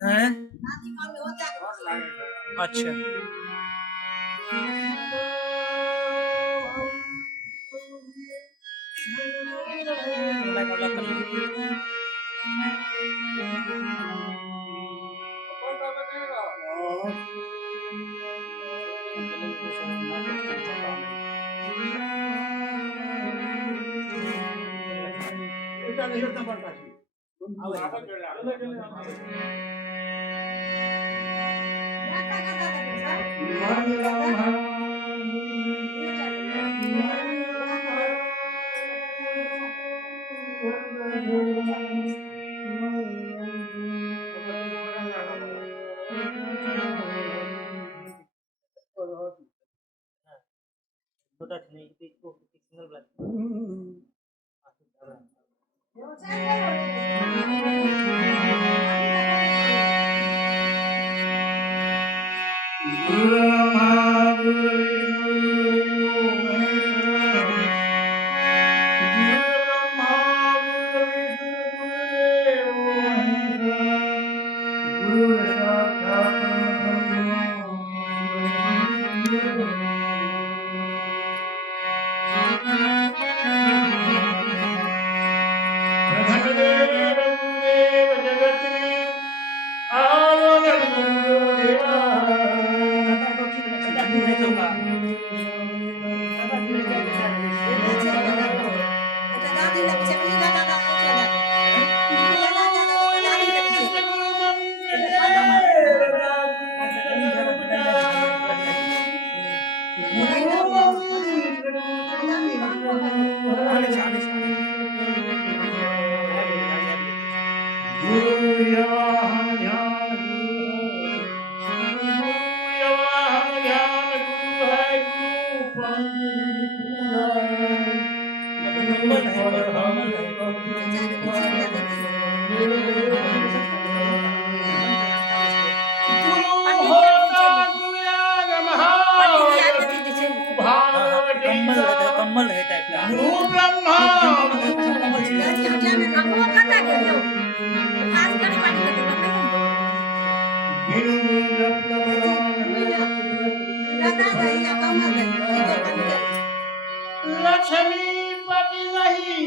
हैं? नाती काम में होता है। अच्छा। लाइक और लॉक कर लो। कम्बल है टाइप का। गुरु ब्रह्मा कम्बल लक्ष्मीपति नहीं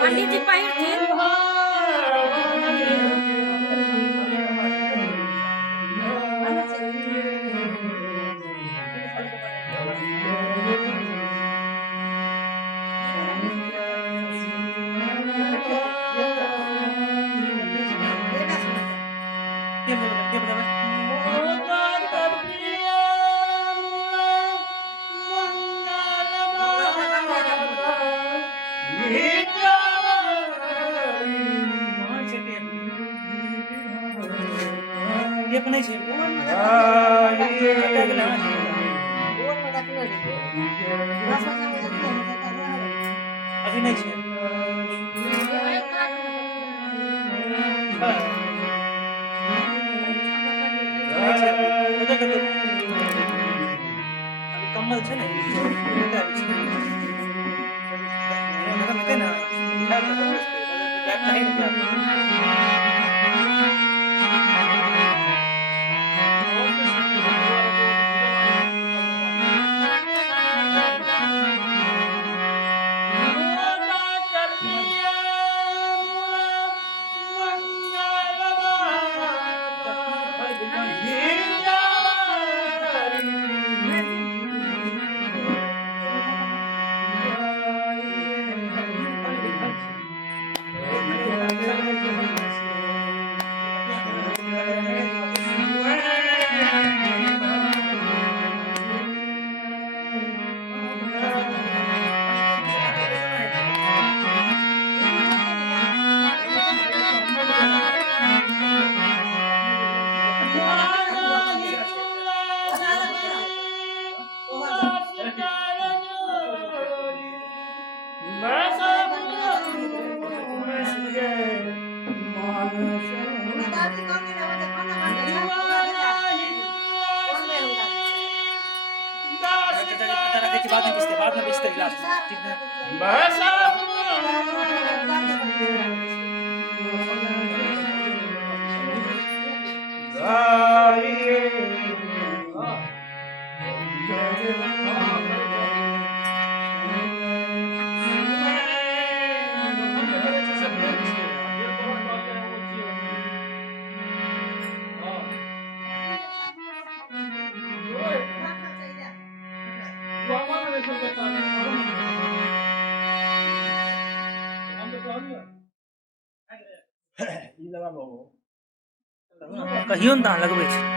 पंडित जी पहिर थे। अपने छे अभी नहीं छे अभी कम्बल छे ना कहियो ना लगबै छै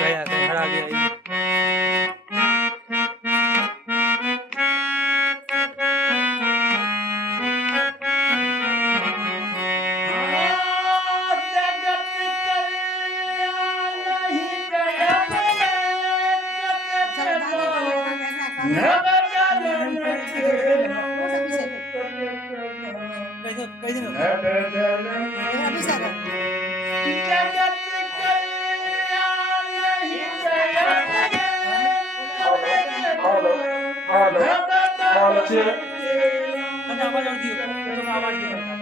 गया के हरा गया कई दिन आवाज और दियो तुम आवाज दियो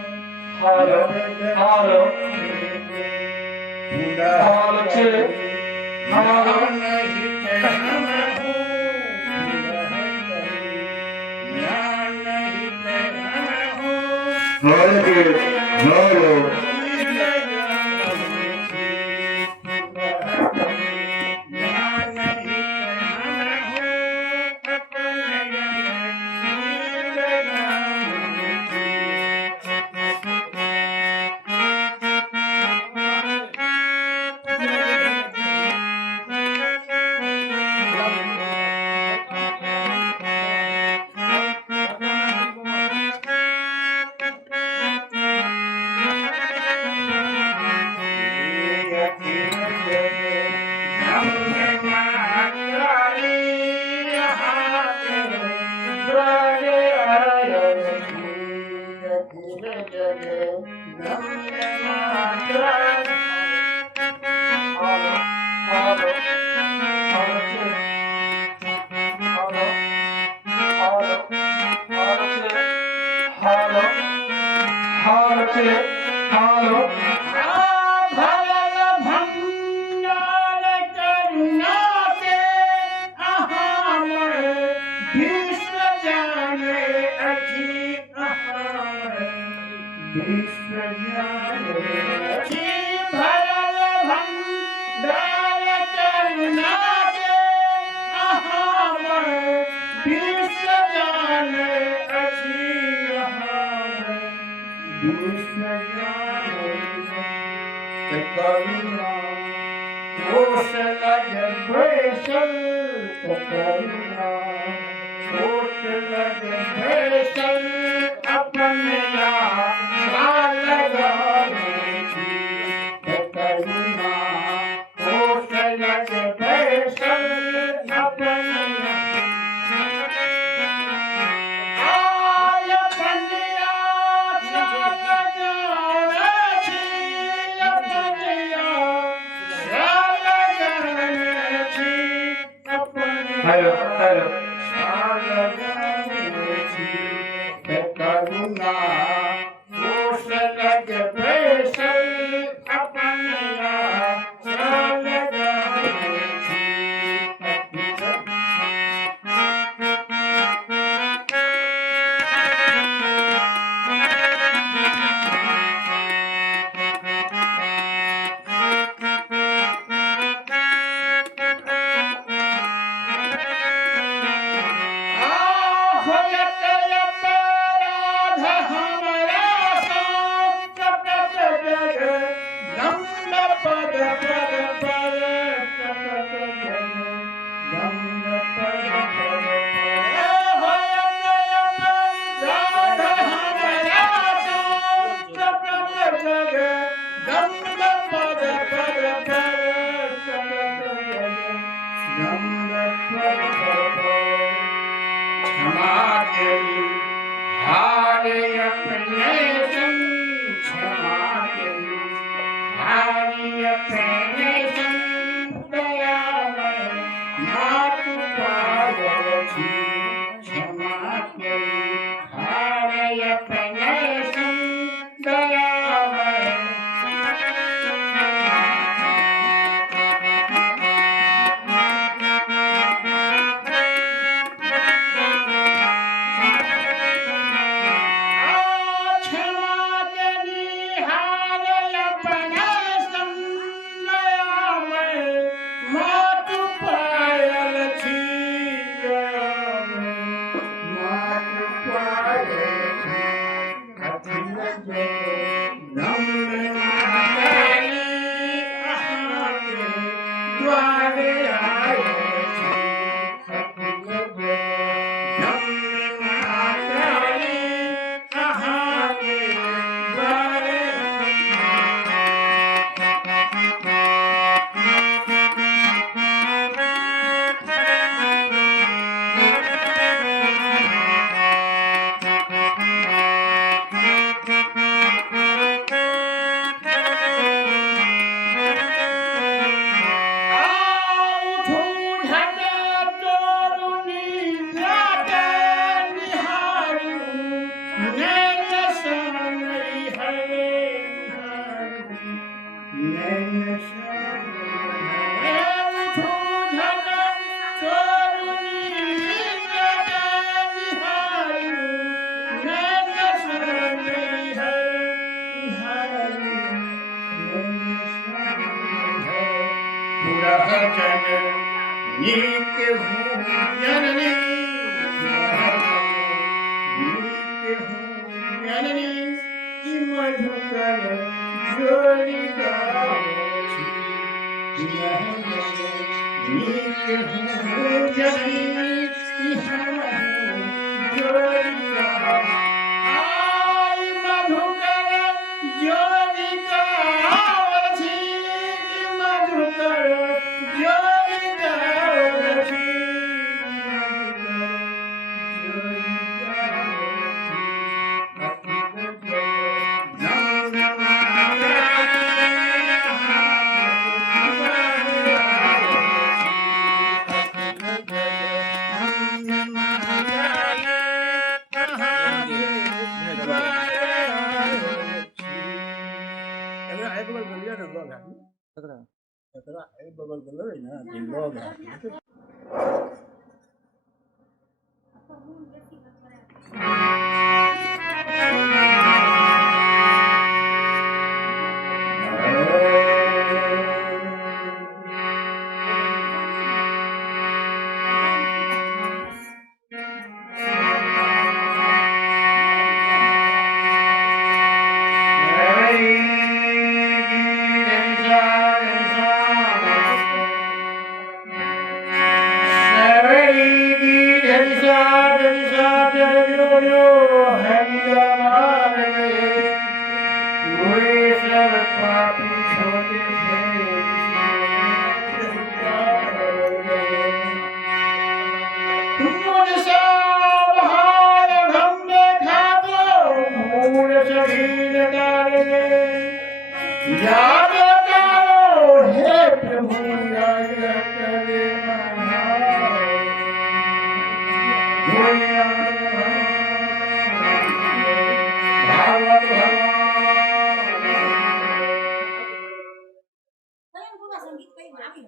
संगीत काही भावी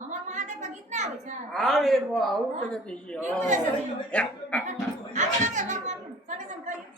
અમાર માને ગીત ના આવે છે આવે આવું તો નથી આપણે કે સંગીત કરીએ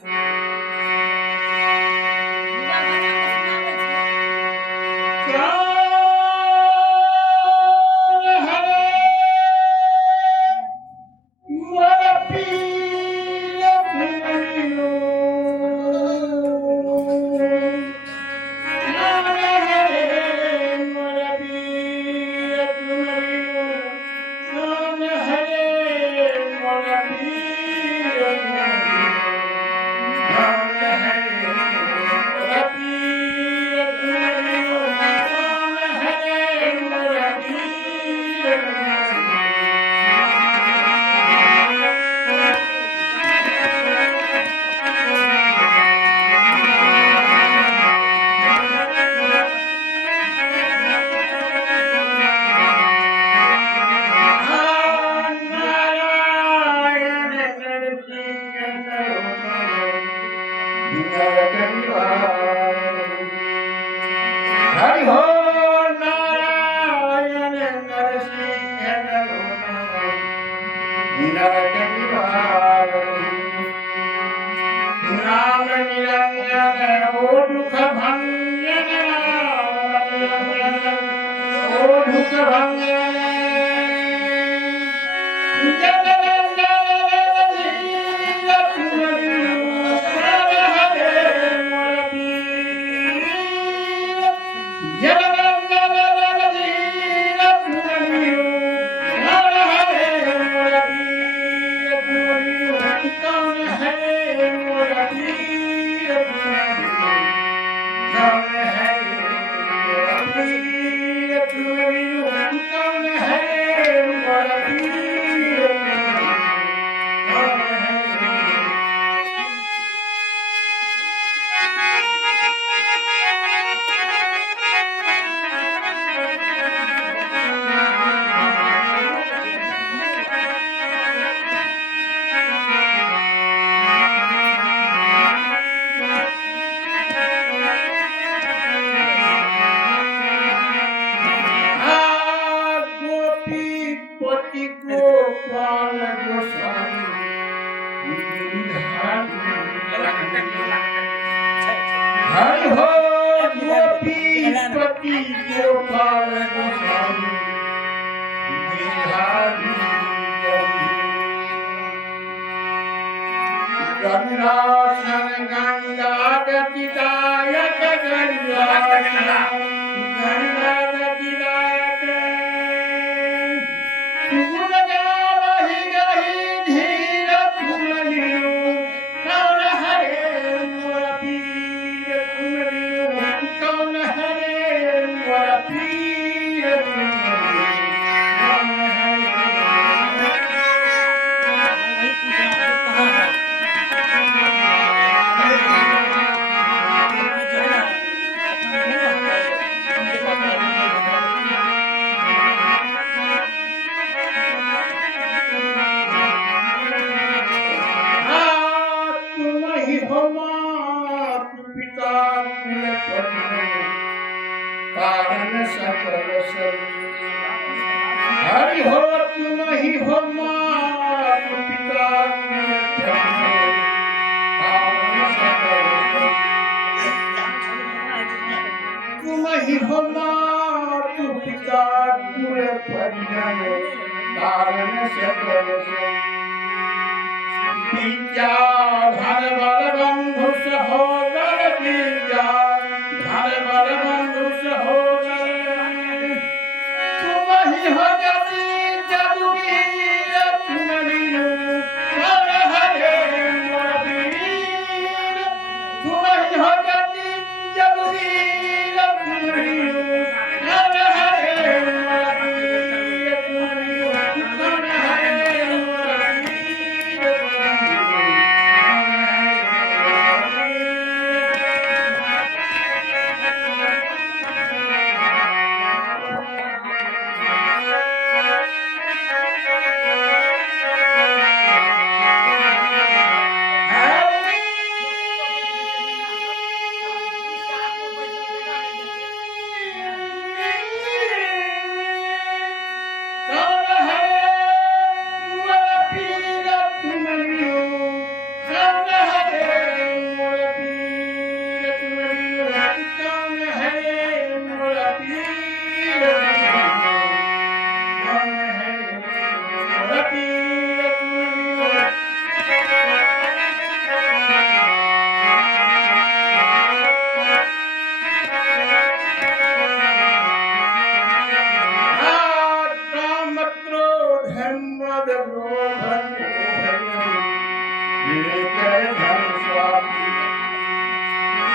हरि हो नारायण नरसिंह नरकनिवार नाम निरंजन ओ दुख भंजन ओ दुख भंजन हरि हो गोपीपति गोपाल गोसाई गंगासन गंगा गतिदायक गंगा गतिदायक तुम गावहि गहि धीर तुमरियो कौन हरे मोर पीर तुमरियो कौन हरे मोर पीर तुमरियो कौन हरि हो तुम ही हो मात पिता तुम ही हो मात पिता कुल परिजन कारण सकल विद्या धन बल बंधु सहोदर विद्या धन बल बंधु सहोदर तुम ही हो गति जदुवीर तुम बिनु कर हरे मोर वीर तुम ही हो गति जदुवीर तुम बिनु कर हरे मोर वीर तुम बिनु कर हरे मोर वीर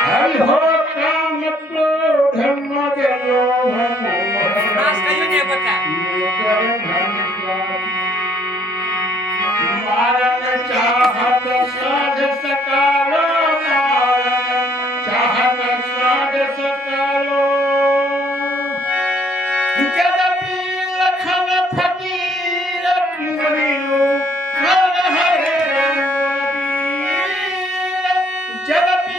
हरि हो काम क्रोध मद लोभ मारन चाहत साध सकालो चाहत साध सकालो जदपि लखन फकीर तुमरियो कर हरे वीर जदपि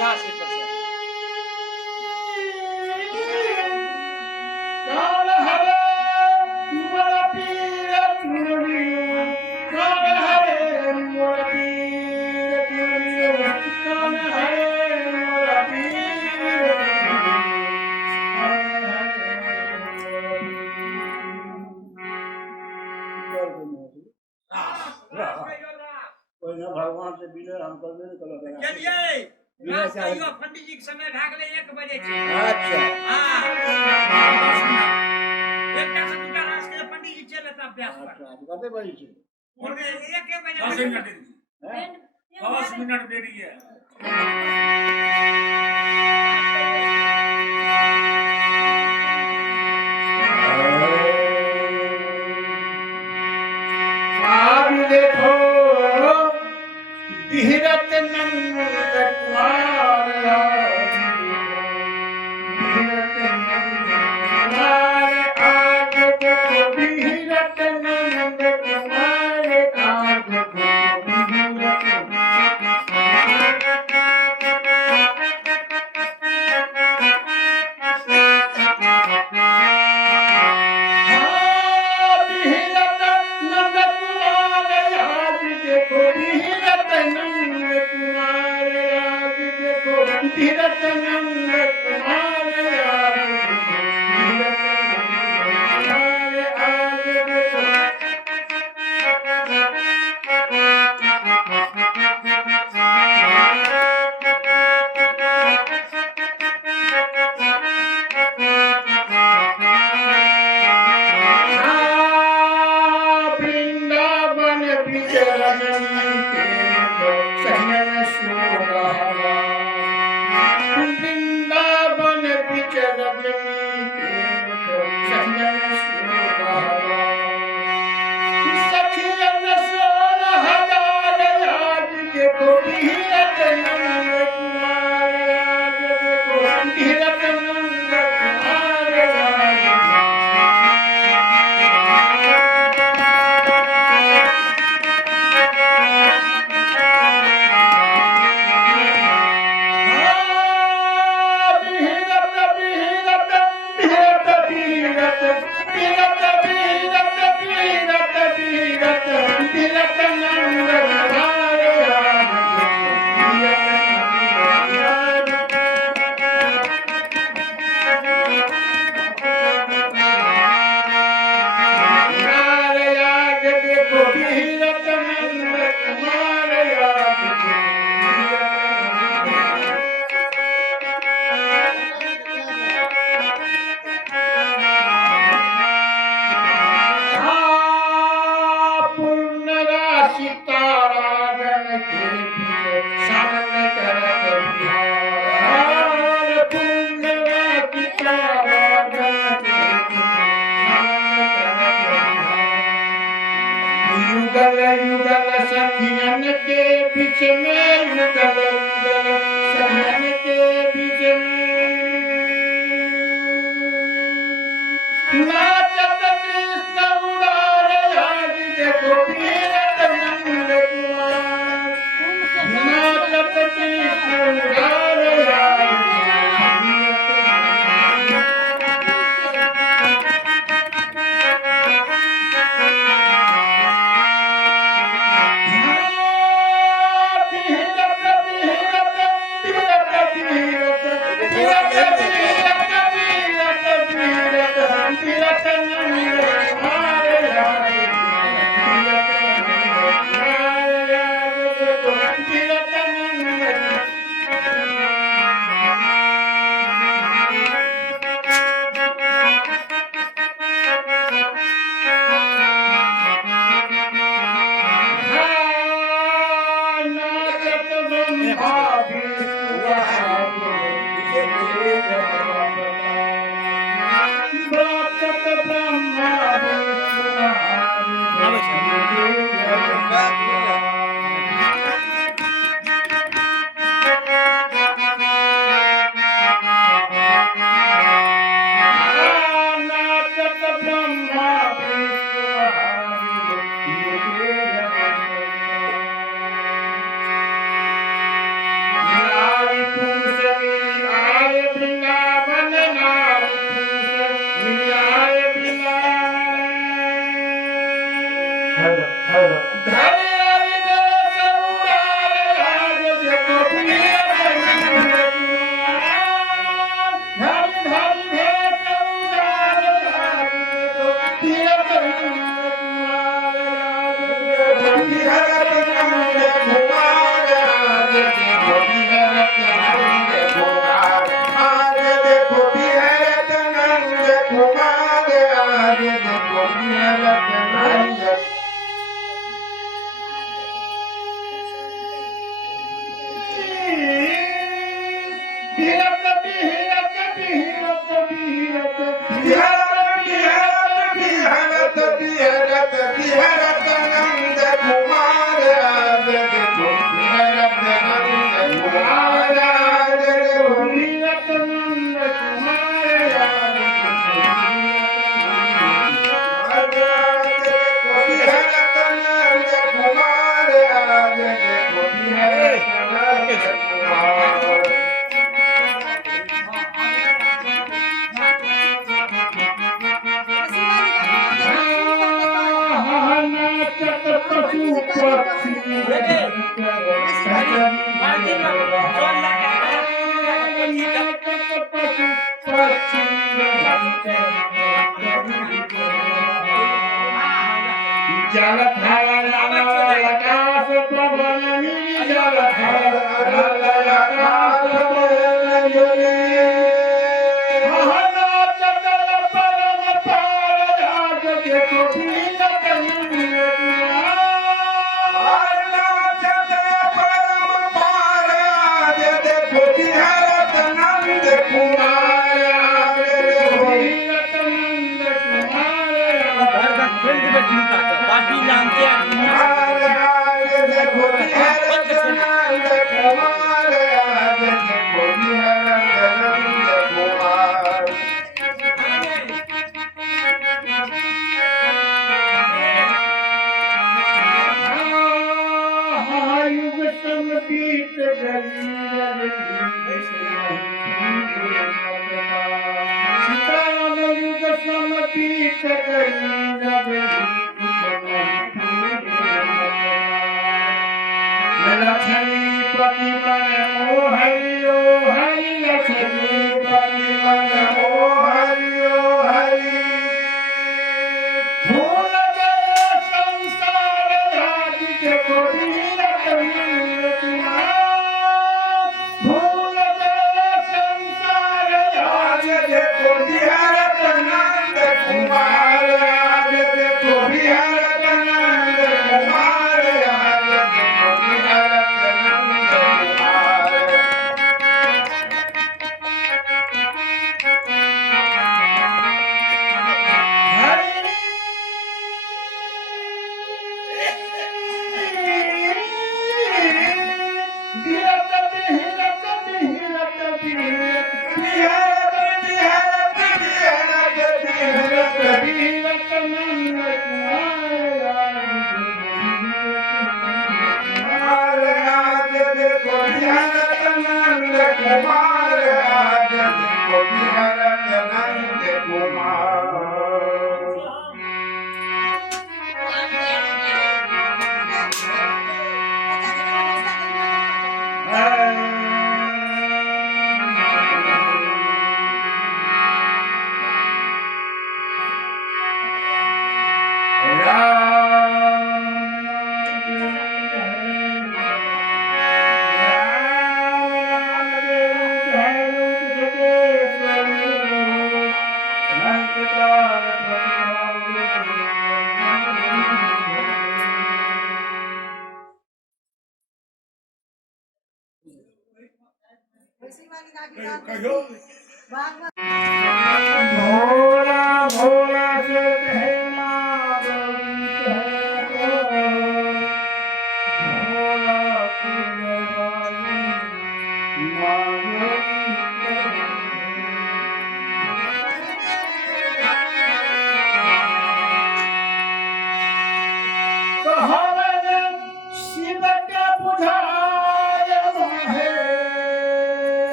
घास के ऊपर से। काल हरे मोर पीर चुनरी काल हरे मोर पीर चुनरी काल हरे मोर पीर भगवान से बिना हम कर नहीं कर चलिए घास कहियो पंडित जी के समय भए गेलै 1 बजे छै। अच्छा हां एकटा से दूटा घास के पंडित जी चल एता अभ्यास पर। अच्छा कते बजे छै ओने 1 बजे 10 मिनट देरी हैं 10 मिनट देरी है। आज देखो धीरत नंद कुमार धीरत नंद कुमार आज देखो धीरत नंद कुमार आज देखो धीरत धीरत नंद कुमार आज देखो वृंदावन विचरण के सहन शोभा वृंदावन विचरण के सहन शोभा सखियन 16,000 आज देखो धीरत नंद कुमार आज देखो धीरत नंद कुमार युगल युगल सखियन के बीच में युगल युगल सखियन के बीच में नाचत कृष्ण उड़ारे आज देखो धीरत नंद कुमार नाचत कृष्ण उड़ारे आज धीरत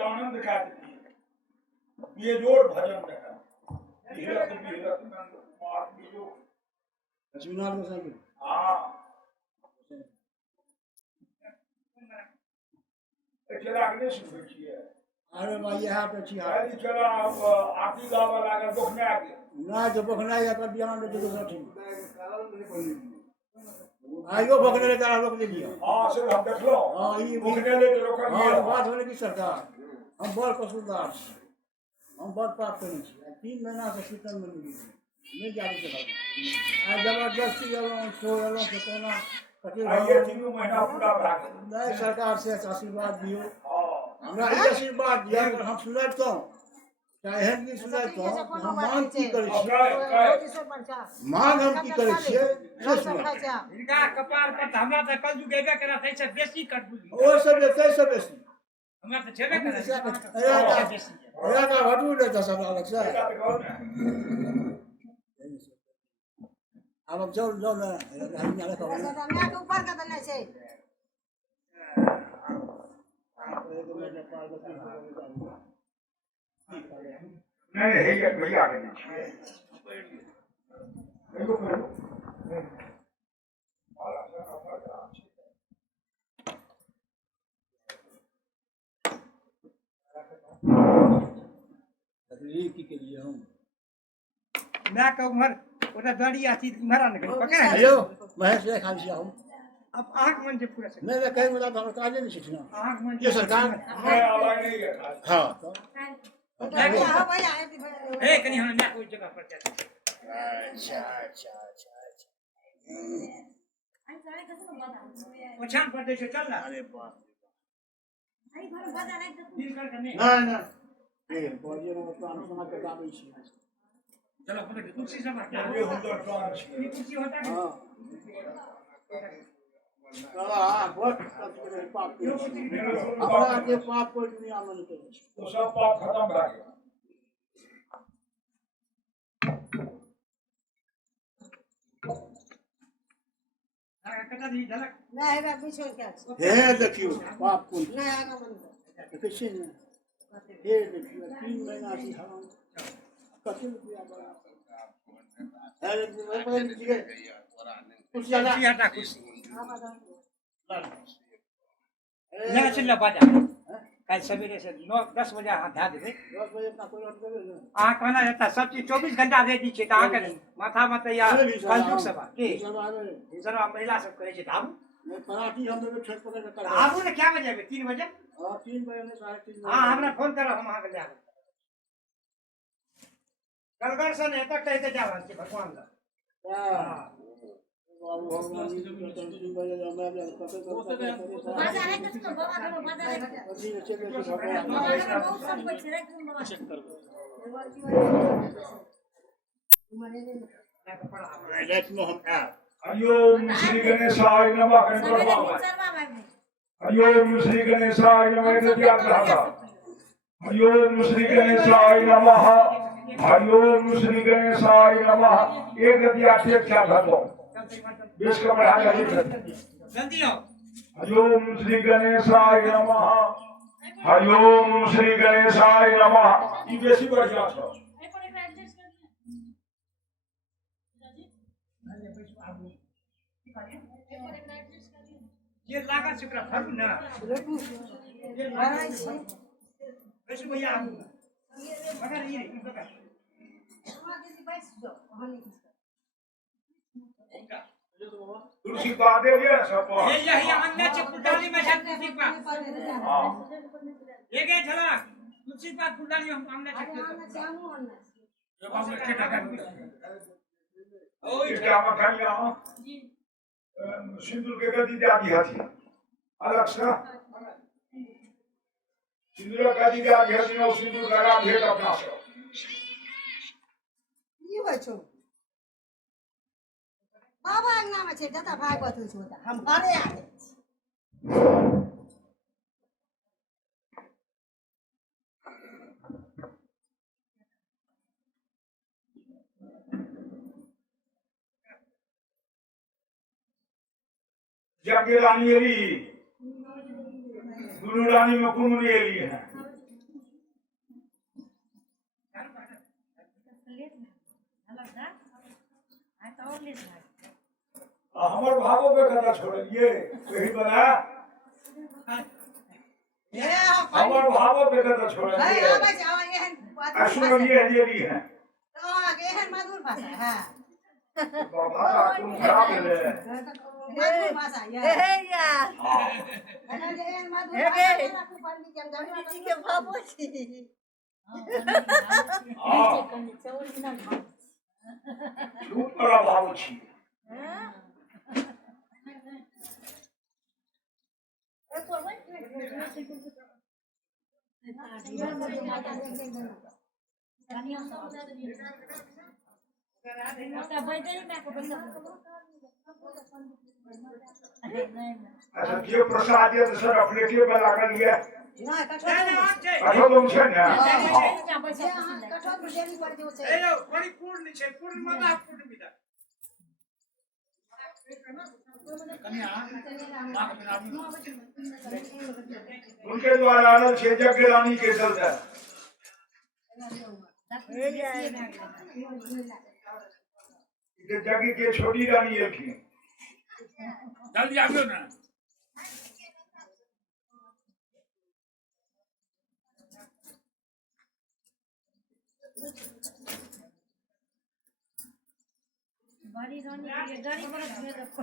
आनंद का ये जोड़ भजन है लक्ष्मीनाथ गोसाई हाँ चला अगले शुरू किए अरे भाई यहाँ पे छी पहली चला आरती गावा लगा दुखने आ गया ना जो बखना या कर दिया ना जो सठी आइयो बखने ले तारा रोक दिया हां सिर्फ हम देख लो हां ये दुखने ले तो रोक हां दिया बात होने की सरकार हम बड़ कसूरदार हम बड़ पाप करने छी 3 महीना से कीर्तन में नहीं जाने के आज जबरदस्ती जब सो एलो से कोना कटे आइए 3 महीना पूरा करा नहीं सरकार से आशीर्वाद दियो हां हमरा ये आशीर्वाद दिया अगर हम सुनैतो चाहे हिंदी सुनैतो हम मांग की करै छी मांग हम की करै छियै से सुनो इनका कपार पर हमरा त कल जुग एबे करा तै से बेसी कट बुझी ओ सब कैसे बेसी हमरा त छेबे करे अरे का हटू ले दस अलग से अब जाओ ना हम ना का मैं के ऊपर का देने छै नहीं है ये भैया के नीचे देखो की के लिए हम मैं का उमर ओटा दाढ़ी आती मारा न कहीं पकड़ हेलो महेश से खाली से हम अब आंख मन से पूरा से मैं कहीं बोला हम काज नहीं सीखना आंख मन ये सरकार मैं आवाज नहीं है हां हां भाई आए ए कनी हम ना कोई जगह पर जाते अच्छा आई सारे कसम बता ओछान पर दे चल ना अरे बाप आई घर बजा नहीं तो दिल कर करने ना ए बोलिए ना प्राण सुना के गाबै छी चलो पकड़ कुर्सी से मार ये हम तो ट्रांस ये कुर्सी होता है हां बहुत पाप हमरा के पाप कोई दुनिया में नहीं करे तो सब पाप खत्म हो गया कटा दी झलक ना है बा पूछो क्या हे देखियो पाप कोन ना आगा मन कैसे ने हे देखियो 3 महीना से हम कथि रुपया बड़ा है मैं पता नहीं जी कुछ ज्यादा कुर्सी हटा कुर्सी ए ना चल बाजा कल सवेरे से 9-10 बजे हाथ धा देबे 10 बजे इतना कोई हट गए आ कहना रहता सब चीज 24 घंटा दे दी छै त आ के माथा मत या कलजुग सभा के सब आवे सर महिला सब करे छै त आबू मैं पराठी हम लोग छत पकड़ के कर आबू ने क्या बजे 3 बजे हां 3 बजे ने 3:30 हां हमरा फोन करब हम आके ले आबू कलगर से ने तक कहते जा रहल छी भगवान दा हां बाबू हम 3 बजे मैं बजा नहीं कसम बाबा के बजा नहीं अभी चले से भगवान बहुत सब कुछ रे बाबा चेक कर लेट नो हम आ हरिओम श्री गणेशाय नमः गणपति बाबा हरिओम श्री गणेशाय नमः दिया कहा हरिओम श्री गणेशाय नमः हरिओम श्री गणेशाय नमः। एक गति आठे क्या घटो बीस का बढ़ा जल्दी आओ। हरिओम श्री गणेशाय नमः। हरिओम श्री गणेशाय नमः। ये बेसी बढ़िया छो। ये लागत से करा फर्क ना ये लागत से वैसे भैया आप मगर ये बता तुलसी का दे ये सब ये यही अन्य चिपुटाली में शक्ति थी पा हां ये के चला तुलसी पात पुटाली हम अन्य चिपुटाली ये बाबू अच्छे टाटा ओ ये क्या मखाइया जी सिंदूर के गति दे आदि हाथी अलग सा सिंदूर का गति दे आदि हाथी ने सिंदूर लगा भेट अपना से ई होइ छौ बाबा अंगना में छे जता भागवत होइ छौ त हम घरे आ गेल जगे रानी एली गुरु रानी में कुमुनी एली है हमार भावों पे कथा छोड़िए वही बना हमार भावों पे कथा छोड़िए ऐसो ये एली है तो आगे है मधुर भाषा हां बाबा तुम खराब है मधुर भाषा ये यार अरे मधुर भाषा को पढ़नी के जमीन के बाबू छी खूब बड़ा भाव छी अच्छा ये प्रसाद ये सर अपने के बना कर लिया ना कठोर अच्छा तुम छे ना कठोर बुझेनी पड़ जो छे ए लो बड़ी पूर्ण छे पूर्ण मदा पूर्ण बिदा उनके द्वारा आनंद छे जग रानी के चलता जग के छोटी रानी एक ही जल्दी आगे ना बड़ी रानी के गाड़ी बरस में रखो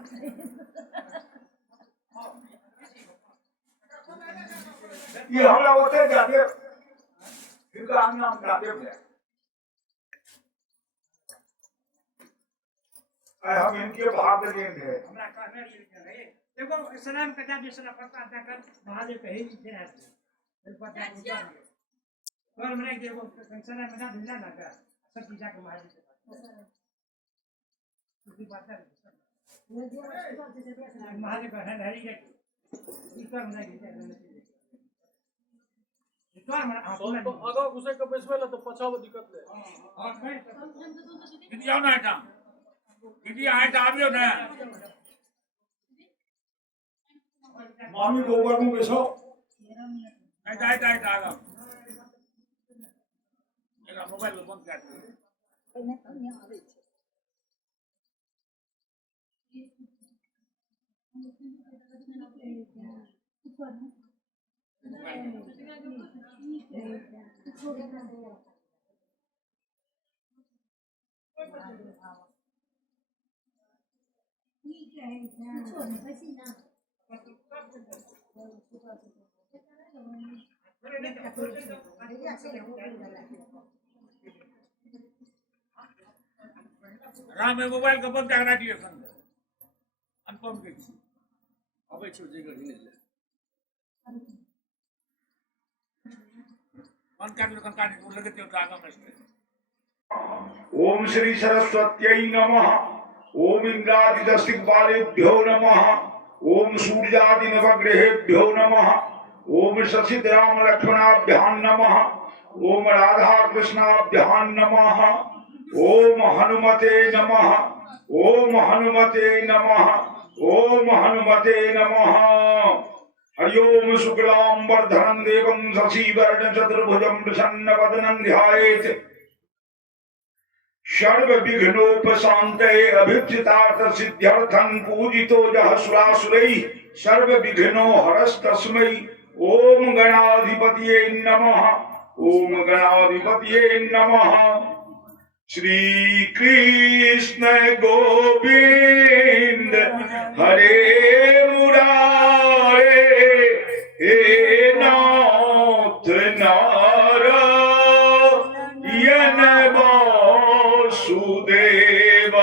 ये हमरा होते जाते फिर का आना हम जाते हैं हम इनके भाग देंगे हमरा कहना शुरू करे देखो सलाम कटा दूसरा पता जाकर महादेव कहे थे ना फिर पता पूछा और मैंने देखो सलाम कटा दिला ना का सब चीज का महादेव के पास उसी बात है महादेव का है हरी के ईश्वर में जाके ईश्वर में अगर घुसे के बैसबे ला तो पछाव दिक्कत ले और मैं दीदी आओ ना हटा दीदी आए आबियो ना मामी गोबर में बैसो आए आगा मेरा मोबाइल बंद कर दे राम में मोबाइल का बंद कर दिए संग अनफॉर्म के अबे छोड़ जे गड़ी ले मन का दुकान का को लगे तो आगा मस्त ओम श्री सरस्वत्यै नमः ओम इंद्रादिदस्तिकबालेभ्यो नमः ओम सूर्यादि नवग्रहेभ्यो नमः ओम शशिधराम लक्ष्मणाभ्यां नमः ओम राधा कृष्णाभ्यां नमः। ओम हनुमते नमः। ओम हनुमते नमः। ओम हनुमते नमः। हरि ओम शुक्लांबरधरं देवं शशिवर्णं चतुर्भुजं प्रसन्नवदनं ध्यायेत् सर्वविघ्नोपशान्तये अभीप्सितार्थसिद्ध्यर्थं पूजितो यः सुरासुरैः सर्वविघ्नो हरस्तस्मै ओम गणाधिपतये नमः। ओम गणाधिपतये नमः। श्री कृष्ण गोविंद हरे मुरारे हे नाथ नारायण वासुदेव।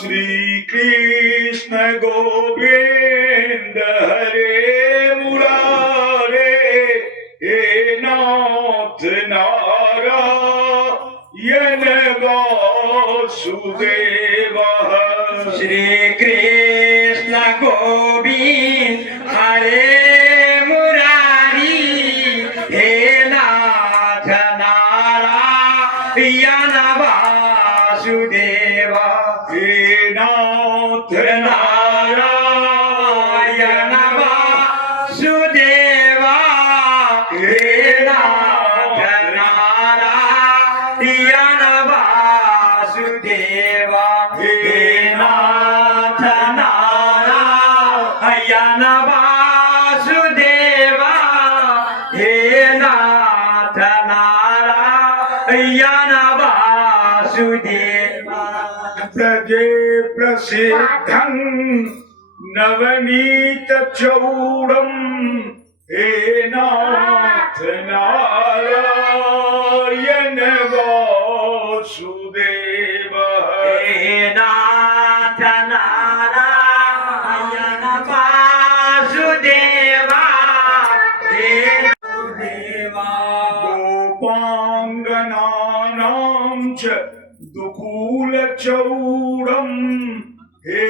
श्री कृष्ण गोविंद हरे मुरारे हे नाथ नारायण वासुदेव। श्री कृष्ण गोविंद हरे मुरारी हे नाथ नारायण वासुदेव। हे नाथ नारायण वासुदेव। हे नाथ नारायण वासुदेव। हे नाथ नारायण वासुदेव। हे नाथ नारायण वासुदेव। प्रजे प्रसिद्धं नवनीत चौरम हे नाथ नारायण वासुदेव। हे नाथ नारायण वासुदेव। हे देवा गोपांगनानां च दुकूल चौरम हे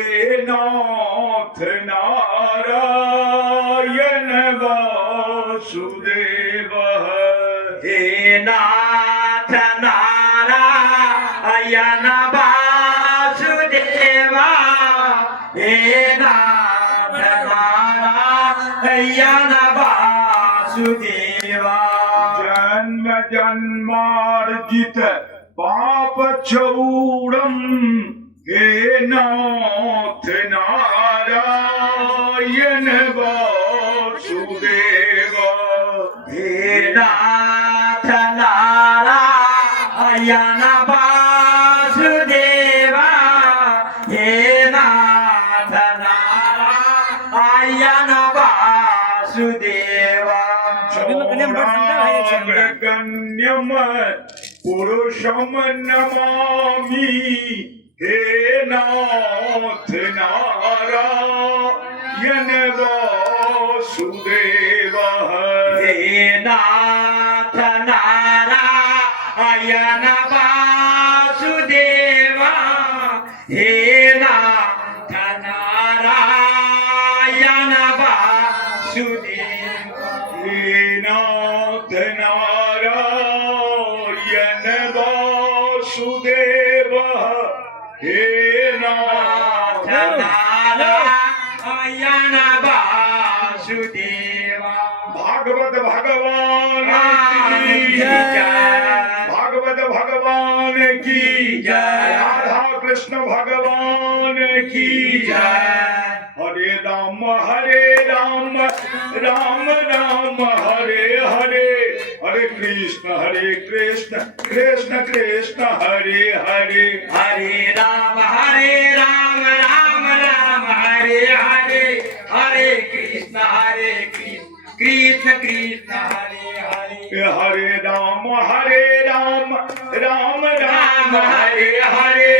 नाथ नारायण वासुदेव। हे नाथ नारायण वासुदेव। हे नाथ नारायण वासुदेव। जन्म जन्मार्जित पाप चौरम हे नाथ नारायण वासुदेव। हे नाथ नारायण वासुदेव। हे नाथ नारायण वासुदेव। गण्यम पुरुषम नमामि हे नाथ नारायण वासुदेव। हे नाथ नारायण वासुदेव। हे नाथ नारायण वासुदेव। हे नाथ नारायण वासुदेव। हे नाथ नारायण वासुदेव। भागवत भगवान की जय। भागवत भगवान की जय। राधा कृष्ण भगवान की जय। हरे राम राम राम हरे हरे हरे कृष्ण कृष्ण कृष्ण हरे हरे। हरे राम राम राम हरे हरे। हरे कृष्ण कृष्ण कृष्ण हरे हरे। हरे राम राम हरे हरे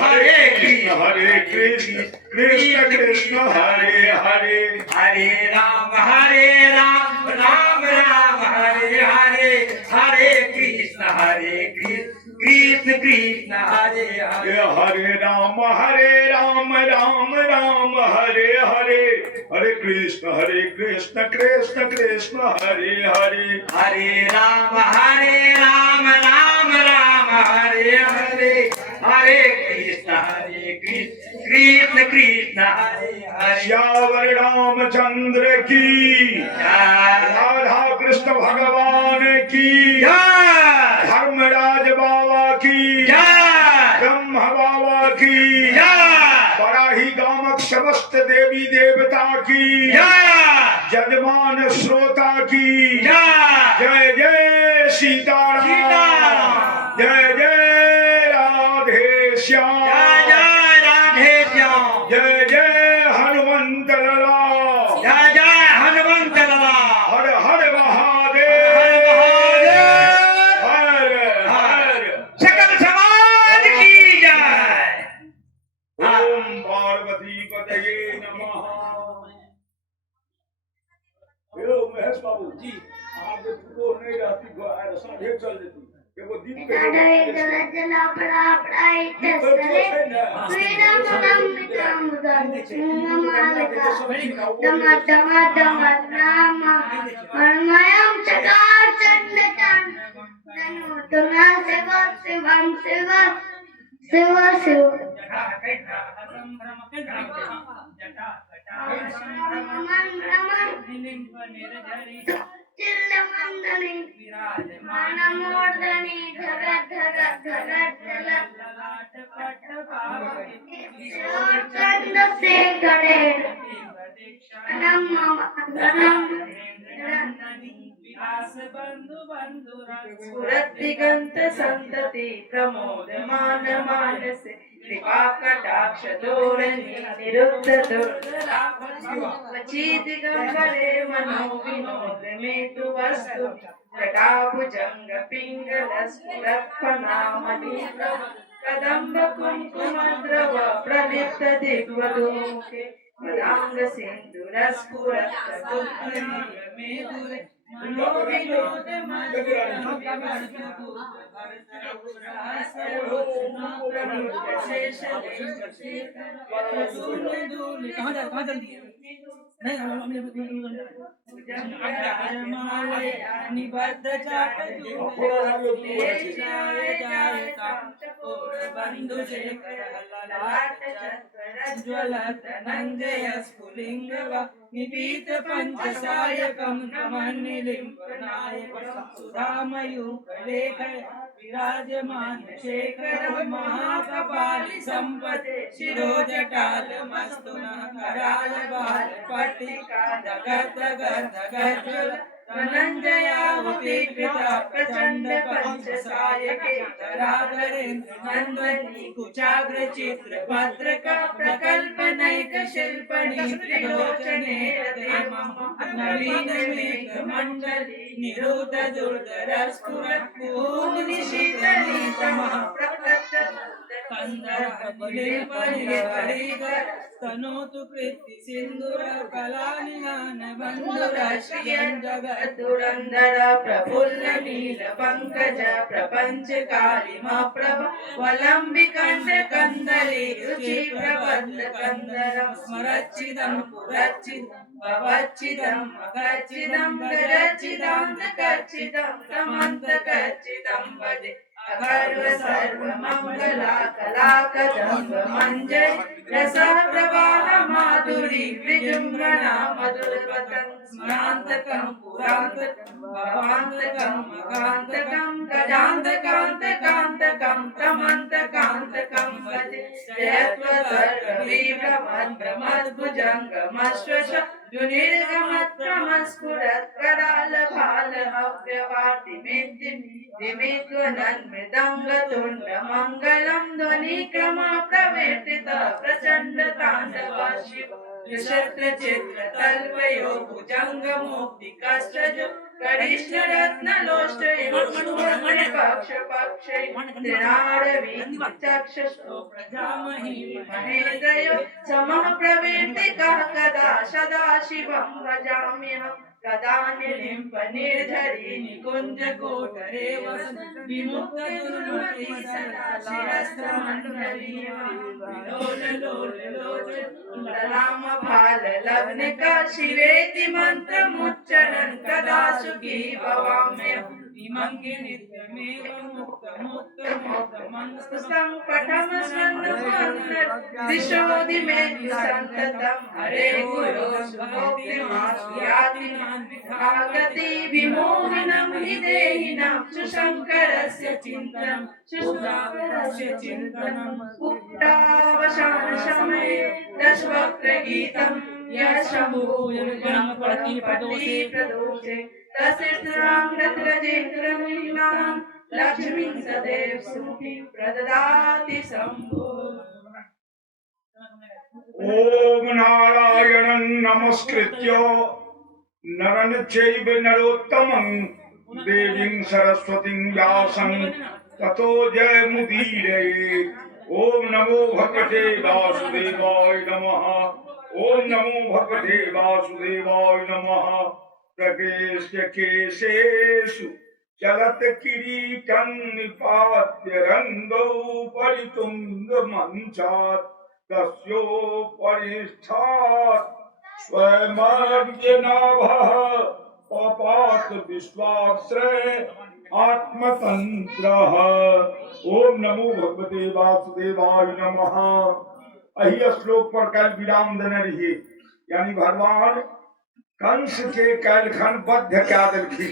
हरे कृष्ण कृष्ण कृष्ण हरे हरे। हरे राम राम हरे हरे। हरे हरे राम राम राम हरे हरे हरे कृष्ण कृष्ण कृष्ण हरे हरे हरे राम राम राम हरे हरे हरे कृष्ण कृष्ण कृष्ण हरे हरे श्यावर रामचंद्र की राधा कृष्ण भगवान की धर्मराज बाबा की ब्रह्म बाबा की बड़ा ही गामक समस्त देवी देवता की जजमान श्रोता की जय जय सीताराम जय जय राधे श्याम जय जय हनुमंत लला हर हर महादेव हर हर सकल समाज की जय। ओम पार्वती पतये नमः। हेलो महेश बाबू जी आप वो नहीं रहती साढ़े चल देती कि वो दीप पे दिगंत संतति प्रमोदमान मानसे कृपा कटाक्ष धोरणी निरुद्ध दुर्धराची दिगंबरे मनो विनोद में तु वस्तु जटाभुजंग पिंगल स्फुरत्फनामणि कदम्ब कुंकुम द्रव प्रलिप्त दिग्वधूके मदांग सिंधुर स्फुरत् मेदुर मनोविनोद कहाँ जल्दी है नहीं हमने निबद्ध जाट बंधु शेखर ज्वलत नंदय स्फुलिंग निपीत पंचसायकं नमन्निलिम्पनायकं सुधामयूखलेखय विराजमान शेखरं महाकपालि संपते शिरोजटालमस्तु कराल बाल पट्टिका धगत धगत धनंजयावती पिता प्रचंड पंचसायके धराधरेन्द्र नंदनी कुचाग्र चित्र पत्रक प्रकल्पनैक शिल्पनी त्रिलोचने नवीन मेघ मंडली निरुद्ध दुर्धर स्फुरत् पूर्णि शीतली तमः प्रकट कंदर परिगर स्तनोतु कृति सिंदूर कलानिधान बंधुर श्रियं जगद्दुरंदर प्रफुल्ल नील पंकज प्रपंच कालिमा प्रभ वलंबिकंड कंदली रुचि प्रबद्ध कंदरं स्मरच्चिदं पुरच्चिदं भवच्चिदं मगच्चिदं गरच्चिदं कच्चिदं समन्तकच्चिदं वदे अगर्व सर्व मंगला कला कदम्ब मंजरी रस प्रवाह माधुरी विजृंभणा मधुर वदन स्मरांतकं पुरांतकं भवांतकं मगांतकं गजांतकांतकांतकं तमंतकांतकं वदे जयत्व सर्वविभ्रमद्भुजंगमश्वश जुनिर्गमत्प्रमस्फुरत् कराल भाल हव्यवाति दिमिध्वनन् मृदंग तुंड मंगलम ध्वनि क्रम प्रवर्तित प्रचंड तांडव शिव त्रिशस्त्र चित्र तल्वयो भुजंग मुक्ति कष्टज करिष्ण रत्न लोष्ट पक्ष पक्ष त्रिनारवी चक्षुषो प्रजामहि महेन्द्रयो समः प्रवर्तिका कदा सदा शिवं भजाम्यहम् कदा निलिम्प निर्झरी निकुञ्ज कोटरे वसन् विमुक्त दुर्मति सदा शिरस्त्रमण्डलीय राम भाल लग्न का शिवेति मंत्रमुच्चरन् कदा सुखी भवाम्यहम् इमङ्गे नित्यमेव मुक्त मुक्त मुक्त मंत्र संकटम दिशोधि मे संततम् हरे गुरो सुभक्ति मास्याति भागति विमोहिनं हृदेहिनं सुशङ्करस्य चिन्तनं सुशङ्करस्य चिन्तनं उक्तावसान समये दशवक्त्र गीतं यः शम्भुर्गणपति प्रदोषे तस्त्रां लक्ष्मी सदैव सुखी प्रददाति शम्भो। ओम नारायणं नमस्कृत्य नरं चैव नरोत्तमं देवीं सरस्वतीं व्यासं ततो जयमुदीरये। ओम नमो भगवते वासुदेवाय नमः। ओम नमो भगवते वासुदेवाय नमः। प्रवेश्य केशेषु चलत किरीटं निपात्य रंगौ परितुंगमंचात् तस्योपरि स्थितात् स्वयमर्जनाभः पपात विश्वाश्रय आत्मतंत्रः। ओम नमो भगवते वासुदेवाय नमः। अहि श्लोक पर कल विराम देने रहिए, यानी भगवान कंस के कैलखन बद्ध क्या दिलखी।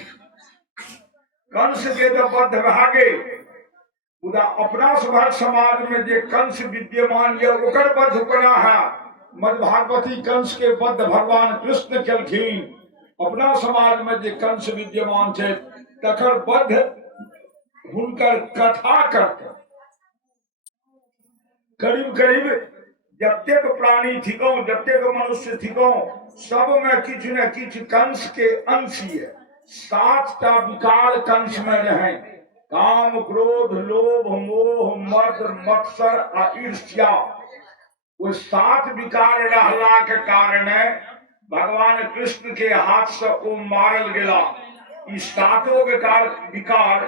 कंस के तो बद्ध भागे उदा अपना सभा समाज में जे कंस विद्यमान ये ओकर बद्ध बना है। मद्भागवती कंस के बद्ध भगवान कृष्ण केलखिन। अपना समाज में जे कंस विद्यमान छे तकर बद्ध हुनकर कथा करके करीब करीब जतेक प्राणी थिको जतेक मनुष्य थिको सब में किछ न किछ कंस के अंश है। 7टा विकार कंस में रहे, काम क्रोध लोभ मोह मद मत्सर आ ईर्ष्या। वो 7 विकार रहला के कारण भगवान कृष्ण के हाथ से वो मारल गेला। ई 7 विकार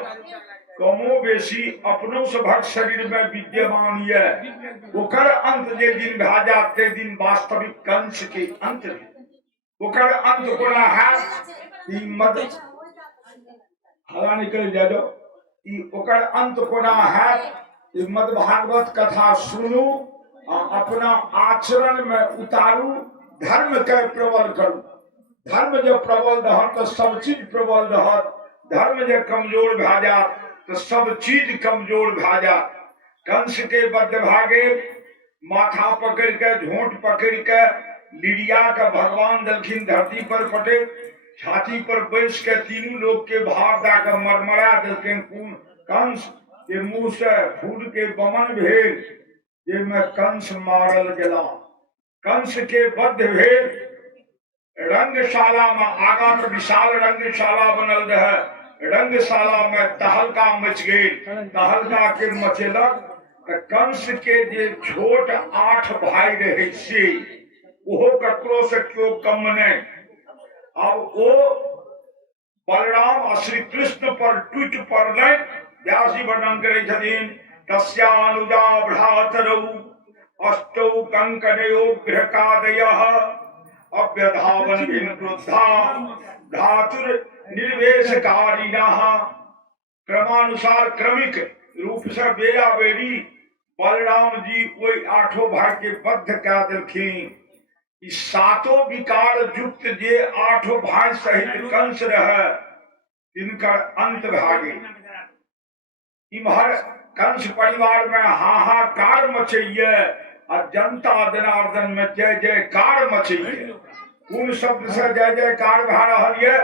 कमो बेसी अपनो सभक शरीर में विद्यमान है। ओकर अंत जे दिन भा जात ते दिन वास्तविक कंस के अंत है। ओकर अंत कोना है ई मद हला निकल जाओ। ई ओकर अंत कोना है ई मद भागवत कथा सुनू आ अपना आचरण में उतारू, धर्म के प्रबल करू। धर्म जब प्रबल रहत तो सब चीज प्रबल रहत। धर्म जब कमजोर भा जात तो सब चीज कमजोर भा जात। कंस के बद्ध भागे माथा पकड़ के झोंट पकड़ के लिडिया का भगवान दलखिन धरती पर पटे, छाती पर बैस के तीनों लोग के भार दाकर मरमरा दलखिन। कंस के मुंह से फूल के बमन भेल जे में कंस मारल गेला। कंस के बद्ध भेल रंगशाला में आगा तो विशाल रंगशाला बनल रहे। रंगशाला में तहलका मच गई। तहलका के मचेलक कंस के जे छोट 8 भाई रहे से वो ककरो से क्यों कम नहीं। अब वो बलराम श्री कृष्ण पर टूट पड़ल। व्यासी वर्णन करे छथिन तस्यानुजा भ्रातरौ अष्टौ कंकणयोग्रकादयः अभ्यधावन भिन्न क्रुद्धा धातुर निर्वेशकारिणः। क्रमानुसार क्रमिक रूप से बेरा बेरी बलराम जी कोई 8 भाई के बद्ध क्या दिलखिन। 7 विकार युक्त जे 8 भाई सहित कंस रहे तिनकर अंत भागे। इम्हर कंस परिवार में हाहाकार मचैये और जनता जनार्दन में जय जयकार मचैये। कौन शब्द से जय जयकार भा रही है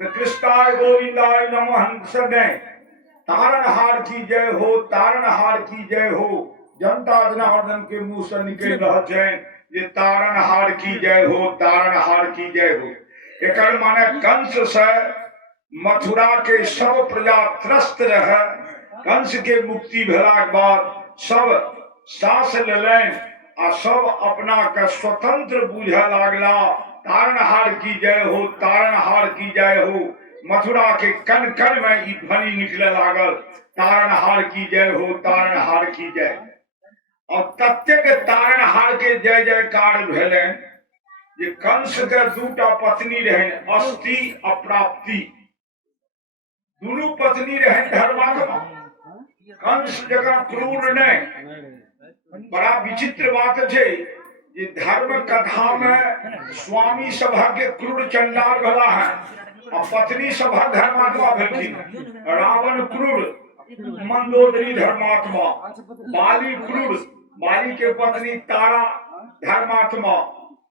तो कृष्णाय गोविंदाय नमः सदै तारणहार की जय हो, तारणहार की जय हो। जनता जनार्दन के मुंह से निकल रहा है ये तारणहार की जय हो, तारणहार की जय हो। एकर माने कंस से मथुरा के सब प्रजा त्रस्त रहे। कंस के मुक्ति भेला के बाद सब सांस लेलन आ सब अपना के स्वतंत्र बुझे लागला। तारणहार की जय हो, तारणहार की जय हो। मथुरा के कण कण में ई ध्वनि निकले लागल, तारणहार की जय हो, तारणहार की जय। और ततेक तारणहार के जय जयकार भेले जे कंस के दूटा पत्नी रहन, अस्थि अप्राप्ति। दुनू पत्नी रहन धर्मात्मा। कंस जगह क्रूर नहीं। बड़ा विचित्र बात है जे धर्म कथा में स्वामी सभा के क्रूर चंडाल भला है और पत्नी सभा धर्मात्मा भेलखिन। रावण क्रूर, मंदोदरी धर्मात्मा, बाली क्रूर, बाली के पत्नी तारा धर्मात्मा।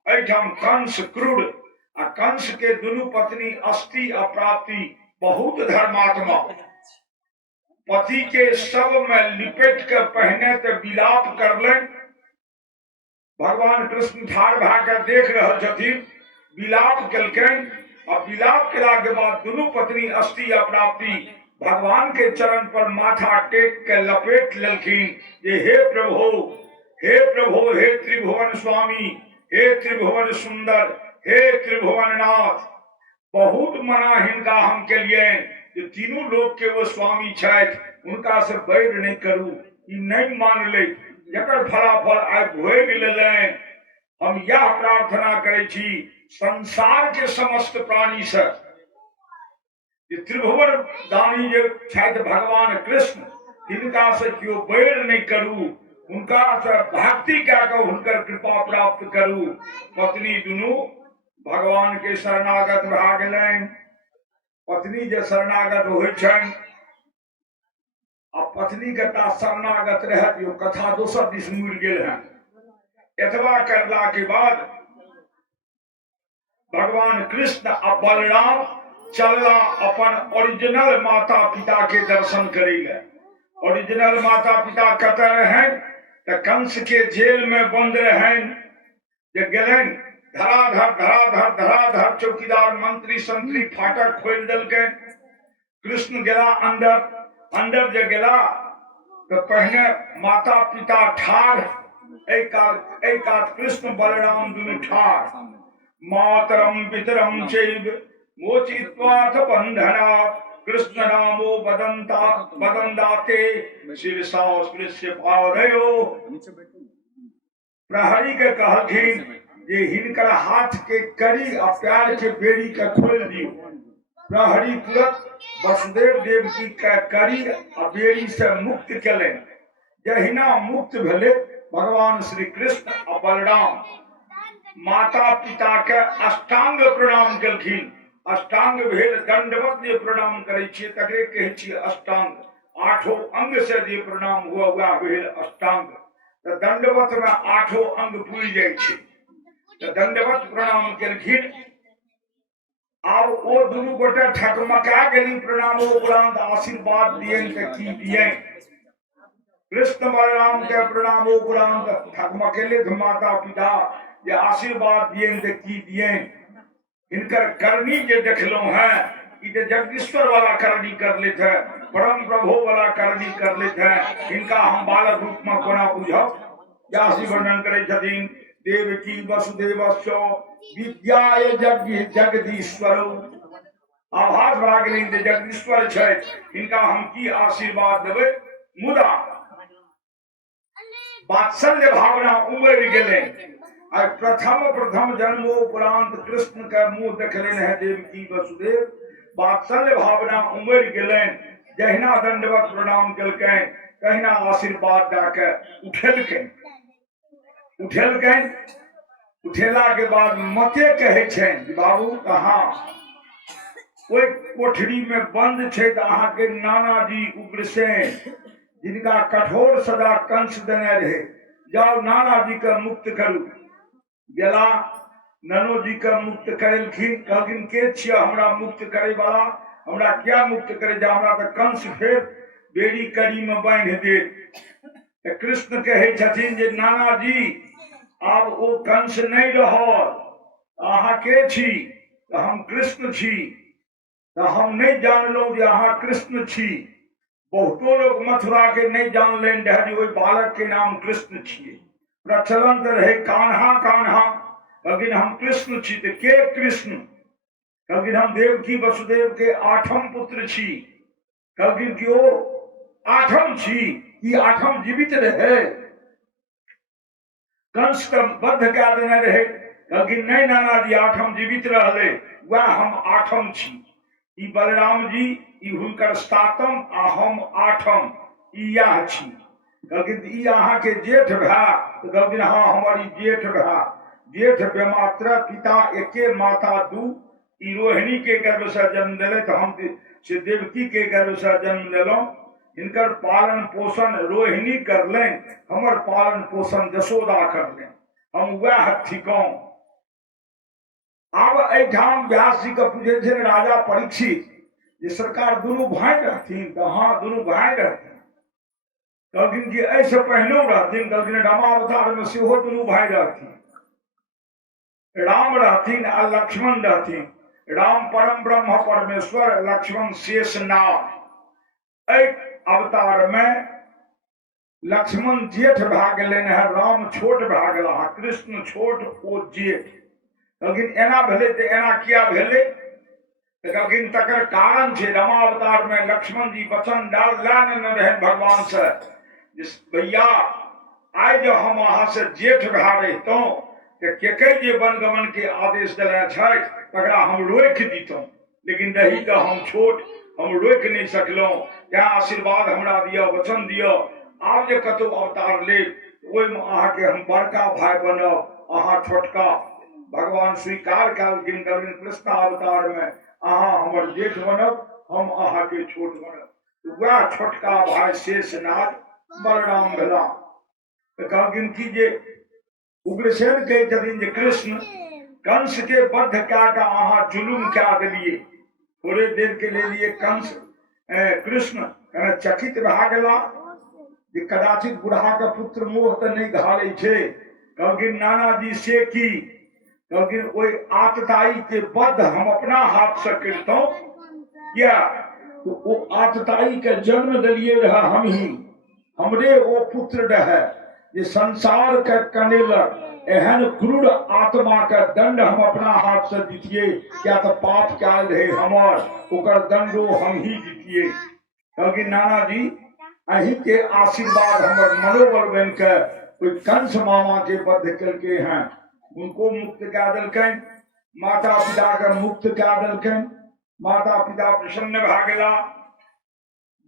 ऐठम कंस क्रूर आ कंस के दुनू पत्नी अस्थि अप्राप्ति बहुत धर्मात्मा। पति के सब में लिपेट के पहने तो विलाप कर ले। भगवान कृष्ण ठाड़ भाकर देख रहे छथिन, विलाप केलकन और विलाप केला के बाद दुनू पत्नी अस्थि अप्राप्ति भगवान के चरण पर माथा टेक के लपेट लेलखिन जे हे प्रभु, हे प्रभु, हे त्रिभुवन स्वामी, हे त्रिभुवन सुंदर, हे त्रिभुवन नाथ। बहुत मना हिनका हम के लिए जो तीनों लोग के वो स्वामी छथि, उनका से बैर नहीं करू। ई नहीं मान ले, जकर फलाफल आइ भोग लेलनि। हम यह प्रार्थना करे छी संसार के समस्त प्राणी से, त्रिभुवन दानी जे छथि भगवान कृष्ण, तिनका से क्यों बैर नहीं करू, उनका से भक्ति क्या कर उनकर कृपा प्राप्त करू। पत्नी दुनू भगवान के शरणागत भा गेलनि। पत्नी जे शरणागत होइ छनि आ पत्नी के ता शरणागत रह दियो, कथा दोसर दिस मुड़ गेल है। एतबा करला के बाद भगवान कृष्ण आ बलराम चलला अपन ओरिजिनल माता पिता के दर्शन करे ले। ओरिजिनल माता पिता कतऽ रहन त कंस के जेल में बंद रहन। जे गेलन धराधर धराधर धराधर चौकीदार मंत्री संतरी फाटक खोल देलकै। कृष्ण गेला अंदर, अंदर जे गेला तो पहने माता पिता ठाढ़, एक कात कृष्ण बलराम दुनू ठाढ़। मातरम पितरम चैव मोचित्वाथ बंधनात् कृष्ण नामो बदंदाते शीर्षा स्पृश्य पावयो। प्रहरी के कहलखिन जे हिनकर हाथ के कड़ी आ प्यार के बेड़ी के खोल दियो। प्रहरी तुरंत वसुदेव देवकी के कड़ी आ बेड़ी से मुक्त केलनि। जहिना मुक्त भेले भगवान श्री कृष्ण आ बलराम माता पिता के अष्टांग प्रणाम केलखिन। अष्टांग भेल दंडवत जे प्रणाम करे छियै तकरे कहै छियै अष्टांग। आठों अंग से जे प्रणाम हुआ भेल अष्टांग। तो दंडवत में आठों अंग पूरी जाय छै। तो दंडवत प्रणाम केलखिन। आब ओ दुनू गोटे ठकमका गेली प्रणाम उपरांत आशीर्वाद दियनि त की दियनि। कृष्ण बलराम के प्रणाम उपरांत ठकमकेले माता पिता जे आशीर्वाद दियनि त की दियनि। इनकर करनी जे देखलो है कि जगदीश्वर वाला करनी कर लेते हैं, परम प्रभु वाला करनी कर लेते हैं। इनका हम बालक रूप में कोना बुझब। व्यासी वर्णन करे छथिन देवकी वसुदेवस्य विद्याय जगदीश्वर। आभास भा गेलनि जे जगदीश्वर छथि, इनका हम की आशीर्वाद देबै। मुदा वात्सल्य भावना उमड़ गेलनि। प्रथम जन्मोपरांत कृष्ण का मुंह देखलनि है देवकी वसुदेव। वात्सल्य भावना उमड़ गेलनि। जहिना दंडवत प्रणाम केलकनि तहिना आशीर्वाद दऽ के उठेलकनि। उठेला के बाद मते कहै छनि बाबू कहाँ ओहि कोठरी में बंद छै त अहाँ के नाना जी उग्रसेन, जिनका कठोर सजा कंस देने रहे, जाओ नाना जी के मुक्त करू। गेला ननो जी के मुक्त करेलखिन। कहलखिन के छियै हमरा मुक्त करे वाला, हमरा क्या मुक्त करे जा, हमरा तो कंस फेर बेड़ी कड़ी में बांधि देत। कृष्ण कहै छथिन जे नाना जी आब ओ कंस नहीं रहल, अहाँ के छी? तो हम कृष्ण छी। तो हम नहीं जानलहुँ जे अहाँ कृष्ण छी। बहुतो लोग मथुरा के नहीं जानलनि रहे जे ओहि बालक के नाम कृष्ण छियै। प्रचलन रहे कान्हा कान्हा, कहलखिन हम कृष्ण छी। तो के कृष्ण? कहलखिन हम देवकी वसुदेव के 8म पुत्र छी। कहलखिन कि ओ 8म छी, ई 8म जीवित रहे, कंस के बद्ध कए देने रहे। कहलखिन नहीं नाना जी, 8म जीवित रहले, वह हम 8म छी। ई बलराम जी ई हुनकर 7म आ हम 8म, ई यह छी। कहलखिन ई अहाँ के जेठ भाई? तो कहलखिन हाँ हमर ई जेठ भाई, जेठ बेमात्र, पिता एके माता दू। ई रोहिणी के गर्भ से जन्म दिले, तो हम से देवकी के गर्भ से जन्म दिलों। इनकर पालन पोषण रोहिणी करलें, हमर पालन पोषण जसोदा करलें, हम वह थिकौं। आब एठाम व्यास जी के पूछे थे राजा परीक्षित जे सरकार दुनू भाई रहथिन? तो हाँ दुनू भाई रहथिन। कहलखिन कि ऐसे पहनो रहथिन? कहलखिन रामावतार में सेहो दुनू भाई रहथिन, राम रहथिन आ लक्ष्मण रहथिन। राम परम ब्रह्म परमेश्वर, लक्ष्मण शेष नाग। अवतार में लक्ष्मण जेठ भए गेलनि है, राम छोट भए गेला है, कृष्ण छोट ओ जेठ। कहलखिन एना भेलै तऽ एना किया भेलै? तऽ कहलखिन तकर कारण छै रामावतार में लक्ष्मण जी वचन डाल लेने रहन भगवान से, भैया आइ जो हम अहाँ से जेठ भए रहितौं तऽ केकै जे वनगमन के आदेश देने छथि तकरा हम रोकि दितौं, लेकिन रही तऽ हम छोट, हम रोकि नहीं सकलहुं। तें आशीर्वाद हमरा दिअ, वचन दिअ, आब जे कतौ अवतार लेब ओहिमे अहाँके हम बड़का भाई बनब, अहाँ छोटका। भगवान स्वीकार कयलखिन, कृष्ण अवतार में अहाँ हमर जेठ बनब, हम अहाँके छोट बनब। वह छोटका भाई शेषनाग बलराम भेला। तो कहलखिन कि जे उग्रसेन कहै छथिन जे कृष्ण कंस के बद्ध कए कऽ अहाँ जुलुम कए देलिए। थोड़े देर के लिए कंस कृष्ण चकित भए गेला जे कदाचित बुढ़ा के पुत्र मोह तऽ नहीं घालै छै। कहलखिन नाना जी से की? कहलखिन ओहि आतताई के बद्ध हम अपना हाथ से करतौं, क्या तो ओ आतताई के जन्म दिलिए रहा हम ही, हमरे ओ पुत्र रहे जे संसार के कनेलक। एहन क्रूर आत्मा के दंड हम अपना हाथ से दितिए, क्या तो पाप कैल रहे हमर, ओकर दंडो हम ही दितिए। कहलखिन नाना जी अही के आशीर्वाद हमर मनोबल बन के कोई कंस मामा के बद्ध करके हैं, उनको मुक्त कऽ देलकनि, माता पिता के मुक्त कऽ देलकनि। माता पिता प्रसन्न भए गेला,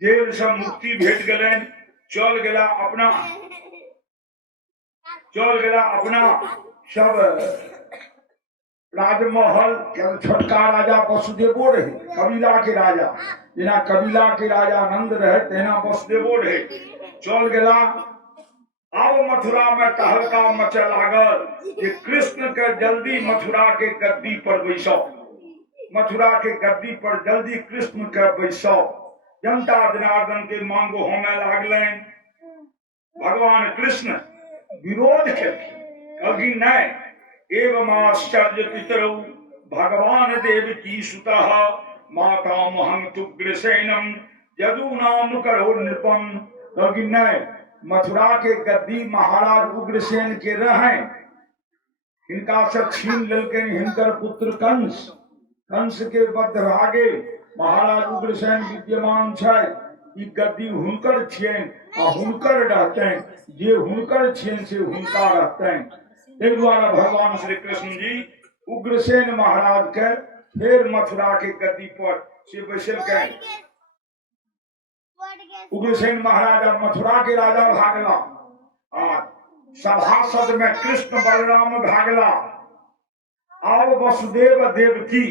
जेल से मुक्ति भेट गेलनि, चल गेला अपना सब राजमहल। छोटका राजा वसुदेवो रहे, कबीला के राजा, जेना कबीला के राजा नंद रहे तेना वसुदेवो रहे। चल गेला। अब मथुरा में तहलका मचे लागल कि कृष्ण के जल्दी मथुरा के गद्दी पर बैसो, मथुरा के गद्दी पर जल्दी कृष्ण के बैसो। जनता जनार्दन के मांगो होने लागलनि। भगवान कृष्ण विरोध कहलखिन नहीं, एवं आश्चर्य पितरौ भगवान देवकी सुतः माता महं तुग्रसेनम यदुनाम करो नृपम। कहलखिन नहीं, मथुरा के गद्दी महाराज उग्रसेन के रहें, हिनका से छीन लेलकनि हिनकर पुत्र कंस। कंस के बद्ध भागे महाराज उग्रसेन विद्यमान छै, ई गद्दी हुनकर छियनि आ हुनकर रहतनि, जे हुनकर छियनि से हुनका रहतनि। ताहि दुआरे भगवान श्री कृष्ण जी उग्रसेन महाराज के फेर मथुरा के गद्दी पर से बैसेलकनि। उग्रसेन महाराज मथुरा के राजा भागला आ सभासद में कृष्ण बलराम भागला। आब वसुदेव देवकी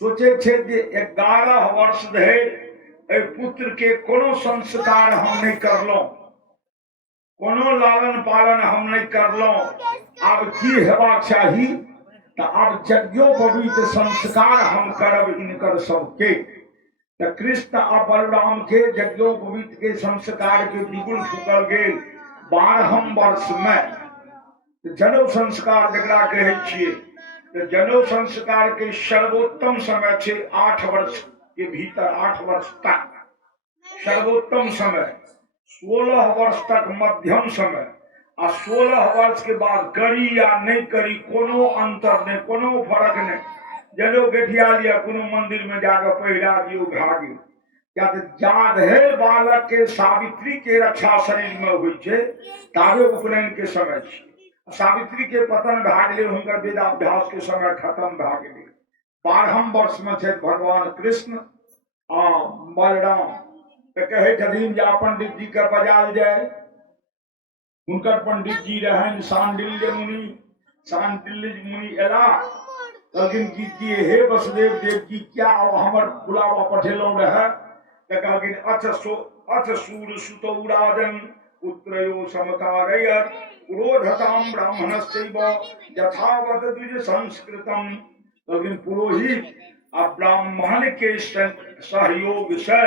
सोचे छे जे 11 वर्ष धरि पुत्र के कोनो संस्कार हम नहीं करलौं, कोनो लालन पालन हम नहीं करलौं, आब की हेबाक चाही? तो आब यज्ञोपवीत संस्कार हम करब इनकर सबके। तो कृष्ण आ बलराम के यज्ञोपवीत के संस्कार के बिगुल फूकल गेल 12 वर्ष में। जनेऊ संस्कार जकरा कहै छियै, तो जनेऊ संस्कार के सर्वोत्तम समय छे 8 वर्ष के भीतर, 8 वर्ष तक सर्वोत्तम समय, 16 वर्ष तक मध्यम समय आ 16 वर्ष के बाद करी या नहीं करी कोनो अंतर नहीं, कोनो फर्क नहीं। जलो गेठिया लिया कोनो मंदिर में जाकर पहिरा दियो भागी। क्या तो जाधेर बालक के सावित्री के रक्षा शरीर में हुई छे ताबे उपनयन के समय छे। सावित्री के पतन भा गेलै, हुनकर वेदाभ्यास के समय खत्म भा गेलै। 12 वर्ष में थे भगवान कृष्ण आ बलराम। तो कहे छथिन जे पंडित जी के बजाल जाए। उनकर पंडित जी रहन सांडिल्य मुनि। सांडिल्य मुनि एला कहलखिन कि हे वसुदेव देव जी क्या हमर बुलावा पठेलौं रहे। तो कहलखिन अथ सूर सुतौ राजन पुत्रयो समकारयत् पुरोधताम ब्राह्मणस्यैव यथावत द्विज संस्कृतम। कहलखिन पुरोहित आ ब्राह्मण के सहयोग से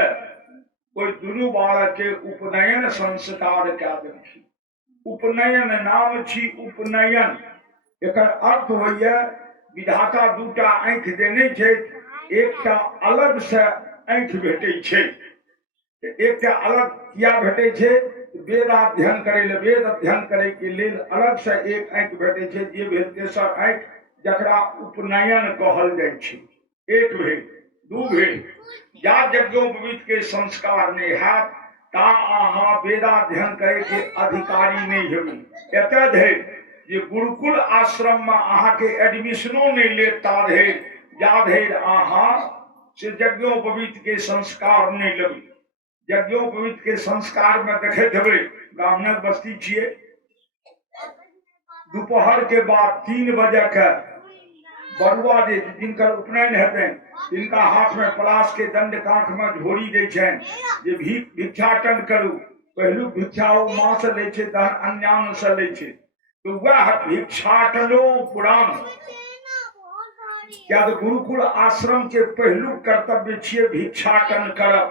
कोई दुनू बालक के उपनयन संस्कार कए देलखिन। उपनयन नाम छी उपनयन। एकर अर्थ होइए विधाता दूटा आंख देने छे, एकटा अलग से आंख भेटे छे। एकटा अलग किया भेटे छे? वेद अध्ययन करे ले, वेद अध्ययन करे के लेल अलग से एक आंख भेटे छे, जे भेल तेसर आंख, जकरा उपनयन कहल जाय छे। एक भेल। दू भेल, जा यज्ञोपवीत के संस्कार नहीं है ता अहाँ वेदाध्ययन करे के अधिकारी नहीं हेबी। एतऽ धरि जे गुरुकुल आश्रम में अहाँ के एडमिशनो नहीं ले ता धरि जा धरि अहाँ से यज्ञोपवीत के संस्कार नहीं लेबी। यज्ञोपवीत के संस्कार में देखे हेबै ब्राह्मणक बस्ती छिए। दोपहर के बाद 3 बजे के बरुआ जे जिनकर उपनयन हेतै तिनका हाथ में पलाश के दंड कांख में झोरी दै छनि जे भिक्षाटन करू। पहिलुक भिक्षा ओ माँ से लै छै, तहन अन्यान से लै छै। तो वह भिक्षाटनो पुराण। क्या तो गुरुकुल आश्रम के पहलुक कर्तव्य छिए भिक्षाटन करब।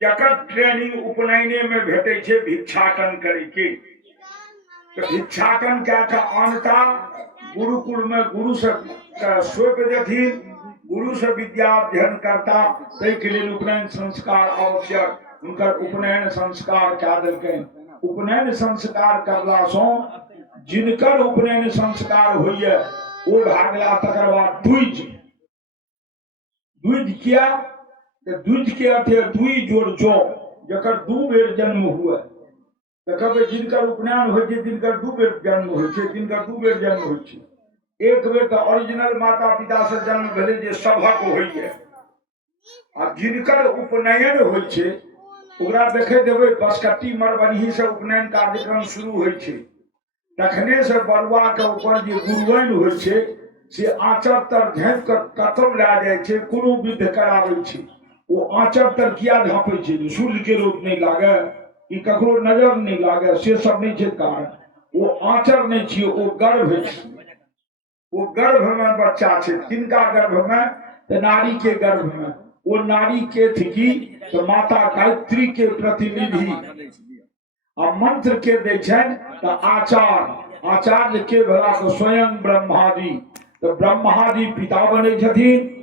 जकर ट्रेनिंग उपनयने में भेटे छे भिक्षाटन करे के। तो भिक्षाटन क्या का आनता गुरुकुल में गुरु से सौंप देथिन, गुरु से विद्या अध्ययन करता। तै के लिए उपनयन संस्कार आवश्यक। उनकर उपनयन संस्कार क्या देलकै। उपनयन संस्कार करला सो जिनकर उपनयन संस्कार होइए ओ भागला। तकर बाद द्विज। द्विज किया तो द्विज के अर्थ है दुई जोड़ जो, जकर 2 बेर जन्म हुए। तो कभी जिनकर उपनयन हो, जिनकर 2 बेर जन्म हो, जिनकर 2 बेर जन्म हो। एक बेर तो ओरिजिनल माता पिता से जन्म भेले जे सभक होइए। आ जिनकर उपनयन हो ओकरा देखे देवे बसकट्टी मरबन्ही से उपनयन कार्यक्रम शुरू हो। तखने से बरुआ के ऊपर जे गुरुआइन हो से आँचर तर झाँप कर कतौ ला जाए छे, कोनो विध करावे छे। वो आँचर तर किया झाँपे छे? सूर्य के रोग नहीं लागे कि ककरो नजर नहीं लागे, से सब नहीं छे कारण। वो आँचर नहीं छे, वो गर्भ छे। वो गर्भ में बच्चा छे। किनका गर्भ में? तो नारी के गर्भ में। वो नारी के थी तो माता गायत्री के प्रतिनिधि। और मंत्र के दे तो आचार्य। आचार्य के भला तो स्वयं ब्रह्मादि। तो ब्रह्मादि पिता बने छथिन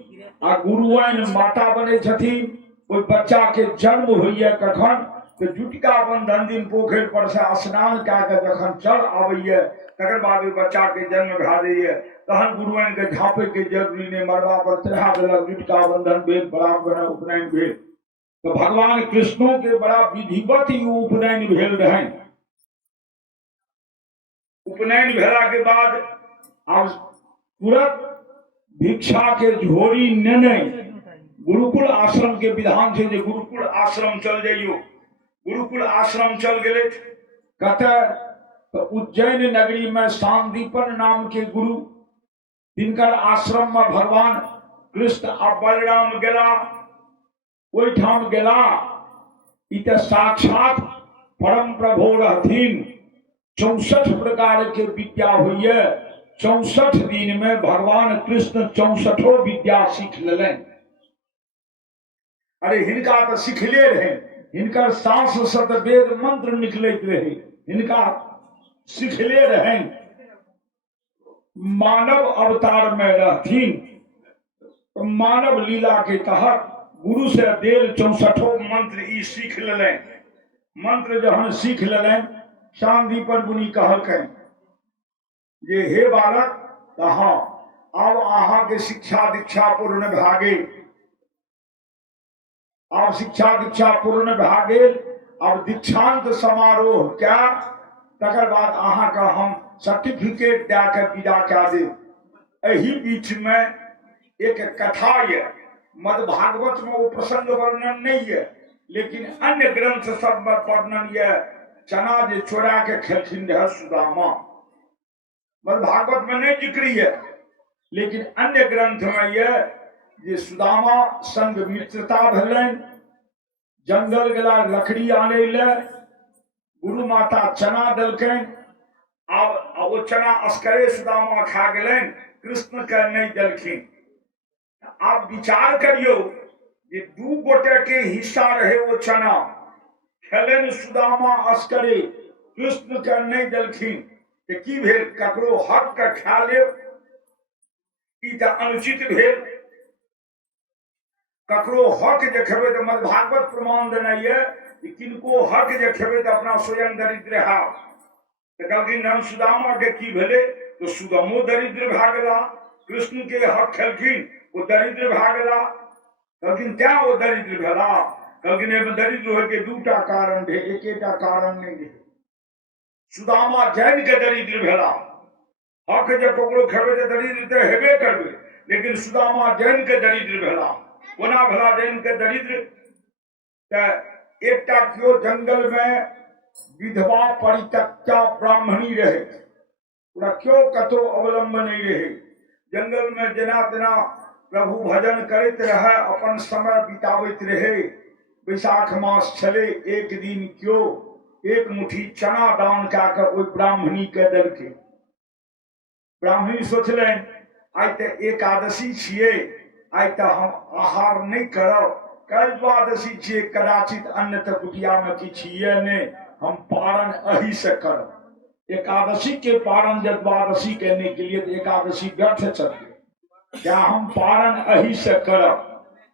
आ गुरुआइन माता बने छथिन। कोई बच्चा के जन्म होइए कखन तो जुटिका बंधन दिन पोखरि पर से स्नान कए के जखन चल आबैए तकर बाद बच्चा के जन्म भए जाइए। तहन गुरुआइन के झाँपे के जरूरी नहीं, मरबा पर चढ़ा देलक, जुटिका बंधन भेल, बरात बना उपनयन भेल। तो भगवान कृष्णों के बड़ा विधिवत ही उपनयन भेल रहे। उपनयन भेला के बाद अब तुरंत भिक्षा के झोरी नेने गुरुकुल आश्रम के विधान से जे गुरुकुल आश्रम चल जाइयो। गुरुकुल आश्रम चल गए कतऽ तो उज्जैन नगरी में सांदीपन नाम के गुरु, जिनकर आश्रम में भगवान कृष्ण आ बलराम गेला। ओहिठाम गेला इत साक्षात परम प्रभु रहथिन। 64 प्रकार के विद्या हुई। 64 दिन में भगवान कृष्ण 64 विद्या सीख लें। अरे हिनका तो सिखले रहे, हिनकर सांस सत वेद मंत्र निकलते रहे, हिनका सिखले रहे। मानव अवतार में रहथिन तो मानव लीला के तहत गुरु से देल 64 मंत्र ई सीख लें। मंत्र जहन सीख लें शांतिपन मुनि कहलकै जे हे बालक कहा अब अहाँ के शिक्षा दीक्षा पूर्ण भए गेल, अब शिक्षा दीक्षा पूर्ण भए गेल, अब दीक्षांत समारोह क्या तकर बाद अहाँ के हम सर्टिफिकेट दे के विदा कए देब। एही बीच में एक कथा है, मद भागवत में वो प्रसंग वर्णन नहीं है, लेकिन अन्य ग्रंथ सब में वर्णन है। चना जे चोरा के खेलखिन रहे सुदामा, मद भागवत में नहीं जिक्री है, लेकिन अन्य ग्रंथ में यह जे सुदामा संग मित्रता भेलनि, जंगल गेला लकड़ी आने ले, गुरु माता चना देलकनि, अब वो चना अस्करे सुदामा खा गेलनि, कृष्ण के नहीं देलखिन। आप विचार करियो जे दू गोटे के हिस्सा रहे वो चना, खेलनि सुदामा अस्करे, कृष्ण के नहीं देलखिन, तो की भेल? ककरो हक के खा लेब, ई तऽ अनुचित भेल। ककरो हक जे खेबै तऽ मद भागवत प्रमाण देने ये कि किनको हक जे खेबै तऽ अपना स्वयं दरिद्र हैब। तऽ कहलखिन हम सुदामा के की भेलै? तो सुदामो दरिद्र भए गेला, कृष्ण के हक खेलखिन वो दरिद्र भए गेला। कहलखिन क्या वो दरिद्र भेला? कहलखिन एहिमे दरिद्र होय के दूटा कारण रहे, एकेटा कारण नहीं रहे। सुदामा जानि के दरिद्र भेला, हक जे ककरो खेबै तऽ दरिद्र तऽ हेबे करबै, लेकिन सुदामा जानि के दरिद्र भेला। कोना भेला जानि के दरिद्र? तऽ एकटा केओ जंगल में विधवा परित्यक्ता ब्राह्मणी रहे, ओकरा केओ कतौ अवलंब नहीं रहे, जंगल में जेना तेना प्रभु भजन करैत रहे, अपन समय बिताबैत रहे। बैसाख मास छले, एक दिन केओ एक मुट्ठी चना दान कए के ओहि ब्राह्मणी के देलकै। ब्राह्मणी सोचलनि आइ तऽ एकादशी छियै, आइ तऽ हम आहार नहीं करब, काल्हि द्वादशी छियै, कदाचित अन्न तऽ कुटिया में किछु ये नहीं, हम पारण अही से करब। एकादशी के पारण जब द्वादशी करने के लिए तो एकादशी व्यर्थ चलते, क्या हम पारण अही से करब।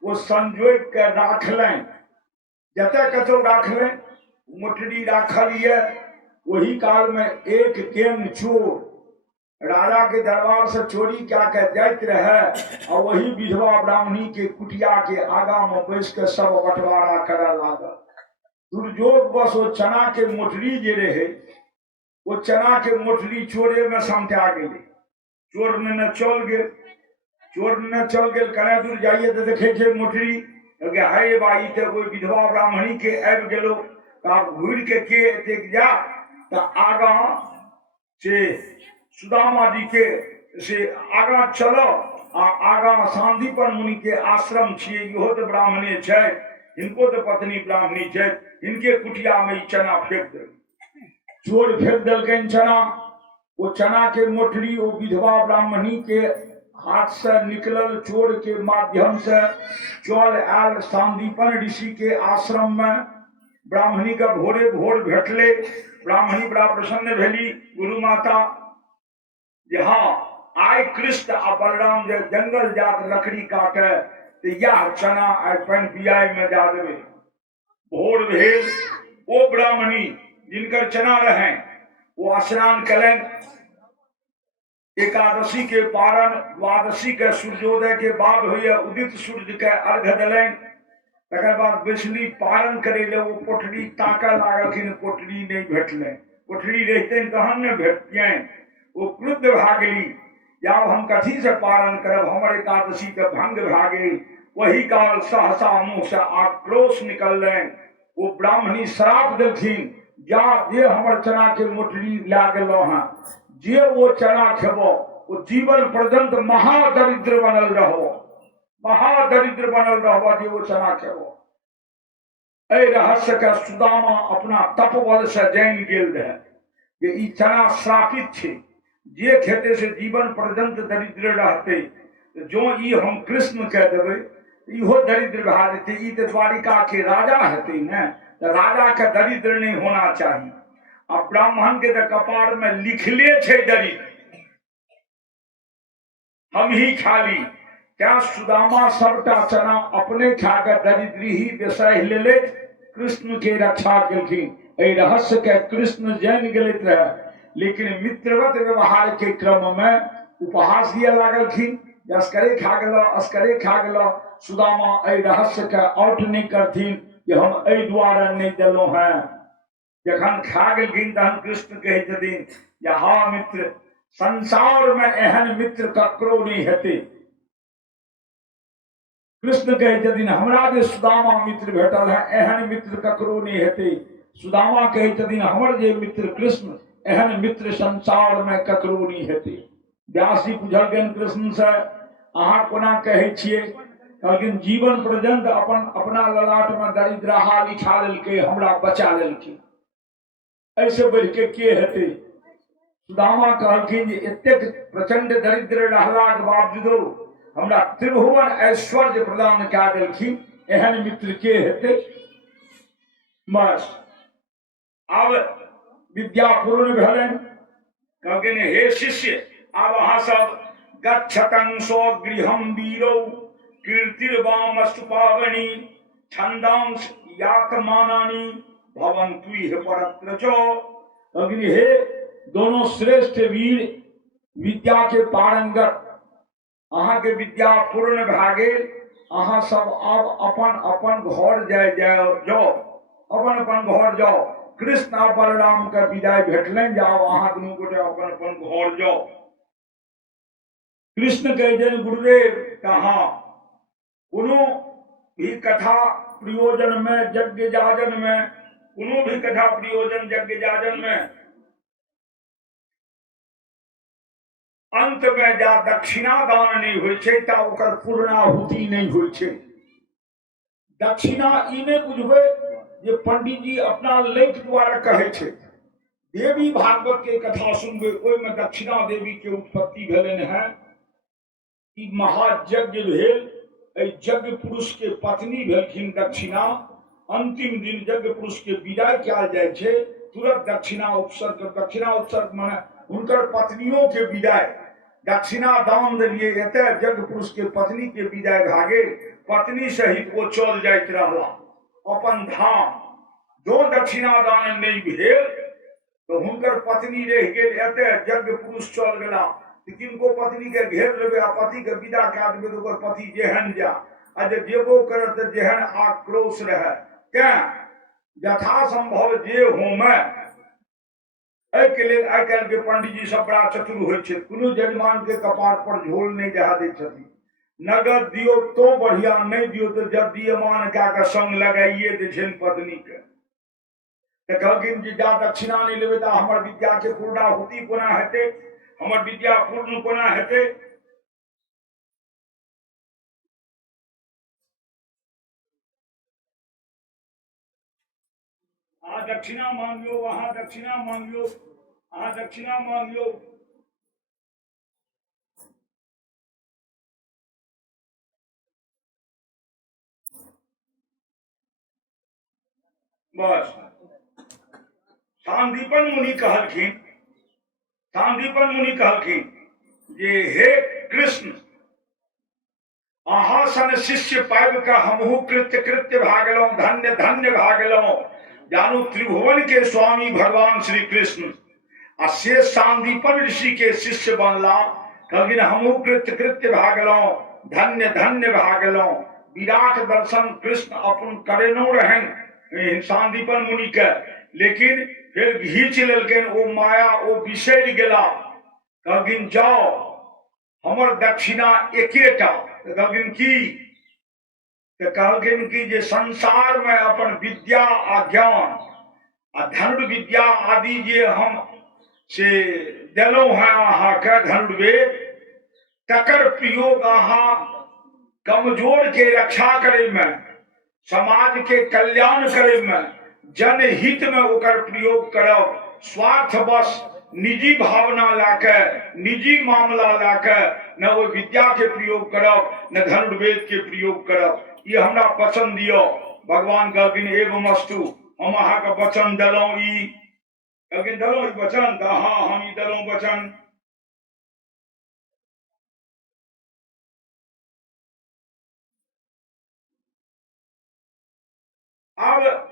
वो संजोग के राखलनि, जतऽ कतौ राखलनि, मोटरी राखल ये। वही काल में एक केन चोर राजा के दरबार से चोरी क्या के जाइत रहे, और वही विधवा ब्राह्मणी के कुटिया के आगा में बैस के सब बंटवारा करे लागल। दुर्योग बस वो चना के मोटरी जे रहे, वो चना के मोटरी चोरे में समटा गेले। चोर ने चल गेल, चोर ने चल गेल, कने दूर जाइए तो देखे छे मोटरी, हाय बाई तो कोई विधवा ब्राह्मणी के आबि गेलो, घूर के एतेक जा तो आगा से सुदामा जी के से आगा चलो, आगा शांतिपन मुनि के आश्रम छिए, इहो तो ब्राह्मणे छै, इनको तो पत्नी ब्राह्मणी छै, इनके कुटिया में चना फेंक दे। चोर फेंक देलकनि चना, वो चना के मोटरी वो विधवा ब्राह्मणी के हाथ से निकलल, चोर के माध्यम से चल आयल शांतिपन ऋषि के आश्रम में। ब्राह्मणी का भोरे भोर भेटले, ब्राह्मणी बड़ा प्रसन्न भेली। गुरु माता जे हाँ आइ कृष्ण आ बलराम जे जंगल जात लकड़ी काटे, तो यह चना आइ पानि पियाई में दे देवे। भोर भेल, ओ ब्राह्मणी जिनकर चना रहे वो स्नान करें, एकादशी के पारण, द्वादशी के सूर्योदय के बाद हुए उदित सूर्य के अर्घ दिलें। तकर बाद बैसली पारण करे ले, वो पोटरी ताकऽ लागलखिन, पोटरी नहीं भेटले। पोटरी रहते तहन न भेटियनि। वो क्रुद्ध भए गेली, आब हम कथी से पारण करब, हमर एकादशी तो भंग भए गेल। वही काल सहसा मुँह से आक्रोश निकललनि। वो ब्राह्मणी श्राप देलखिन, जा जे हमर चना के मोटरी ला गेलो हैं, जे वो चना खेबो वो जीवन पर्यंत महादरिद्र बनल रहो, महादरिद्र बनल रहो जे वो चना खेबो। एहि रहस्य के सुदामा अपना तपबल से जानि गेल रहे कि ई चना श्रापित छै, जे खेते से जीवन पर्यंत दरिद्र रहते। जो ई हम कृष्ण के देबै इहो दरिद्र भए जेतै, ई तऽ द्वारिका के राजा हेतै ने, तऽ राजा के दरिद्र नहीं होना चाहिए। आ ब्राह्मण के तो कपार में लिखले छे दरिद्र, हम ही खाली। क्या सुदामा सबटा चना अपने खाकर दरिद्री ही बेसह लेले, कृष्ण के रक्षा केलखिन। ए रहस्य के कृष्ण जान गेलैत रहे, लेकिन मित्रवत व्यवहार के क्रम में उपहास दिए लागलखिन। अस्करे खा गेलो, अस्करे खा गेलो। सुदामा ए रहस्य के आउट नहीं करथिन कि हम ए द्वारा नहीं देलो हैं। जखन खा गेलखिन तहन कृष्ण कहे छथिन जे हाँ मित्र, संसार में एहन मित्र ककरो नहीं हेते। कृष्ण कहे छथिन हमरा जे सुदामा मित्र भेटल है, एहन मित्र ककरो नहीं हेते। सुदामा कहे छथिन हमर जे मित्र कृष्ण, एहन मित्र संसार में ककरो नहीं हेते। व्यास जी पूछल गेन कृष्ण से, अहाँ कोना कहे छिए? कहलखिन जीवन पर्यंत अपना ललाट में दरिद्रहा लिखा लेलकै, हमरा बचा लेलकै, ऐसे बढ़ के हेते? सुदामा कहलखिन जे एतेक प्रचंड दरिद्र रहलाक बावजूदो हमरा त्रिभुवन ऐश्वर्य प्रदान कऽ देलखिन, एहन मित्र के हेते? बस आब विद्या पूर्ण भेलनि। कहलखिन हे शिष्य, आब अहाँ सब गच्छतं स्वगृहं वीरौ कीर्तिर्वामस्तु पावनी छंदांस यातमानानि भवन्तु इह परत्र च। कहलखिन हे दोनों श्रेष्ठ वीर, विद्या के पारंगत, अहाँ के विद्या पूर्ण भए गेल। अहाँ सब आब अपन अपन घर जाओ, अपन अपन घर जाओ। कृष्ण आ बलराम के विदाई भेटलनि, जाओ अहाँ दुनू गोटे अपन अपन घर जाओ। कृष्ण कहे जन गुरुदेव, कहाँ कोनो भी कथा प्रयोजन में, यज्ञ जाजन में, कोनो भी कथा प्रयोजन यज्ञ जाजन में अंत में जा दक्षिणा दान नहीं होइ छै ता ओकर पूर्णाहुति नहीं होइ छै। दक्षिणा ई नहीं बुझबै जे पंडित जी अपना लैत द्वारा कहे छै। देवी भागवत के कथा सुनबै, ओहिमे दक्षिणा देवी के उत्पत्ति भेलनि हैं। ई महायज्ञ भेल, यज्ञ पुरुष के पत्नी भेलखिन दक्षिणा। अंतिम दिन यज्ञ पुरुष के विदाई कयल जाय छै, तुरंत दक्षिणा उत्सर्ग। दक्षिणा उत्सर्ग माने हुनकर पत्नियों के विदाई। दक्षिणा दान दिलिए एते, यज्ञ पुरुष के पत्नी के विदाई भए गेल, पत्नी सहित वो चल जाइत रहला अपन धाम। जो दक्षिणा दान नहीं भेल तो हुनकर पत्नी रह गेल एते, यज्ञ पुरुष चल गेला। किनको पत्नी के घेर लेबे आ पति के विदा कऽ देबे तो ओकर पति जेहन जा, आ जे जेबो करत जेहन आक्रोश रहे, तें यथासंभव जे होमे। के लिए आइ काल्हि के पंडित जी सब बड़ा चतुर होइ छै, कोनो यजमान के कपार पर झोल नहीं दहा दै छथिन। नगद दियो तो बढ़िया, नहीं दियो तो जदीयमान कऽ के संग लगाइए दै छनि पत्नी के। तऽ कहलखिन जे जा दक्षिणा नहीं लेबै तऽ हमर विद्या के पूर्णाहुति कोना हेतै, हमर विद्या पूर्ण कोना हेतै? अहाँ दक्षिणा मांगियो, अहाँ दक्षिणा मांगियो, अहाँ दक्षिणा मांगियो। बस सांदीपन मुनि कहलखिन, सांदीपन मुनि कहलखिन जे हे कृष्ण, अहाँ सन शिष्य पाबि कऽ हमहू कृत्य कृत्य भए गेलहुँ, धन्य धन्य भए गेलहुँ। जानू त्रिभुवन के स्वामी भगवान श्री कृष्ण आ से सांदीपन ऋषि के शिष्य बनला। कहलखिन हमहू कृत्य कृत्य भए गेलहुँ, धन्य धन्य भए गेलहुँ। विराट दर्शन कृष्ण अपन करेनो रहनि सांदीपन मुनि के, लेकिन फिर घींच लेलखिन ओ माया, ओ बिसरि गेला। कहलखिन जाओ हमर दक्षिणा एकेटा। कहलखिन की? कहलखिन कि जे संसार में अपन विद्या आ ज्ञान आ धनुर्विद्या आदि जे हम से देलहुं हैं अहाँके धनुर्वेद, तकर प्रयोग अहाँ कमजोर के रक्षा करे में, समाज के कल्याण करे में, जनहित में ओकर प्रयोग करब। स्वार्थवश निजी भावना लाके, निजी मामला लाके न वो विद्या के प्रयोग करब, न धनुर्वेद के प्रयोग करब। ये हमरा वचन दियो। भगवान कहलखिन एवं अस्तु, हम अहाँके वचन देलहुँ। ई कहलखिन देलहुँ ई वचन? तऽ हाँ हम ई देलहुँ वचन। अब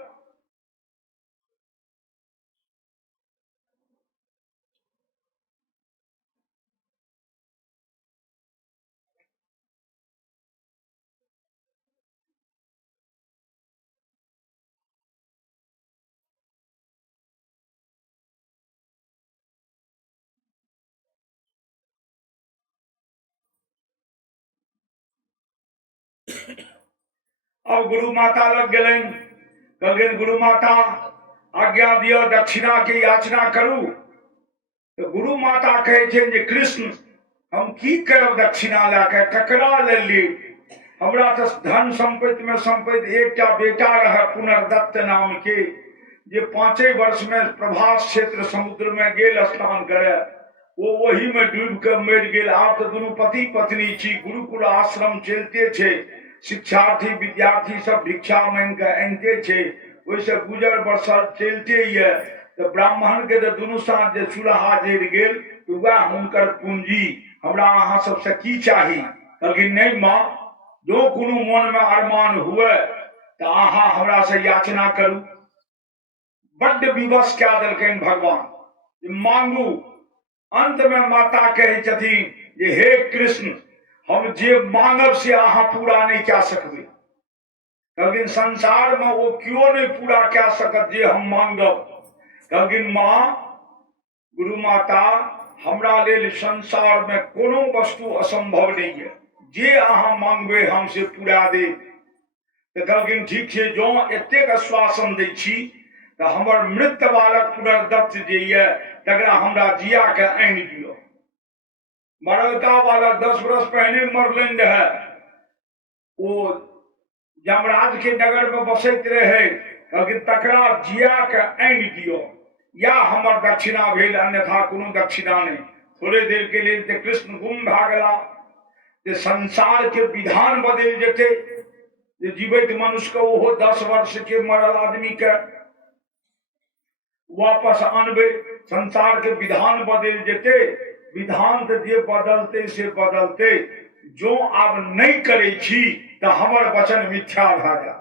अब गुरु माता लग गए, कहलिन गुरु माता आज्ञा दियो दक्षिणा के याचना करू। तो गुरु माता कहे छे जे कृष्ण हम की करब दक्षिणा लाके, ककरा लेली? हमरा तो धन संपत्ति में संपत्ति एकटा बेटा रहे पुनर्दत्त नाम के, जे 5 वर्ष में प्रभास क्षेत्र समुद्र में गेल स्नान करे, वो वही में डूब के मर गेल। आप तो दोनों पति पत्नी छी, गुरुकुल आश्रम चलते छे, शिक्षार्थी विद्यार्थी सब भिक्षा मांग के आनते छे, वैसे गुजर बसर चलते ये। तो ब्राह्मण के तो दोनों साथ जे चूल्हा जर गेल तो वह हुनकर पूंजी, हमरा अहाँ सबसे की चाही? कहलखिन नहीं माँ, जो कोनो मन में अरमान हुए तो अहाँ हमरा से याचना करू। बड्ड विवश क्या दिलखिन भगवान, मांगू। अंत में माता कहे छथिन जे हे कृष्ण हम जे मांगब से अहाँ पूरा नहीं क्या सकबे। कहलखिन संसार में वो क्यों नहीं पूरा क्या सकत जे हम मांगब? कहलखिन माँ, गुरु माता हमरा लेल संसार में कोनो वस्तु असंभव नहीं है, जे अहाँ मांगबे हमसे पूरा दे। तो कहलखिन ठीक है, जो एतेक आश्वासन दै छी तो हमर मृत बालक पुनर्दत्त जे ये तकरा हमरा जिया के आन दियो। मरलका बालक 10 वर्ष पहले मरलन रहे, वो यमराज के नगर में बसैत रहे, कहलखिन तकरा जिया के आन दियो या हमर दक्षिणा भेल, अन्यथा कोनो दक्षिणा नहीं। थोड़े देर के लिए तो कृष्ण गुम भ गला, संसार के विधान बदल जेते, जीवित मनुष्य को वो 10 वर्ष के मरल आदमी के वापस आनबे, संसार के विधान बदल जेते। विधान तो जे बदलते से बदलते, जो आप नहीं करे छी तो हमर वचन मिथ्या भ जा।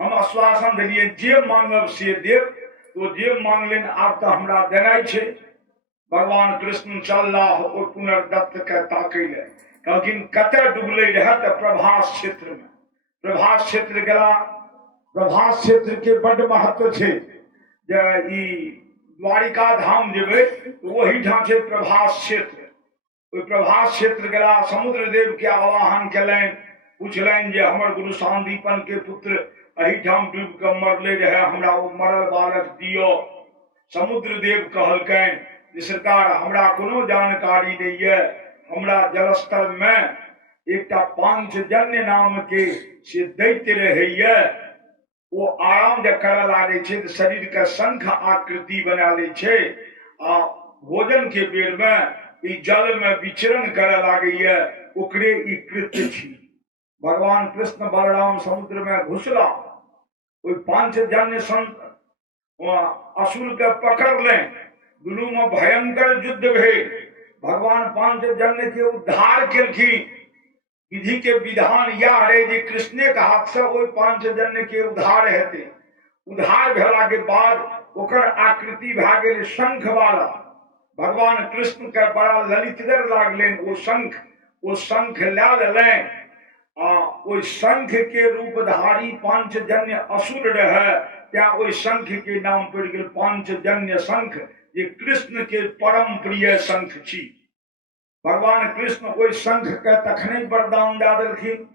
हम आश्वासन दिलिए जे मांगब से देव, तो जे मांगलिन आप तो हमरा देनाई छे। भगवान कृष्ण चलला और पुनर्दत्त के ताकै ले, कहलखिन कते डूबले रहे तो प्रभास क्षेत्र में। प्रभास क्षेत्र गेला, प्रभास क्षेत्र के बड़ महत्व छे। द्वारिका धाम जेबे तो वही ठाम छे प्रभास क्षेत्र। प्रभास क्षेत्र गेला, समुद्र देव के आवाहन कलन, पूछलन जे हमर गुरु सांदीपन के पुत्र एही ठाम डूब के मरले रहे, हमरा वो मरल बालक दियो। समुद्र देव कहलकन जे सरकार हमरा कोनो जानकारी नहीं है, हमरा जलस्तर में एकटा पांचजन्य नाम के से दैत्य रहैया, वो आराम जे करे लागे छे तो शरीर के शंख आकृति बना ले छे, आ भोजन के बेर में ई जल में विचरण करे लागैया, ओकरे ई कृत्य छी। भगवान कृष्ण बलराम समुद्र में घुसला, कोई पांचजन्य संत असुर के पकड़ ले, दुनू में भयंकर युद्ध भेल। भगवान पांचजन्य के उद्धार केलखिन। विधि के विधान या रहे जे कृष्णे के हाथ से वो पांचजन्य के उद्धार हेते। उद्धार भेला के बाद ओकर आकृति भा गेल शंख वाला। भगवान कृष्ण के बड़ा ललितगर लागलेन वो शंख ला लेलेन, ओ शंख के रूपधारी पांचजन्य असुर रहे, त्या ओई शंख के नाम पड़ गेल पांचजन्य शंख, जे कृष्ण के परम प्रिय शंख छी। भगवान कृष्ण ओई शंख के तखने वरदान दे देलखिन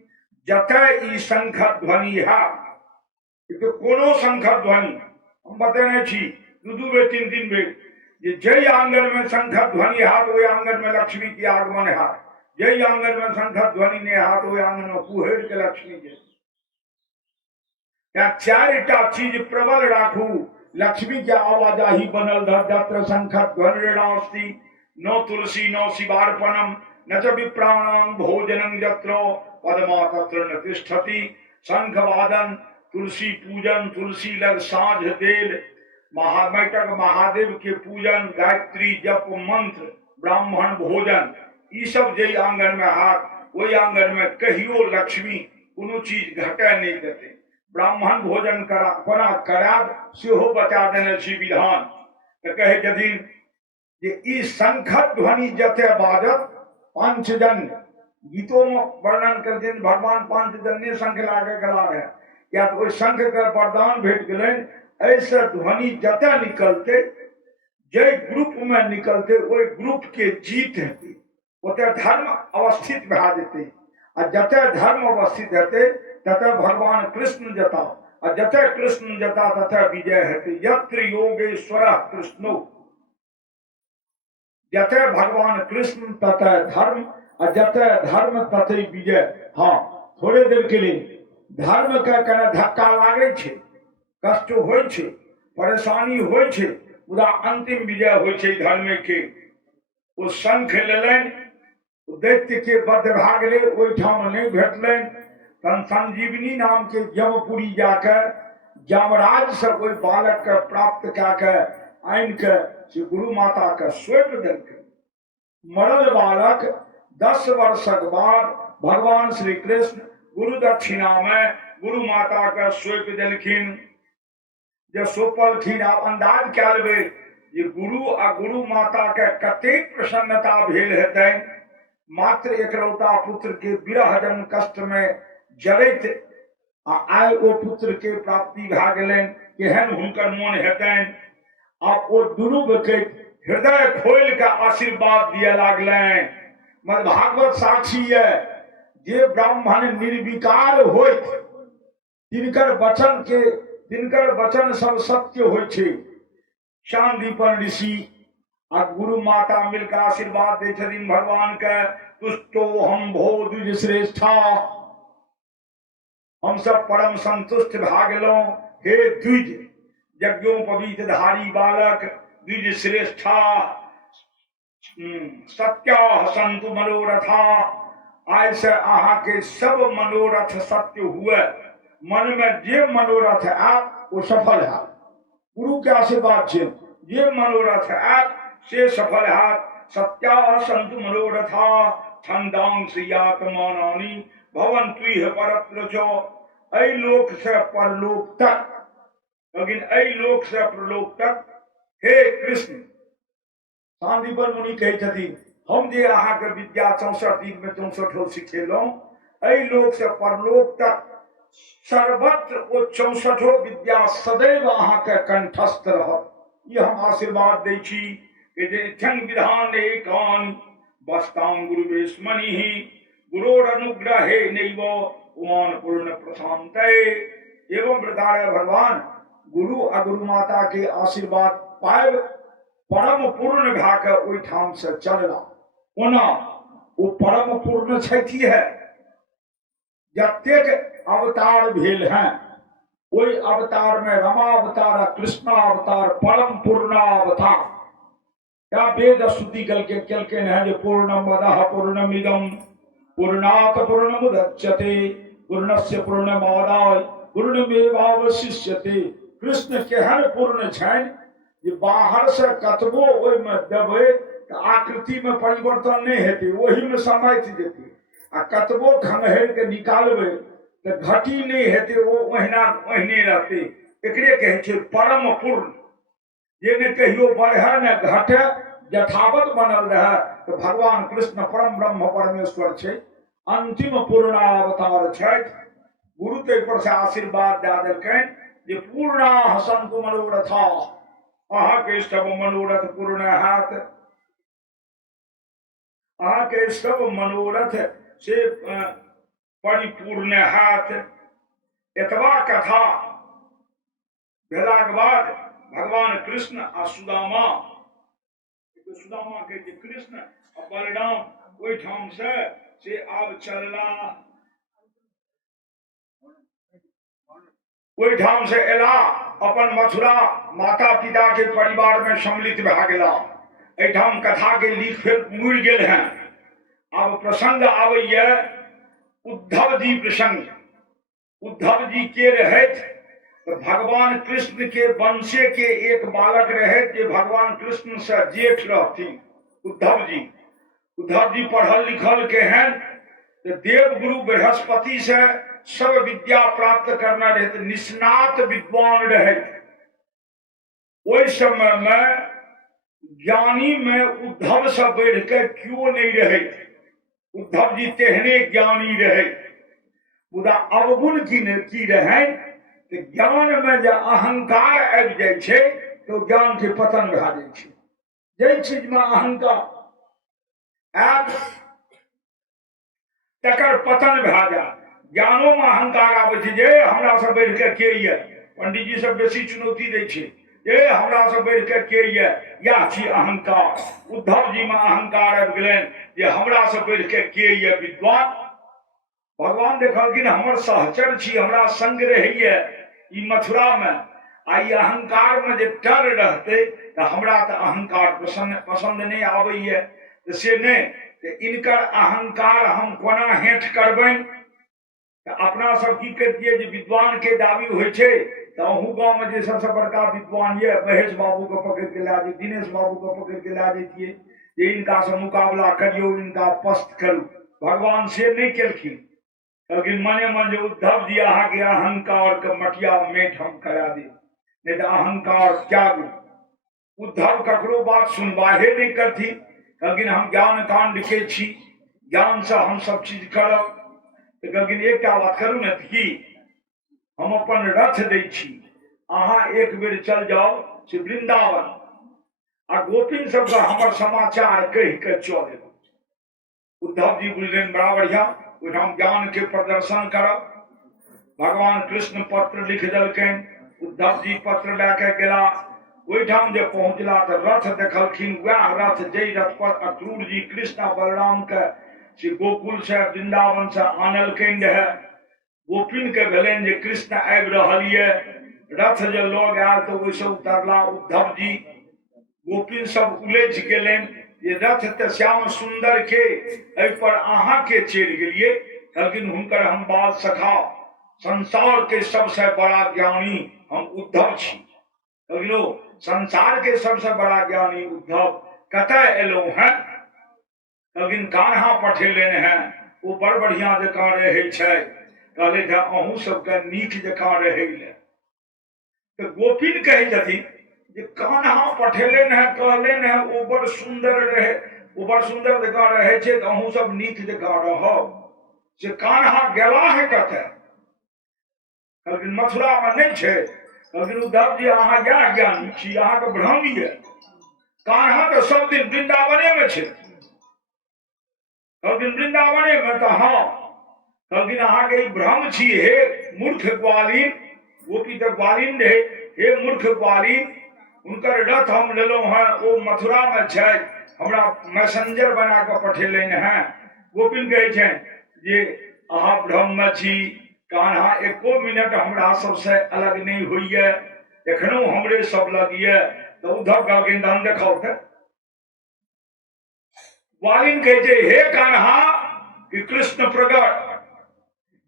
जतय ई शंख ध्वनि है। तो कोनो शंख ध्वनि हम बतेने छी, दू बेर 3 बेर, जे जय आंगन में शंख ध्वनि है तो ओई आंगन में लक्ष्मी के आगमन है, जय आंगन में शंख ध्वनि नहीं है तो ओई आंगन में कुहेड़ के लक्ष्मी के। या 4टा चीज प्रबल राखू, लक्ष्मी के आवाजाही बनल रह। जत्र शंख ध्वनि नास्ति नो तुलसी नो शिवार्पणम न च विप्राणां भोजनं यत्र पद्मा तत्र न तिष्ठति। शंख वादन, तुलसी पूजन, तुलसी लग साँझ देल, महामैटक महादेव के पूजन, गायत्री जप मंत्र, ब्राह्मण भोजन, ई सब जे आंगन में हाथ, वही आंगन में कहियो लक्ष्मी कोनो चीज घटे नहीं देते। ब्राह्मण भोजन करा कोना कराब सेहो बता देने छी विधान। तो कहे यदि जे ई शंख ध्वनि जते बाजत पांचजन्य, गीतों में वर्णन करते भगवान पांचजन्य शंख लागे गला रहे, या तो शंख का वरदान भेट गलन। ऐसे ध्वनि जते निकलते, जय ग्रुप में निकलते, वही ग्रुप के जीत हेते, ओते धर्म अवस्थित भा जेते। आ जते धर्म अवस्थित हेते तते भगवान कृष्ण जता, आ जते कृष्ण जता तते विजय हेते। यत्र योगेश्वर कृष्णो, जते भगवान कृष्ण तते धर्म, आ जते धर्म तते विजय। हाँ, थोड़े देर के लिए धर्म के कने धक्का लागे छे, कष्ट होय छे, परेशानी होय छे, मुदा अंतिम विजय होय छे धर्म के। ओ शंख लेलैन, दैत्य के बध भा गेलै, ओहिठाम नहीं भेटलैन, तहन संजीवनी नाम के जमपुरी जाके यमराज से ओहि बालक के प्राप्त कए के आनि के से गुरु माता के सौंप देलकै। मरल बालक 10 वर्षक बाद भगवान श्री कृष्ण गुरु दक्षिणा में गुरु माता के सौंप देलखिन। जे सौंपलखिन, आब अंदाज कए लेबै जे गुरु आ गुरु माता के कतेक प्रसन्नता भेल हेतैन। मात्र एकलौता पुत्र के विरह जन्म कष्ट में जड़ैत आइ ओ पुत्र के प्राप्ति भए गेलनि, केहन हुनकर मोन हेतनि। आब ओ दुनू के हृदय खोल के आशीर्वाद दिए लागलनि। मद भागवत साक्षी है, जे ब्राह्मण निर्विकार होइत तिनकर वचन सब सत्य होय छे। शांतिपन ऋषि आ गुरु माता मिलकर आशीर्वाद दे छथिन भगवान के, तुष्टो हम भो द्विज श्रेष्ठा, हम सब परम संतुष्ट भा गेलौं। हे द्विज, यज्ञोपवीत धारी बालक, द्विज श्रेष्ठा, सत्या संतु मनोरथा, आय से अहाँ के सब मनोरथ सत्य हुए। मन में जे मनोरथ आयत वो सफल है। गुरु के आशीर्वाद से जे मनोरथ आयत से सफल है। सत्या संतु मनोरथा, छंदांसयात्मानानि भवन्तु परत्रचो। ऐ लोक से परलोक तक, लेकिन ऐ लोक से परलोक तक हे कृष्ण, शांतिपर मुनि कहै छथिन, हम जे अहाँ के विद्या 64 दिन में 64 सिखेलौं, ऐ लोक से परलोक तक सर्वत्र ओ 64 विद्या सदैव अहाँ के कंठस्थ रहत। ये हम आशीर्वाद दै छी कि जे छंग विधान एकान बस्तां गुरुवेश्मनि, गुरोर अनुग्रहे नैव उमान पूर्ण प्रशांते। एवं प्रकार भगवान गुरु आ गुरु माता के आशीर्वाद पायब परम पूर्ण भए के ओहिठाम से चलला। ओना ओ परम पूर्ण छथि है। जतेक अवतार भेल हैं, ओहि अवतार में रमा अवतार, कृष्ण अवतार, परम पूर्ण अवतार। क्या वेद स्तुति केलके हैं जो पूर्णमदः पूर्णमिदं पूर्णात् पूर्णमुदच्यते पूर्णस्य पूर्णमादाय पूर्णमेवावशिष्यते। कृष्ण केहन पूर्ण छनि जे बाहर से कतबो ओहि में देबै तऽ आकृति में परिवर्तन नहीं हेतै, ओही में समाइत जेतै। आ कतबो खंघेर के निकालबै तऽ घटी नहीं हेतै, ओ ओहिने रहतै। एकरे कहै छै परम पूर्ण। जे ने कहियो बढ़े न घटे, यथावत बनल रहे। तो भगवान कृष्ण परम ब्रह्म परमेश्वर छे, अंतिम पूर्णावतार छथि। गुरु ते पर से आशीर्वाद दे देलकनि जे पूर्णा संतु मनोरथा, अहाँ के सब मनोरथ पूर्ण हैत। अहाँ के सब मनोरथ से परिपूर्ण हैत। एतबा कथा भेलाक बाद भगवान कृष्ण आ सुदामा के कृष्ण आ बलराम ओहिठाम से आब चलला, ओहिठाम से एला अपन मथुरा माता पिता के परिवार में सम्मिलित भए गेला। एहिठाम कथा के लिख फेर मुड़ि गेल हैं। आब प्रसंग आबैया उद्धव जी प्रसंग। उद्धव जी के रहैत तो भगवान कृष्ण के वंशे के एक बालक रहे जे भगवान कृष्ण से जेठ रहती, उद्धव जी। उद्धव जी पढ़ल लिखल के हैं, तो देव गुरु बृहस्पति से सब विद्या प्राप्त करना रहे, तो निष्णात विद्वान रहे। उस समय में ज्ञानी में उद्धव से बढ़ के क्यों नहीं रहे। उद्धव जी तेहने ज्ञानी रहे, मुदा अवगुण की रहे। तो ज्ञान में जो अहंकार आबि जाय छे तो ज्ञान के पतन भए जाय छे। जे चीज में अहंकार आयत तकर पतन भए जाए। ज्ञानो में अहंकार आबै छै जे हमरा से बढ़ के ये, पंडित जी सब बेसी चुनौती दै छै जे हमरा से बढ़ के ये, या छी अहंकार। उद्धव जी में अहंकार आबि गेलनि जे हमरा से बढ़ के ये विद्वान। भगवान देखलखिन हमर सहचर छी, हमरा संग रहैया ई मथुरा में, आ ई अहंकार में जे टर रहते तो हमरा तो अहंकार पसंद नहीं आबैया, से नहीं तो इनकर अहंकार हम कोना हेठ करबनि। तो अपना सब की करतियै जे विद्वान के दाबी होइ छै तो अहू गाँव में जे सबसे बड़का विद्वान ये महेश बाबू के पकड़ के ला दी, दिनेश बाबू के पकड़ के ला देतियै जे इनका से मुकाबला करियो, इनका पस्त करू। भगवान से नहीं केलखिन, लेकिन मने मन जो उद्धव जी अहा के अहंकार के मटिया मेट हम करा दे, नहीं तो अहंकार त्यागू। उद्धव ककरो बात सुनवाहे नहीं करती, लेकिन हम ज्ञान कांड के छी, ज्ञान से हम सब चीज करब। लेकिन एक बात करू ने कि हम अपन रथ दै छी, अहाँ एक बेर चल जाओ से वृंदावन आ गोपिन सबके हमर समाचार कहि के चल। उद्धव जी बुझलनि बड़ा बढ़िया, ओहिठाम ज्ञान के प्रदर्शन करब। भगवान कृष्ण पत्र लिख देलकनि, उद्धव जी पत्र लेके गेला। ओहिठाम जे पहुंचला तो रथ देखलखिन, वह रथ जय रथ पर अक्रूर जी कृष्ण आ बलराम के से गोकुल से वृंदावन से आनलकनि रहे। गोपिन के भेलनि जे कृष्ण आबि रहल ये। रथ जे लग आयल तो ओहिसे उतरला उद्धव जी। गोपिन सब उलझि गेलनि ये रथ ते श्याम सुंदर के एहि पर अहाँ के चढ़ि गेलिए, लेकिन हुनकर हम बाल सखा, संसार के सबसे बड़ा ज्ञानी हम उद्धव छी। लेकिन संसार के सबसे बड़ा ज्ञानी उद्धव कतय एलहुं हैं, लेकिन कान्हा पठेलनि हैं, वो बड़ बढ़िया जकाँ रहै छै, कहले अहूँ सबके नीक जकाँ रहै ले। तो गोपिन कहै छथिन जे कान्हा पठेलनि हैं, कहलनि हैं वो बड़ सुंदर रहे, वो बड़ सुंदर जकाँ रहै छै, तो अहूँ सब नीक जकाँ रहब। से कान्हा गेला है कतय, लेकिन मथुरा में नहीं छै। लेकिन उद्धव जी अहाँ ज्ञान ज्ञानी छी, अहाँ के भ्रम ये। कान्हा तो सब दिन वृंदावने में छै, लेकिन वृंदावने में तो हाँ, लेकिन अहाँ के भ्रम छी। हे मूर्ख ग्वालिन, गोपी तो ग्वालिन रहे, हे मूर्ख ग्वालिन, उनकर रथ हम लेलो हैं, वो मथुरा में छै, हमरा मैसेंजर बना के पठेलनि हैं। गोपिन कहै छै जे अहाँ भ्रम में छी, कान्हा एको मिनट हमरा सबसे अलग नहीं हुई है, एखनो हमरे सब लग ये। तो उद्धव कहलखिन हम देखाओ थे। ग्वालिन कहे छै हे कान्हा कि कृष्ण प्रगट,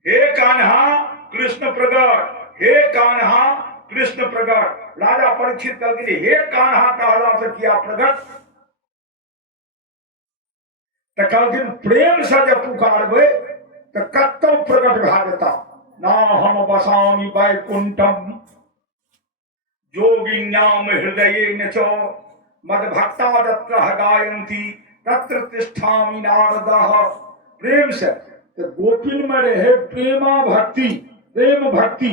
हे कान्हा कृष्ण प्रगट, हे कान्हा कृष्ण प्रगट। राजा परीक्षित कहलखिन हे कान्हा कहला से किया प्रगट, तो कहलखिन प्रेम से जब पुकारबे तो कतौ प्रगट भए जेता। ना हम बसामी वैकुंठम योगिन्याम हृदये न च मद भक्ता तत्र गायन्ति तत्र तिष्ठामि नारदः। प्रेम से तो गोपिन में रहे प्रेमा भक्ति, प्रेम भक्ति।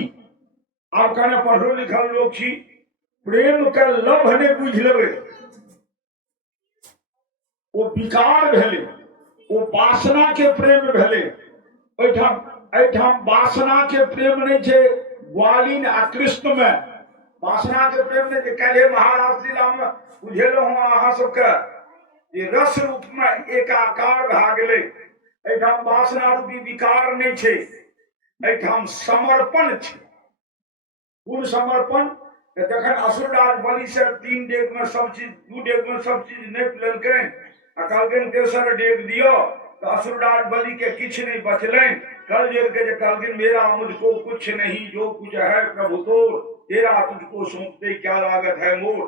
आप कहने पढ़ो लिखल लोग छी, प्रेम के लभ ने बुझ लेबे, वो विकार भेले, वो वासना के प्रेम भेले। एठाम वासना के प्रेम नहीं छे ग्वालिन आ कृष्ण में, वासना के प्रेम नहीं। कल महाराज लीला में बुझेलो हम अहाँ सबके ये रस रूप में एकाकार भए गेलै। एठाम वासना रूपी विकार नहीं छे, एठाम समर्पण छे। पूर्ण समर्पण। जखन असुरराज बलि से 3 डेग में सब चीज, 2 डेग में सब चीज नापि लेलकनि आ कहलकनि तेसर डेग दियो, तो असुरराज बलि के किछ नहीं बचलनि। कल जोड़ के कहलखिन मेरा मुझको कुछ नहीं, जो कुछ है प्रभु तोर, तेरा तुझको सौंपते क्या लागत है मोर।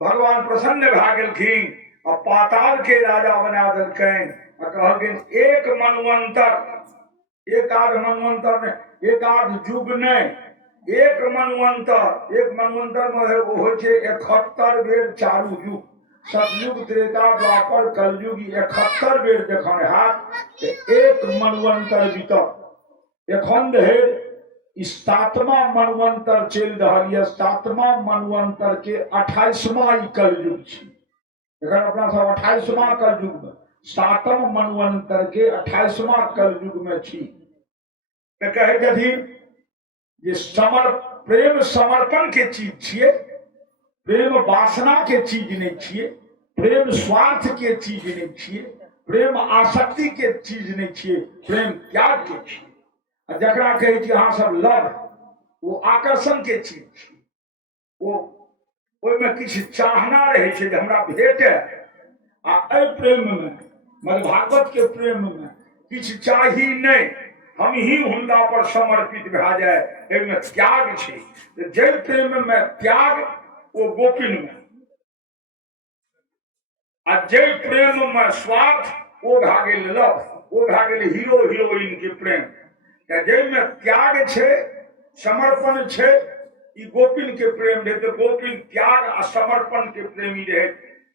भगवान प्रसन्न भए गेलखिन आ पाताल के राजा बना देलकनि। कहलखिन एक मनवंतर, एक आध मनवंतर में, एक आध युग नहीं, एक मनवंतर। एक मनवंतर में हो 71 बेर चारू युग, सतयुग त्रेता द्वापर कलयुग 71 बेर जखन हैत एक मनवंतर बीतत। एखन है 7वां मनवंतर चल रहा है, 7वां मनवंतर के 28वां कलयुग छी। एखन अपना सब 28वां कलयुग में, सातम मनवंतर के 28वां कलयुग में छी। तो कहे छथिन जे प्रेम समर्पण के चीज छिए, प्रेम वासना के चीज नहीं छिए, प्रेम स्वार्थ के चीज नहीं छिए, प्रेम आसक्ति के चीज नहीं छिए, प्रेम त्याग के छिए। जकरा कहे छी अहाँ सब लव, वो आकर्षण के चीज छिए, वो ओहिमे किछु चाहना रहे छै जे हमरा भेटे। आ प्रेम में भागवत के प्रेम में किछु चाही नहीं, हम ही हुनका पर समर्पित भए जाए, एहिमे त्याग छै। जै प्रेम में त्याग ओ गोपिन में, आ जै प्रेम में स्वार्थ ओ भए गेल लव, ओ भए गेल हीरो हीरोइन के प्रेम। जै में त्याग छै, समर्पण छै, ई गोपिन के प्रेम रहे। तो गोपिन त्याग आ समर्पण के प्रेमी रहे।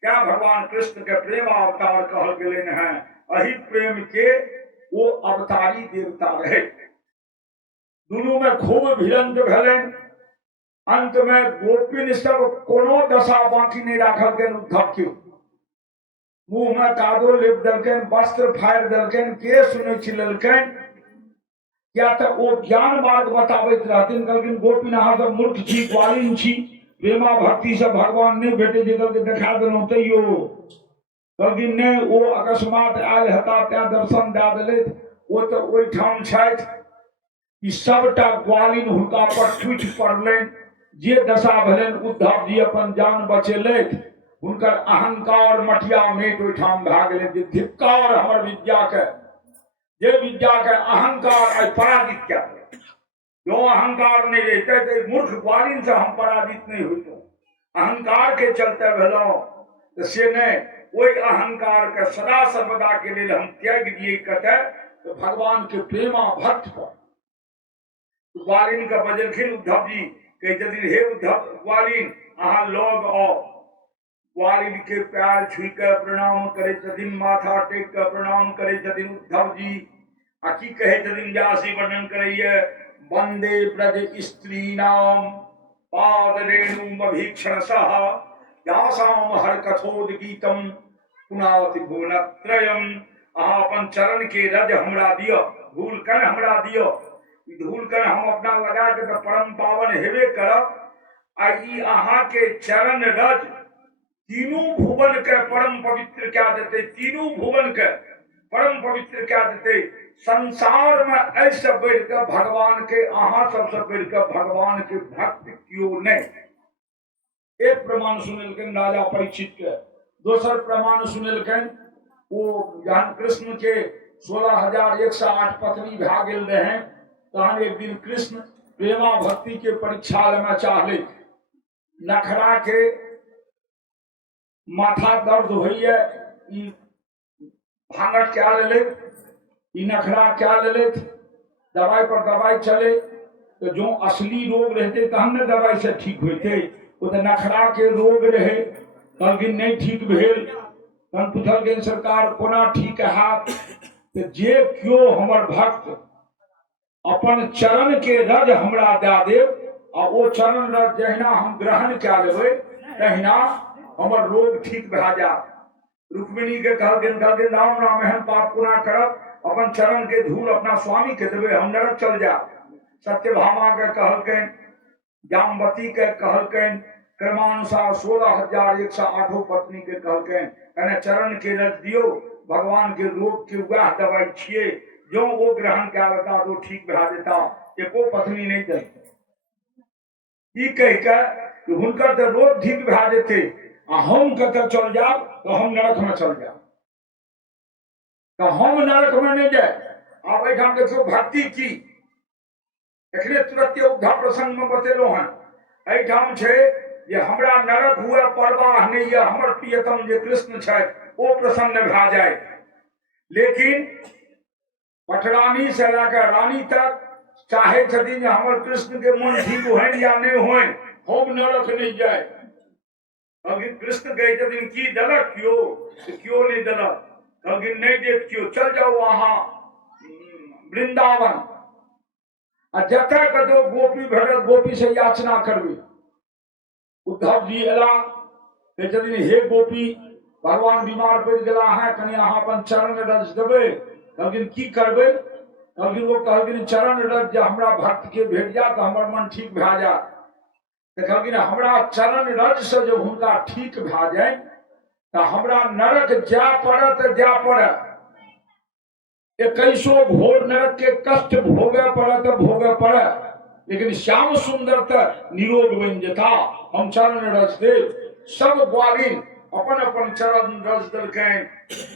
क्या भगवान कृष्ण के प्रेम अवतार कहल गेलन है। अहि प्रेम के वो अवतारी देवता रहे। दोनों में खूब भिड़ंत भेलन। अंत में गोपिन सब कोनो दशा बाकी नहीं राखल गेल उद्धव के। मुंह में कादो लेप देलकन, वस्त्र फाड़ि देलकन, केश नोचि लेलकन। क्या तो वो ज्ञान मार्ग बताबैत रहथिन। कहलखिन गोपिन अहाँ सब मूर्ख छी, ग्वालिन छी, प्रेमा भक्ति से भगवान नहीं भेटे जे कहलकै देखा देलहुँ तैयो। कहलखिन नहीं, वो अकस्मात आयल हेता तें दर्शन दए देलथि। वो तो ओहिठाम छथि कि सबटा ग्वालिन हुनका पर टूटि पड़लनि। जे दशा भेलनि उद्धव जी अपन जान बचेलथि। हुनकर अहंकार मटिया मेट ओहिठाम भए गेलनि जे धिक्कार हमर विद्या के, जे विद्या के अहंकार पराजित क्या। जो अहंकार नहीं रहते तो मूर्ख ग्वालिन से हम पराजित नहीं होते। अहंकार के चलते भेलो तो से नहीं, वही अहंकार के सदा सर्वदा के लिए हम त्याग दिए कते तो भगवान के प्रेमा भक्त पर। ग्वालिन का बजलखिन उद्धव जी, कहे हे उद्धव ग्वालिन अहाँ लोग आओ। ग्वालिन के पैर छुई के प्रणाम करे छथिन, माथा टेक के प्रणाम करे छथिन उद्धव जी। आ की कहे छथिन जासी वर्णन करैये, वंदे ब्रज स्त्री नाम पाद रेणु भीक्षण सह यासाम हर कथोद गीतम पुनावति भुवनत्रयम। अहाँ अपन चरण के रज हमरा दियो, धूल कण हमरा दियो। धूल कण हम अपना लगा के तो परम पावन हेबे करब। आ ई अहाँ के चरण रज तीनों भुवन के परम पवित्र क्या देते, तीनों भुवन के परम पवित्र क्या देते। संसार में ऐसे बढ़ के भगवान के, अहाँ सबसे बढ़ के भगवान के भक्त क्यों नहीं। एक प्रमाण सुनलकन राजा परीक्षित के। दोसर प्रमाण सुनलकन वो जहन कृष्ण के 16,108 पत्नी भए गेल रहे, तहन एक दिन कृष्ण प्रेमा भक्ति के परीक्षा लेना चाहले। नखरा के माथा दर्द होइए, भांगट क्या ले, नखरा क्या ले, दवाई पर दवाई चले तो जो असली रोग रहते तहन ने दवाई से ठीक होते। वो तो नखरा के रोग रहे, कहलखिन नहीं ठीक भेल। तहन पूछलखिन सरकार कोना ठीक हाथ। तो जे क्यों हमर भक्त अपन चरण के रज हमरा दे देव, आ वो चरण रज जहिना हम ग्रहण क्या लेबै तहिना हमर रोग ठीक भए जात। रुक्मिणी के कहलखिन राम राम एहन पाप पुना करब, अपन चरण के धूल अपना स्वामी के देवे, हम नरक चल जा। सत्यभामा के कहलकन, जामवती के कहलकन, क्रमानुसार 16,108 पत्नी के कहलकन, कहने चरण के रज दियो, भगवान के रोग के वह दवाई छिए, जो वो ग्रहण क्या लेता तो ठीक भए देता। एको पत्नी नहीं दे कह के हुनकर तो रोग ठीक भए जेते, हम कत चल जाब तो हम नरक में चल जाब, तो हम नरक में नहीं जाए। आप एठाम देखो भक्ति की एखने तुरंत उद्धार प्रसंग में बतेलो हैं। एठाम छे जे हमरा नरक हुए परवाह नहीं है, हमर प्रियतम जे कृष्ण छे वो प्रसन्न भए जाए। लेकिन पटरानी से लेकर रानी तक चाहे छथिन हमर कृष्ण के मन ठीक होन या नहीं होन, हम नरक नहीं जाए। अगर कृष्ण कहे छथिन की दलक क्यों नहीं दलक, अगर नहीं देख क्यों, चल जाओ वहां वृंदावन। जतः कदो गोपी भेटत गोपी से याचना करबे। उद्धव जी एला हे गोपी भगवान बीमार पड़ गया है, कनी अहाँ अपन चरण रज देबै। कहलखिन की करबै? कहलखिन वो कहलखिन चरण रज जे हमरा भक्त के भेट जाए तो हमर मन ठीक भए जाए। कहलखिन हमरा चरण रज से जो हुनका ठीक भए जाए तो हमरा नरक जाय पड़े, 21 घोर नरक के कष्ट भोगे पड़े, लेकिन श्याम सुंदर तो निरोग बन जेता। हम चरण रज दे। सब ग्वालिन अपन अपन चरण रज दलकैन,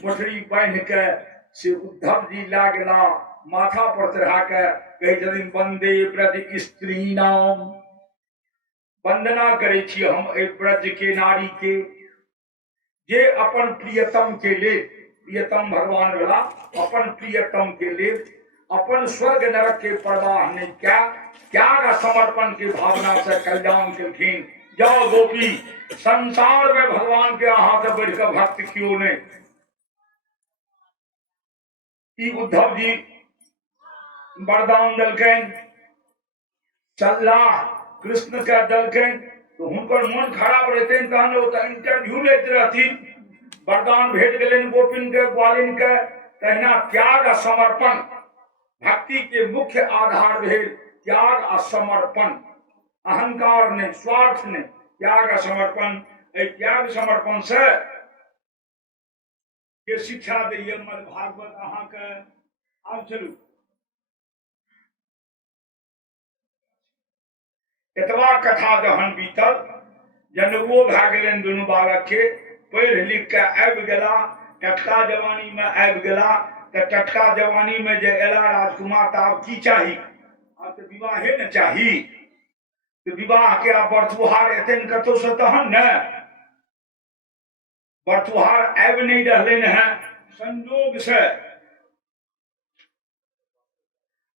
मोटरी बांध के से उद्धव जी लागला माथा पर चढ़ा के कहे छथिन वंदे ब्रज स्त्री नाम, वंदना करे छी हम एहि ब्रज के नारी के, जे अपन प्रियतम के लिए, प्रियतम भगवान वाला अपन प्रियतम के लिए अपन स्वर्ग नरक के परवाह नहीं क्या, त्याग समर्पण की भावना से कल्याण केलखिन। जाओ गोपी, संसार में भगवान के अहाँ से बढ़ के भक्त क्यों नहीं। ई उद्धव जी वरदान दलकैन, चल्ला कृष्ण के दलकैन, तो हुनकर मन खराब रहते तहन ओ त इंटरव्यू लेते रहथिन। वरदान भेट गेलनि गोपिन के ग्वालिन के, तहिना त्याग आ समर्पण भक्ति के मुख्य आधार भेल। त्याग आ समर्पण, अहंकार नहीं, स्वार्थ नहीं, त्याग आ समर्पण। त्याग समर्पण से के शिक्षा दैये मद भागवत अहाँ के। आब चलू, एतबा कथा जहन बीतल, जनेउओ भए गेलनि दुनू बालक के, पढ़ि लिख के आबि गेला, टटका जवानी में आबि गेला। तो टटका जवानी में जे एला राजकुमार तो आब की चाही? आब तो विवाहे न चाही। तो विवाह के आब बरतुहार एतन कतौ से तहन न, बरतुहार आबि नहीं रहले हैं संजोग से।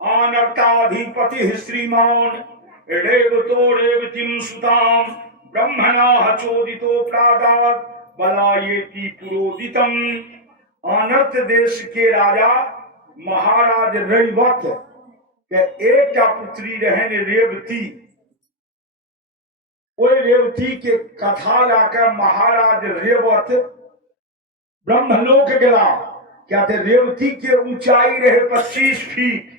आनर्ताधिपति श्रीमान रेवतो रेवतीं सुतां, ब्रह्मणा चोदितो प्रादात् बलायेति पुरोदितम्। अनर्त देश के राजा महाराज रैवत के एक पुत्री रहन रेवती। ओई रेवती के कथा लाकर महाराज रेवत ब्रह्मलोक गेला। क्या थे? रेवती के ऊंचाई रहे 25 फीट।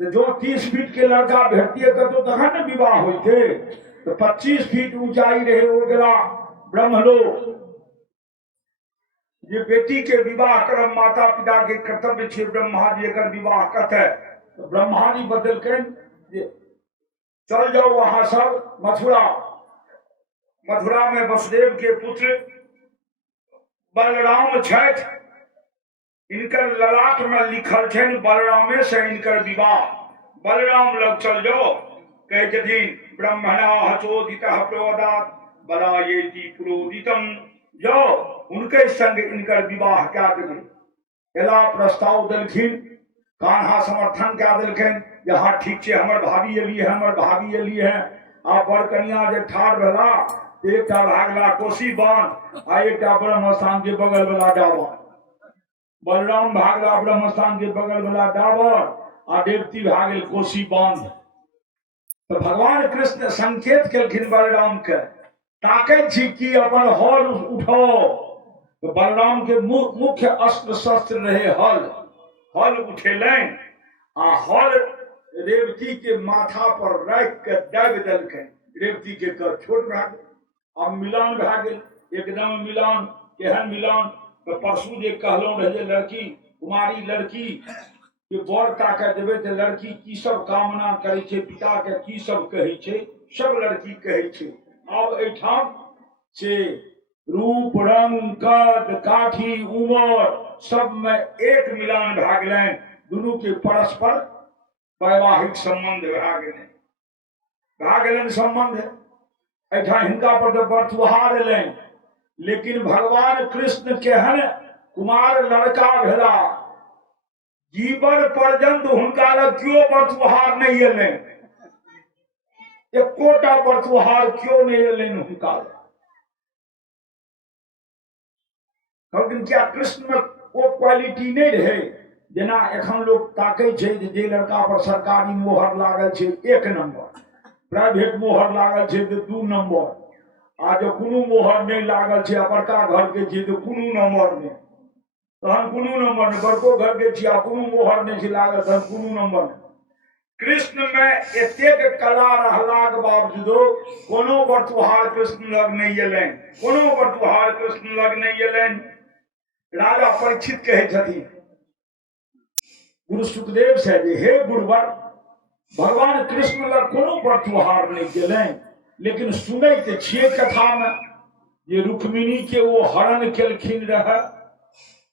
तो जो 30 फीट के लड़का भेटिए तो तखन न विवाह होते। तो 25 फीट ऊंचाई रहे वो गेला ब्रह्मलोक। ये बेटी के विवाह करब माता पिता के कर्तव्य छे। ब्रह्मा जी अगर विवाह कथे तो ब्रह्मा जी बदल कर चल जाओ वहां सब मथुरा। मथुरा में वसुदेव के पुत्र बलराम छठ, इनकर ललाट में लिखल छन बलरामे से इनकर विवाह। बलराम लग चल जाओ, कहे छथिन ब्रह्मणा हचोदितः प्रोदात् बलायेति पुरोदितम्। जाओ उनके संग इनकर विवाह क्या देवे। एला प्रस्ताव दलखिन, कान्हा समर्थन क्या दलखिन, यहाँ ठीक छे हमर भाभी एली है, हमर भाभी एली है। आ बड़ कनिया जे ठाड़ भेला, एक भागला कोसी बांध आ एक ब्रह्मस्थान के बगल वाला डाबर। बलराम भागला ब्रह्मस्थान के बगल वाला डाबर आ देवती भागल कोसी बांध। तो भगवान कृष्ण संकेत केलखिन बलराम के, ताकत छी कि अपन हल उठाओ। तो बलराम के मुख्य अस्त्र शस्त्र रहे हल। हल उठेलन आ हल रेवती के माथा पर रख के दाबि देलकै। रेवती के कर छोट भए गेल। अब मिलान भए गेल, एकदम मिलान। केहन मिलान? तो परसू जे कहलहुं रहे लड़की, कुमारी लड़की के बर ताकत देबै तो लड़की की सब कामना करे छे, पिता के की सब कहे छे, सब लड़की कहे छे। अब एठाम से रूप रंग कद काठी उमर सब में एक मिलान भए गेलनि। दुनू के परस्पर वैवाहिक संबंध भए गेलनि संबंध। एठाम हिनका पर तो बरतुहार एलनि, लेकिन भगवान कृष्ण केहन कुमार लड़का भेला, जीवन पर्यंत हुनका लग क्यों बरतुहार नहीं एलनि। एकोटा बरतुहार क्यों नहीं एलनि हुनका लग। लेकिन क्या कृष्ण में वो क्वालिटी नहीं रहे जेना एखन लोग ताकै छै जे लड़का पर सरकारी मोहर लागल छै 1 नंबर, प्राइवेट मोहर लागल छै तो 2 नंबर, आज कोनो मोहर नहीं लागल छे, बड़का घर के छी तो कोनो नंबर नहीं, तहन कोनो नंबर नहीं, बड़को घर के छी आ कोनो मोहर नहीं छे लागल तहन कोनो नंबर नहीं। कृष्ण में एतेक कला रहलाक बावजूदो कोनो बर्तुहार कृष्ण लग नहीं एलनि, कोनो बर्तुहार कृष्ण लग नहीं एलनि। राजा परीक्षित कहे छथिन गुरु सुखदेव से जे हे गुरुवर, भगवान कृष्ण लग कोनो बर्तुहार नहीं गेलनि, लेकिन सुनैत छियै कथा में जे रुक्मिणी के वो हरण केलखिन रहे,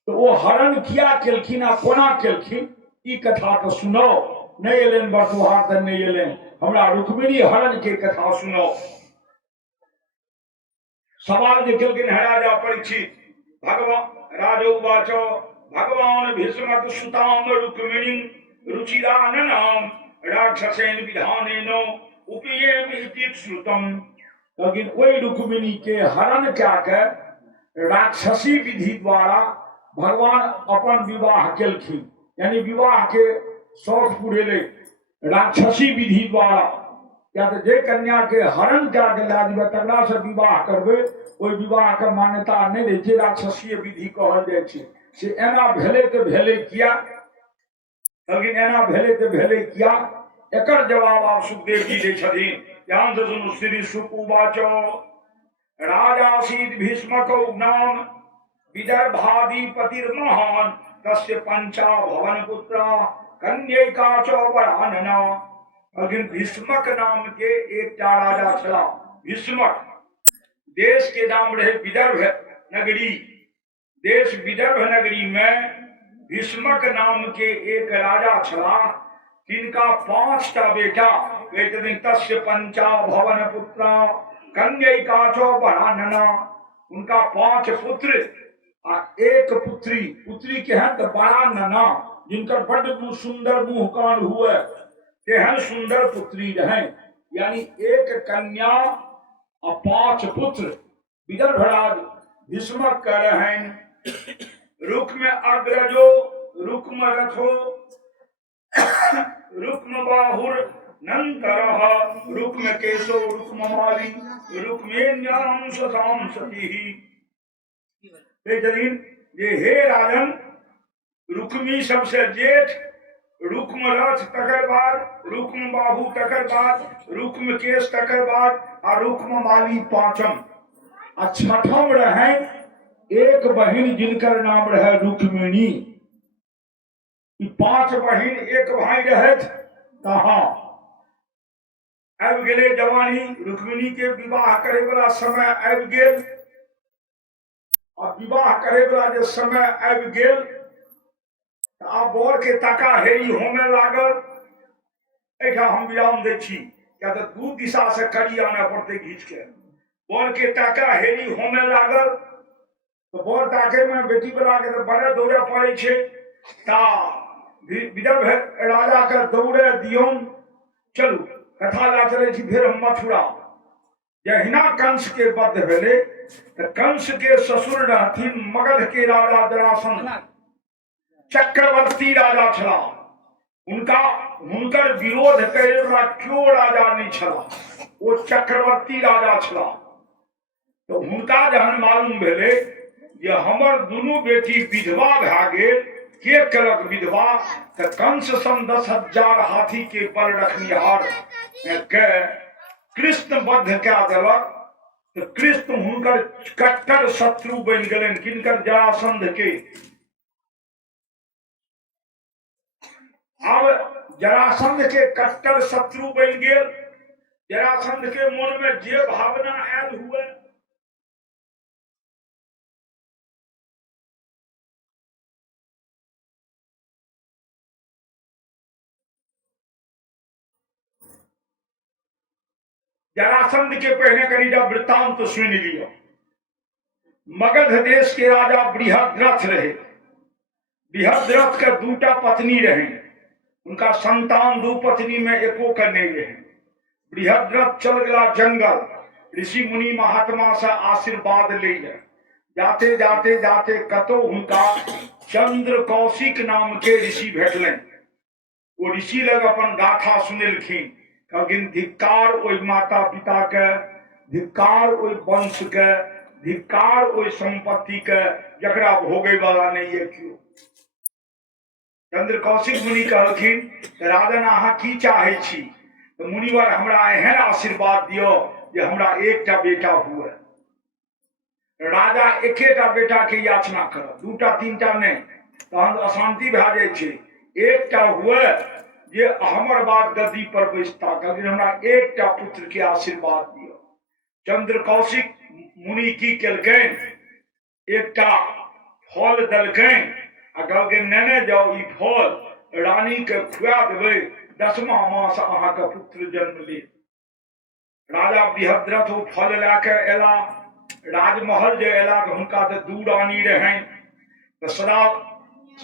तो वो हरण किया केलखिन आ कोना केलखिन ई कथा तो सुनो। नहीं एलनि बर्तुहार तऽ नहीं एलनि, हमरा रुक्मिणी हरण के कथा सुनो। सवाल जे केलखिन है राजा परीक्षित, भगवान राजो वाचो भगवान भीष्मक सुताम रुक्मिणी रुचिराननाम राक्षसेन विधानेन उपयेम इति श्रुतम। लेकिन कोई रुक्मिणी के हरण क्या के राक्षसी विधि द्वारा भगवान अपन विवाह केलखिन, यानी विवाह के शौक पुरेले राक्षसी विधि द्वारा। या तो जे कन्या के हरण क्या के ला दिबे तकरा से विवाह करबे, ओई विवाह के मान्यता नहीं रहे छै, राक्षसीय विधि कहल जाय छै। से एना भेले तो भेले किया, लेकिन एना भेले तो भेले किया, एकर जवाब आप सुखदेव जी दे छथिन। ध्यान से सुनो। श्री शुक उवाचो राजासीत भीष्मको नाम विदर्भाधिपतिर्महान तस्य पंचा भवन पुत्रा कन्यैका च वरानना। लेकिन भीष्मक नाम के एक राजा छला। भीष्मक देश के नाम रहे विदर्भ नगरी। देश विदर्भ नगरी में भीष्मक नाम के एक राजा छला, जिनका 5टा बेटा। तस्य पंचा भवन पुत्रा कन्यैका च वरानना। उनका 5 पुत्र आ 1 पुत्री। पुत्री के हैं तो वरानना, जिनका बड़ सुंदर मुंह कान हुए, तेहन सुंदर पुत्री रहे। यानी 1 कन्या और 5 पुत्र विदर्भराज भीष्मक कह रहे हैं। रुक्म अग्रजो रुक्म रथो रुक्म बाहुर नंतरः रुक्म केशो रुक्म माली रुक्मेन्याम सताम सती। ये हे राजन, रुक्मी सबसे जेठ, रुक्म रथ तकर बाद, रुक्म बाहु तकर बाद, रुक्म केश तकर बाद और रुक्म माली 5म। आ 6ठम रहे एक बहिन जिनकर नाम रहे रुक्मिणी। 5 बहिन 1 भाई रहे कहा आबि गेले जवानी। रुक्मिणी के विवाह करे वाला समय आबि गेल। और विवाह करे वाला जे समय आबि गेल तो आब बर के ताका हेरी होमे लागल। एठा हम विराम दै छी, क्या तो 2 दिशा से कड़ी आना पड़ते घींच के। बर के ताका हेरी होमे लागल तो बर ताके में बेटी वाला के तो बड़े दौड़े पड़े छे। ता विदर्भ राजा के दौड़े दियोन। चलू कथा ला चले छी फिर हम मथुरा। जहिना कंस के वध भेले तो कंस के ससुर रहथिन मगध के राजा जरासंध, चक्रवर्ती राजा छला। उनका हुनकर विरोध करे वाला क्यों राजा नहीं छला, वो चक्रवर्ती राजा छला। तो हुनका जहन मालूम भेले जे हमर दुनू बेटी विधवा भए गेल, के करक विधवा, तो कंस सन 10,000 हाथी के बल रखनिहार के कृष्ण वध कए देलक। तो कृष्ण हुनकर कट्टर शत्रु बनि गेलनि, किनकर जरासंध के। अब जरासंध के कट्टर शत्रु बन गेल। जरासंध के मन में जे भावना आयल हुए, जरासंध के पहले करीजा वृत्तांत तो सुन लियो। मगध देश के राजा बृहद्रथ रहे। बृहद्रथ के 2टा पत्नी रहे। उनका संतान 2 पत्नी में एको का नहीं रहे। बृहद्रथ चल गया जंगल, ऋषि मुनि महात्मा से आशीर्वाद ले जाते जाते जाते कतो उनका चंद्र कौशिक नाम के ऋषि भेटलन। वो ऋषि लग अपन गाथा सुनलखिन। कहलखिन धिक्कार ओहि माता पिता के धिक्कार ओहि वंश के, धिक्कार ओहि संपत्ति के जकरा भोगे वाला नहीं है क्यों। चंद्र कौशिक मुनि कहलखिन राजन अहाँ की चाहे छी, तो मुनिवर हमरा एहन आशीर्वाद दियो जे हमरा एकटा बेटा हुए। राजा एकेटा बेटा के याचना करत, दूटा तीनटा नहीं, तहन अशांति भए जाय छै। एकटा हुए जे हमर बाद गद्दी पर बैसता, कहलखिन हमरा एकटा पुत्र के आशीर्वाद दियो। चंद्र कौशिक मुनि की केलकैन, एकटा फल देलकैन आ कहलकैन नेने जाओ ई फल रानी के खुआ देबै, 10वां मास अहाँके पुत्र जन्म ले। राजा बृहद्रथ ओ फल लए के एला, राजमहल जे एला तऽ हुनका तऽ दू रानी रहनि, तऽ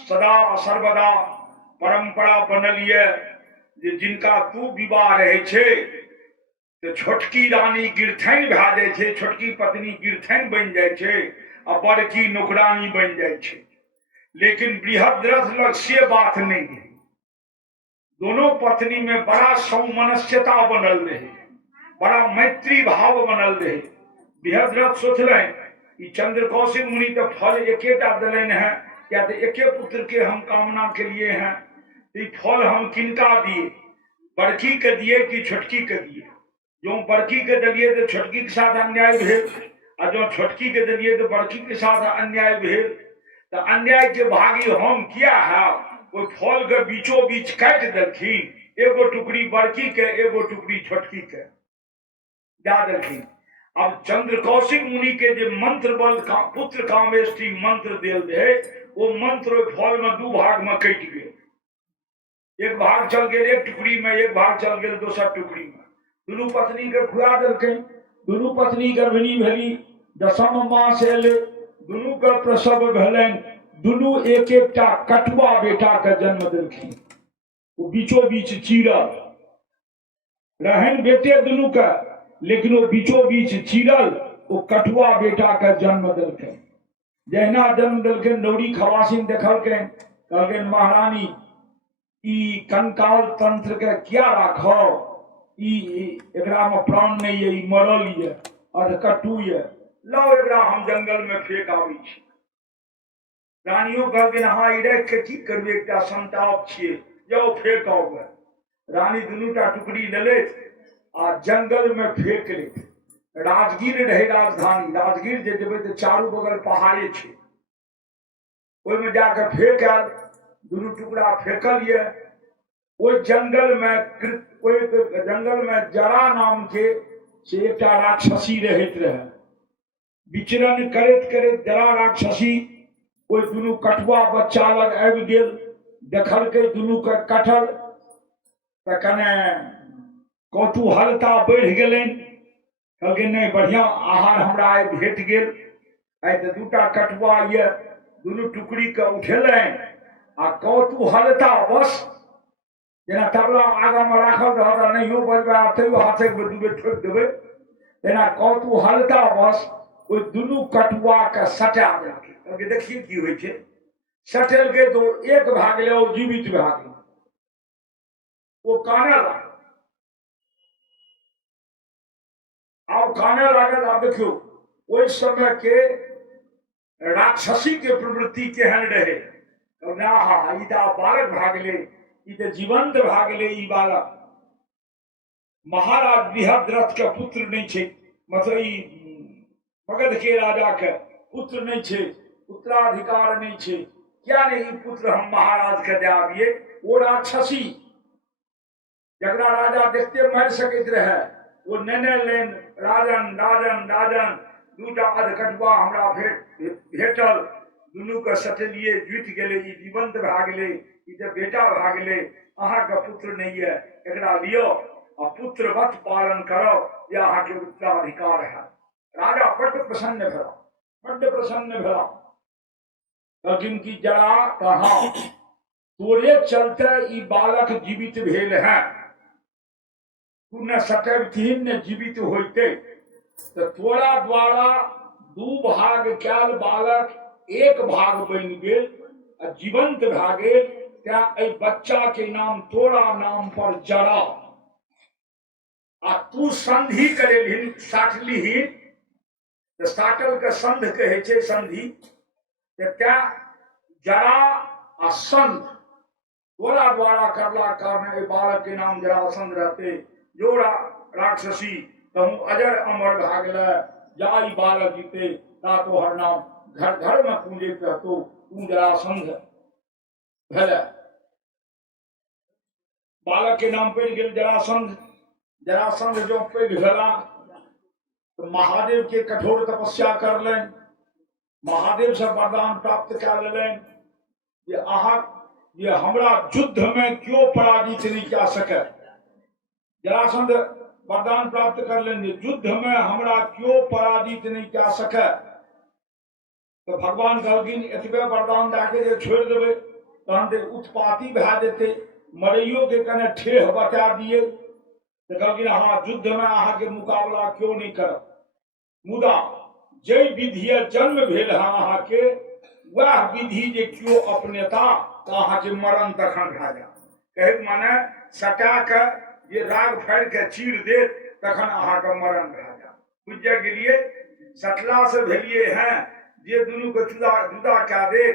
सदा सर्वदा परंपरा बनल ये जे जिनका दू विवाह रहै छै तऽ छोटकी रानी गिरथैन भए जाइ छै, छोटकी पत्नी गिरथैन बनि जाइ छै आ बड़की नौकरानी बनि जाइ छै। लेकिन बृहद्रथ लग से बात नहीं है, दोनों पत्नी में बड़ा सौमनस्यता बनल रहे, बड़ा मैत्री भाव बनल रहे। बृहद्रथ सोचलनि चंद्र कौशिक मुनि तो फल एकेटा दिलनि है, क्या तो एके पुत्र के हम कामना के लिए हैं, तो फल हम किनका दिए, बड़की के दिए कि छोटकी के दिए। जो बड़की के दिलिए तो छोटकी के साथ अन्याय भेल, और जो छोटकी के दिलिए तो बड़की के साथ अन्याय भेल। तो अन्याय के भागी हम किया है, वो फल के बीचों बीच काट देलखिन, एगो टुकड़ी बड़की के एगो टुकड़ी छोटकी के दे देलखिन। अब चंद्र कौशिक मुनि के जो मंत्र बल का पुत्र कामेष्टि मंत्र दिल रहे, वो मंत्र फल में दू भाग में कट गए। एक भाग चल गए एक टुकड़ी में, एक भाग चल गए दोसर टुकड़ी में। दुनू पत्नी के खुआ देलकै, दुनू पत्नी गर्भिणी भेली, 10म मास एले, दुनू के प्रसव भेलनि, दुनू एक एकटा कटुआ बेटा के जन्म देलखिन। वो बीचों बीच चीरल रहन बेटे दुनू के, लेकिन वो बीचों बीच चीरल, वो कटुआ बेटा के जन्म देलखिन। जहिना जन्म देलखिन नौरी खवासिन देखलखिन, कहलखिन महारानी ई कंकाल तंत्र के किया राखो, एकरा में प्राण नहीं है, ई मरल ये, अधकट्टू ये, लो एकरा हम जंगल में फेंक आबी छी। रानियों कहलखिन हाँ ई राखि के की करबे, एकटा संताप छियै, जाओ फेंक आओ। रानी दुनूटा टुकड़ी लेलथि आ जंगल में फेंक लेत। राजगीर रहे राजधानी, राजगीर जे जेबै तऽ चारू बगल पहाड़े छै, ओहिमे जाके फेंक आयल, दुनू टुकड़ा फेंकल ये। ओहि जंगल में जरा नाम के से एकटा राक्षसी रहैत रहे। विचरण करैत करैत जरा राक्षसी ओहि दुनू कटुआ बच्चा लग आबि गेल, देखलकै दुनू के कटल, तऽ कने कौतूहलता बढ़ि गेलनि। कहलकै नहीं बढ़िया आहार हमरा आइ भेट गेल, आइ तऽ दूटा कटुआ ये, दुनू टुकड़ी के उठेलनि आ कौतूहलता बस जेना तबला आगा में राखल रहत नहियो बजबा तैयो हाथे में दू बेर ठोकि देबै, तेना कौतूहलता बस ओहि दुनू कटुआ के सटा देलकै। कहलकै देखिए की होइ छै, सटेलकै तो एक भए गेलै, ओ जीवित भए गेलै, वो काने लागल। आब काने लागल। आब देखियो ओहि समय के राक्षसी के प्रवृत्ति केहन रहे, ई तऽ बालक भए गेलै, ई तऽ जीवंत भए गेलै ई बालक। महाराज बृहद्रथ के पुत्र नहीं छै, मतलब ई मगध के राजा के पुत्र नहीं छै, उत्तराधिकार नहीं छै, क्या नहीं ई पुत्र हम महाराज के दे आबिए। वो राक्षसी जकरा राजा देखते मारि सकैत रहे, वो नेने लेन राजन राजन राजन, दूटा अधकटुआ हमरा भेटल, दुनू के सटेलिए, जुटि गेलै, ई जीवंत भए गेलै, ई तऽ बेटा भए गेलै, अहाँके पुत्र नहीं है, एकरा लियो आ पुत्रवत पालन करो, ये अहाँके उत्तराधिकार है। राजा बड्ड प्रसन्न भेला, बड्ड प्रसन्न भेला। कहलखिन कि जरा कहा तोरे चलते ई बालक जीवित भेल है, तू न सकैथिन न जीवित होइते, तो तोरा द्वारा दू भाग कैल बालक एक भाग बनि गेल आ जीवंत भए गेल, त्या एहि बच्चा के नाम तोरा नाम पर जरा, आ तू संधि करेलहिन साटलिहीन तो साटल के संध कहे छे संधि क्या जरा आ संध तोरा द्वारा करला कारण बालक के नाम जरासंध रहते जोड़ा राक्षसी कहूँ अजर अमर भागल जाई बालक जीते ता तो हर नाम घर घर में पूजे कहतो तू जरासंध भेल बालक के नाम पे गेल जरासंध जरासंध जो पैघ भेला तो महादेव के कठोर तपस्या कर लें महादेव से वरदान प्राप्त कर लें ये आहा ये हमरा युद्ध में क्यों पराजित नहीं जा सके जरासंध वरदान प्राप्त कर लेंगे युद्ध में हमरा क्यों पराजित नहीं जा सके तो भगवान कहलखिन एतबे वरदान दे छोड़ देवे तहन ते उत्पाती भए जेते मरइयो के कने ठेह बता दिए तो कहलखिन हाँ युद्ध में अहाँ के मुकाबला क्यों नहीं करब मुदा जय विधि जन्म भेल है अहाँ के वह विधि जे क्यों अपनेता तो अहाँ के मरण तखन भए जा कहे माने सटा के ये राग फाड़ के चीर दे तखन अहाँ के मरण भए जा बुझे गेलिए सटला से भेलिए हैं जे दुनू के जुदा कए दे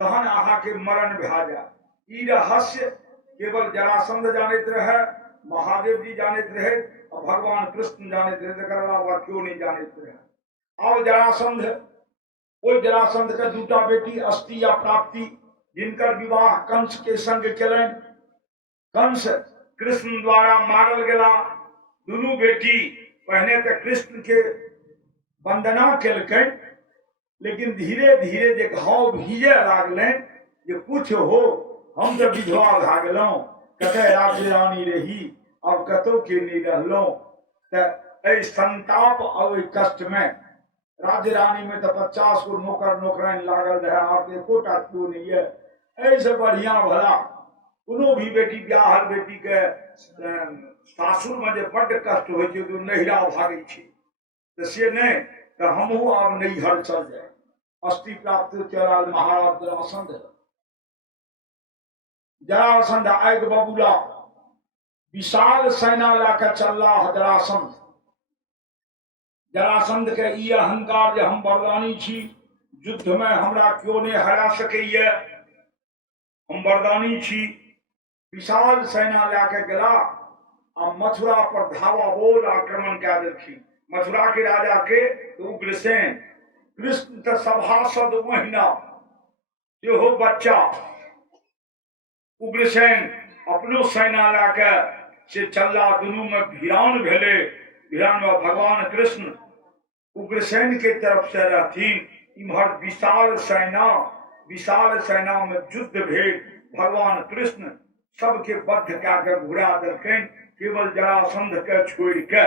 तहन अहाँ के मरण भए जा ई रहस्य केवल जरासंध जानैत रहे महादेव जी जानैत रहे और भगवान कृष्ण जानैत रहे तकर अलावा क्यों नहीं जानैत रहे अब जरासंध ओई जरासंध के दूटा बेटी अस्ति या प्राप्ति जिनकर विवाह कंस के संग केलनि कंस कृष्ण द्वारा मारल गेला दुनू बेटी पहले तो कृष्ण के वंदना केलकनि लेकिन धीरे धीरे जे घाव भीजे लागलनि जे कुछ हो हम तो विधवा भए गेलहुँ कते राज्य रानी रही अब कतौ के नहीं रहलहुँ तो संताप और कष्ट में राज्य रानी में तो 50 को नौकर नौकरानी लागल रहे आप एकोटा क्यों नहीं है ऐसे बढ़िया भला कोनो भी बेटी ब्याहल बेटी के सासुर में जे बड्ड कष्ट हो तो नहिरा भागे तो से नहीं तो हमहू आब नैहर चल जाए अस्थि प्राप्त चलाल महाराज जरासंध जरासंध आग बबूला विशाल सेना लाकर चलला जरासंध जरासंध के ई अहंकार जे हम वरदानी छी युद्ध में हमरा क्यों नहीं हरा सकैये हम वरदानी छी विशाल सेना लाके गेला आ मथुरा पर धावा बोल आक्रमण कए देलखिन मथुरा के राजा के उग्रसेन कृष्ण त सभासद महीना सेहो बच्चा उग्रसेन अपनो सेना लाके से चलला दुनू में भिरान भेले भिरान में भगवान कृष्ण उग्रसेन के तरफ से रहथिन इम्हर विशाल सेना में युद्ध भेल भगवान कृष्ण सबके बद्ध कए घुरा देलखिन केवल जरासंध के छोड़ के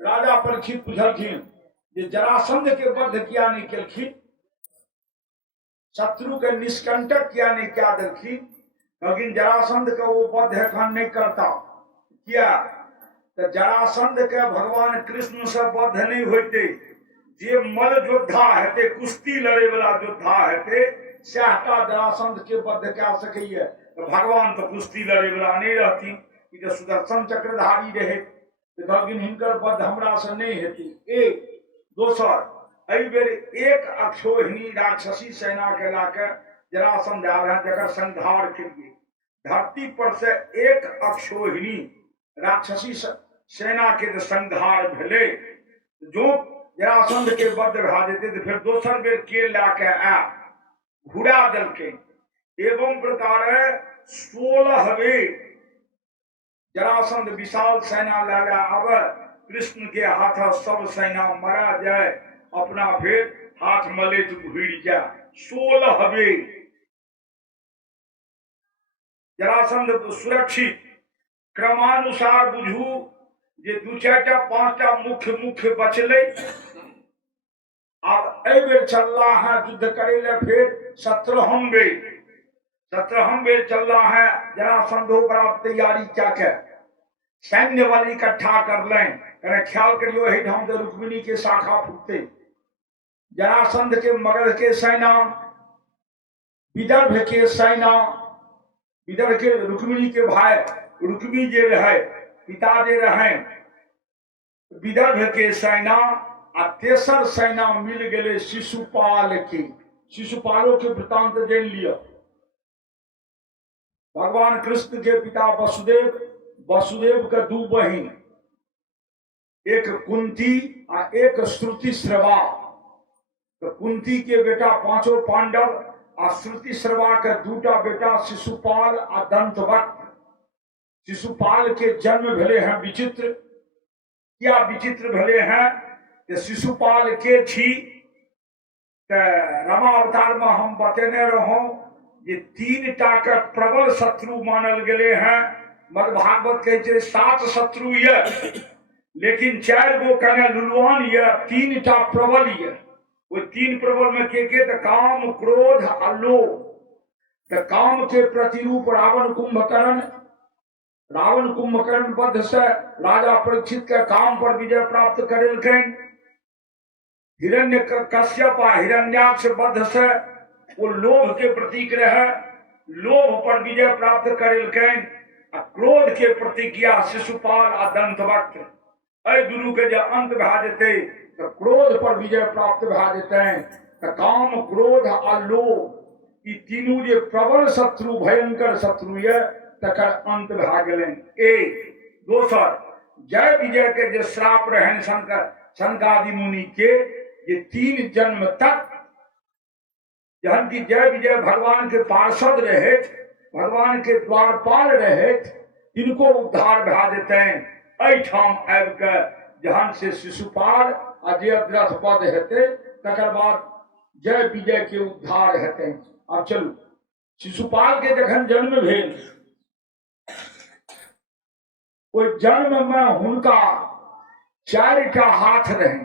राजा परीक्षित पूछलखिन जे जरासंध के बद्ध किया नहीं केलखिन शत्रु के निष्कंटक किया नहीं क्या देलखिन लेकिन जरासंध के वो बद्ध एखन नहीं करता किया तो जरासंध के भगवान कृष्ण से बद्ध नहीं होते जे मल योद्धा हेते कुश्ती लड़े वाला योद्धा हेते सहटा जरासंध के बद्ध क्या सकैये तो भगवान तो कुश्ती लड़े वाला नहीं रहती तो सुदर्शन चक्रधारी रहे तो हिनकर बद्ध हमरा से नहीं हेती एक दोसर एहि बेर एक अक्षोहिणी राक्षसी सेना के लाके जरासंध आयल है जकर संहार केलिए धरती पर से एक अक्षोहिणी राक्षसी सेना के संहार भेले जो जरासंध के बद्ध भए जेते तो फिर दोसर बेर के लाके आ घुरा देलके एवं प्रकार 16 बेर जरासंध विशाल सेना लागे आवे कृष्ण के हाथ सब सेना मरा जाए अपना फिर हाथ मलेट घुर जाए 16 बेर जरासंध सुरक्षित क्रमानुसार बुझू जे 2-4टा 5टा मुख्य बचले अब एहि बेर चलला है युद्ध करे ले फिर 17 बेर चलना है जरासंधो बड़ा तैयारी क्या के सैन्य बल इकट्ठा कर लें कने ख्याल करियो ही ढंग से रुक्मिणी के शाखा फूटते जरासंध के मगध के सेना विदर्भ के सेना विदर्भ के रुक्मिणी के भाई रुक्मी जे रहे पिता जे रहे विदर्भ के सेना आ तेसर सेना मिल गए शिशुपाल के। शिशुपालों के वृतांत जान लिया। भगवान कृष्ण के पिता वसुदेव, वसुदेव के दो बहन, एक कुंती आ एक श्रुतिश्रवा। तो कुंती के बेटा पांचों पांडव आ श्रुतिश्रवा के दूटा बेटा शिशुपाल आ दंतवक्त। शिशुपाल के जन्म भले हैं विचित्र। क्या विचित्र भले हैं कि शिशुपाल के थी रामावतार में हम बतेने रहो ये 3 टा के प्रबल शत्रु मानल गए हैं। मद्भागवत कहते 7 शत्रु ये, लेकिन 4 गो कने लुलुआन ये, 3 टा प्रबल ये। वो 3 प्रबल में के तो काम, क्रोध और लोभ। तो काम के प्रतिरूप रावण कुंभकर्ण। रावण कुंभकर्ण वध से राजा परीक्षित के काम पर विजय प्राप्त करेलखिन। हिरण्य कश्यप आ हिरण्याक्ष वध से वो लोभ के प्रतीक रहे, लोभ पर विजय प्राप्त करेलखिन। क्रोध के प्रतिक्रिया शिशुपाल आ दंतवक्त। अय दुनू के जो अंत भा जेते तो क्रोध पर विजय प्राप्त भा जेते। तो काम, क्रोध आ लोभ ई तीनू जे प्रबल शत्रु, भयंकर शत्रु ये, तकर अंत भा गेलनि। एक दोसर जय विजय के जे श्राप रहन सनकादि मुनि के, ये 3 जन्म तक जहन की जय विजय भगवान के पार्षद रहे, भगवान के द्वारपाल रहे, इनको उद्धार भा देते हैं। एठाम आबि के जहन से शिशुपाल आ जयद्रथ वध हेते, तकर बाद जय विजय के उद्धार हेते। अब चलू, शिशुपाल के जखन जन्म भेल, ओहि जन्म में हुनका 4 टा हाथ रहे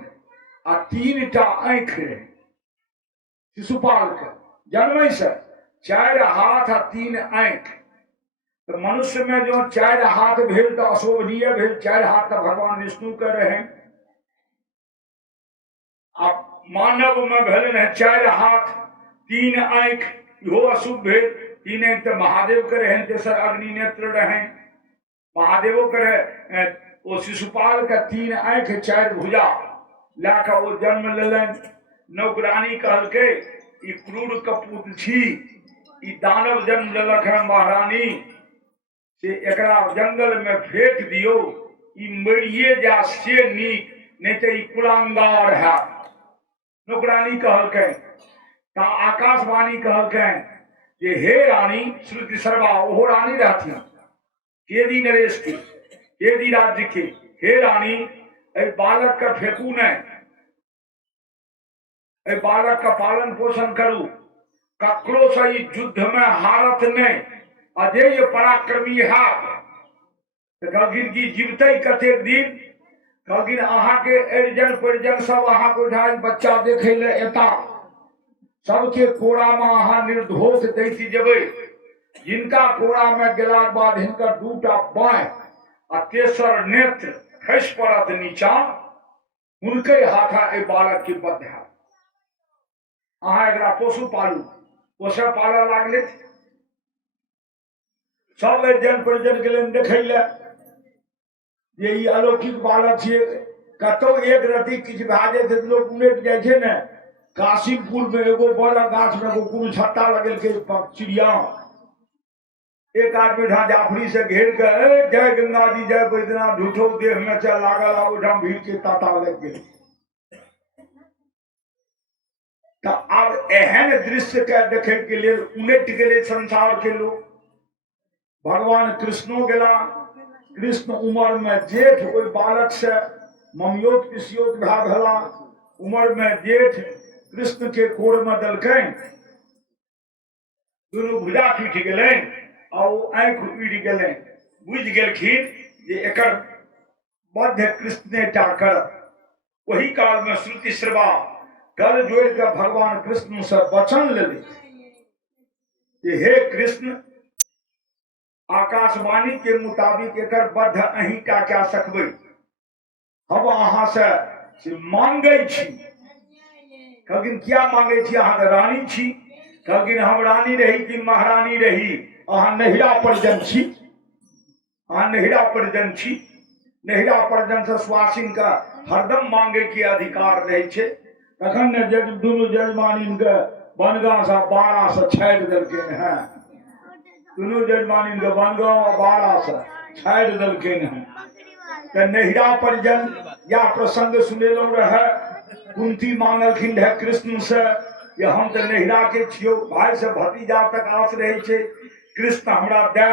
आ 3 टा आंख रहे। शिशुपाल के जन्म से 4 हाथ आ 3 आंख। तो मनुष्य में जो 4 हाथ भेल तो अशोभनीय भेल, 4 हाथ तो भगवान विष्णु के रहे। अब मानव में भेल है 4 हाथ 3 आंख, इहो अशुभ भेल। 3 आंख तो महादेव के रहे, तेसर अग्नि नेत्र रहे, महादेवो के रहे। वो शिशुपाल का 3 आंख 4 भुजा लाकर वो जन्म लेलन। नौकरानी कहलके ई क्रूर कपूत छी, ई दानव जन्म लेलक है महारानी, से एकरा जंगल में फेंक दियो, ई मरिए जा से नीक, नहीं तो ई कुलांगार है। नौकरानी कहलके। ता आकाशवाणी कहलके जे हे रानी श्रुति सर्वा, ओहो रानी रहती केदी नरेश की, केदी राज्य के, हे रानी ए बालक का फेंकू नहीं, ए बालक का पालन पोषण करू, ककरो से युद्ध में हारत नहीं, अजय पराक्रमी है। तो कहलखिन की जीवते कतेक दिन, कहलखिन अहाँ के एरजन परिजन सब अहाँ को उठाई बच्चा देखे ले एता, सबके कोड़ा में अहाँ निर्धोष दैती जेबै। जिनका कोड़ा में गेला के बाद हिनकर 2 टा बाँह आ तेसर नेत्र खसि पड़त नीचा, उनके हाथा ए बालक के बध है। अहाँ एकरा पोसू पालू, पोसे पालऽ लागले। सब जन परिजन गेलन देखै ले जे ई अलौकिक बालक छियै। कतौ एक रति किछु भए जाइ छै लोक उनटि जाइ छै ने। काशीपुर में एगो बड़ा गाछ में एगो कोनो छत्ता लगेलकै चिड़िया। एक आदमी ढा जाफरी से घेर के जय गंगा जी जय बैद्यनाथ झूठो देह में चल लागल, ओहिठाम भीड़ के ताता लग गए। तो अब एहन दृश्य के देखे के लिए उलट गए संसार के लोग। भगवान कृष्णो गेला, कृष्ण उम्र में जेठ, ओहि बालक से ममियोत पिसियोत भए भेला। उम्र में जेठ कृष्ण के कोर में दलकैन, दुनू भुजा टूटि गेलैन और वो आंख उड़ि गेलैन। बुझि गेलखिन जे एकर बध कृष्णे टा करत। वही काल में श्रुति श्रवा कर जोड़ के भगवान कृष्ण से वचन लेले कि हे कृष्ण, आकाशवाणी के मुताबिक एकर बध अहीं टा क्या सकबै, हम अहाँ से मांगे छी। कहलखिन क्या मांगे छी, अहाँ तो रानी छी। कहलखिन हम रानी रही कि महारानी रही, अहाँ नहिरा परिजन छी, अहाँ नहिरा परिजन छी। नहिरा पर्जन से स्वासिन का हरदम मांगे के अधिकार रहे छे। तखन ने जज दुनू जजमानिन के बनगांव से 12 से छाड़ि देलखिन हैं। दुनू जजमानिन के बनगांव 12 से छाड़ि देलखिन हैं। तो नहिरा परिजन या प्रसंग सुनेलो रहे। कुंती मांगलखिन है कृष्ण से ये हम तो नहिरा के छियो, भाई से भतीजा तक आस रहे छे, कृष्ण हमरा दे।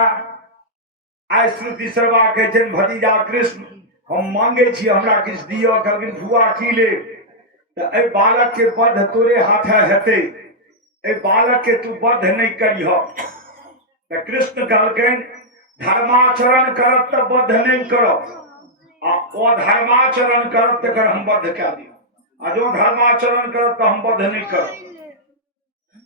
आइ श्रुति सर्वा कहे छे भतीजा कृष्ण हम मांगे छी, हमरा किछ दियो। कहलखिन फुआ की ले? तो ए बालक के वध तोरे हाथे हेते, ए बालक के तू वध नहीं करिह। तो कृष्ण कहलखिन धर्माचरण करब तो वध नहीं करब, आ अधर्माचरण करब तकर हम वध कए दियो। आ जो धर्माचरण करब तो हम वध नहीं करब।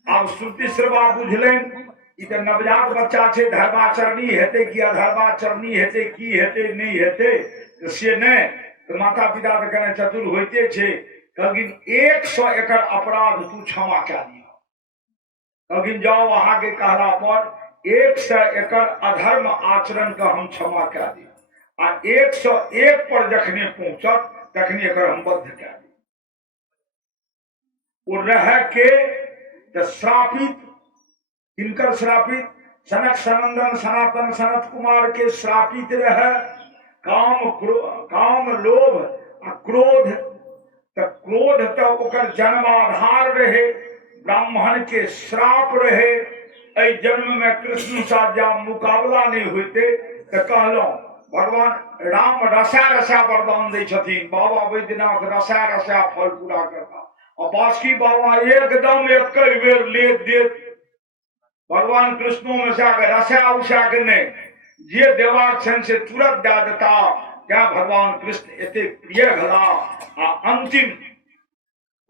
आब श्रुति श्रवा बुझलनि ई तो नवजात बच्चा छे, धर्माचरणी हेते कि अधर्माचरणी हेते, की हेते नहीं हेते तो से नहीं। तो माता पिता तो कहने चतुर होते छे। कहलखिन 100 एकर अपराध तू क्षमा कए दियो। कहलखिन जाओ अहाँ के कहला पर 100 एकर अधर्म आचरण का हम क्षमा कए दियो, आ 101 पर जखने पहुंचत तखने एकर हम बद्ध कए दियो। वो रह के तो श्रापित, इनकर श्रापित सनक सनंदन सनातन सनत कुमार के श्रापित रहे काम लोभ आ क्रोध। तो क्रोध तो ओकर जन्माधार रहे, ब्राह्मण के श्राप रहे। ऐ जन्म में कृष्ण साथ जा मुकाबला नहीं होते तो कहलो भगवान राम रसा रसा वरदान दे छथिन। बाबा वैद्यनाथ रसा रसा फल पूरा करता, और बासुकी बाबा एकदम एक बेर ले देत। भगवान कृष्णों में से रसा उषा के ने जे देवाक छन से तुरंत दे देता। क्या भगवान कृष्ण एते प्रिय भला आ अंतिम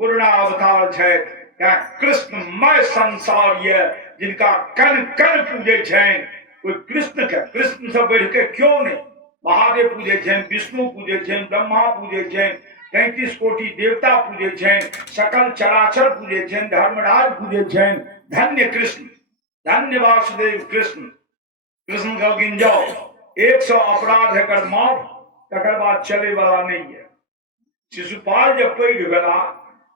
पूर्ण अवतार है। क्या कृष्णमय संसार ये जिनका कण कण पूजे छन। कोई कृष्ण के कृष्ण से बढ़ के क्यों नहीं? महादेव पूजे छन, विष्णु पूजे छन, ब्रह्मा पूजे छन, 33 कोटि देवता पूजे छन, सकल चराचर पूजे छन, धर्मराज पूजे छन। धन्य कृष्ण, धन्य वासुदेव कृष्ण। कृष्ण कहलखिन जाओ 100 अपराध है माफ, तकर बाद चले वाला नहीं है। शिशुपाल जब पैघ भेला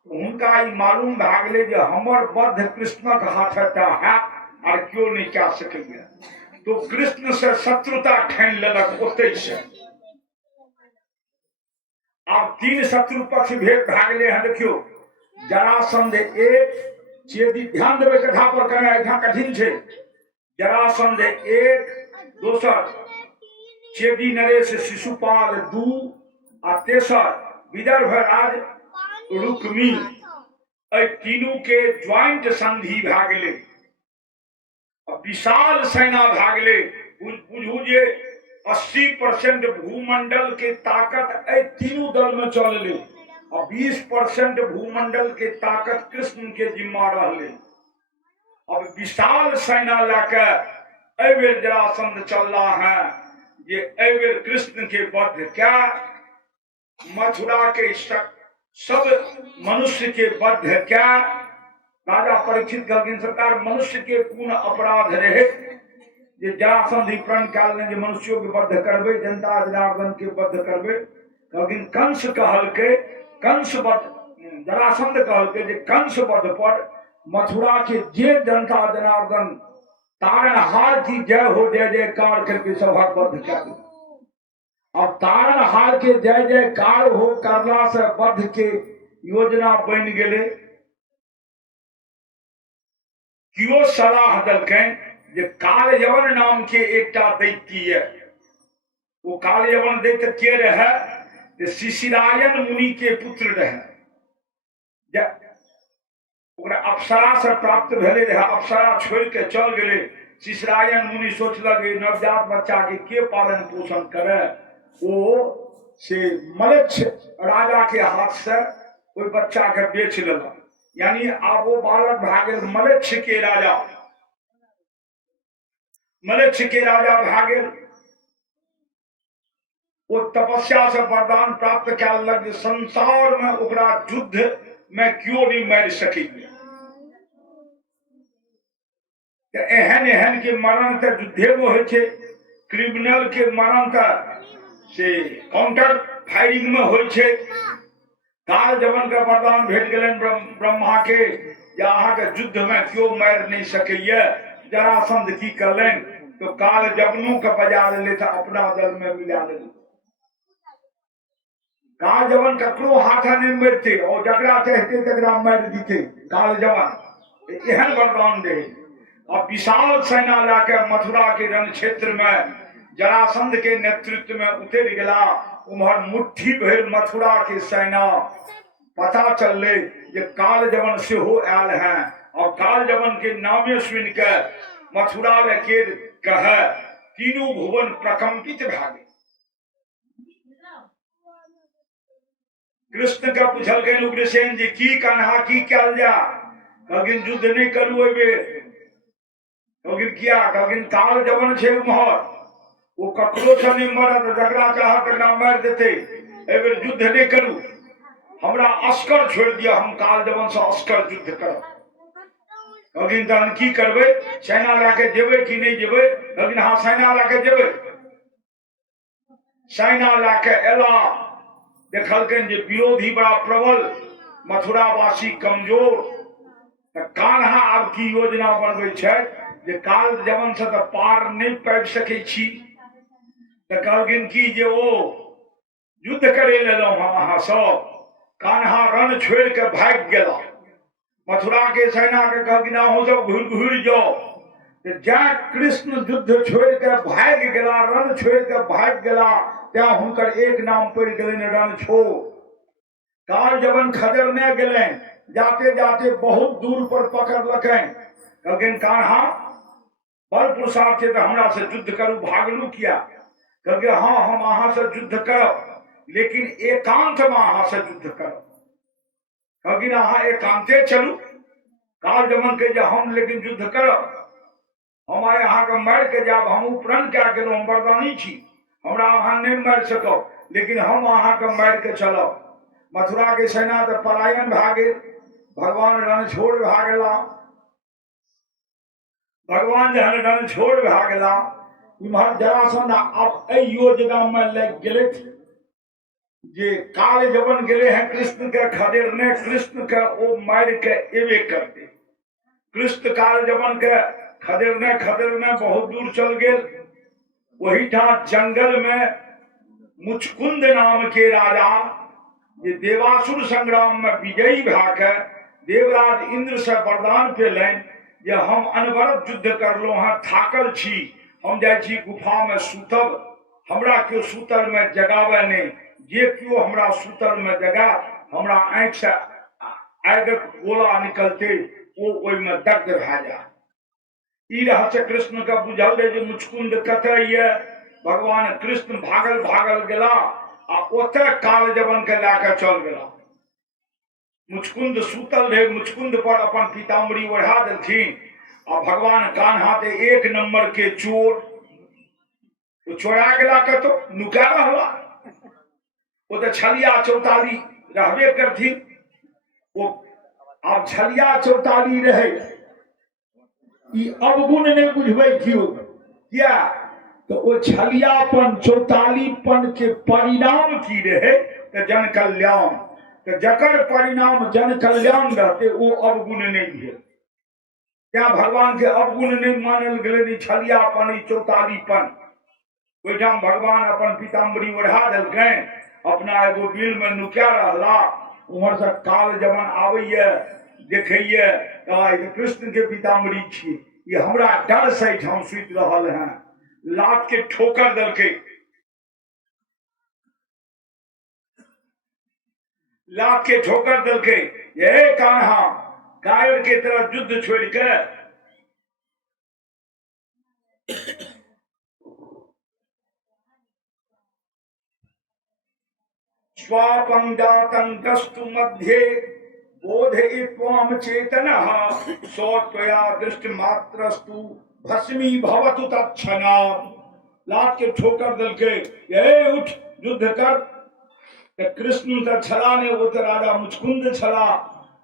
तो उनका ई मालूम भए गेलै जे हमर बद्ध कृष्णक हाथटा है और क्यों नहीं कए सकैया। तो कृष्ण से शत्रुता ठानि लेलक ओतै से। आब 3 शत्रु पक्ष भेंट भए गेलै हन। देखियो जरासंध एक चेदी, ध्यान देबै कथा पर, कने एहिठाम कठिन छै। जरासंध 1, दोसर चेदी नरेश शिशुपाल 2 आ तेसर विदर्भ राज रुक्मी। एहि तीनू के ज्वाइंट संधि भए गेलै, विशाल सेना भए गेलै। बुझू जे 80% भूमंडल के ताकत एहि तीनू दल में चललै, और 20% भूमंडल के ताकत कृष्ण के जिम्मा रहलै। अब विशाल सेना लेके एहि बेर जरासंध चलला है जे एहि बेर कृष्ण के वध क्या, मथुरा के सब मनुष्य के वध क्या। राजा परीक्षित कहलखिन सरकार मनुष्य के कोन अपराध रहे जे जरासंध प्रण काल में मनुष्यों के वध करबे, जनता जनार्दन के वध करबे। कहलखिन कंस कहलके, कंस वध, जरासंध कहलके जे कंस वध पर मथुरा के जे जनता जनार्दन तारणहार की जय हो जय जयकार करके सभा वध कर दे। अब तारणहार के जय जयकार हो करला से वध के योजना बन गेले। कियो सलाह दलकैन जे कालयवन नाम के एकटा दैत्य है। वो कालयवन दैत्य के रहे? शिशिरायन मुनि के पुत्र रहे। अप्सरा से प्राप्त भेले रहे, अप्सरा छोड़ के चल गए। शिशिरायन मुनि सोचलक नवजात बच्चा के पालन पोषण करे। वो से मलक्ष राजा के हाथ से कोई बच्चा के बेच लेलक, यानी आब वो बालक भए गेल मलक्ष के राजा। मलक्ष के राजा भए गेल। वो तपस्या से वरदान प्राप्त कए लेलक जे संसार में ओकरा युद्ध में क्यों नहीं मारि सकेंगे। एहन एहन के मरण तो युद्धे में हो, क्रिमिनल के मरण तो से काउंटर फायरिंग में होइ छै। काल जवन के वरदान भेट गेलनि ब्रह्मा के जे अहाँके युद्ध में क्यों मारि नहीं सकैया। जरासंध की करलनि तो काल जवनों के बजा ले था अपना दल में मिला ले। काल जवन ककरो हाथा नहीं मरते और जकरा चाहते तकरा मारि दीते काल जवन एहन वरदान दे। अब विशाल सेना लाके मथुरा के रण क्षेत्र में जरासंध के नेतृत्व में उतर गया। उम्हर मुट्ठी भर मथुरा के सेना पता चलले जे काल जवन से हो आयल हैं और काल जवन के नामे सुन के मथुरा के कह तीनों भुवन प्रकंपित भागे। कृष्ण का पूछल गए उग्रसेन जी की कन्हा की कल जा कगिन युद्ध नहीं करू कगिन किया कगिन काल जवन छे उम्हर वो ककरो से नहीं मरत जकरा चाह तकरा मार देते एबेर युद्ध नहीं करू हमरा अस्कर छोड़ दिया हम काल जवन से अस्कर युद्ध करब। कगिन तहन की करबे सेना लाके जेबे कि नहीं जेबे कगिन हाँ सेना लाके जेबे। सेना लाके एला देखलकन जे विरोधी बड़ा प्रबल मथुरावासी कमजोर तो कान्हा आब की योजना बनबै छै जे काल जवन से तो पार नहीं पाबि सकै छी तो कहलखिन की जे ओ युद्ध करे लेलहुं हम अहाँ सब। कान्हा रण छोड़ के भाग गेला। मथुरा के सेना के कहलखिन अहूँ सब घुरि जाओ तो जहाँ कृष्ण युद्ध छोड़ के भाग गेला रण छोड़ के भाग गेला त्या हुनकर एक नाम पड़ गए रण छोड़। काल जवन खदेरने गए जाते जाते बहुत दूर पर पकड़लकैन कहलखिन कान्हा बल पुरुषार्थ तो हमरा से युद्ध करू भागलू किया। कहलकै हाँ हम अहाँ से युद्ध करब लेकिन एकांत में अहाँ से युद्ध करब। कहलखिन अहाँ एकांते चलू काल जवन के जे हम लेकिन युद्ध करब हम आए अहाँ के मार के जाब हम प्रण क्या गेलहुँ हम वरदानी छी हमरा अहाँ नहीं मार सकब लेकिन हम अहाँ के मार के चलब। मथुरा के सेना तो पलायन भा गेल भगवान रणछोड़ भा गेला। भगवान जहन रणछोड़ भा गेला इम्हर जरासंध अब एहि योजना में लग गेले जे काल जवन गेले हैं कृष्ण के खदेरने कृष्ण के ओ मार के एबे करते। कृष्ण काल जवन के खदेरने बहुत दूर चल गेल। वही ठाम जंगल में मुचकुंद नाम के राजा जे देवासुर संग्राम में विजयी भाके देवराज इंद्र से वरदान पेलन जे हम अनवरत युद्ध करलो हाँ थाकल छी हम जाय छी गुफा में सुतब हमरा क्यों सुतल में जगावे नहीं जे क्यों हमरा सुतल में जगा हमरा आंख से आगक गोला निकलते वो ओहि में दग्ध भा जा। ई रहस्य कृष्ण का बुझल रहे जे मुचकुंद कतऽ ये। भगवान कृष्ण भागल भागल गेला आ ओतऽ काल जवन के लाके चल गेला। मुचकुंद सुतल रहे मुचकुंद पर अपन पीताम्बरी ओढ़ा देलखिन आ भगवान कान्हा ते एक नंबर के चोर वो चोरा गेला कतो नुका रहला वो तो छलिया चौताली रहबे करथिन। वो अब छलिया चौताली रहे ई अवगुण नहीं बुझबै क्यों क्या तो वो छलियापन चौतालीपन के परिणाम की रहे तो जन कल्याण तो जकर परिणाम जन कल्याण रहते वो अवगुण नहीं है। क्या भगवान के अवगुण नहीं मानल गए छलियापन चौतालीपन ओहिठाम भगवान अपन पीताम्बरी ओढ़ा देलकै अपना एगो बिल में नुका रहला। उम्हर से काल जवन आबैया देखैया कृष्ण के पीताम्बरी छी ये हमरा डर से हम सुति रहल हैं लात के ठोकर दलके लात के ठोकर दलके ये कान्हा कायर के तरह युद्ध छोड़ के स्वापं जातं दस्तु मध्ये बोधयित्वाम चेतनः सौत्वया दृष्टि मात्रस्तु भस्मी भवतु तत्क्षणात्। लात के ठोकर दल के ये उठ युद्ध कर तो कृष्ण तो छला ने वो तो राजा मुचकुंद छला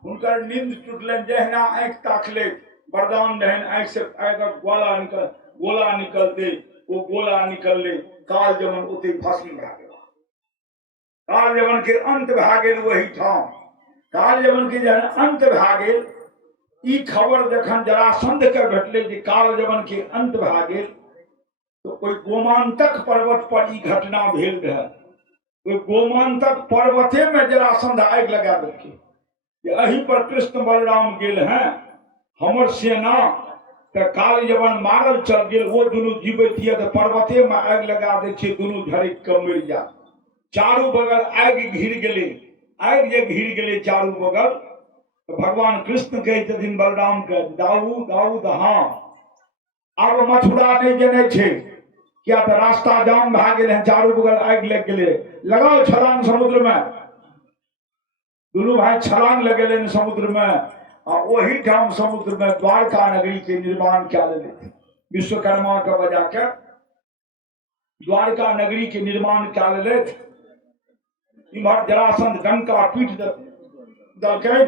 उनका नींद टूटलन जहना आंख ताकले वरदान रहन आंख से गोला निकलते वो गोला निकल ले काल जमन ओते भस्म भए गेल। काल जमन के अंत भए गेल वही ठाम। काल जमन के जहन अंत भए गेल, ई खबर जखन जरासंध के भेटले जे काल जमन के अंत भए गेल, तो ओहि गोमांतक पर्वत पर ई घटना भेल रहे। ओहि गोमांतक पर्वते में जरासंध आगि लगा देलकै कि अही पर कृष्ण बलराम गेल हैं, हमर सेना तो काल जवन मारल चल गेल, वो दुनू जीवित है तो पर्वते में आगि लगा दे छै, दुनू झड़क के मरि जा। चारू बगल आगि घिर गेले। आगि जे घिर गेले चारू बगल, तो भगवान कृष्ण कहे छथिन बलराम के, दाऊद दाऊद हाँ अब मथुरा नहीं जने छे, क्या तो रास्ता जाम भए गेल है, चारू बगल आगि लग गेले, लगाओ छलांग समुद्र में। दुनू भाई छलांग लगेले समुद्र में, आ वही ठाम समुद्र में द्वारका नगरी के निर्माण क्या ले थे। विश्वकर्मा का बजा कर द्वारका नगरी के निर्माण क्या ले थे। इमहर जरासंध डंका पीट दलकै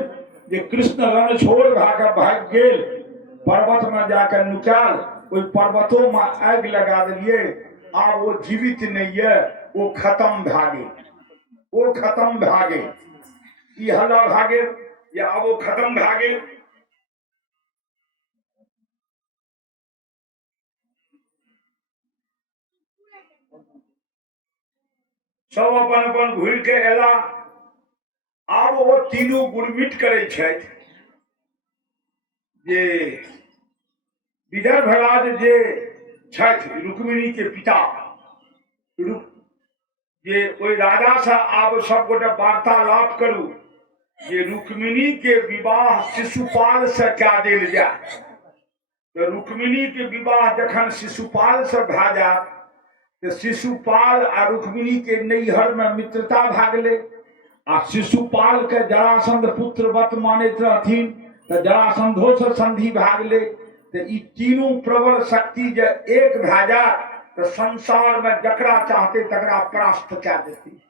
जे कृष्ण रण छोड़ भाग गेल, पर्वत में जाकर नुकाल, ओहि पर्वतों में आग लगा दिलिए। आब वो जीवित नहीं है, वो खत्म भए गेल, वो खत्म भए गेल। ई हल्ला भए गेल या आब वो खत्म भए गेल। सब अपन अपन घुर के एला। आब वो तीनू गुरमिट करे छथि जे विदर्भ राज जे छथि रुक्मिणी के पिता, जे ओहि राजा से आब सब गोटे वार्तालाप करू जे रुक्मिणी के विवाह शिशुपाल से क्या देल जाए। तो रुक्मिणी के विवाह जखन शिशुपाल से भए जायत, तो शिशुपाल आ रुक्मिणी के नैहर में मित्रता भए गेलै। आ शिशुपाल के जरासंध पुत्रवत मानैत रहथिन, तो जरासंधो से संधि भए गेलै। तो ई तीनू प्रबल शक्ति जे एक भए जाए, तो संसार में जकरा चाहते तकरा परास्त कए देती।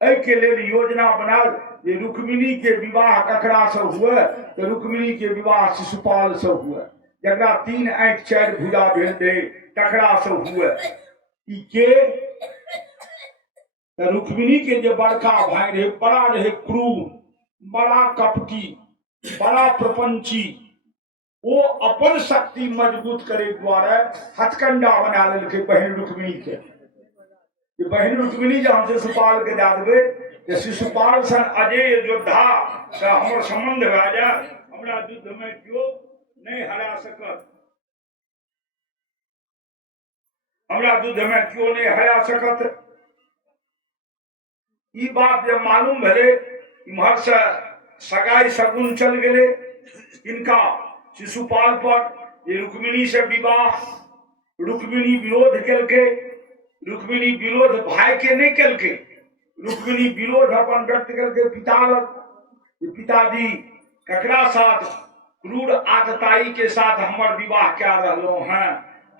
एहि के लेल योजना बनाल जे रुक्मिणी के विवाह ककरा से हुए, तो रुक्मिणी के विवाह शिशुपाल से हुए। जकरा 3 आंखि 4 भुजा भेल दे तकरा से हुए। ई के तो रुक्मिणी के जे बड़का भाई रहे, बड़ा रहे क्रूर, बड़ा कपटी, बड़ा प्रपंची, वो अपन शक्ति मजबूत करे द्वारा हथकंडा बना लेलकै बहन रुक्मिणी के। बहन रुक्मिणी जहाँ शिशुपाल के दे देवे, शिशुपाल सन अजय योद्धा से हमर संबंध भए जाए, हमरा युद्ध में क्यों नहीं हरा सकत, हमरा युद्ध में क्यों नहीं हरा सकत। ई बात जब मालूम भेले, इम्हर से सगाई शगुन चल गए इनका शिशुपाल पर। ये रुक्मिणी से विवाह, रुक्मिणी विरोध केलके। रुक्मिणी विरोध भाई के नहीं केलके, रुक्मिणी विरोध अपन व्यक्त करके पिता लग। पिताजी ककरा साथ क्रूर आतताई के साथ हमर विवाह क्या रहो हैं,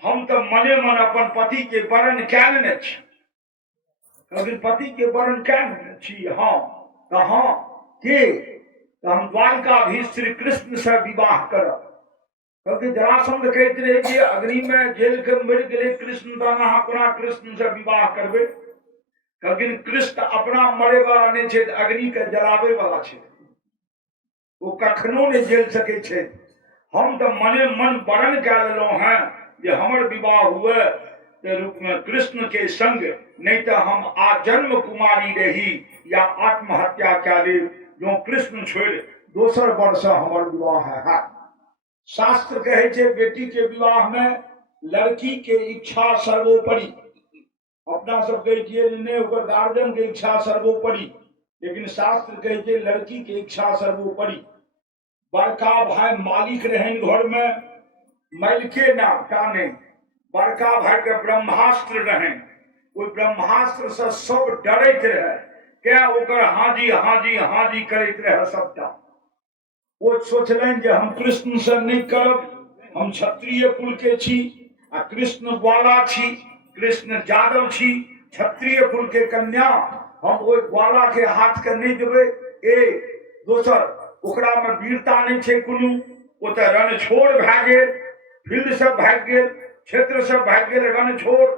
हम तो मने मन अपन पति के वरण क्या लेने छी। लेकिन पति के वरण क्या लेने छी, हाँ कहाँ के, तो हम द्वारकाधीश श्री कृष्ण से विवाह करब। क्योंकि जरासंध कहते रहे कि अग्नि में जेल के मर गए कृष्ण दाना अपना कृष्ण से विवाह करबे। लेकिन कृष्ण अपना मरे वाला नहीं छे, अग्नि के जलावे वाला छे, वो कखनो नहीं जेल सके छे। हम तो मने मन वरण कह लेलो हैं जे हमर विवाह हुए तो रूप में कृष्ण के संग, नहीं तो हम आजन्म कुमारी रही या आत्महत्या क्या ले, जो कृष्ण छोड़ दोसर वर्ष हमर विवाह है। शास्त्र कहे छे बेटी के विवाह में लड़की के इच्छा सर्वोपरि। अपना सब कहे छिए ने ओकर गार्जियन के इच्छा सर्वोपरि, लेकिन शास्त्र कहे छे लड़की के इच्छा सर्वोपरि। बड़का भाई मालिक रहन घर में, मलके ना टाने। बड़का भाई के ब्रह्मास्त्र रहन, वो ब्रह्मास्त्र से सब डरैत रहे, क्या ओकर हाजी हाजी हाजी करैत रहे सबटा। वो सोचलन जे हम कृष्ण से नहीं करब, हम क्षत्रिय कुल के छी आ कृष्ण ग्वाला छी, कृष्ण यादव छी, क्षत्रिय कुल के कन्या, हम ओइ ग्वाला के हाथ के नहीं देवे। ए दोसर ओकरा में वीरता नहीं छे कुनु, ओ त रण छोड़ भाग गेल, फील्ड से भाग गेल, क्षेत्र से भाग गेल रण छोड़।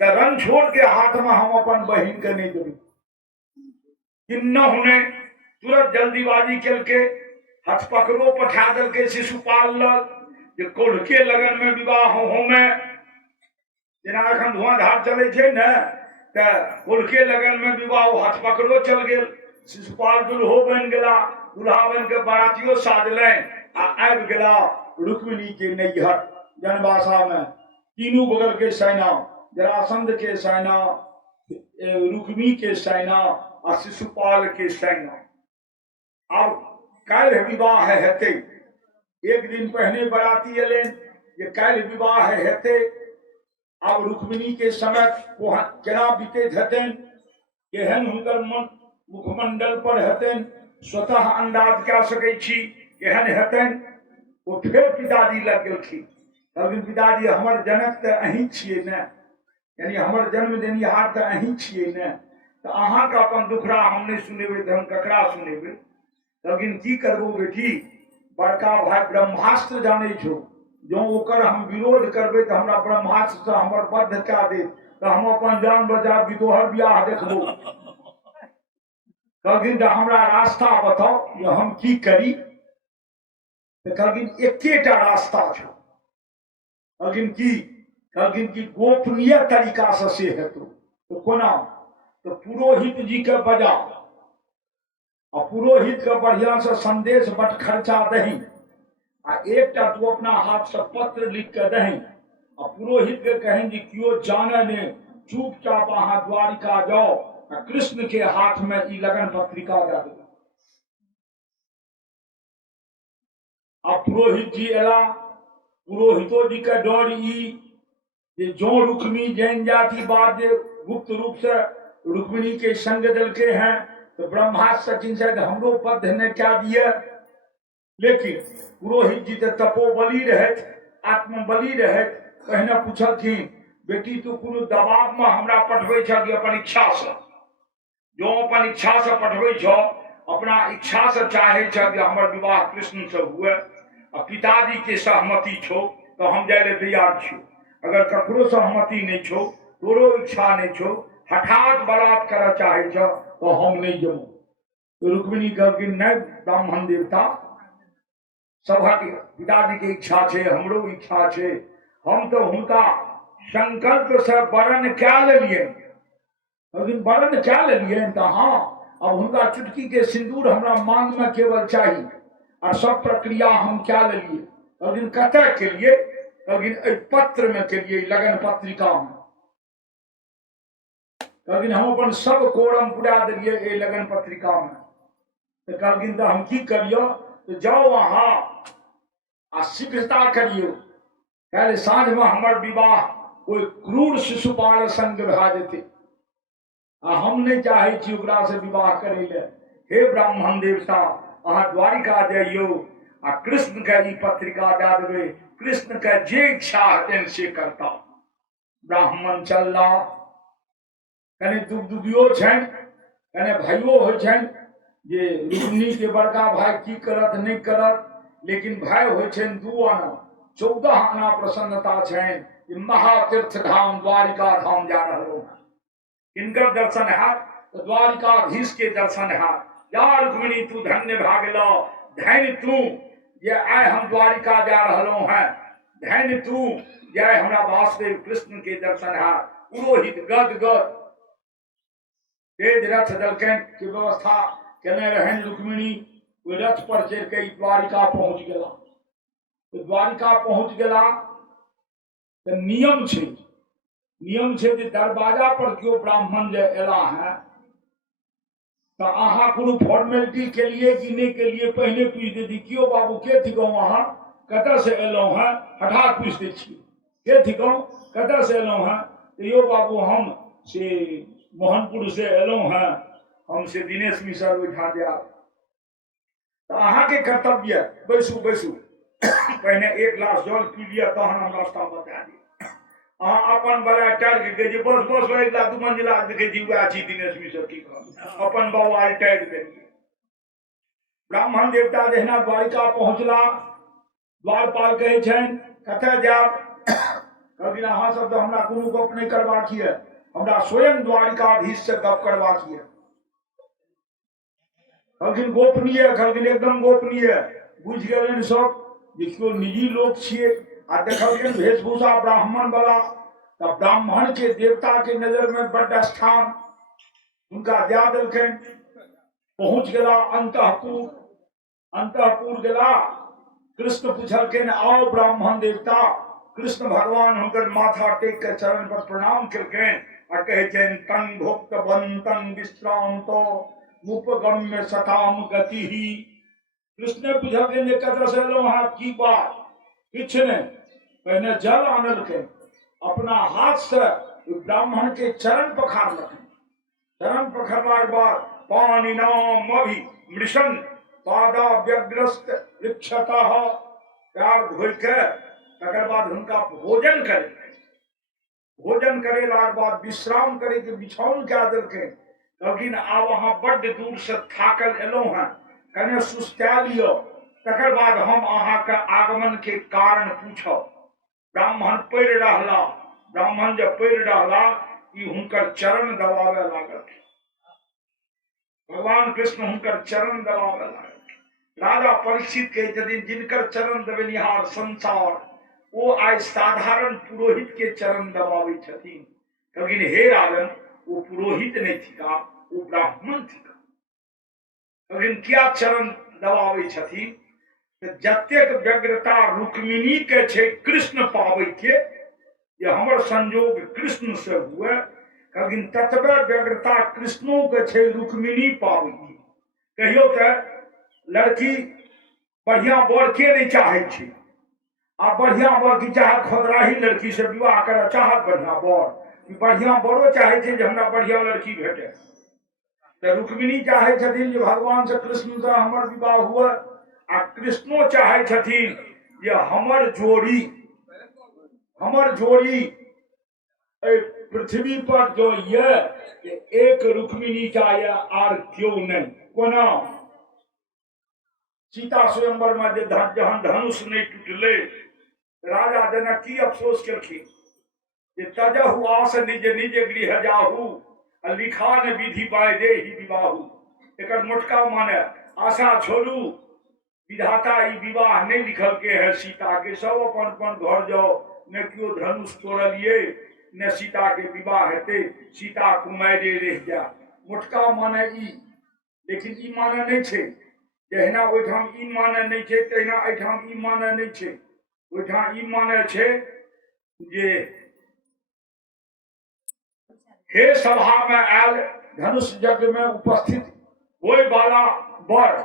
तो रन छोड़ के हाथ में हम अपन बहन के नहीं देवी कि न होने तुरंत जल्दीबाजी करके हथ पकड़ो पठा दल के शिशुपाल लग जे कोढ़ के लगन में विवाह हो में जेना एखन धुआंधार चले छे न त कोढ़ के लगन में विवाह हथ पकड़ो चल गेल शिशुपाल दुल्हो बन गेला दुल्हा बन के बारातियों साजले आ आबि गेला रुक्मिणी के नैहर जनवासा में तीनों बगल के सेना जरासंध के सेना रुक्मी के सेना और शिशुपाल के सेना। अब कल विवाह हेते एक दिन पहले बराती एले ये कल विवाह हेते अब रुक्मिणी के समय केना बीते हेतन केहन हुनकर मुखमंडल पर हेतन स्वतः अंदाज कह सकै छी केहन हेतन। वो फिर पिताजी लग गेलखिन कहलखिन पिताजी हमर जनक तो अहीं छियै ने यानी हमर जन्म देनिहार तो अहीं छियै ने तो अहाँ का अपन दुखड़ा हम नहीं सुनेबे तो हम ककरा सुनेबे। कहलखिन की करबो बेटी बड़का भाई ब्रह्मास्त्र जाने छो जो ओकर हम विरोध करबे तो हमरा ब्रह्मास्त्र से हमर बद्ध कऽ दे तो हम अपन जान बचा विदोहर ब्याह देखबो। कहलखिन हमरा रास्ता बताओ जे हम की करी तो कहलखिन एकेटा रास्ता छो। कहलखिन की गोपनीय तरीका से हेतु तो कोना तो पुरोहित जी के बजा और पुरोहित के बढ़िया से संदेश बट खर्चा दही आ एकटा तू अपना हाथ से पत्र लिख के दही और पुरोहित के कहें जी क्यों जाने ने चुपचाप अहाँ द्वारिका जाओ कृष्ण के हाथ में ई लगन पत्रिका दे दो। अब पुरोहित जी एला पुरोहितो जी के डर ई जो रुक्मी जैन जाति बाद गुप्त रूप से रुक्मिणी के संग दल के हैं तो ब्रह्मास्त्र सचिन से हमरो बद्ध ने क्या दिए। लेकिन पुरोहित जी तो तपोबली रहे आत्मबली रहे कहने पूछलखिन बेटी तू कोनो दबाव में हमरा पठबै छ कि अपन इच्छा से जो अपन इच्छा से पठबै छ अपना इच्छा से चाहे छ कि हमर विवाह कृष्ण से हुए और पिताजी के सहमति छो तो हम जाए तैयार छी अगर ककरो सहमति नहीं छो तोरो इच्छा नहीं छो हठात बलात् कर चाहे छ तो हम नहीं जमो। तो रुक्मिणी कहलखिन नहीं ब्राह्मण देवता सभक पिताजी के इच्छा छे हमरो इच्छा छे हम तो हुनका संकल्प से वरण क्या लेलिए लेकिन वरण क्या लेलिए तो हाँ अब हुनका चुटकी के सिंदूर हमरा मांग में केवल चाहिए और सब प्रक्रिया हम क्या लेलिए लेकिन कतः के लिए लेकिन पत्र में के लिए लगन पत्रिका में लेकिन हम अपन सब कोरम पूरा दिलिए ए लगन पत्रिका में तो कहलखिन तो हम की करियो तो जाओ वहां आ शीघ्रता करियो कल साँझ में हमर विवाह कोई क्रूर शिशुपाल संग भा जेते आ हम नहीं चाहे छी ओकरा से विवाह करे ले। हे ब्राह्मण देवता अहाँ द्वारिका जाइयो आ कृष्ण के ई पत्रिका दे देवे कृष्ण के जे इच्छा हेतन से करता। ब्राह्मण चलला कने दुबियो छन कने भाइयो हो छन जे रुक्मिणी के बड़का भाई की करत नहीं करत लेकिन भाई हो छन दू आना 14 आना प्रसन्नता छन महातीर्थ धाम द्वारिका धाम जा रहो इनकर दर्शन है तो द्वारिकाधीश के दर्शन है या रुक्मिणी तू धन्य भागलो धन्य तू ये आय हम द्वारिका जा रहो हैं धन्य तू ये हमरा वासुदेव कृष्ण के दर्शन है। पुरोहित गद गद तेज रथ दलकन की व्यवस्था केने रहन रुक्मिणी रथ पर चढ़ के द्वारिका पहुंच गया तो द्वारिका पहुंच गया तो नियम छे जे दरवाजा पर क्यों ब्राह्मण जे एला है तो अहाँ कोनो फॉर्मेलिटी के लिए कि नहीं के लिए पहले पूछ दे दी क्यों बाबू के थी गाँव अहाँ कतऽ से एलौ हैं हठात पूछ दे छी के थी गाँव कतऽ से एलौ हैं तो यो बाबू हम से मोहनपुर से एलौ हैं हम से दिनेश मिश्र उठा दिया तो अहाँ के कर्तव्य बैसू बैसू पहले एक गिलास जल पी लिया तहन हम रास्ता बता दी अपन बड़ा टाइट के जे बस बस एक ला दू मंजिला देखे जी हुआ छी दिनेश मिश्र की अपन बवाल टाइट करिए। ब्राह्मण देवता जहिना द्वारिका पहुंचला द्वारपाल कहे छन कतऽ जाब कहलखिन अहाँ सब तो हमरा कोनो गप नहीं करबाक है, हमरा स्वयं द्वारिकाधीश से गप करबाक है। कहलखिन गोपनीय, कहलखिन एकदम गोपनीय। बुझ गेलनि सब, देखियो निजी लोग छिए। आ देखलखिन वेशभूषा ब्राह्मण वाला, तब ब्राह्मण के देवता के नजर में बड़ स्थान उनका दे देलखिन। पहुंच गया अंतःपुर, अंतःपुर गया। कृष्ण पूछलखिन आओ ब्राह्मण देवता। कृष्ण भगवान हुनकर माथा टेक के चरण पर प्रणाम केलखिन आ कहे छन तंग भुक्त बंतंग विश्रांतो उपगम्य सताम गति ही। कृष्ण पूछलखिन जे कतऽ से एलौ अहाँ, की बात? किछ नहीं, पहले जल आनलखिन, अपना हाथ से ब्राह्मण के चरण पखारलखिन। चरण पखरलाक बाद पानी नाम अभि मृषण पादा व्यग्रस्त वृक्षतः, पैर धोइ के तकर बाद हुनका भोजन करे। भोजन करेलाक बाद विश्राम करे के बिछौन कए देलखिन। कहलखिन आब अहाँ बड्ड दूर से थाकल एलहुं हैं, कने सुस्ता लियो, तकर बाद हम अहाँके आगमन के कारण पूछब। ब्राह्मण पड़ि रहला। ब्राह्मण जब पड़ि रहला, ई हुनकर चरण दबावे लागल। भगवान कृष्ण हुनकर चरण दबावे लागल। राजा परीक्षित कहै छथिन जिनकर चरण दबेनिहार संसार, वो आइ साधारण पुरोहित के चरण दबावे छथिन। कहलखिन हे राजन, वो पुरोहित नहीं थिका, वो ब्राह्मण थिका। कहलखिन क्या चरण दबावे छथिन? जतेक व्यग्रता रुक्मिणी के छे कृष्ण पावे के, ये हमर संजोग कृष्ण से हुए। कहलखिन ततबे व्यग्रता कृष्णो के छे रुक्मिणी पावे के। कहियो तो लड़की बढ़िया बर के नहीं चाहे छे, आ बढ़िया बर की चाहत खोदराही लड़की से विवाह करे चाहत बढ़िया बर, बढ़िया बड़ो चाहे छे जे हमरा बढ़िया लड़की भेटे। तो रुक्मिणी चाहे छथिन जे भगवान से कृष्ण से हमर विवाह हुए, आ कृष्णो चाहे छथिन जे हमर जोड़ी पृथ्वी पर जो ये एक रुक्मिणी चाहे आर क्यों नहीं। कोना सीता स्वयंवर में जहन धनुष नहीं टूटले, राजा जनक की अफसोस केलखिन जे तजहु आस निज निज गृह जाहु, लिखा न विधि बायदे ही विवाहु। एकर मोटका माने आशा छोड़ू, विधाता ई विवाह नहीं लिखल के है सीता के, सब अपन अपन घर जाओ, न क्यों धनुष तोड़लिए न सीता के विवाह हेते, सीता कुमारे रह जा। मोटका माने ई, लेकिन ई माने नहीं छे। जहिना ओहिठाम ई माने नहीं छे, तहिना एहिठाम ई माने नहीं छे। ओहिठाम ई माने छे जे हे सभा में आयल धनुष यज्ञ में उपस्थित होय वाला बर,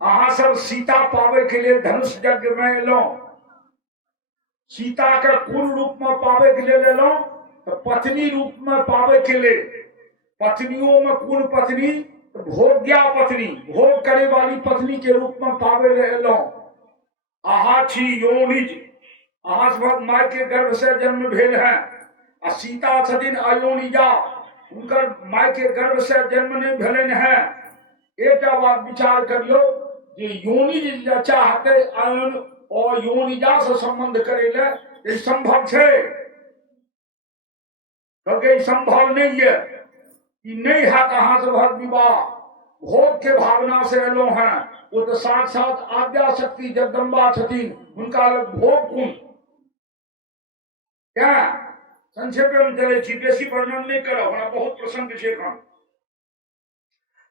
अहाँ सब सीता पावे के लिए धनुष यज्ञ में एलौ। सीता के कुल रूप में पावे के लिए एलौ, तो पत्नी रूप में पावे के लिए। पत्नियों में कुल पत्नी, तो भोग्या पत्नी, भोग करे वाली पत्नी के रूप में पावे ले एलौ। अहाँ छी योनिज, अहाँ सब माय के गर्भ से जन्म भेल है। आ सीता छथिन अयोनिजा, उनकर माय के गर्भ से जन्म नहीं भेलन है। एकटा बात विचार करियो जे योनिज चाहते अयन और योनिजा से संबंध करे ले, संभव छे? क्योंकि संभव नहीं है, कि नहीं है कहां से भर विवाह। भोग के भावना से एलो हैं, वो तो साक्षात आद्या शक्ति जगदम्बा छथिन, उनका लग भोग कुंड। क्या संक्षेप में चले छी, बेसी वर्णन नहीं करो, हमरा बहुत प्रसंग छे।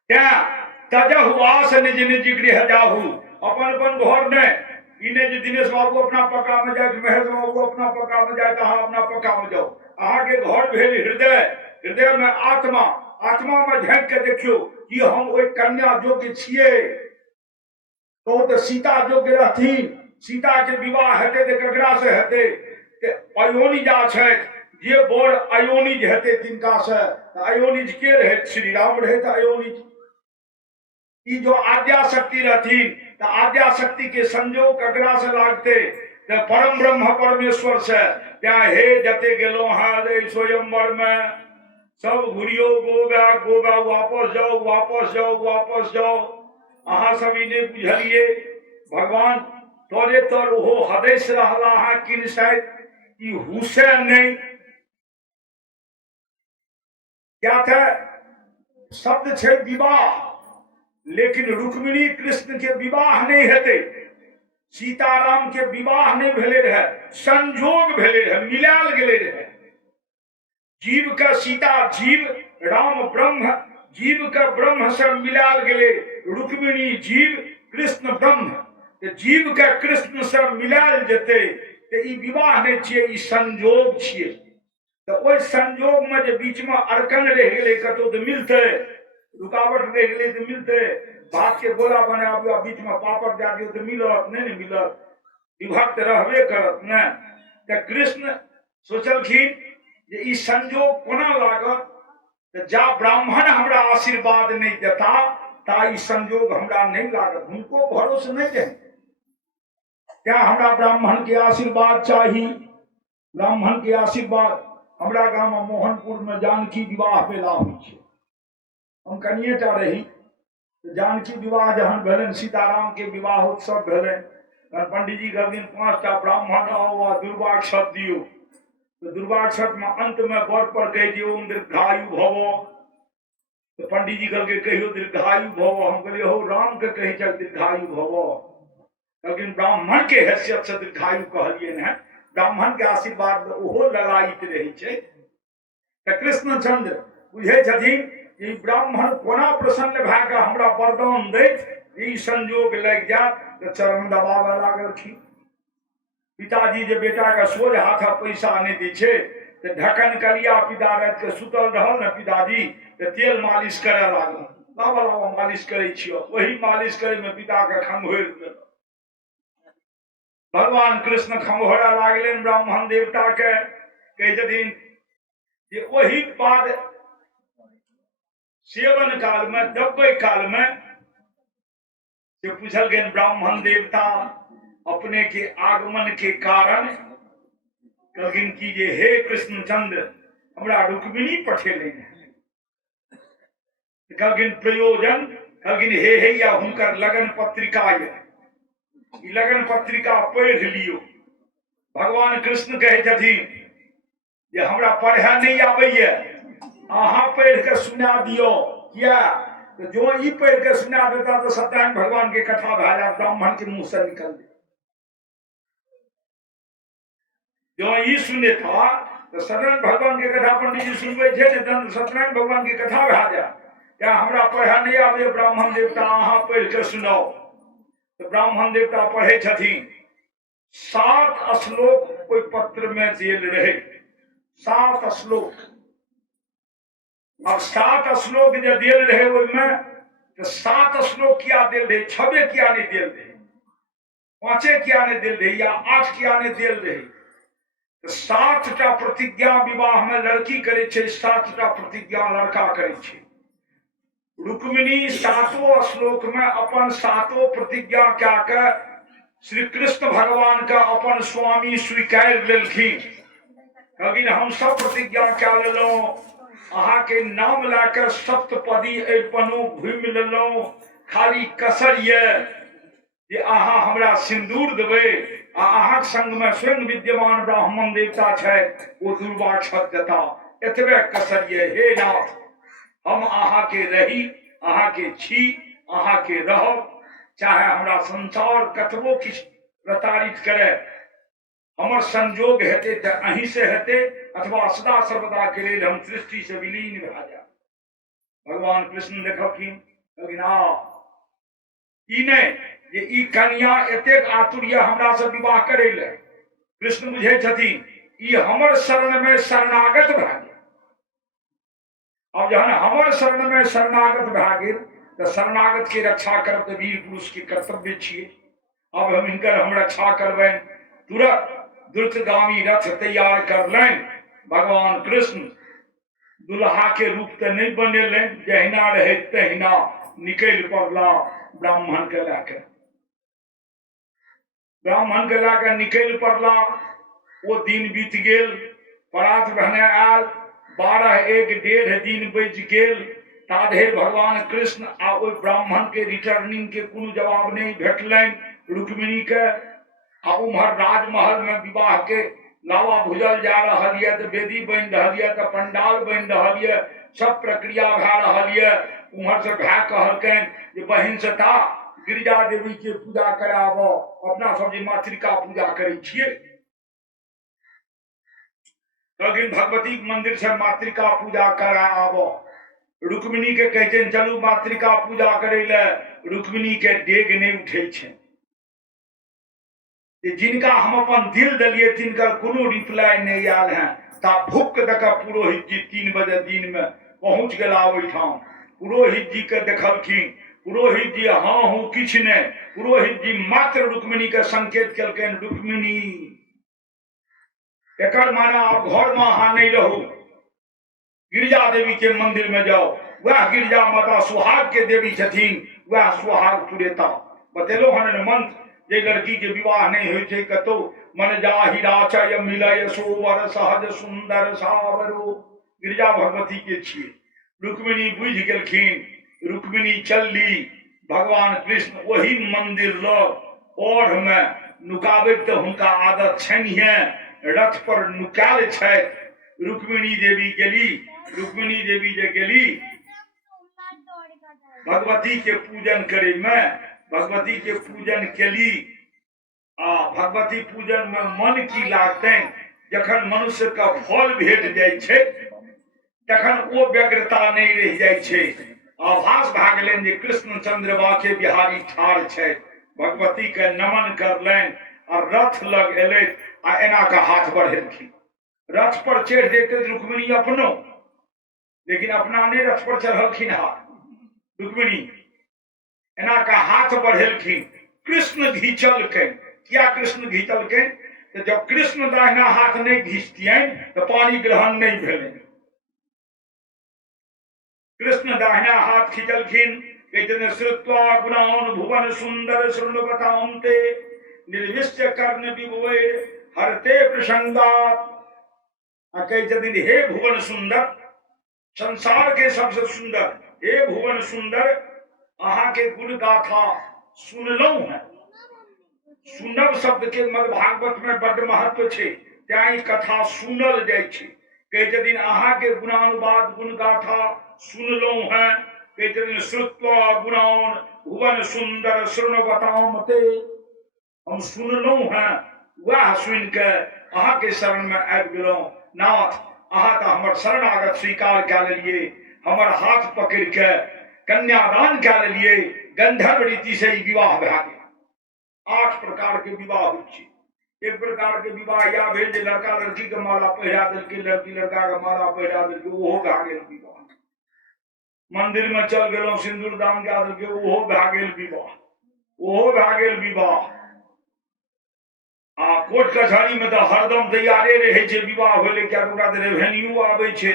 क्या तजहु आस निज निज गृह जाहु, अपन अपन घर में। इने जे दिनेश बाबू अपना पक्का में जाए, महेश बाबू अपना पक्का में जाए, अहाँ अपना पक्का में जाओ। अहाँ के घर भेल हृदय, हृदय में आत्मा, आत्मा में झाँक के देखियो कि हम ओइ कन्या योग्य छिए। तो सीता योग्य रहथिन, सीता के विवाह हेते तो ककरा से हेते? अयोनिजा छथि, जे बर अयोनिज हेते तिनका से। अयोनिज के रहे? श्री राम रहे तो अयोनिज। ई जो आद्या शक्ति रहथिन, तो आद्या शक्ति के संजोग ककरा से लागते? तो परम ब्रह्म परमेश्वर से। त्या हे जते गेलो हां स्वयंवर में, सब घुरियो गोगा गोगा, वापस जाओ वापस जाओ वापस जाओ। अहाँ सब इन्हें बुझलिए, भगवान तोरे तोर ओहो हदैस रहला है किन शायद ई हुसैन नहीं क्या था शब्द छे विवाह, लेकिन रुक्मिणी कृष्ण के विवाह नहीं हेते, सीताराम के विवाह नहीं भेले रहे, संजोग भेले रहे, मिलाल गेले रहे। जीव का सीता जीव, राम ब्रह्म, जीव का ब्रह्म से मिलाल गेले, रुक्मिणी जीव कृष्ण ब्रह्म, तो जीव का कृष्ण से मिलाल जेते तो ई विवाह नहीं छिए, ई संजोग छिए। तो ओइ संजोग में जो बीच में अड़कन रह गए कतो तो मिलते, रुकावट रह गए तो मिलते, भात के गोला बना बीच में पापड़ जा दियो तो मिलत नहीं मिलत, विभक्त रहबे करत न। तो कृष्ण सोचलखिन जे ई संजोग कोना लागत, तो जा ब्राह्मण हमरा आशीर्वाद नहीं देता ता ई संजोग हमरा नहीं लागत, उनको भरोसे नहीं रहे। क्या हमरा ब्राह्मण के आशीर्वाद चाहिए, ब्राह्मण के आशीर्वाद। हमरा गांव में मोहनपुर में जानकी विवाह मेला हुई है, हम कनिएटा रही तो जानकी विवाह जहन भेलन, सीताराम के विवाह उत्सव भेलन, पंडित जी कहलखिन 5टा ब्राह्मण आओ आ दुर्वाक्षत दियो, तो दुर्वाक्षत में अंत में बर पर कह दियो ओम दीर्घायु भव, तो पंडित जी कहलके कहियो दीर्घायु भव, हम कहलिए हो राम के कही चल दीर्घायु भव, लेकिन ब्राह्मण के हैसियत से दीर्घायु कहलिए न, ब्राह्मण के आशीर्वाद ओहो ललायित रही है। तो कृष्णचंद्र बुझे छथिन कि ब्राह्मण कोना प्रसन्न भए कऽ हमरा वरदान दैत ई संजोग लग जात, तो चरण दबावे लागलखिन। पिताजी जे बेटा के सोझ हाथ पैसा नहीं दै छै, तो ढक्कन कलिया पिता रात के सुतल रहल न पिताजी, तो तेल मालिश करे लागल, लावा लावा मालिश करे छियो, वही मालिश करे में पिता के खंघोर देलक। भगवान कृष्ण खंघोरा लागलेन ब्राह्मण देवता के, कहे छथिन जे वही बाद सेवन काल में दब्बे काल में से पूछल गए ब्राह्मण देवता अपने के आगमन के कारण, कहलखिन कि जे हे कृष्णचंद्र हमरा रुक्मिणी पठेले, कहलखिन प्रयोजन, कहलखिन हे या हुनकर लगन पत्रिका ये, लगन पत्रिका पढ़ लियो। भगवान कृष्ण कहे छथिन जे हमरा पढ़े नहीं आबैया, अहाँ पढ़ के सुना दियो, किया तो जो ई पढ़ के सुना देता तो सत्यनारायण भगवान के कथा भए जाए, ब्राह्मण के मुंह से निकल दे। जो ई सुने था तो सत्यनारायण भगवान के कथा पंडित जी सुनबे छे ने, सत्यनारायण भगवान के कथा भए जाए। क्या हमरा पढ़े नहीं आबे ब्राह्मण देवता, अहाँ पढ़ के सुनाओ। तो ब्राह्मण देवता पढ़े छथिन, 7 श्लोक ओइ पत्र में देल रहे, 7 श्लोक। अब 7 श्लोक जो देल रहे ओइमे, तो 7 श्लोक किया देल रहे, 6 किया नहीं देल रहे, 5 किया नहीं देल रहे, या 8 किया नहीं देल रहे। तो 7टा प्रतिज्ञा विवाह में लड़की करे छे, 7टा प्रतिज्ञा लड़का करे छे। रुक्मिणी 7वें श्लोक में अपन 7 प्रतिज्ञा क्या के श्री कृष्ण भगवान का अपन स्वामी स्वीकार लेलखिन, कहलखिन हम सब प्रतिज्ञा क्या लेलहुं, अहाँ के नाम लाकर सप्तपदी अर्पणो घूमि लेलहुं, खाली कसर ये जे अहाँ हमरा सिंदूर देबै, आ अहाँक संग में स्वयं विद्यमान ब्राह्मण देवता छै ओ दुर्वाक्षत देता, एतबे कसर ये। हे नाथ हम अहाँ के रही, अहाँ के छी, अहाँ के रहब, चाहे हमरा संसार कतबो किछ प्रताड़ित करे, हमर संजोग हेते तो अहीं से हेते, अथवा सदा सर्वदा के लिए हम सृष्टि से विलीन भए जाए। भगवान कृष्ण देखलखिन, ई नहीं जे ई कन्या एतेक आतुर ये हमरा से विवाह करे ले। कृष्ण बुझे छथिन ई हमर शरण में शरणागत भए गेल। अब जहन हमर शरण में शरणागत भए गेल तो शरणागत के रक्षा करब तो वीर पुरुष के कर्तव्य छिए। अब हम हिनकर हम रक्षा करबनि, तुरंत द्रुतगामी रथ तैयार करलनि। भगवान कृष्ण दुल्हा के रूप तो नहीं बनेलनि, जहिना रहे तहिना निकल पड़ला ब्राह्मण के लाके। ब्राह्मण के लाके निकल पड़ला। वो दिन बीत गेल, परात बहने आयल, 12, 1, 1.5 दिन बज गेल। ताधेर भगवान कृष्ण आ ओइ ब्राह्मण के रिटर्निंग के कोनो जवाब नहीं भेटलनि। रुक्मिणी के आ उम्हर राजमहल में विवाह के लावा भुजल जा रहा है, तो वेदी बन रहा है, तो पंडाल बन रहा है, सब प्रक्रिया भै रहा है। उम्हर से भाई कहलकन जे बहिन से था गिरिजा देवी के पूजा कराब, अपना सब जे मातृका पूजा करे छिए। लेकिन भगवती के मंदिर से मातृका पूजा कराब। रुक्मिणी के कहते चलू मातृका पूजा करे ले, रुक्मिणी के डेग नहीं उठे छे। जिनका हम अपन दिल दलिए तिनकर कोनो रिप्लाई नहीं आयल है। ता भुक दक पुरोहित जी 3 बजे दिन में पहुंच गला ओठाम। पुरोहित जी के देखलखिन, पुरोहित जी हाँ हूँ किछ नहीं। पुरोहित जी मात्र रुक्मिणी के संकेत कलकन, रुक्मिणी एकर माने आप घर में अहाँ नहीं रहू, गिरिजा देवी के मंदिर में जाओ। वह गिरिजा माता सुहाग के देवी छथिन, वह सुहाग पुरेता। बतेलो हन मंत्र जे लड़की के विवाह नहीं होय छै कतो, मन जाहि राचय मिलय सोवर सहज सुंदर सावरो। गिरिजा भगवती के छिए। रुक्मिणी बुझ गेलखिन, रुक्मिणी चलली। भगवान कृष्ण वही मंदिर लग ओढ़ में नुकाबैत तो हुनका आदत छनिहे, रथ पर नुकाल छै। रुक्मिणी देवी गेली, रुक्मिणी देवी जे गेली भगवती के पूजन करे में, भगवती के पूजन केली। आ भगवती पूजन में मन की लागते, जखन मनुष्य का फल भेट जाय छे तखन वो व्यग्रता नहीं रह जाय छे। आभास भा गेलनि जे कृष्ण चंद्र बाके बिहारी ठाड़ छे। भगवती के नमन करलनि और रथ लग एले आ एना का हाथ बढ़ेलखिन। रथ पर चढ़ देते रुक्मिणी अपनो, लेकिन अपना ने रथ पर चढ़लखिन हाथ। रुक्मिणी एना का हाथ बढ़ेलखिन, कृष्ण घींचलकनि। क्या कृष्ण घींचलकनि? तो जब कृष्ण दाहिना हाथ नहीं घींचतियनि तो पानी ग्रहण नहीं भेलै। कृष्ण दाहिना हाथ खींचलखिन, कहते श्रुत्वा गुणान भुवन सुंदर शृण्वतां ते निर्विश्य कर्ण विभुवे हरते प्रसंगात। कहते हे भुवन सुंदर, संसार के सबसे सुंदर, हे भुवन सुंदर, अहाँ के गुण गाथा सुनलौ है। सुनब शब्द के मद भागवत में बड़ महत्व छे, त्याई कथा सुनल जाय छे। कहते दिन अहाँ के गुणानुवाद गुण गाथा सुनलौ है। कहते दिन श्रुत्वा गुणान भुवन सुंदर शृण्वतां ते, हम सुनलौ है, वह सुन के अहाँ के शरण में आबि गेलौ। नाथ अहाँ तो हमर शरणागत स्वीकार कै लेलिए, हमर हाथ पकड़ के कन्यादान कै लेलिए। गंधर्व रीति से ही विवाह भै गेल। 8 प्रकार के विवाह होइ छै। एक प्रकार के विवाह या भेल जे लड़का लड़की के माला पहिरा देलकै, लड़की लड़का के माला पहिरा देलकै, ओहो भै गेल विवाह। मंदिर में चल गेलौ, सिंदूर दान कै देलकै, ओहो भै गेल विवाह, ओहो भै गेल विवाह। आ कोर्ट कचहरी में तो हरदम तैयारे रहे छे विवाह होले, क्या ओकरा रेवेन्यू आबै छे।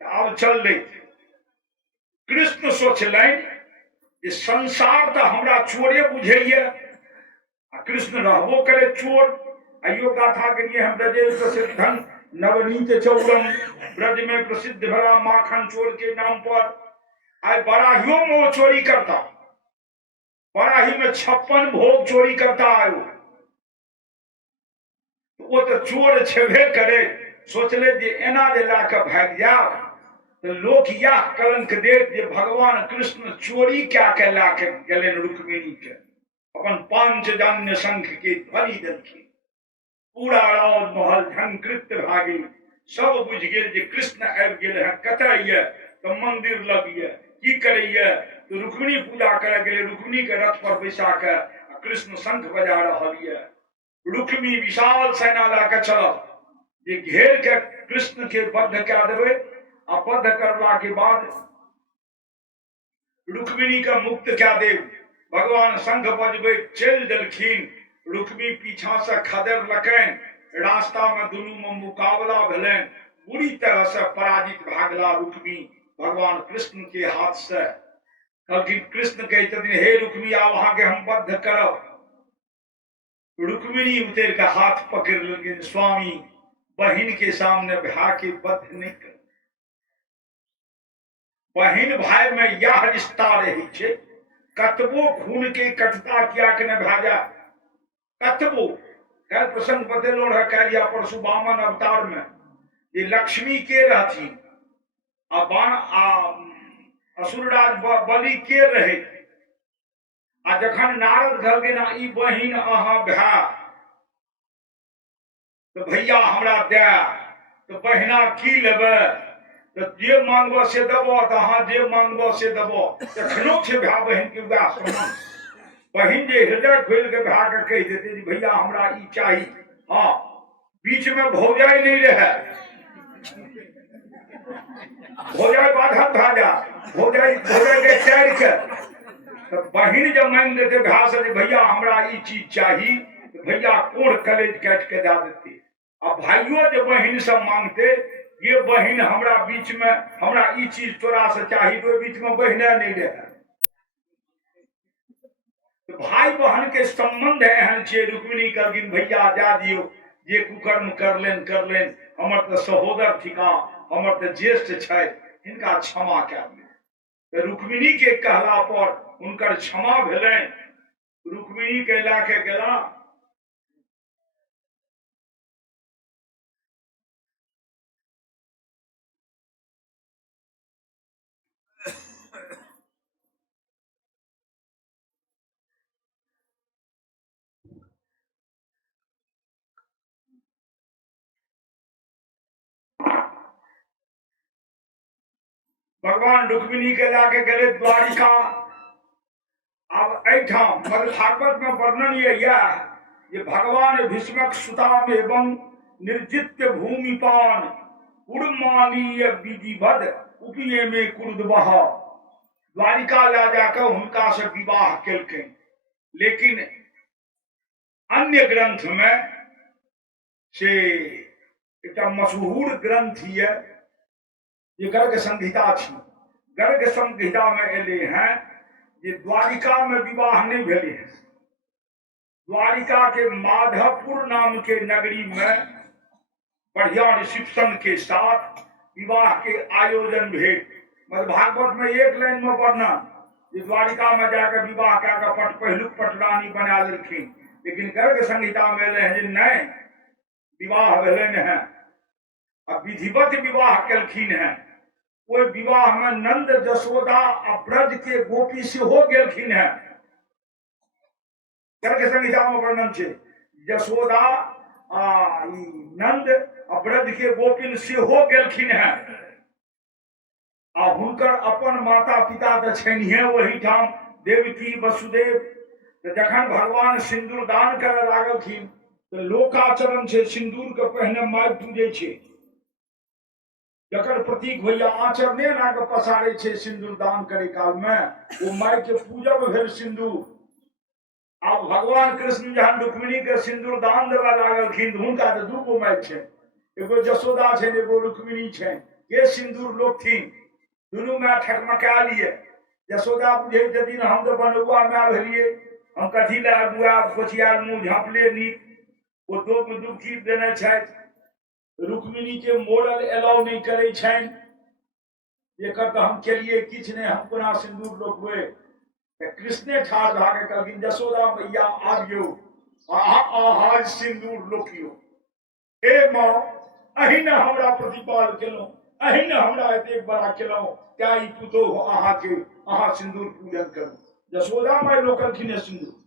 आब चललै। कृष्ण सोचलनि जे संसार तो हमरा चोरे बुझैया, कृष्ण रहबो करे चोर। आइयो गाथा के लिए हम ब्रजे प्रसिद्धन नवनीत चौरम, ब्रज में प्रसिद्ध भरा माखन चोर के नाम पर। आज बराहियों में वो चोरी करता, बराही में 56 भोग चोरी करता है। वो तो चोर छेबे करे। सोचले जे एना जे लाके भाग जाओ तो लोक यह कलंक देत जे भगवान कृष्ण चोरी क्या के लाके गेलनि रुक्मिणी के। अपन पांचजन्य शंख के ध्वनि देलखिन, पूरा राज महल झंकृत भा गेल। सब बुझ गेल जे कृष्ण आबि गेल है। कतय ये? तो मंदिर लग ये। की करैये? तो रुक्मिणी पूजा करे गेले। रुक्मिणी के रथ पर बैसा के कृष्ण शंख बजा रहल ये। रुक्मी विशाल सेना लाके चलल जे घेर के कृष्ण के बद्ध कै देबै। आ बद्ध करला के बाद रुक्मिणी के मुक्त कै देव। भगवान शंख बजबै चल देलखिन। रुक्मी पीछा से खदेड़ लकन। रास्ता में दुनू में मुकाबला भेलन। पूरी तरह से पराजित भागला रुक्मी भगवान कृष्ण के हाथ से। कहलखिन कृष्ण कहते हे रुक्मी आब अहाँ के हम बद्ध करब। रुक्मिणी उतर के हाथ पकड़ लेकिन स्वामी बहन के सामने भाई के बद्ध नहीं कर। बहन भाई में यह रिश्ता रही छे। कतबो खून के कटता किया के न भाजा, कतबो कल प्रसंग बतेलो रहे कल या परसु वामन अवतार में ये लक्ष्मी के रहती असुरराज बलि के रहे आ जखन नारद घर गेना ई बहिन अहाँ भाई तो भैया हमरा दे तो बहिना की लेबे तो जे मांगबो से देबो तो अहाँ जे मांगबो से देबो एखनो छै भाई बहिन के वएह सम्बन्ध बहिन जे हृदय खोल के भाई के कह देते जी भैया हमरा ई चाहिए हाँ बीच में भौजाई नहीं रहे भौजाई बाधक भाजा भौजाई के चार के तो बहिन जब मांग देते भाई से भैया हमरा ई चीज चाहिए तो भैया कोढ़ कलेज काट के दे देते अब भाइयों जो बहिन सब मांगते ये बहिन हमरा बीच में हमरा ई चीज तोरा से चाहिए तो बीच में बहिने नहीं रहे तो भाई बहन के संबंध एहन छे रुक्मिणी कहलखिन भैया दे दियो जे कुकर्म कर लेन हमर तो सहोदर थिका हमर तो ज्येष्ठ छै हिनका क्षमा कए दियौ तो रुक्मिणी के कहला पर उनकर क्षमा भेलनि रुक्मिणी के लाके गेला भगवान रुक्मिणी के लाके गए द्वारिका अब ऐठाम भागवत में वर्णन ये भगवान भीष्मक सुताम एवं निर्जित्य भूमिपान उर्मानीय विधिवद उपिये में कुरुदबह द्वारिका ला जाकर उनका से विवाह केलके लेकिन अन्य ग्रंथ में से एक मशहूर ग्रंथ है ये गर्ग संहिता थी गर्ग संहिता में एले हैं ये द्वारिका में विवाह नहीं भेले हैं द्वारिका के माधवपुर नाम के नगरी में बढ़िया रिसेप्शन के साथ विवाह के आयोजन भेल भागवत में एक लाइन में वर्णन ये द्वारिका में जाकर विवाह कर पहलुक पटरानी बना लेकिन लेकिन गर्ग संहिता में नहीं विवाह भेलन है अब विधिवत विवाह केलखिन है कोई विवाह में नंद जसोदा आ ब्रज के गोपी से हो गेलखिन है गर्ग संहिता में वर्णन छे जसोदा नंद आ ब्रज के गोपिन से हो गेलखिन है आ हुनकर अपन माता पिता तो छनिहे वही ठाम देवकी वसुदेव तो जखन भगवान सिंदूर दान करे लागलखिन तो लोकाचरण छे सिंदूर के पहिने माय पूजे छे जकर प्रतीक होइया आचरणे ना के पसारे छे सिंदूर दान करे काल में वो माय के पूजब भेल सिंदूर अब भगवान कृष्ण जहन रुक्मिणी के सिंदूर दान देवा लागलखिन हुनका तो दूगो माय छे एगो जसोदा छे एगो रुक्मिणी छे के सिंदूर लोग थी दुनू में ठकमका लिए जसोदा बुझे यदि हम तो बनौआ में भेलिए हम कथी ला बुआ कोचिया मुंह झाँपले नी वो दो दुखी देने छथि रुक्मिणी के मोरल अलाउ नहीं करे छन एकर तो हम के लिए किछ ने हम कोना सिंदूर लोकवे कृष्णे ठाड़ भागे कहलखिन जसोदा मैया आबियो आहा सिंदूर लोकियो हे मां अही न हमरा प्रतिपाल केलो अही न हमरा एते बड़ा केलो क्या ई पुतो आहा के आहा सिंदूर पूजन करू जसोदा माय लोकलखिन सिंदूर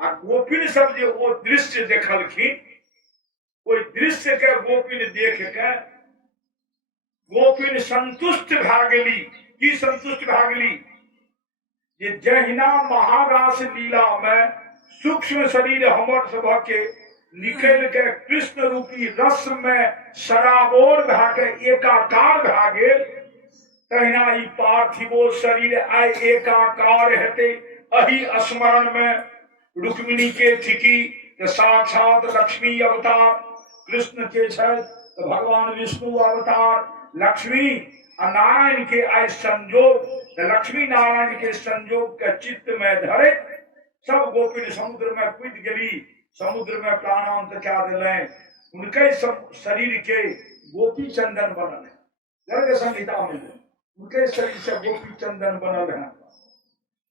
आ गोपिन सब जे ओ दृश्य देखलखिन कोई दृश्य के गोपिन देख के गोपिन संतुष्ट भ गेली की संतुष्ट भ गेली जे जहिना महारास लीला में सूक्ष्म शरीर हमर सब के निकल के कृष्ण रूपी रस में सराबोर भ के एकाकार भ गेल तहिना ई पार्थिवो शरीर आय एकाकार हेते अहि स्मरण में रुक्मिणी के थिकी साक्षात लक्ष्मी अवतार कृष्ण के तो भगवान विष्णु अवतार लक्ष्मी नारायण के आय संजोग लक्ष्मी नारायण के संजोग के चित्त में धरे सब गोपिन समुद्र में कूद गली समुद्र में प्राणांत क्या दिले उनके शरीर के गोपी चंदन बनल है गर्ग संहिता में उनके शरीर से गोपी चंदन बनल है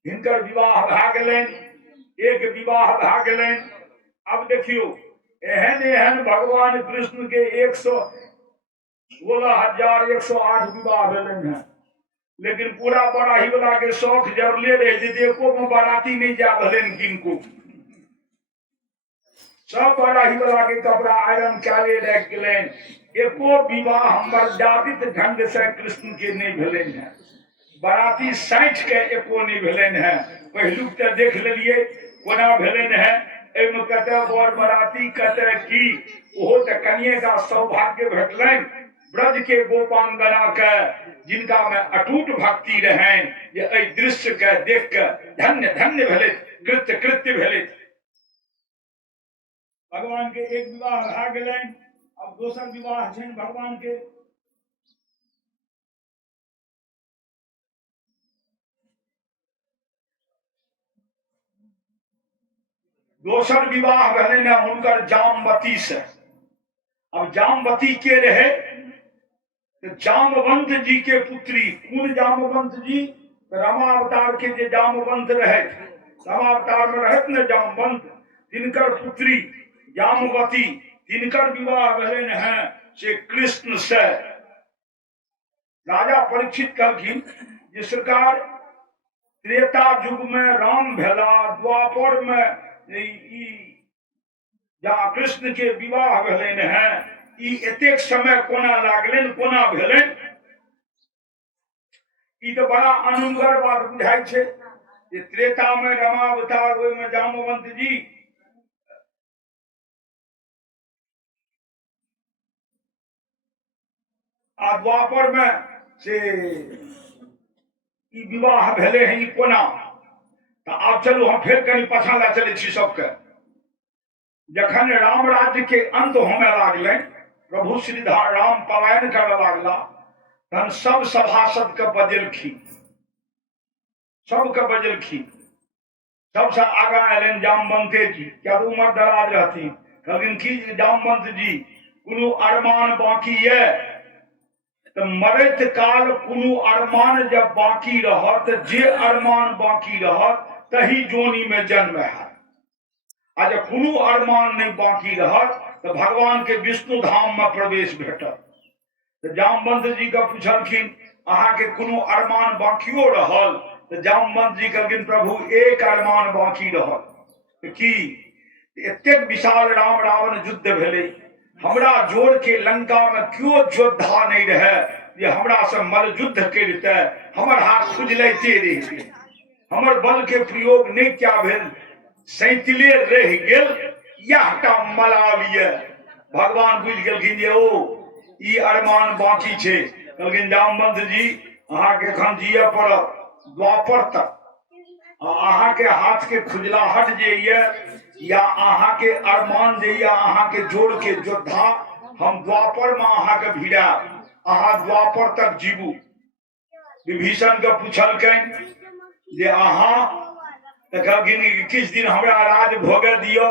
हिनकर विवाह भ गेलनि एक विवाह भ गेलनि अब देखियो एहन एहन भगवान कृष्ण के 116,108 विवाह भेलन है, लेकिन पूरा बराही वाला के शौक जरले रहे थे, एको में बाराती नहीं जा भलन किनको। सब बराही वाला के कपड़ा आयरन कैले रख गलन, एको विवाह मर्यादित ढंग से कृष्ण के नहीं भेलन है। बाराती 60 के एको नहीं भेलन है। पहलुक तो देख लेलिए कोना भेलन है, एमे कते बर बराती कते की, ओहो त कनिए का सौभाग्य भेटलन ब्रज के गोपांगना के, जिनका में अटूट भक्ति रहे, ये एहि दृश्य के देख के धन्य धन्य भेले, कृत्य कृत्य भेले। भगवान के एक विवाह भा गेलन, अब दोसर विवाह छनि भगवान के। दोसर विवाह भेलन है हुनकर जामवती से। अब जामवती के रहे तो जामवंत जी के पुत्री, कौन जामवंत जी? रामावतार के जे जामवंत रहे, रामावतार में रहत न जामवंत, जिनकर पुत्री जामवती, जिनकर विवाह भेलन है से कृष्ण से। राजा परीक्षित कहलखिन जे सरकार त्रेता युग में राम भेला, द्वापर में जहाँ कृष्ण के विवाह भेलन है, ई एतेक समय कोना लागलन, कोना भेलन? ई तो बड़ा अनुगर बात बुझाई छे जे त्रेता में रामावतार, ओय में जामवंत जी, आ द्वापर में से ई विवाह भेले हैं, ई कोना? तो आब चलू हम फिर कनी पाछा ला चले छी सबके। जखन राम राज्य के अंत होने लागले, प्रभु श्री राम पलायन करे लागला, तहन सब सभासद के बजेलखिन, सबके बजेलखिन। सबसे आगा एलन जामवंते जी, क्या तो उम्र दराज रहती, कहलिन की जामवंत जी कोनो अरमान बाकी है? तो मरत काल कोनो अरमान जब बाकी रहत, जे अरमान बाकी रहत तही जोनी में जन्म है। आ जब कोनो अरमान नहीं बाकी रहत तो भगवान के विष्णु धाम में प्रवेश भेटत। तो जामवंत जी का पूछलखिन अहाँ के कोनो अरमान बाकियो रहल? तो जामवंत जी कहलखिन प्रभु एक अरमान बाकी रहल। तो की? एतेक विशाल राम रावण युद्ध भेले, हमरा जोड़ के लंका में क्यों योद्धा नहीं रहे जे हमरा से मल युद्ध करते? हमर हाथ खुजलते रह, हमर बल के प्रयोग नहीं क्या भेल, सैतिले रह गेल, यहटा मला लिए। भगवान बुझ गेलखिन जे ओ ई अरमान बाकी छे। कहलखिन जामवंत जी अहाँ के एखन जिये पड़त द्वापर तक, अहाँ के हाथ के खुजलाहट जे ये या अहाँ के अरमान जे ये, अहाँ के जोड़ के योद्धा हम द्वापर में अहाँ के भिड़ा, अहाँ द्वापर तक जीवू। विभीषण के पूछलकन जे अहाँ, तो कहलखिन किछ दिन हमरा राज भोगे दियो।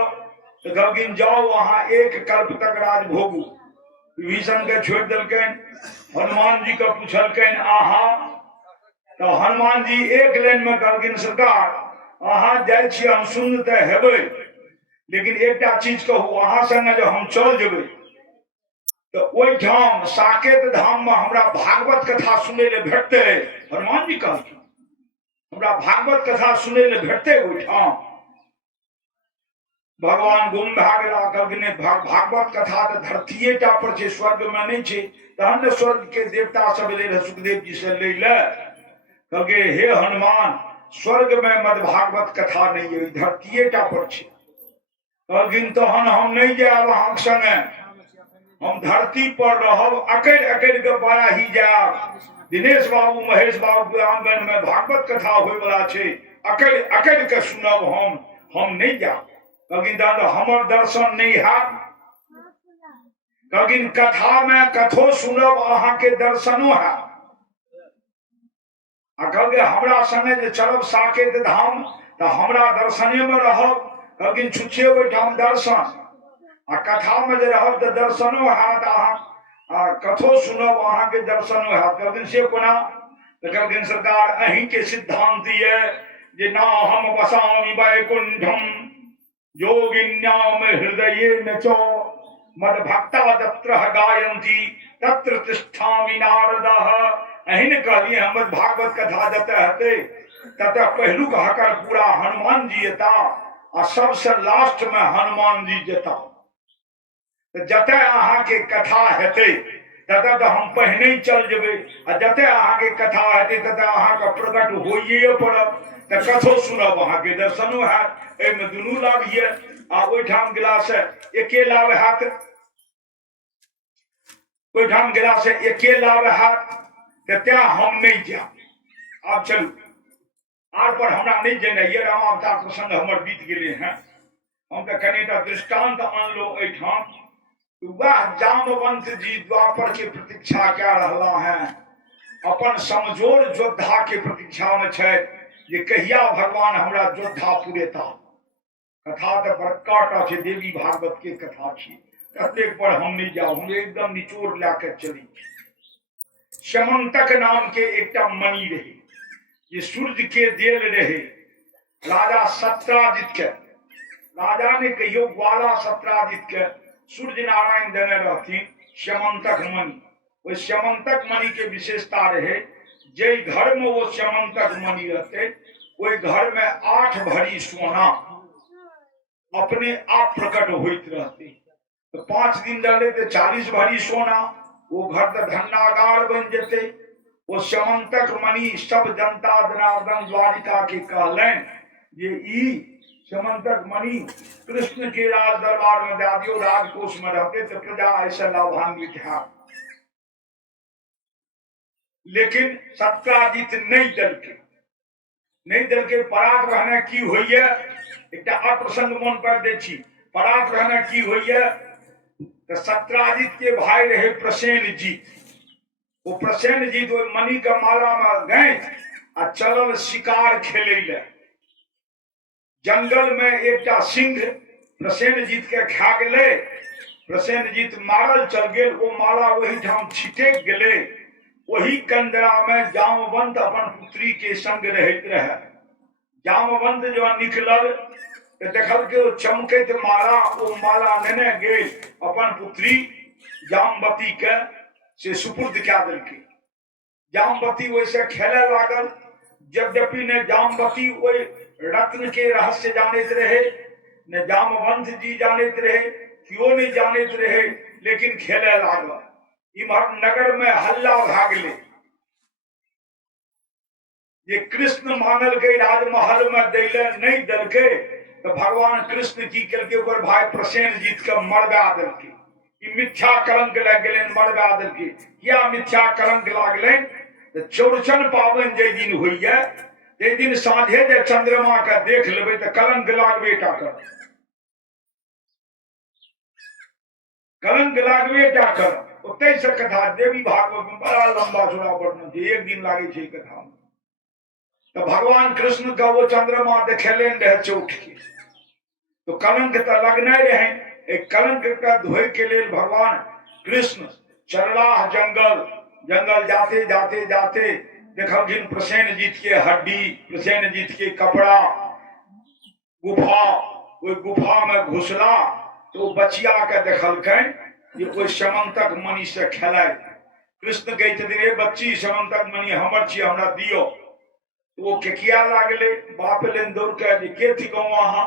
तो कहलखिन जाओ अहाँ एक कल्प तक राज भोगू। विभीषण के छोड़ दिलकन। हनुमान जी का पूछलकन अहाँ, तो हनुमान जी एक लाइन में कहलखिन सरकार अहाँ जाय छी हम सुन तो हेबै, लेकिन एकटा चीज कहू, अहाँ संगे जो हम चल जेबै तो ओहि ठाम साकेत धाम में हमरा भागवत कथा सुनै ले भेटतै। हनुमान जी कहलखिन हमरा भागवत कथा सुनै ले भेटतै ओहि ठाम। भगवान गुम भए गेला, कहलखिन भागवत कथा तो धरतीये टा पर छै, स्वर्ग में नहीं छै। तहन ने स्वर्ग के देवता सब एले रहे सुखदेव जी से ले ले, कहलके हे हनुमान स्वर्ग में मद भागवत कथा नहीं है, धरतीये टा पर छै। कहलखिन तहन हम नहीं जायब अहाँक संगे, हम धरती पर रहब, अकड़ अकड़ के बड़ा ही जायब। दिनेश बाबू महेश बाबू के आंगन में भागवत कथा होय वाला छै, अकड़ अकड़ के सुनब हम नहीं जायब। कहलखिन दादा हमर दर्शन नहीं है। कहलखिन कथा में कथो सुनब अहाँ के दर्शनो है। कहलके हमरा संगे जे चलब साकेत धाम तो हमरा दर्शने में रहब। कहलखिन छुच्छे ओहिठाम दर्शन, आ कथा में जे रहब तो दर्शनो हैत, अहाँ कथो सुनब अहाँ के दर्शनो हैत। कहलखिन से कोना? तो कहलखिन सरकार अहीं के सिद्धांत ये जे ना हम बसामि वैकुंठम योगिन्याम हृदये न चो मद भक्ता तत्र गायन्ति तत्र तिष्ठामि नारदः। अहिन कहलिए हमर भागवत कथा जत हते तत पहलू कहकर पूरा हनुमान जी जता और सबसे लास्ट में हनुमान जी जता। तो जते अहाँ के कथा हेते तत तो हम पहने ही चल जेबे आ जते अहाँ के कथा हेते तत अहाँ का प्रकट होइए पड़त तो कथो सुनब अहाँ के दर्शनो हैत। एमे दुनू लाभ ये आ ओइठाम गेला से एके लाभ हैत, ओइठाम गेला से एके लाभ हैत ते हम नहीं जाब। आब चलू आर पर हमरा नहीं जेना ये रामावतार प्रसंग हमर बीत गेले हैं। हम तो कनिटा दृष्टांत आनलो एठाम। वह जामवंत जी द्वापर के प्रतीक्षा क्या रहा है, अपन समझोर योद्धा के प्रतीक्षा में छे जे कहिया भगवान हमरा योद्धा पुरेता। कथा तो बड़का छे, देवी भागवत के कथा छे, कतेक पर हम नहीं जाओ, हम एकदम निचोड़ लाके चली। श्यमंतक नाम के एकटा मणि रहे, ये सूर्य के देल रहे राजा सत्राजित के। राजा ने कहियो ग्वाला सत्राजित के सूर्य नारायण देने रहती श्यमंतक मणि। वो श्यमंतक मणि के विशेषता रहे, जे घर में वो श्यमंतक मणि रहते वही घर में 8 भरी सोना अपने आप प्रकट होइत रहते। तो 5 दिन डाले तो 40 भरी सोना, वो घर तो धन्नागार बन जेते। वो श्यमंतक मणि सब जनता जनार्दन द्वारिका के कहलन जे ई श्यमंतक मणि कृष्ण के राज दरबार में दादियो राजकोष में रहते तो प्रजा ऐसा लाभान्वित है। लेकिन सत्राजित नहीं दल के परात रहने की हुई है। एक प्रसंग मन पर दे छी, परात रहने की हुई है तो सत्राजित के भाई रहे प्रसेनजीत। वो प्रसेनजीत वो मणि का माला में गए आ चलल शिकार खेले ले। जंगल में एकटा सिंह प्रसेनजीत के खा गेले। प्रसेनजीत मारल चल गेल, वो माला वही ठाम छिटक गेले। वही कंदरा में जामवंत अपन पुत्री के संग रहत रहे। जामवंत जो निकलल तो देखल के वो चमकैत माला, वो माला नेने गेल अपन पुत्री जामवती के से सुपुर्द क्या देलके। जामवती वैसे खेले लागल। यद्यपि ने जामवती वही रत्न के रहस्य जानते रहे, न जामवंत जी जानते रहे, क्यों नहीं जानते रहे, लेकिन खेले लागल। इमहर नगर में हल्ला भागले। ये कृष्ण मानल के राजमहल में दिले नहीं दल के तो भगवान कृष्ण की करके ऊपर भाई प्रसेनजीत के मरवा दलके। ई मिथ्या कलंक लग गए, मरवा दलके। क्या मिथ्या कलंक लागले तो चौरचन पावन जे दिन हुई है ते दिन साँझे जे चंद्रमा के देख लेबे तो कलंक लागबे टा कर, कलंक लागबे टा कर। उतै से कथा देवी भागवत में बड़ा लंबा चौड़ा वर्णन है, एक दिन लागे छे कथा में। तो भगवान कृष्ण का वो चंद्रमा देखेलेन रहे चौठ के, तो कलंक तो लगना रहे। एक कलंक का धोए के लिए भगवान कृष्ण चरलाह जंगल जाते जाते जाते देखलखिन प्रसेनजीत के हड्डी, प्रसेनजीत के कपड़ा, गुफा। वो गुफा में घुसला तो बचिया के देखलखिन ये कोई श्यमंतक मणि से खेलाय। कृष्ण कहते रे बच्ची श्यमंतक मणि हमर छी, हमरा दियो। तो वो केकिया लागले, बाप लेन दौड़ के थी कहूँ अहाँ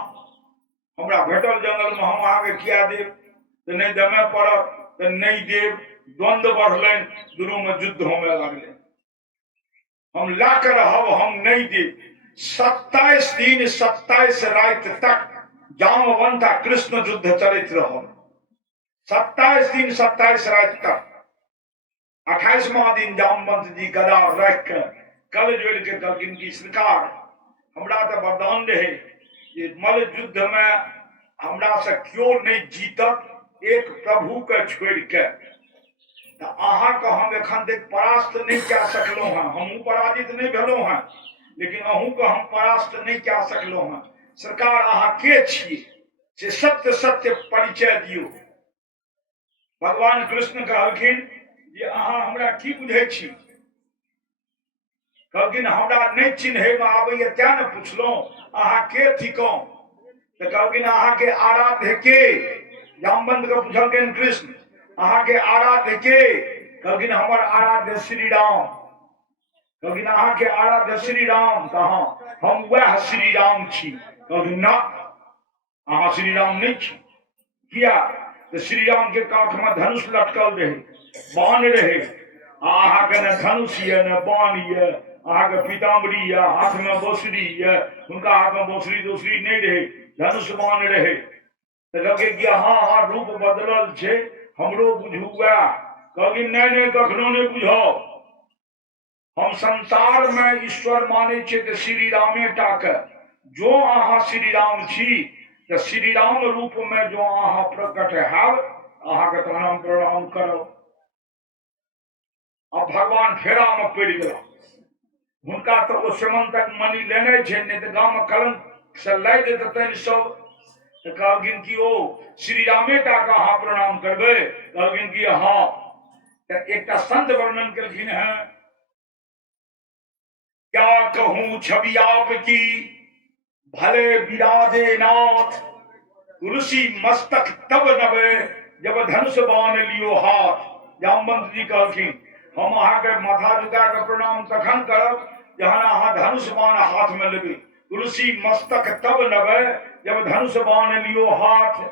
हमरा भेटल जंगल में, हम अहाँ के किया देव तो नहीं दमे पड़त तो नहीं देव। द्वंद्व बढ़लन, दोनों में युद्ध होने लगले। हम ला कर रहब, हम नहीं देव। 27 दिन 27 रात तक जामवंत कृष्ण युद्ध चलित रहो। 27 दिन 27 रात तक। 28वां दिन जामवंत जी गदा रख के कल जोड़ के कहलखिन की सरकार हमरा तो वरदान रहे ये मल युद्ध में हमरा से क्यों नहीं जीतत, एक प्रभु के छोड़ के। तो अहाँ को हम एखन तक परास्त नहीं कह सकलो हैं, हमहू पराजित नहीं भेलो हैं, लेकिन अहू को हम परास्त नहीं कह सकलो हैं। सरकार अहाँ के छिए से सत्य सत्य परिचय दियो। भगवान कृष्ण कहलखिन जे अहाँ हमरा की बुझे छी। कहलखिन हमरा नहीं चिन्हे में आबैया त्या न पुछलो अहाँ के थिको। तो कहलखिन अहाँ के आराध्य के, जामवंत के पूछलखिन कृष्ण अहाँ के आराध्य के, कहलखिन हमर आराध्य श्री राम। कहलखिन अहाँ के आराध्य श्री राम कहाँ, हम वह श्री राम छी। कहलखिन ना अहाँ श्री राम नहीं छी। किया तो श्री राम के काख में धनुष लटकल रहे, बाण रहे, अहाँ के न धनुष ये न बाण ये, अहाँ के पीताम्बरी ये, हाथ में बांसुरी ये, उनका हाथ में बांसुरी दूसरी नहीं रहे, धनुष बाण रहे। तो लगे कि हाँ हाँ रूप बदलल छे, हमरो बुझुआ। कहलखिन नहीं नहीं कखनो नहीं बुझो, हम संसार में ईश्वर माने छे तो श्री रामे टा के। जो अहाँ श्री राम छी तो श्री राम रूप में जो अहाँ प्रकट है अहाँ के प्रणाम प्रणाम करो। अब भगवान फेरा में पड़ गया, हुनका तो वो सेमंतक मणि लेने छे, नहीं तो गांव में कलंक से लै देते सब। तो कहलखिन कि ओ श्री रामे टा का अहाँ प्रणाम करबे। कहलखिन कि हाँ। तो एक संत वर्णन कलखिन है, क्या कहूं छवि आपकी भले विराजे नाथ, तुलसी मस्तक तब नवे जब धनुष बाण लियो हाथ। जामवंत जी कहलखिन हम अहाँ के माथा झुका के प्रणाम तखन करब जहन अहाँ धनुष बाण हाथ में लेबे। तुलसी मस्तक तब नवे जब धनुष बाण लियो हाथ।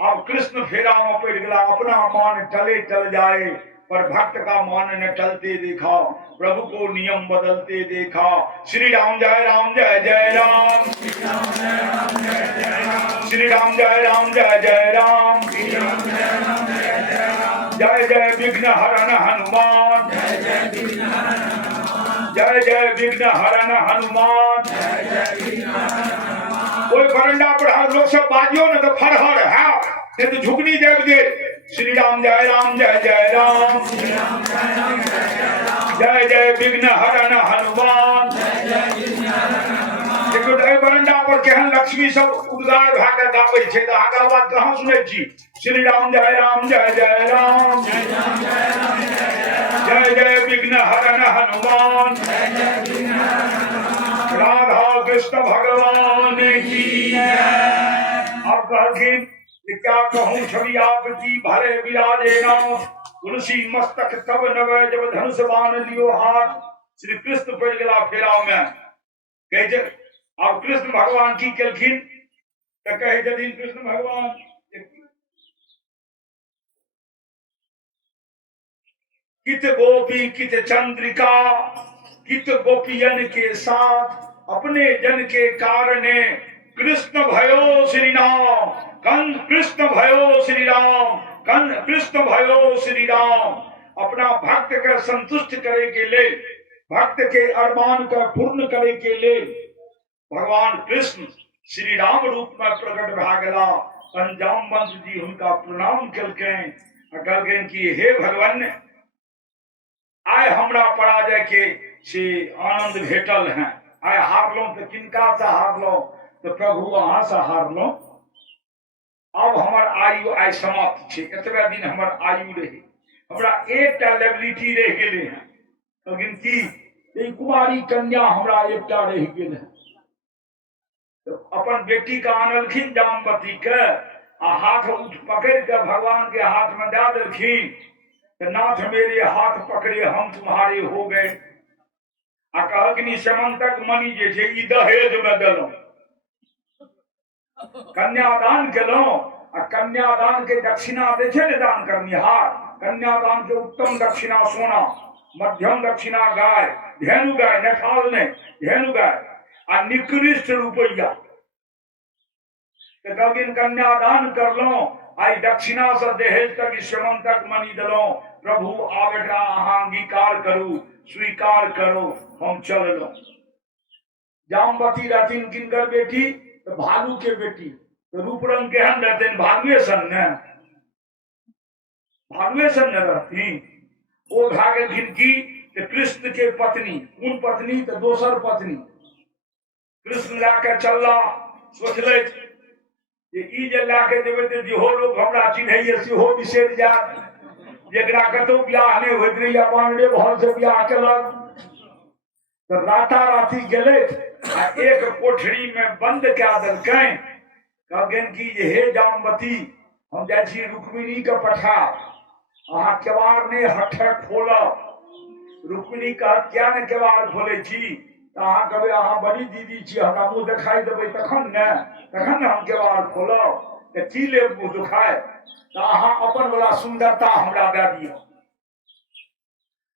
अब कृष्ण फेरा में पड़ गया, अपना मान टले टल जाए पर भक्त का मान न टलते देखा, प्रभु को नियम बदलते देखा। श्री राम जय राम जय जय राम, श्री राम जय राम जय जय राम, जय जय विघ्न हरन हनुमान, जय जय विघ्न हरन हनुमान। कोई बरंडा पर लोग सब बाजियो न तो फरहर है, नहीं तो झुकनी देव दे। श्री राम जय जय राम, जय जय विघ्न हरन हनुमान। देखो बरंडा पर केहन लक्ष्मी सब उद्गार भाकर गाबै छै, तो अहाँ बात कहाँ सुनै छी। श्री राम जय जय राम, जय जय विघ्न हरन हनुमान। राधा कृष्ण भगवान की जय। अब कहलखिन क्या कहूं छवि आपकी भले विराजे नाथ, तुलसी मस्तक तब नवे जब धनुष बाण लियो हाथ। श्री कृष्ण पड़ गया फेरा में। कहे अब कृष्ण भगवान की केलखिन तो कहे जदि कृष्ण भगवान कित गोपी कित चंद्रिका, कित गोपियन के साथ अपने जन के कारणे कृष्ण भयो श्री राम, कंद कृष्ण भयो श्री राम, कंद कृष्ण भयो श्री राम। अपना भक्त के संतुष्ट करे के लिए, भक्त के अरमान का पूर्ण करे के लिए भगवान कृष्ण श्री राम रूप में प्रकट भा गया। जामवंत जी उनका प्रणाम कहलखिन कि हे भगवान, आय हमरा पराजय के से आनंद भेटल है। आय हारलो तो किनका से हारलो, तो प्रभु अहाँ से हारलो। अब हमार आयु आय समाप्त है, एतबे दिन हमार आयु रहे, हमरा एकटा लेबिलिटी रह गेले हैं। लेकिन की कुमारी कन्या हमरा एकटा रह गेल है। तो अपन बेटी का आनलखिन जामवती के, आ हाथ उठ पकड़ के भगवान के हाथ में दे देलखिन। तो नाथ मेरे हाथ पकड़े हम तुम्हारे हो गए। आ कहलखिन सेमंतक मणि जे छै ई दहेज में देलौं, कन्यादान केलौं। आ कन्यादान के दक्षिणा दे छै ने दान करनिहार, कन्यादान के उत्तम दक्षिणा सोना, मध्यम दक्षिणा गाय, धेनु गाय, नठाल ने धेनु गाय, आ निकृष्ट रुपया। तो कहलखिन कन्यादान करलौं, आई दक्षिणा से दहेज तक सेमंतक मणि देलौं। प्रभु आब एकरा अहाँ अंगीकार करू, स्वीकार करो, हम चललौं। जामवती रहथिन किनकर बेटी, तो भालू के बेटी। तो रूप रंग केहन रहथिन, भालुए सन ने, भालुए सन ने रहथिन। ओ भा गेलखिन की कृष्ण के पत्नी, उन पत्नी तो दोसर पत्नी। कृष्ण लाके चलला, सोचले ई जे लाके देवे तो जेहो लोग हमरा चिन्हैये सेहो बिसरि जात, जेकरा कतौ बियाह नहीं होइत रही अपन रे भर से बियाह केलक। तो राता राती गेले आ एक कोठरी में बंद क्या दलकैं कहन कि हे जामवती हम जाइ छी रुक्मिणी के पठा अहाँ केवाड़ ने हठे खोलब। रुक्मिणी कहत क्या ने केवाड़ खोले छी अहाँ कहबै अहाँ बड़ी दीदी छी हमरा मुँह देखाई देबै तखन ने हम केवाड़ खोलब तऽ की लेब मुँह दुखाय तऽ अहाँ अपन वाला सुंदरता हमरा दे दियौ।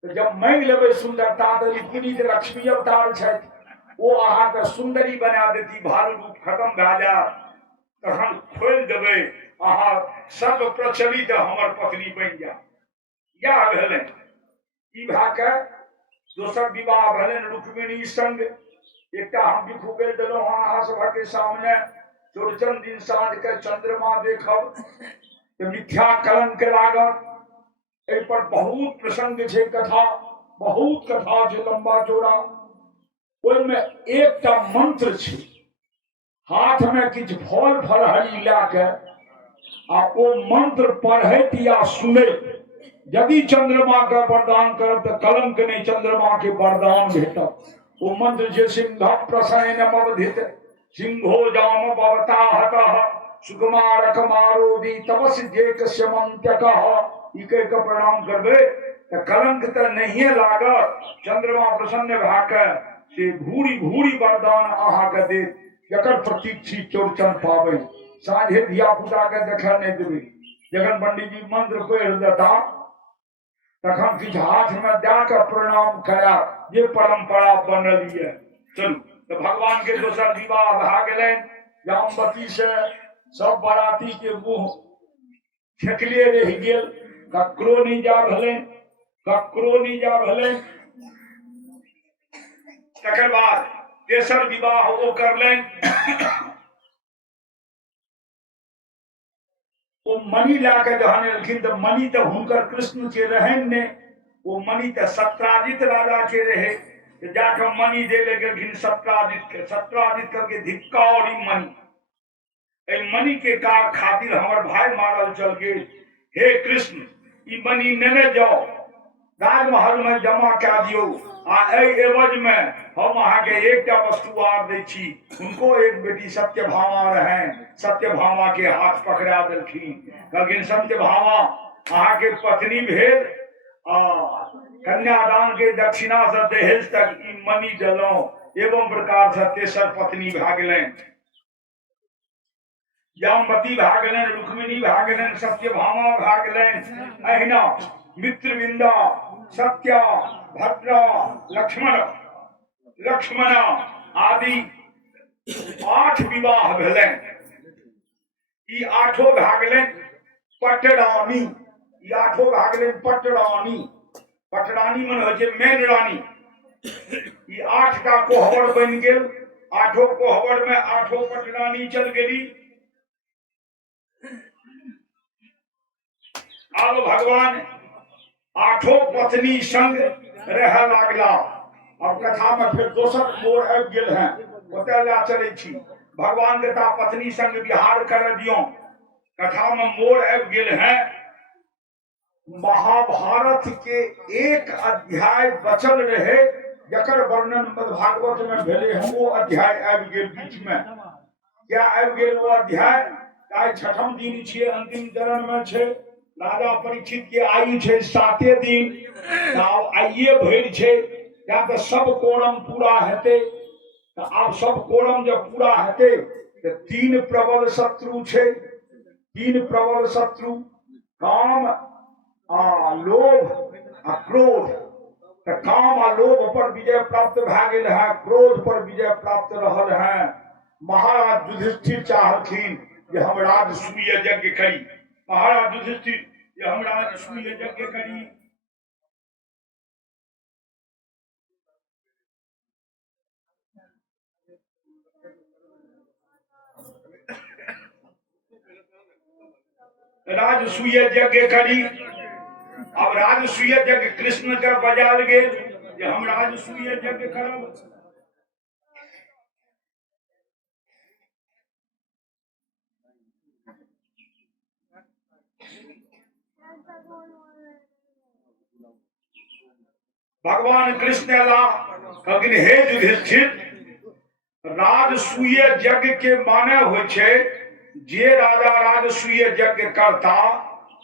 तो जब मांग लेबै सुंदरता तो रुक्मिणी के लक्ष्मी अवतार छथि वो अहाँ के सुंदरी बना देती भालू रूप खत्म भए जायत तखन खोल देबै अहाँ सर्व प्रचलित हमर पत्नी बनि जायत। इएह भेलै ई भए के दोसर विवाह भेलनि रुक्मिणी संग। एकटा हम बिखू गेल देलहुँ अहाँ सभके सामने चौड़चन दिन साँझ के चंद्रमा देखब तऽ मिथ्या कलंक लागत। एहि पर बहुत प्रसंग छै कथा बहुत कथा छै लंबा चौड़ा। ओहिमे एकटा मंत्र छै हाथ में किछु फल फलहरी लए के आ ओ मंत्र पढ़ैत या सुनैत यदि चंद्रमा के वरदान करब तऽ कलंक नहीं चंद्रमा के वरदान भेटत। वो मंत्र जे सिंह प्रसन्नमवधित सिंहो जाम भवता हतः सुकुमारक मारोदी तपस जेकस्य मंत्यकः ई कह के प्रणाम करबै तऽ कलंक तऽ नहिए लागत। चंद्रमा प्रसन्न भए के से भूरी भूरी वरदान अहाँके देत। जकर प्रतीक छी चौड़चन पाबनि साँझे धिया पुता के देखा नहीं देबै। जखन पंडित जी मंत्र पढ़ि देता तखन किछु हाथ में दे के प्रणाम करा जे परंपरा बनल है। चलू तो भगवान के दोसर विवाह भए गेलनि जामवती से सब बराती के मुंह फेकले रहि गेल ककरो नहीं जा भेलै ककरो नहीं जा भेलै। तकर बाद तेसर विवाह वो करलनि वो मणि लाके जहन एलखिन तऽ मणि तऽ हुनकर कृष्ण के रहनि ने वो मणि तऽ सत्राजित राजा के रहे तो जाके मणि दे ले गेलखिन सत्राजित के। सत्राजित करके धिक्कार मणि ए मणि के का खातिर हमर भाई मारल चल गेल। हे कृष्ण ई मणि नेने जाओ राजमहल में जमा कए दियो आ एवज में हम अहाँ के एकटा वस्तु आर दै छी। उनको एक बेटी सत्यभामा रहे सत्यभामा के हाथ पकड़ा देलखिन कहलखिन सत्यभामा अहाँ के पत्नी भेल आ कन्यादान के दक्षिणा से दहेज तक ई मणि देलौं एवं प्रकार से तेसर पत्नी भए गेलनि जामवती भए गेलनि रुक्मिणी भए गेलनि सत्यभामा भए गेलनि। अहिना मित्रविंदा सत्या भद्रा लक्ष्मणा आदि 8 विवाह भेलनि। ई 8 भए गेलनि पटरानी। ई 8 भए गेलनि पटरानी। पटरानी मन होइ छै मेन रानी। ई 8 टा कोहबर बनि गेल 8 कोहबर में 8 पटरानी चल गेली। अब भगवान 8 पत्नी संग रह लागला। अब कथा में फिर दोसर मोड़ आबि गेल हैं ओतय ला चलै छी। भगवान के ता पत्नी संग विहार कर दियो। कथा में मोड़ आबि गेल हैं महाभारत के एक अध्याय बचल रहे जकर वर्णन भागवत में भेले हम वो अध्याय आबि गेल बीच में। क्या आबि गेल वो अध्याय आइ 6म दिन छियै अंतिम चरण में छै। राजा परीक्षित के आयु छै 7 दिन आब आइए भरि छै या तो सब कोरम पूरा हेते। तो आब सब कोरम जब पूरा हेते तो 3 प्रबल शत्रु छै। 3 प्रबल शत्रु काम लोभ आ क्रोध। तो काम आ लोभ पर विजय प्राप्त भए गेल है क्रोध पर विजय प्राप्त रहल है। महाराज युधिष्ठिर चाहलखिन जे हम राजसूय यज्ञ करी। महाराज युधिष्ठिर जे हम राजसूय यज्ञ करी। राजसूय यज्ञ करी। अब राजसूय यज्ञ कृष्ण के बजाल गेल जे हम राजसूय यज्ञ करब। भगवान कृष्ण अल्लाह कहलखिन हे युधिष्ठिर राजसूय यज्ञ के माने होय छै जे राजा राजसूय यज्ञ करता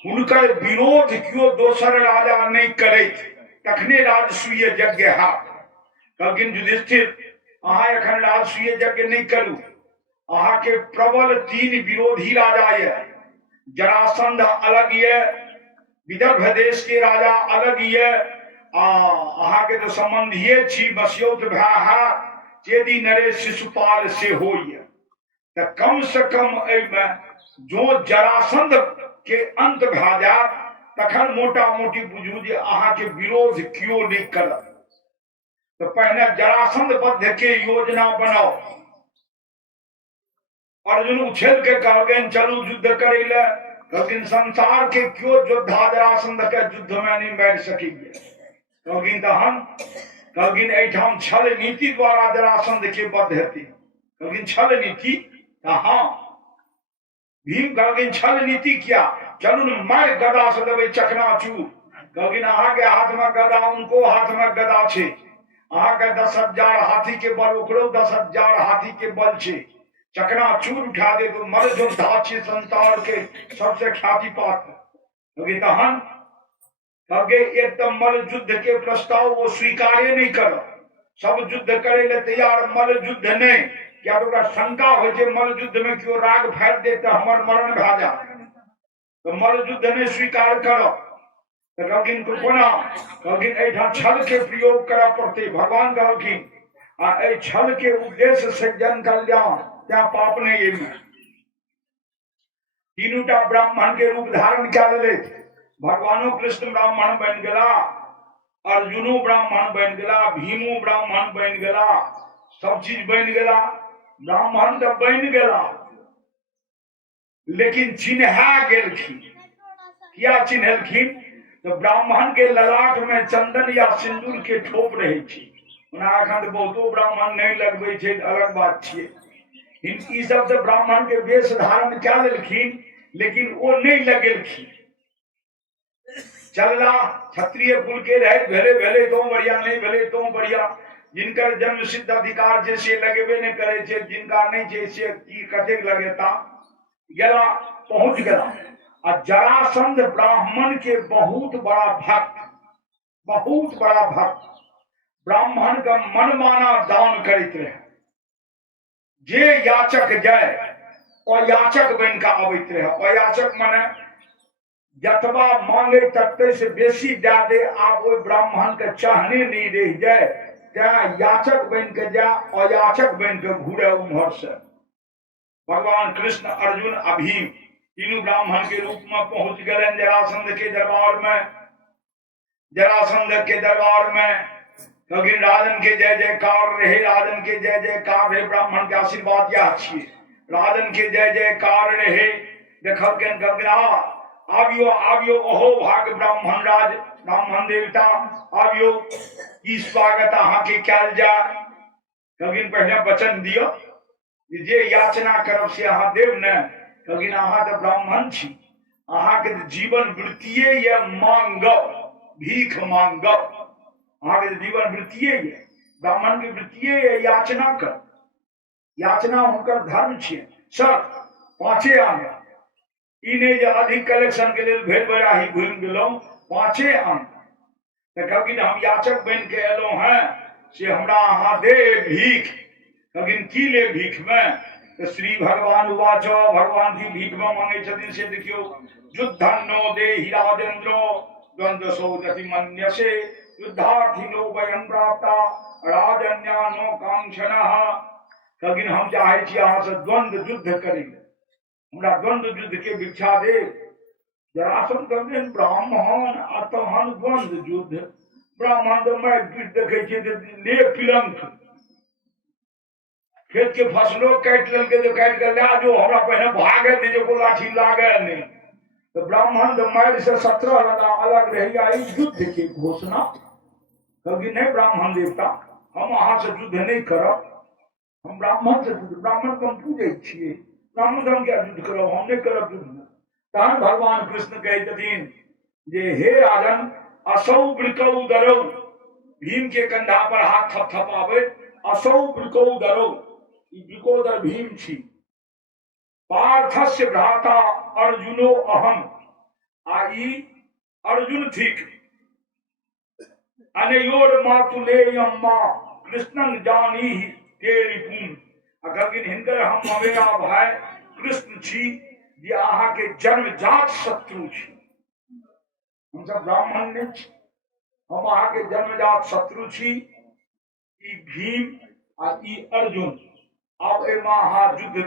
हुनकर विरोध कियो दोसर राजा नहीं करैत तखने राजसूय यज्ञ हैत। कहलखिन युधिष्ठिर अहाँ एखन राजसूय यज्ञ नहीं करू, अहाँ के प्रबल 3 विरोधी राजा ये, जरासंध अलग ये, विदर्भ देश के राजा अलग ये, अहाँ के तो संबंधिये छी बस्योत भाई चेदी नरेश शिशुपाल से होइए। तो कम से कम एमे जो जरासंध के अंत भा जात तखन मोटा मोटी बुझू जे अहाँ के विरोध क्यों नहीं करत। तो पहले जरासंध बद्ध के योजना बनाओ। अर्जुन उछल के कहलखिन चलू युद्ध करे ले, कहलखिन संसार के क्यों योद्धा जरासंध के युद्ध में नहीं बैठ सकेंगे। कहलखिन तो हम कहलखिन एठाम छल नीति द्वारा जरासंध के बद्ध हेतै। कहलखिन छल नीति? हाँ। भीम कहलखिन छल नीति क्या? चलू न मार गदा से देबै चकनाचूर। कहलखिन अहाँ के हाथ में गदा उनको हाथ में गदा छे, अहाँ के 10,000 हाथी के बल ओकरो 10,000 हाथी के बल छे, चकनाचूर उठा दे तो मर योद्धा छे संसार के सबसे ख्याति पात्र। कहलखिन तहन कहलके एक तो मल युद्ध के प्रस्ताव वो स्वीकारे नहीं करो, सब युद्ध करे ले तैयार, मल युद्ध नहीं। क्या तो शंका हो जे मल युद्ध में क्यों राग फैल दे तो हमर मरण भा जा, तो मल युद्ध नहीं स्वीकार करो। तो कहलखिन कोना? कहलखिन एठाम छल के प्रयोग करा पड़ते। भगवान कहलखिन आ ए छल के उद्देश्य से जन कल्याण क्या पाप नहीं ये में। तीनोटा ब्राह्मण के रूप धारण कर ले। भगवानो कृष्ण ब्राह्मण बन गला, अर्जुनो ब्राह्मण बन गला, भीमो ब्राह्मण बन गला, सब चीज बन गला, ब्राह्मण तो बन गला, लेकिन चिन्हा गेलखिन। क्या चिन्हलखिन? तो ब्राह्मण के ललाट में चंदन या सिंदूर के ठोप रहे छी। अखन बहुतो ब्राह्मण नहीं लगबे छे, अलग बात छे। ई सब तो ब्राह्मण के वेश धारण क्या लेलखिन, लेकिन वो नहीं लगेलखिन। चलना क्षत्रिय कुल के रहे, भले भले तो बढ़िया, नहीं भले तो बढ़िया। जिनकर जन्म सिद्ध अधिकार छे से लगेबे नहीं करे छे, जिनका नहीं छे से की कते लगेता। गेला पहुंच गया। और जरासंध ब्राह्मण के बहुत बड़ा भक्त, बहुत बड़ा भक्त, ब्राह्मण का मनमाना दान करते रहे। जे याचक जाय अयाचक बन का अबैत रहे। अयाचक माने जतबा मांगे तत्ते से बेसी दे दे, आप वो ब्राह्मण के चाहने नहीं रह जाए, त्या याचक बन के जा, अयाचक बन के घूरे उम्हर से। भगवान कृष्ण, अर्जुन, अभीम तीनों ब्राह्मण के रूप में पहुंच गए जरासंध के दरबार में। जरासंध के दरबार में क्योंकि राजन के जय जयकार रहे, राजन के जय जयकार रहे। ब्राह्मण के आशीर्वाद या अच्छी, राजन के जय जयकार रहे। देखल के आबियो आबियो ओहो भाग ब्राह्मण राज, ब्राह्मण देवता आबियो, की स्वागत अहाँ के कैल जा। क्योंकि पहले वचन दियो जे याचना करब से अहाँ देव न। क्योंकि अहाँ तो ब्राह्मण छी, अहाँ के जीवन वृत्तिये ये मांगब, भीख मांगब। अहाँ के जीवन वृत्तिये ये, ब्राह्मण की वृत्तिये ये याचना कर। याचना उनकर धर्म छे। सर पांचे आने इन्हें जो अधिक कलेक्शन के लिए भेड़ बराही घूम गेलो, 5 अंक क्योंकि हम याचक बन के एलो हैं से हमरा अहाँ दे भीख। लेकिन की ले भीख में? तो श्री भगवान उवाच, भगवान की भीख में मांगे छथिन से देखियो, युद्धन्नो देहि राजेन्द्रो द्वंद्व सौदति मन्यसे, युद्धार्थिनो वयं प्राप्ता राजन्यानो कांक्षणः। लेकिन हम चाहे छी अहाँ से द्वंद्व युद्ध करेंगे, हमरा द्वंद्व युद्ध के भिक्षा दे। जरासंध कहते ब्राह्मण अतहन द्वंद्व युद्ध, ब्राह्मण तो मैं देखे ले पिलंक, खेत के फसलों काट ललके तो काट कर ला जो हमरा पहले भागे थे जो को लाठी लागे नहीं। तो ब्राह्मण तो मैर से 17 अलग रही आई युद्ध की घोषणा। क्योंकि नहीं ब्राह्मण देवता हम अहाँ से युद्ध नहीं करब, हम ब्राह्मण से युद्ध, ब्राह्मण को हम पूजे छिए, ब्राह्मण हम क्या युद्ध करब, हम नहीं करब युद्ध। तहन भगवान कृष्ण कहते जे हे राजन असौ वृकौ दरौ, भीम के कंधा पर हाथ थपथपावे, असौ वृकौ दरौ, ई विकोदर भीम छी। पार्थस्य भ्राता अर्जुनो अहम, आई अर्जुन थिक। अनयोर मातुलेयम मां कृष्णन जानी तेरी पुन। अगर हिनकर हम मवेरा भाई कृष्ण छी, जे अहाँ के जन्मजात शत्रु छी। हम सब ब्राह्मण नहीं छी, हम अहाँ के जन्मजात शत्रु छी। ई भीम आ ई अर्जुन अब ए महायुद्ध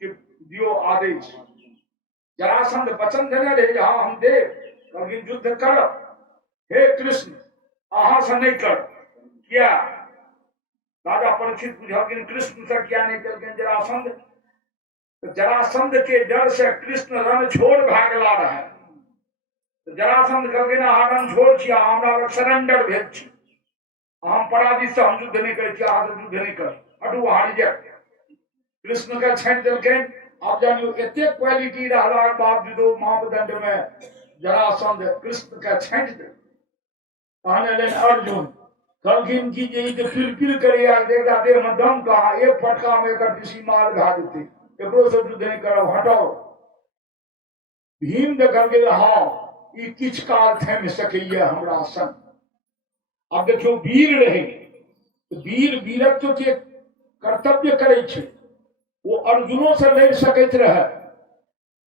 के दियो आदेश। जरासंध वचन देने रहे हाँ हम देव लेकिन युद्ध करब। हे कृष्ण अहाँ से नहीं कर। क्या राजा परीक्षित बुझलखिन कृष्ण से क्या नहीं कलखिन जरासंध। तो जरासंध के डर से कृष्ण रण छोड़ भागला रहे। तो जरासंध कहलखिन अहाँ रण छोड़ छी, हमरा लग सरेंडर भेज छी। हम पराजित से हम युद्ध नहीं करे छी, अहाँ से युद्ध नहीं कर हटू हारी जाए। कृष्ण का छाट दिलखिन। आप जानियो एते क्वालिटी रहला बावजूद मापदंड में जरासंध कृष्ण का छाट दे। कहने लगे अर्जुन कहलखिन की जे ई पिल करे आ देखा देह में दम कहा, एक फटका में एकर किसी माल घा देते, एकरो से युद्ध नहीं करब हटाओ। भीम देखल हाँ ई किछ काल थम सकैये हमरा संग। अब देखियो वीर रहे, वीर वीरत्व के कर्तव्य करे छे। वो अर्जुनों से लड़ सकैत रहे।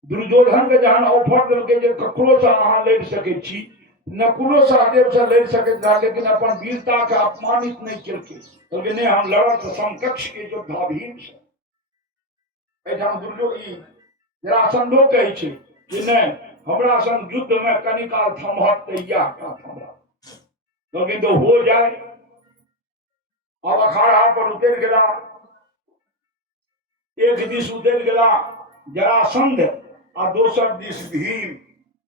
दुर्योधन के जहन ऑफर दिलके जे ककरो से अहाँ लड़ सकै छी, नकुलो सहदेव से लड़ सकैत रहे, लेकिन अपन वीरता के अपमानित नहीं केलके। कहलके नहीं हम लड़ब तो समकक्ष के योद्धा भीम से। एठाम जरासंधो कहै छै कि नहीं हमरा संग युद्ध में कनी काल थमहत तैयार का थमहत। लेकिन तो हो जाए। अब अखाड़ा पर उतर गया, एक दिस उतर गया जरासंध आ दोसर दिस भीम,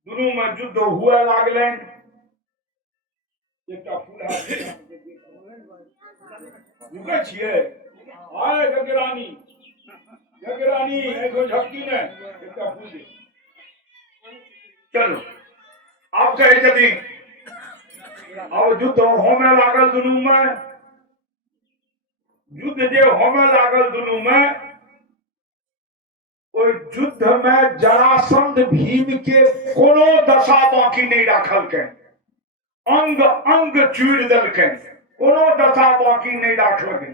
दोनों में युद्ध हुए लागलैन। एकटा फूल रुकै छियै आय गगरानी गगरानी एगो झपकी ने एकटा फूल दे। चलो आप कहे छथिन अब युद्ध होमे लागल दुनू में। युद्ध जे होमे लागल दुनू में, ओई युद्ध में जरासंध भीम के कोनो दशा बाकी नहीं राखलकै, अंग अंग चूड़ देलकै, कोनो दशा बाकी नहीं राखलकै।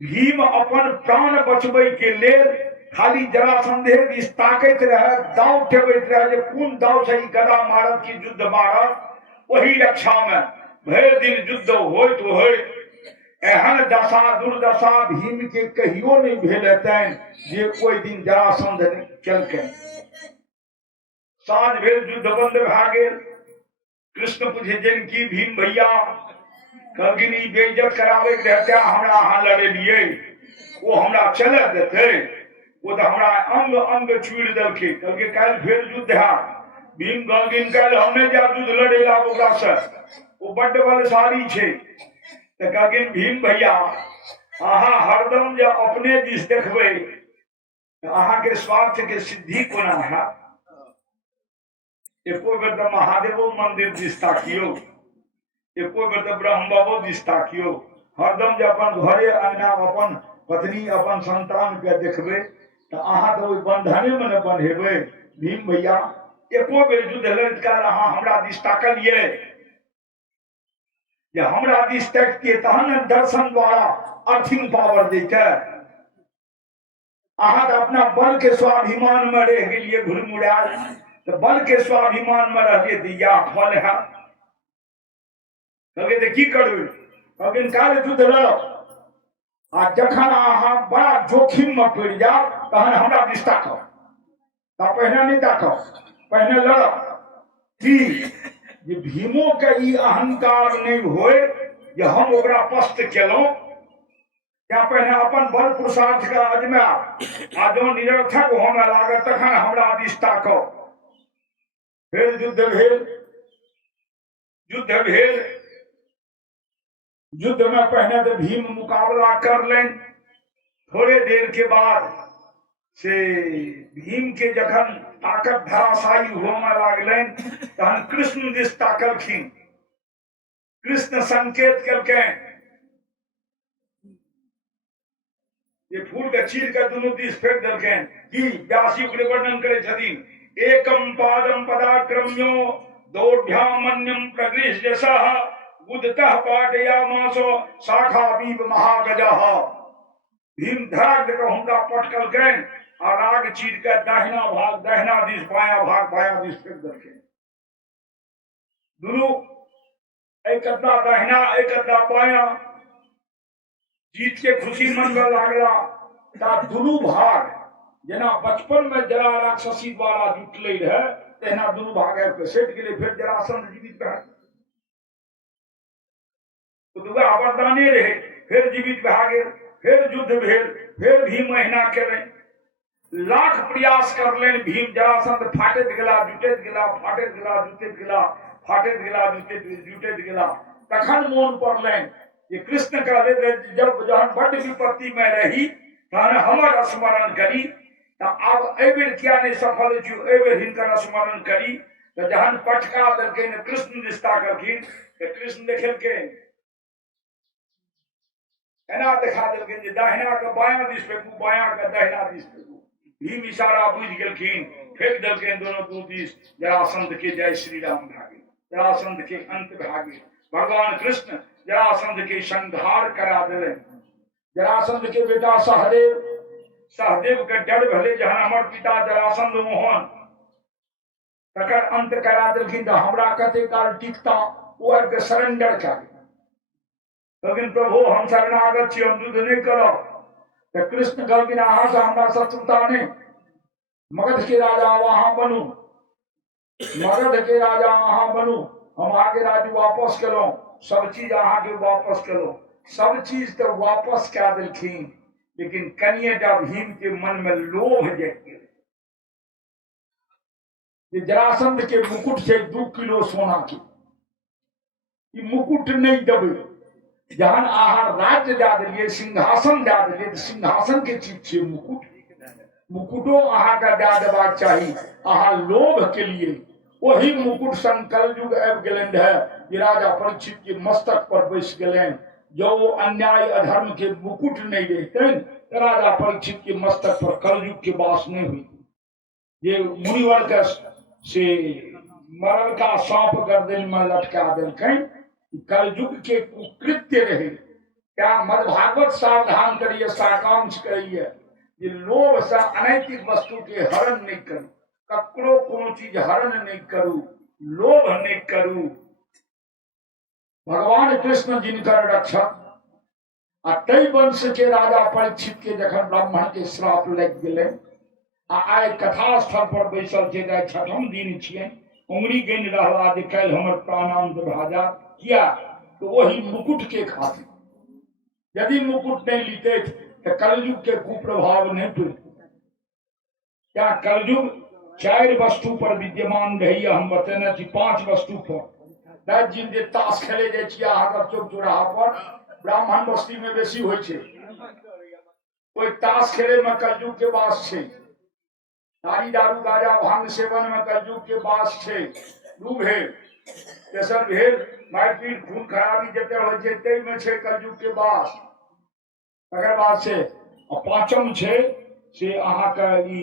भीम अपन प्राण बचबै के लेल खाली जरासंधे दिस ताकैत रहे, दाव ठेबैत रहे जे कोन दाव से ई गदा मारत कि युद्ध मारत। वही रक्षा में भरि दिन युद्ध होइत होइत एहन दशा दुर्दशा भीम के कहियो नहीं भेल हेतैन जे कोई दिन जरासंध केलकै। साँझ भेल युद्ध बंद भए गेल। कृष्ण पूछे की भीम भैया कहलखिन ई बेइज्जत कराबे के रहते हमरा अहाँ लड़ेलियै, वो हमरा चले देते, वो तो हमरा अंग अंग चूड़ देलकै। कहलकै काल्हि फेर युद्ध हैत। भीम कहलखिन काल्हि हम नहीं जायब युद्ध लड़े ला ओकरा से, वो बड्ड बलशाली छै। तो कहलखिन भीम भैया अहाँ हरदम जे अपने दिस देखबै अहाँ के स्वार्थ के सिद्धि कोना हैत। एको बेर तो महादेवो मंदिर दिस ताकियो, एको बेर तो ब्रह्म बाबो दिस ताकियो। हरदम जे अपन घरे अंगना अपन पत्नी अपन संतान के देखबै तो अहाँ तो ओहि बंधने में न बंधेबै। भीम भैया एको बेर युद्ध लड़ित काल अहाँ हमरा दिस ताकलियै, जे हमरा दिस तकतियै तहन न दर्शन द्वारा अर्थिंग पावर दैते। अहाँ तो अपना बल के स्वाभिमान में रह गेलियै घुरमुड़ायल, तो बल के स्वाभिमान में रहलियै तो इएह फल है। कहलकै तो की करबै। कहलखिन काल्हि युद्ध लड़ब आ जखन अहाँ बड़ा जोखिम में पड़ि जायब तहन हमरा दिस ताकब, तऽ पहिने नहीं ताकब, पहिने लड़ब। की जे भीमो के ई अहंकार नहीं होय जे हम ओकरा पस्त केलहुं, या पहिने अपन बल पुरुषार्थ के आजमायब आ जो निरर्थक होमे लागत तखन हमरा दिस ताकब। फिर युद्ध भेल। युद्ध भेल, युद्ध में पहले तो भीम मुकाबला कर लें। थोड़े देर के बाद से भीम के जखन ताकत धराशायी होमे लागलैन तहन कृष्ण दिस ताकलखिन। कृष्ण संकेत केलकैन ये फूल के चीर के दुनू दिस फेंक देलखिन कि व्यासी ओकरे वर्णन करे छथिन एकम पादम पदाक्रम्यो दोढ्यामन्यम प्रगृह्यसः उदतः पाटयामासो शाखा बीव महागजः। भीम धड़ाक देकर हुनका पटकलखिन आ राग चीर के दाहिना भाग दाहिना दिस बायां भाग बायां दिस फेंक देलखिन। दुनू एक अद्धा दाहिना एक अद्धा बायां जीत के खुशी मनबे लागला। ता दुनू भाग जेना बचपन में जरा राक्षसी द्वारा जुटले रहे तेना दुनू भाग आबि के सटि गेलै। फिर जरासंध जीवित भए तो दुआ वरदाने रहे, फिर जीवित भए गेल, फिर युद्ध भेल, फिर भीम महीना केलनि, लाख प्रयास करलनि। भीम जरासंध फाटैत गेला जुटैत गेला, फाटैत गेला जुटैत गेला, फाटैत गेला जुटैत गेला। तखन मोन पड़लनि जे कृष्ण कहले जब जहन बड्ड विपत्ति में रही तहन हमर स्मरण करी, तो आब एहि बेर किया नहीं सफल छी, एहि बेर हिनकर स्मरण करी। तो जहन पटका देलखिन कृष्ण दिस्ता करखिन तो कृष्ण देखेलखिन एना देखा देलखिन जे दाहिना के बायां दिस फेंकू, बायां के दाहिना दिस फेंकू। भीम इशारा बुझि गेलखिन, फेंक देलखिन दोनों दू दिस। जरासंध के जय श्री राम भए गेल, जरासंध के अंत भए गेल। भगवान कृष्ण जरासंध के संहार करा देलनि। जरासंध के बेटा सहदेव, सहदेव के डर भेलै जहन हमर पिता जरासंध मोहन तकर अंत करा देलखिन तो हमरा कते काल टिकता। ओ आबि के सरेंडर कए गेल, लेकिन प्रभु हम शरणागत छी, हम युद्ध नहीं करब। तो कृष्ण कहलखिन अहाँ से हमरा शत्रुता नहीं, मगध के राजा अहाँ बनू, मगध के राजा अहाँ बनू। हम आगे राज्य वापस केलहुं, सब चीज अहाँ के वापस केलहुं। सब चीज तो वापस कए देलखिन, लेकिन कनिएटा भीम के मन में लोभ जाग गेल। जरासंध के मुकुट छै 2 किलो सोना के, ई मुकुट नहीं देबै। जहन अहाँ राज्य दे देलिए, सिंहासन दे देलिए, तो सिंहासन के चीज छै मुकुट। मुकुटो अहाँ के दे देबाक चाही। अहाँ लोभ के लिए वही मुकुट संग कलयुग आबि गेलनि रहे जे राजा परीक्षित के मस्तक पर बैस गेलनि। जो वो अन्याय अधर्म के मुकुट नहीं रहते तो राजा परीक्षित के मस्तक पर कलयुग के वास नहीं हुई। ये मुनिवर का से मरण का सांप गर्दन में लटका देलखिन। कलयुग के कुकृत्य रहे। क्या मदभागवत सावधान करिए, साकांक्ष करिए जे लोभ से अनैतिक वस्तु के हरण नहीं करू, ककरो कोनो चीज हरण नहीं करू, लोभ नहीं करू। भगवान कृष्ण जिनकर रक्षक आ तै वंश के राजा परीक्षित के जखन ब्राह्मण के श्राप लग गेलै आ आइ कथा स्थल पर बैसल छै, 6ठम दिन छियै, उंगली गनि रहला जे काल्हि हमर प्राणांत भए जायत। किया तो वही मुकुट के खातिर। यदि मुकुट नहीं लीते तो कलयुग के कुप्रभाव नहीं पड़ते। क्या कलयुग 4 वस्तु पर विद्यमान रही, हम बतेने छी 5 वस्तु पर। जिन जे ताश खेले जाए छियै अहाँ चौक चौराहा पर, ब्राह्मण बस्ती में बेसी होइ छै, कोई ताश खेले में कलयुग के वास छै। नारी दारू गाजा भांग सेवन में कलयुग के वास छै। 2 भेल। तेसर भेल मारपीट खून खराबी जते होइ छै तै में छै कलयुग के वास। तकर बाद से 5म छै से अहाँ के ई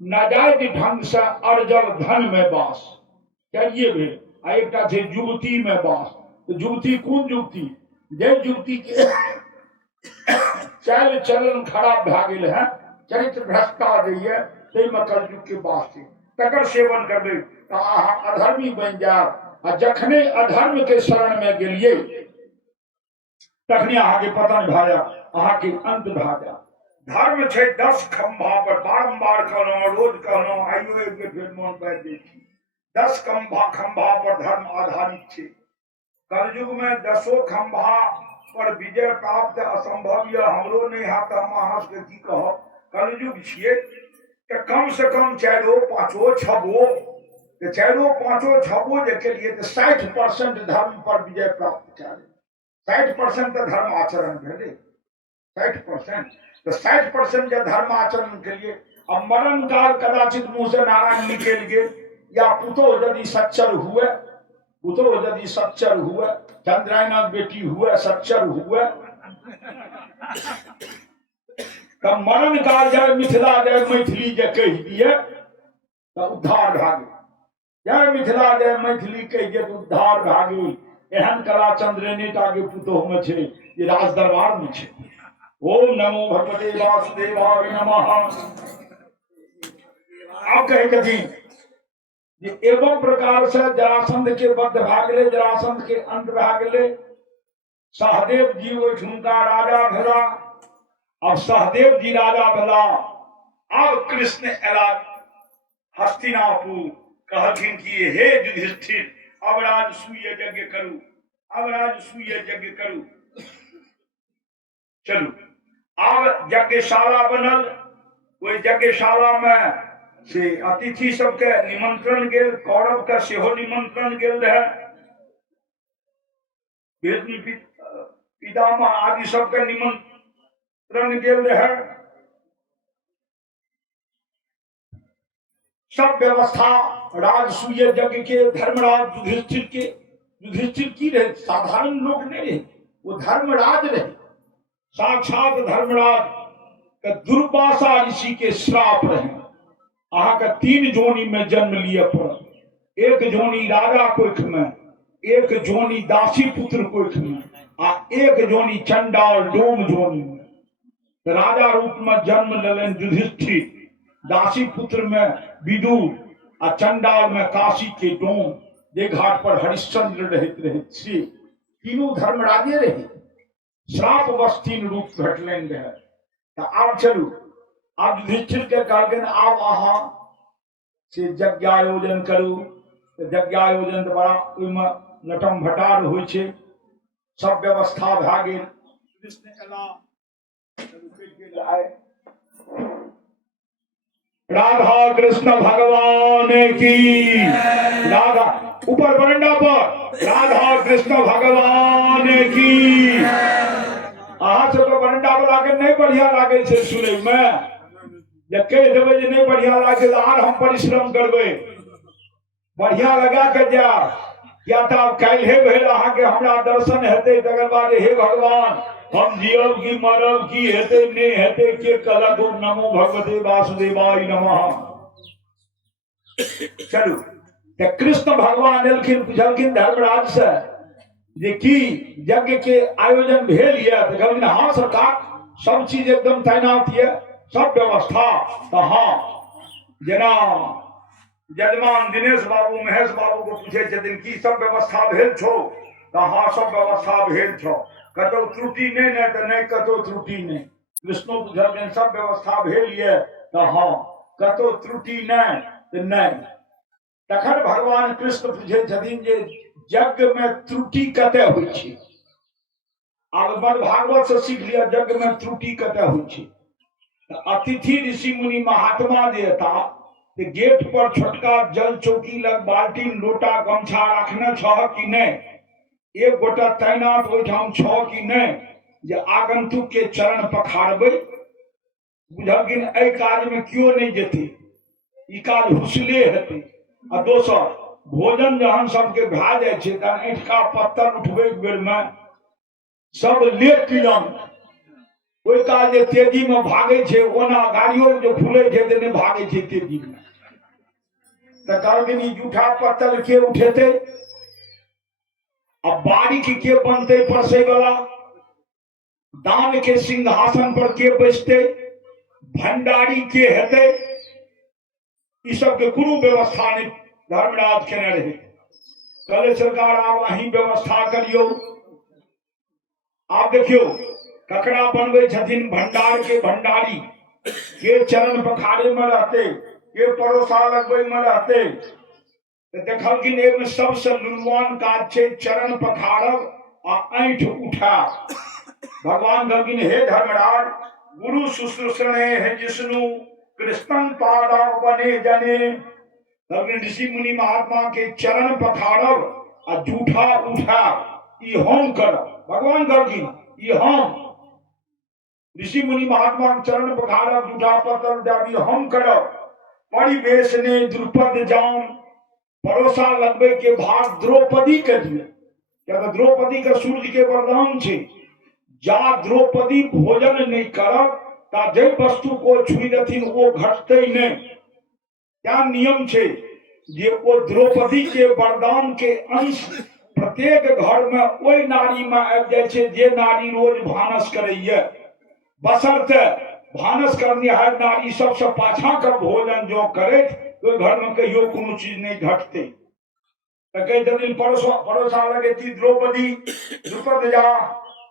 नाजायज ढंग से अर्जल धन में वास, चाहिए भेल। आ एकटा छै युवती में वास। तो युवती कोन युवती? जे युवती के चाल चलन खराब भए गेल है, चरित्र भ्रष्टा दैये, ताहिमे कलयुग के वास छै। तकर सेवन करबै तऽ अहाँ अधर्मी बनि जायब। आ जखने अधर्म के शरण में गेलिए तखने अहाँ के पतन भए जायत, अहाँ के अंत भए जायत। धर्म छै 10 खंभा पर, बारंबार कहलहुँ, रोज कहलहुँ, आइयो एक बेर फेर मोन पारि दै छी। 10 खंभा पर धर्म आधारित छै। कलयुग में 10 खंभा पर विजय प्राप्त असंभव यह, हमरो नहीं हाथ, हम अहाँ से की कहब। कलयुग छियै तो कम से कम 4, 5, 6 तो 4, 5, 6 जे केलिए तो 60% धर्म पर विजय प्राप्त कए। 60% तो धर्म आचरण भेलै, 60%। तो 60% जब धर्म आचरण के लिए अब मरण काल कदाचित मुंह से नारायण निकल गए, या पुतोह यदि सच्चर हुए, पुतोह यदि सच्चर हुए, चंद्रायना बेटी हुए, सच्चर हुए, तब मरण काल जय मिथिला जय मैथिली जे कह दिए तो उद्धार भए गेल। जय मिथिला जय मैथिली कह दिए तो उद्धार भए गेल। एहन कला चंद्रेने टाके पुतोह में छे जे राज दरबार में छे। ओम नमो भगवते वासुदेवाय नमः। आप कहे कथी जे एवं प्रकार से जरासंध के वध भए गेलै, जरासंध के अंत भए गेलै। सहदेव जी ओहिठुमका राजा भेला। अब सहदेव जी राजा भेला। अब कृष्ण एला हस्तिनापुर, कहलखिन कि हे युधिष्ठिर अब राजसूय यज्ञ करू, अब राजसूय यज्ञ करू। चलू अब यज्ञशाला बनल। ओहि यज्ञशाला में से अतिथि सबके निमंत्रण गेल, कौरव के सेहो निमंत्रण गेल रहे। पितामह आदि सबके निमंत्रण गेल रहे। सब व्यवस्था राजसूय यज्ञ के धर्मराज युधिष्ठिर के। युधिष्ठिर की रहे, साधारण लोग नहीं रहे, वो धर्मराज रहे, साक्षात धर्मराज के। दुर्वासा ऋषि के श्राप रहे। अहा के 3 जोनी में जन्म लिए पड़ल। एक जोनी राजा कोख में, एक जोनी दासी पुत्र कोख में, आ एक जोनी चंडाल डोम जोनी में। तो राजा रूप में जन्म लेलन युधिष्ठिर, दासी पुत्र में विदुर आ चंडाल में काशी के डोम, जे घाट पर हरिश्चंद्र रहते रहे से। तीनों धर्मराजे रहे। श्राप वश 3 रूप घटलन रहे। तो आब चलू, आब युधिष्ठिर के कहलखिन आब अहाँ से यज्ञ आयोजन करू। तो यज्ञ आयोजन तो बड़ा ओहिमे लटम भटार होइ छै। सब व्यवस्था भए गेल। कृष्ण एला, राधा कृष्ण भगवान की। राधा ऊपर बरंडा पर राधा कृष्ण भगवान की। अहाँ सबके बरंडा पर आके नहीं बढ़िया लागे छे सुनै में। जे कह देबै जे नहीं बढ़िया लागे तो आर हम परिश्रम करबै, बढ़िया लगा के जाओ। क्या तो अब काल्हे भेल अहाँ के हमरा दर्शन हेतै, तकर बाद हे भगवान हम जियब की मरब की हेतै नहीं हेतै के कहलक। नमो भगवते वासुदेवाय नमः। चलू तो कृष्ण भगवान एलखिन, पूछलखिन धर्मराज से जे की यज्ञ के आयोजन भेल ये। तो कहलखिन हाँ सरकार, सब चीज एकदम तैनात ये, सब व्यवस्था। तो हाँ, जेना जजमान दिनेश बाबू महेश बाबू को पूछे छथिन की सब व्यवस्था भेल छो। तो हाँ सब व्यवस्था भेल छो, कतौ त्रुटि नहीं ने। तो नहीं कतौ त्रुटि नहीं। कृष्णो पूछलखिन सब व्यवस्था भेल ये। तो हाँ कतौ त्रुटि नहीं तो नहीं। तखन भगवान कृष्ण पूछे छथिन जे यज्ञ में त्रुटि कते होइ छै। आब बड़ भागवत से सीख लिया यज्ञ में त्रुटि कते होइ छै। अतिथि ऋषि मुनि महात्मा जे था गेट पर छोटका जल चौकी लग बाल्टीन लोटा गमछा रखने छह कि नहीं, एक गोटा तैनात ओहिठाम छह कि नहीं, जे आगंतुक के चरण पखारबै। बुझलखिन एहि काज में क्यों नहीं जेते, ई काज हुसले हेतै। आ दोसर भोजन जहन सबके भए जाय छै तहन ऐठका पत्तल उठबै बेर में सब लेट किलन। ओहि काल जे तेजी में भागे छै, ओना गाड़ियों जो खुले छै तऽ नहीं भागे छै तेजी में। तो कहलखिन ई जूठा पत्तल के उठेते, अब बारीक के बनते परसे वाला, दान के सिंहासन पर के बैसते, भंडारी के हेते, ई सब के कोनो व्यवस्था नहीं धर्मराज केने रहे। कहले सरकार आब अहीं व्यवस्था करियो। आप देखियो ककड़ा बनबै छथिन भंडार के भंडारी, के चरण पखारे में रहते, के परोसा लगबै में रहते। तो देखलखिन एमे सबसे लुलवान काज छै चरण पखारब आ ऐंठ उठाब। भगवान कहलखिन हे धर्मराज, गुरु शुश्रूषणे है जिष्णु कृष्णन पादाव बने जने। कहलखिन ऋषि मुनि महात्मा के चरण पखारब आ जूठा उठाब ई हम करब। भगवान कहलखिन ई हम ऋषि मुनि महात्मा के चरण पखारब जूठा पत्तल उठाब ई हम करब। परिवेश ने द्रुपद जाम, परोसा लगबे के भाग द्रौपदी के दिए। क्या तो द्रौपदी का सूर्य के वरदान छे, जा द्रौपदी भोजन नहीं करब ता जे वस्तु को छुई देथिन वो घटते नहीं। क्या नियम छे जे वो द्रौपदी के वरदान के अंश प्रत्येक घर में ओई नारी में आबि जाय छे जे नारी रोज भानस करैया, बशर्ते भानस करनिहार नारी सबसे पाछा कर भोजन जो करे तो घर में कहियो कोनो चीज नहीं घटते। तो कई दिन परोसा लगे थी द्रौपदी द्रुपद जा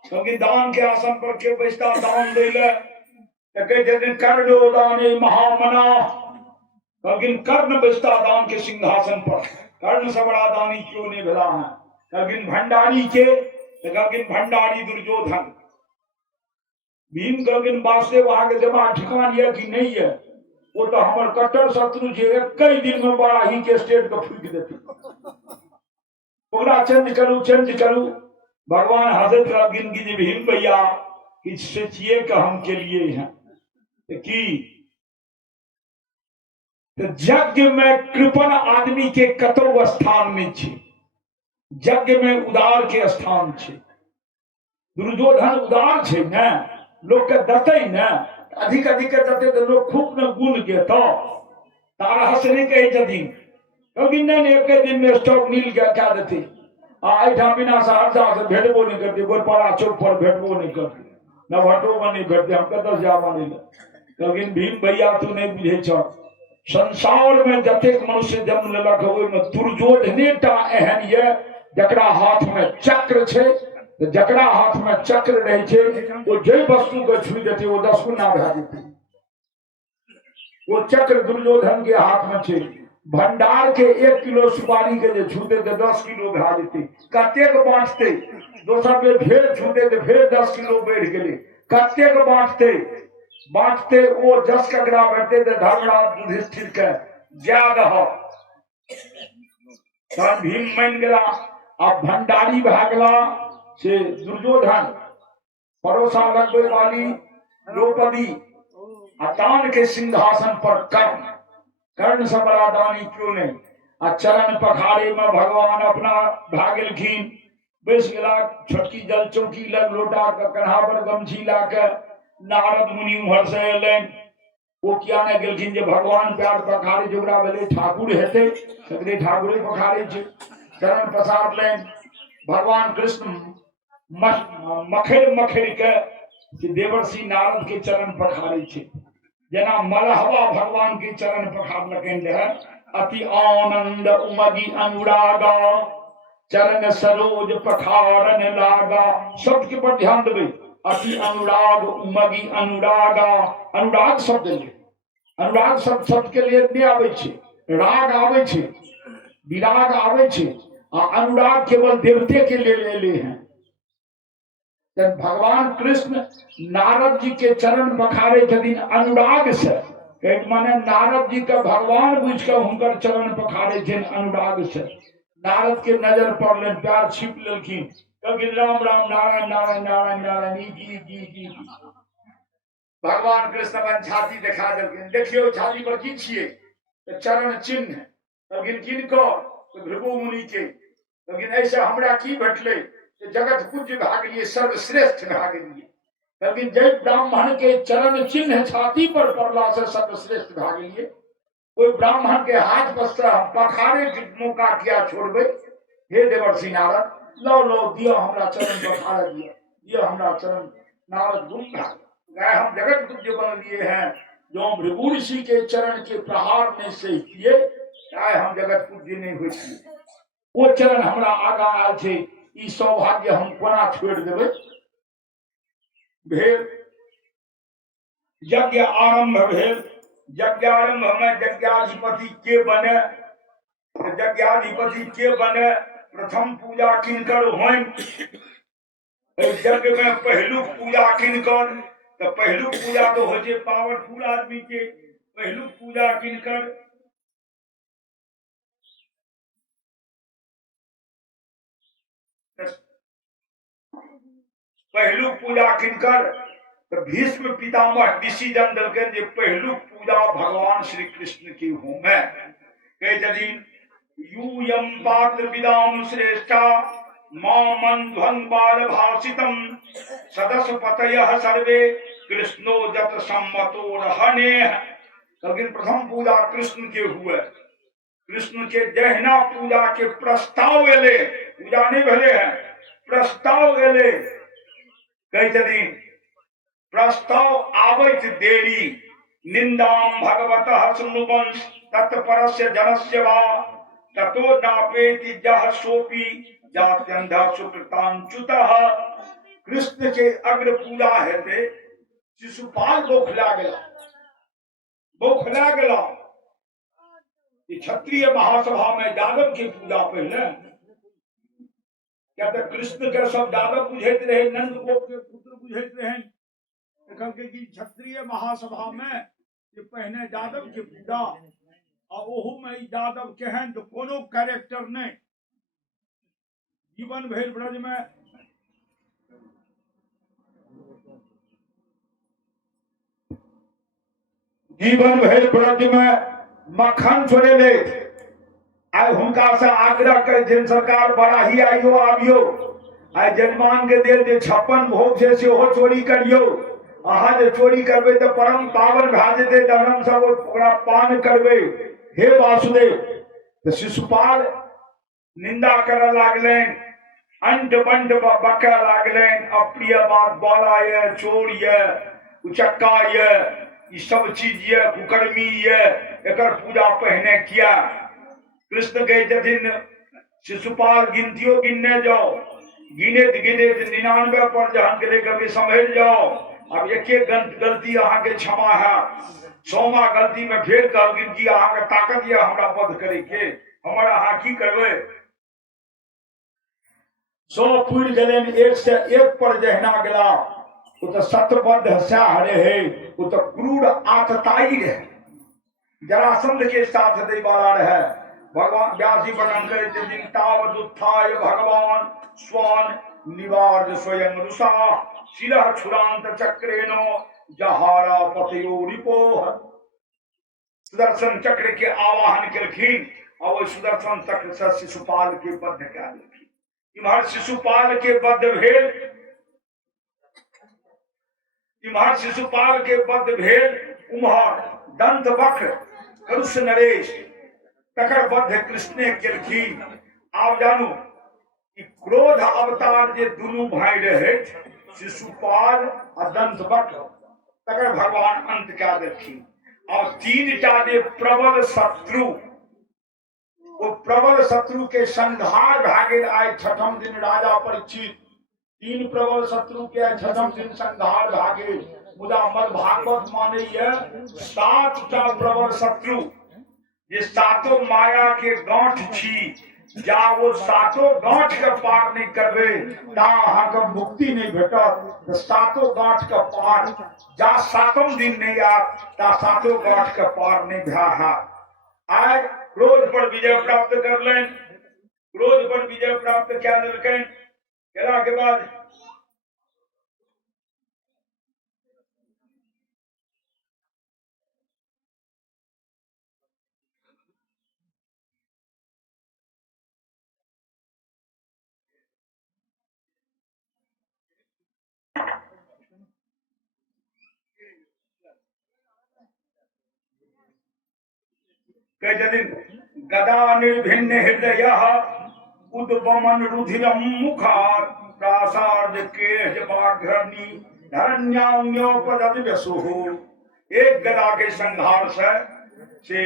क्योंकि दान के आसन पर के बैठता दान दे ले। तो कई दिन कर्णो दाने महामना क्योंकि कर्ण बैठता दान के सिंहासन पर। कर्ण से बड़ा दानी क्यों नहीं भला है। कभी भंडारी के कभी भंडारी दुर्योधन। भीम कभी वासुदेव वहां के जमा ठिकान है कि नहीं है वो तो हमारे कट्टर शत्रु है। कई दिन में बड़ा ही के स्टेट को फूक देते चेंज करूं भगवान हजरत रबिन की भीम भैया किससे चाहिए कि हम के लिए हैं कि तो यज्ञ में कृपण आदमी के कतो स्थान में छे, यज्ञ में उदार के स्थान छे। दुर्योधन उदार छे न लोग के दते न अधिक दते तो लोग खूब न गुण के तो तारा हंसने कहे जदी क्योंकि नहीं एक दिन में स्टॉक मिल गया क्या देते आठा बिना सहरसा से भेटबो नहीं करते गोलपाड़ा चौक पर भेटबो नहीं करते न भटो में नहीं भेटते हम कत जावा नहीं क्योंकि भीम भैया तू नहीं बुझे छ संसार में जतेक मनुष्य जन्म लेलक ओहि में दुर्योधने टा एहन ये जकरा हाथ में चक्र छे। जकरा हाथ में चक्र रहे छे वो जे वस्तु को छू देते वो 10 गुना बढ़ा देते। वो चक्र दुर्योधन के हाथ में छे। भंडार के 1 किलो सुपारी के जो छूते थे 10 किलो बढ़ा देते। कतेक बांटते दोसर पे फिर छूते थे फिर 10 किलो बढ़ गए। कतेक बांटते वो 10 कगड़ा बैठते थे धर्मराज युधिष्ठिर के ज्याद हो भीम मान गया। अब भंडारी भागला से दुर्योधन परोसा लगने वाली द्रौपदी अतान के सिंहासन पर कर्ण से बड़ा दानी क्यों नहीं। चरण पखारे में भगवान अपना भागिलखीन बैस गला छोटकी जल चौकी लग लोटा के कन्हा पर गमछी ला के नारद मुनि उहर से एलन। वो क्या ने गेलखिन जे भगवान प्यार पखारे जोगरा भेले ठाकुर हेते सगरे ठाकुरे पखारे छे। चरण पसार लेन भगवान कृष्ण मखेर के देवर्षि नारद के चरण पखारे छे। जना मलहवा भगवान के चरण पखार लगन है। अति आनंद उमगी अनुरागा चरण सरोज पखारन लागा। शब्द के पर ध्यान देवे। अति अनुराग उमगी अनुरागा अनुराग शब्द ले अनुराग शब्द के लिए नहीं आवे छे। राग आवे छे विराग आवे छे अनुराग केवल देवते के लिए ले हैं। जब भगवान कृष्ण नारद जी के चरण पखारे छथिन अनुराग से माने नारद जी का भगवान बुझ के हुनकर चरण पखारे छथिन अनुराग से। नारद के नजर पड़ल प्यार छिप लेलखिन क्योंकि राम राम नारायण नारायण नारायण नारायण जी भगवान कृष्ण अपन छाती दिखा देलखिन। देखियो छाती पर की छिए तो चरण चिन्ह लेकिन किनको तो भृगु मुनि के। लेकिन ऐसे हमरा की भेटले जगत पूज्य भाग लिए सर्वश्रेष्ठ भाग लिए। लेकिन जय ब्राह्मण के चरण चिन्ह छाती पर पड़ला से सर्वश्रेष्ठ भाग लिए। कोई ब्राह्मण के हाथ पर पखारे के मौका किया छोड़बे। हे देवर्षि नारद लो दियो हमरा चरण पखार दियो हमरा चरण। नारद गुण गए हम जगत पूज्य बन लिए हैं जो भृगु ऋषि के चरण के प्रहार में से किए चाहे हम जगत पूज्य नहीं हुए। वो चरण हमरा आगा आल छे ई सौभाग्य हम कोना छोड़ देवे। भेल यज्ञ आरंभ भेल। यज्ञारंभ में यज्ञाधिपति के बने। यज्ञाधिपति के बने प्रथम पूजा किनकर होइन। यज्ञ में पहलू पूजा किनकर तो पहलू पूजा तो हो जे पावरफुल आदमी के पहलू पूजा किनकर पहलू पूजा किनकर तो भीष्म पितामह डिसीजन दिलकन जे पहलू पूजा भगवान श्री कृष्ण की होमे। कहे जदीन यूयम पात्र विदाम श्रेष्ठा मामन ध्वं बाल भाषितम सदस्य पतयः सर्वे कृष्णो जत सम्मतो रहने। लेकिन प्रथम पूजा कृष्ण के हुए, कृष्ण के जहना पूजा के प्रस्ताव एले, पूजा नहीं भले है, प्रस्ताव एले। कही प्रस्ताव आवैत देरी, निंदाम भगवतः सुनुवंश तत्परस्य जनस्य वा ततो नापेति जह सोपी जात्यंधा सुकृतांच्युतः। कृष्ण के अग्र पूजा हेते शिशुपाल बौखला गेला। क्षत्रिय महासभा में यादव की पूजा पहले क्या तो कृष्ण के सब यादव बुझेत रहे, नंद गोप के पुत्र बुझेत रहे। कि क्षत्रिय महासभा में ये पहने यादव की पूजा, और ओहू में यादव के हैं तो कोनो कैरेक्टर ने जीवन भेल ब्रज में। जीवन भेल ब्रज में मक्खन छोड़े ले आय हुनका से आग्रह कर जिन सरकार बड़ा ही आइयो आबियो आय जजमान के देल जे 56 भोग से सेहो चोरी करियो। अहाँ जे चोरी करबे तो परम पावन भा जेते, धर्म सब ओकरा पान करबे। हे वासुदेव, तो शिशुपाल निंदा करे लागलेन, अंड बंड बके लागलेन, अप्रिय बात बोला ये, चोर ये, उचक्का ये, ये सब चीज ये, कुकर्मी ये, एकर पूजा पहने किया। कृष्ण के जदिन शिशुपाल गिनतियों गिनने जाओ, गिने 99 पर जहन के कभी संभल जाओ। अब एक गलती अहाँ के क्षमा है, 100वां गलती में फेर कहलखिन कि अहाँ के ताकत ये हमरा वध करे के, हमारा अहाँ की करबे। 100 पूर गलेन, 1 से 1 पर जहना गेला, वो तो सत्रबद्ध हस्या हरे है, वो तो क्रूर आतताई रहे, जरासंध के साथ दे वाला रहे। भगवान व्यास जी वर्णन करे दिन तावद उत्थाय भगवान स्वान निवार्य स्वयं रुषा शिरः छुरांत चक्रेनो जहारा पतयो रिपोह। सुदर्शन चक्र के आवाहन केलखिन और सुदर्शन चक्र से शिशुपाल के बद्ध क्या देलखिन। इम्हर शिशुपाल के बद्ध भेल, इम्हर शिशुपाल के बद्ध भेल, उम्हर दंत वक्र करुष नरेश तकर बद्ध कृष्णे केलखिन। आप जानू कि क्रोध अवतार जे दुनू भाई रहे, शिशुपाल और दंत वक्र, तकर भगवान अंत क्या देलखिन। और 3टा जे प्रबल शत्रु, वो प्रबल शत्रु के संहार भा गेल। आय 6म दिन राजा परीक्षित 3 प्रबल शत्रु के 6म दिन संहार भा गेल। मुदा मद भागवत माने 7टा प्रबल शत्रु, ये 7 माया के गांठ छी, जा वो 7 गांठ के पार नहीं करबे ता अहाँ के मुक्ति नहीं भेटत। तो 7 गांठ के पार जा 7म दिन नहीं आत ता 7 गांठ के पार नहीं भा है। आय क्रोध पर विजय प्राप्त कर लें, क्रोध पर विजय प्राप्त क्या दिलकन केला के बाद गदा निर्भिन्न हृदय उद्वमन रुधिरम मुखार प्रासाद के बाघनी धरण्यापद व्यसुः। एक गदा के संहार से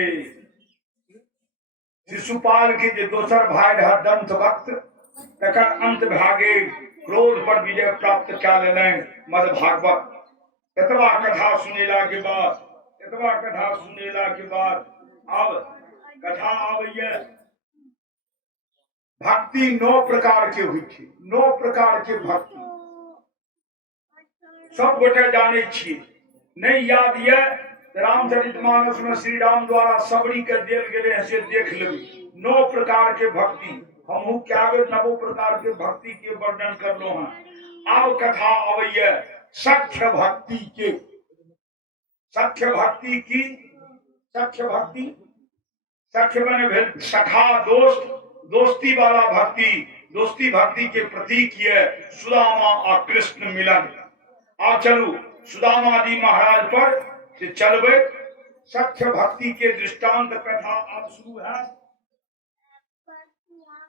शिशुपाल के जो दोसर भाई रहा दंत वक्त तकर अंत भागे क्रोध पर विजय प्राप्त क्या लेने। मद भागवत एतबा कथा सुनेला के बाद, एतबा कथा सुनेला के बाद अब कथा आबैया। भक्ति 9 प्रकार के हुई थी, 9 प्रकार के भक्ति सब गोटे जाने छी। नहीं याद ये रामचरितमानस में श्री राम द्वारा सबरी के देल गेले से देख लेबी। 9 प्रकार के भक्ति हमहू क्या 9 प्रकार के भक्ति के वर्णन कर लो हैं। अब कथा आबैया सख्य भक्ति के, सख्य भक्ति की, सख्य भक्ति, सख्य माने भेल सखा दोस्त, दोस्ती वाला भक्ति, दोस्ती भक्ति के प्रतीक ये सुदामा और कृष्ण मिलन। आप चलू सुदामा जी महाराज पर से चलबे। सख्य भक्ति के दृष्टांत कथा अब शुरू है।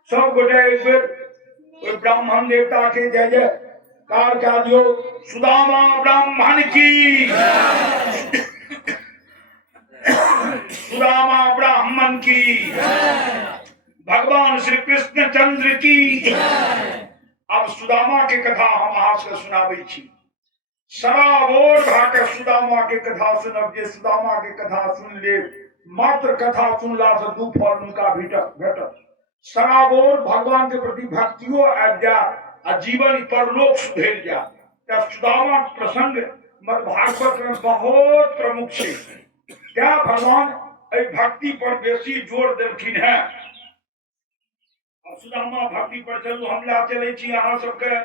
सब गोटे एक बेर कोई ब्राह्मण देवता के जय जयकार क्या दियो। सुदामा ब्राह्मण की, सुदामा ब्राह्मण की, भगवान श्री कृष्ण चंद्र की। अब सुदामा के कथा हम अहाँ से सुनाबै छी। सराबोर भाके सुदामा के कथा सुनब। जे सुदामा के कथा सुन ले, मात्र कथा सुनला से दू फल उनका भेटत। सराबोर भगवान के प्रति भक्तियो आबि जाय आ जीवन परलोक सुधरि जाय। सुदामा प्रसंग भागवत में बहुत प्रमुख है। क्या भगवान भक्ति पर बेसी जोर देलखिन है। सुदामा भक्ति पर चलू हम ला चले छी अहाँ सबके।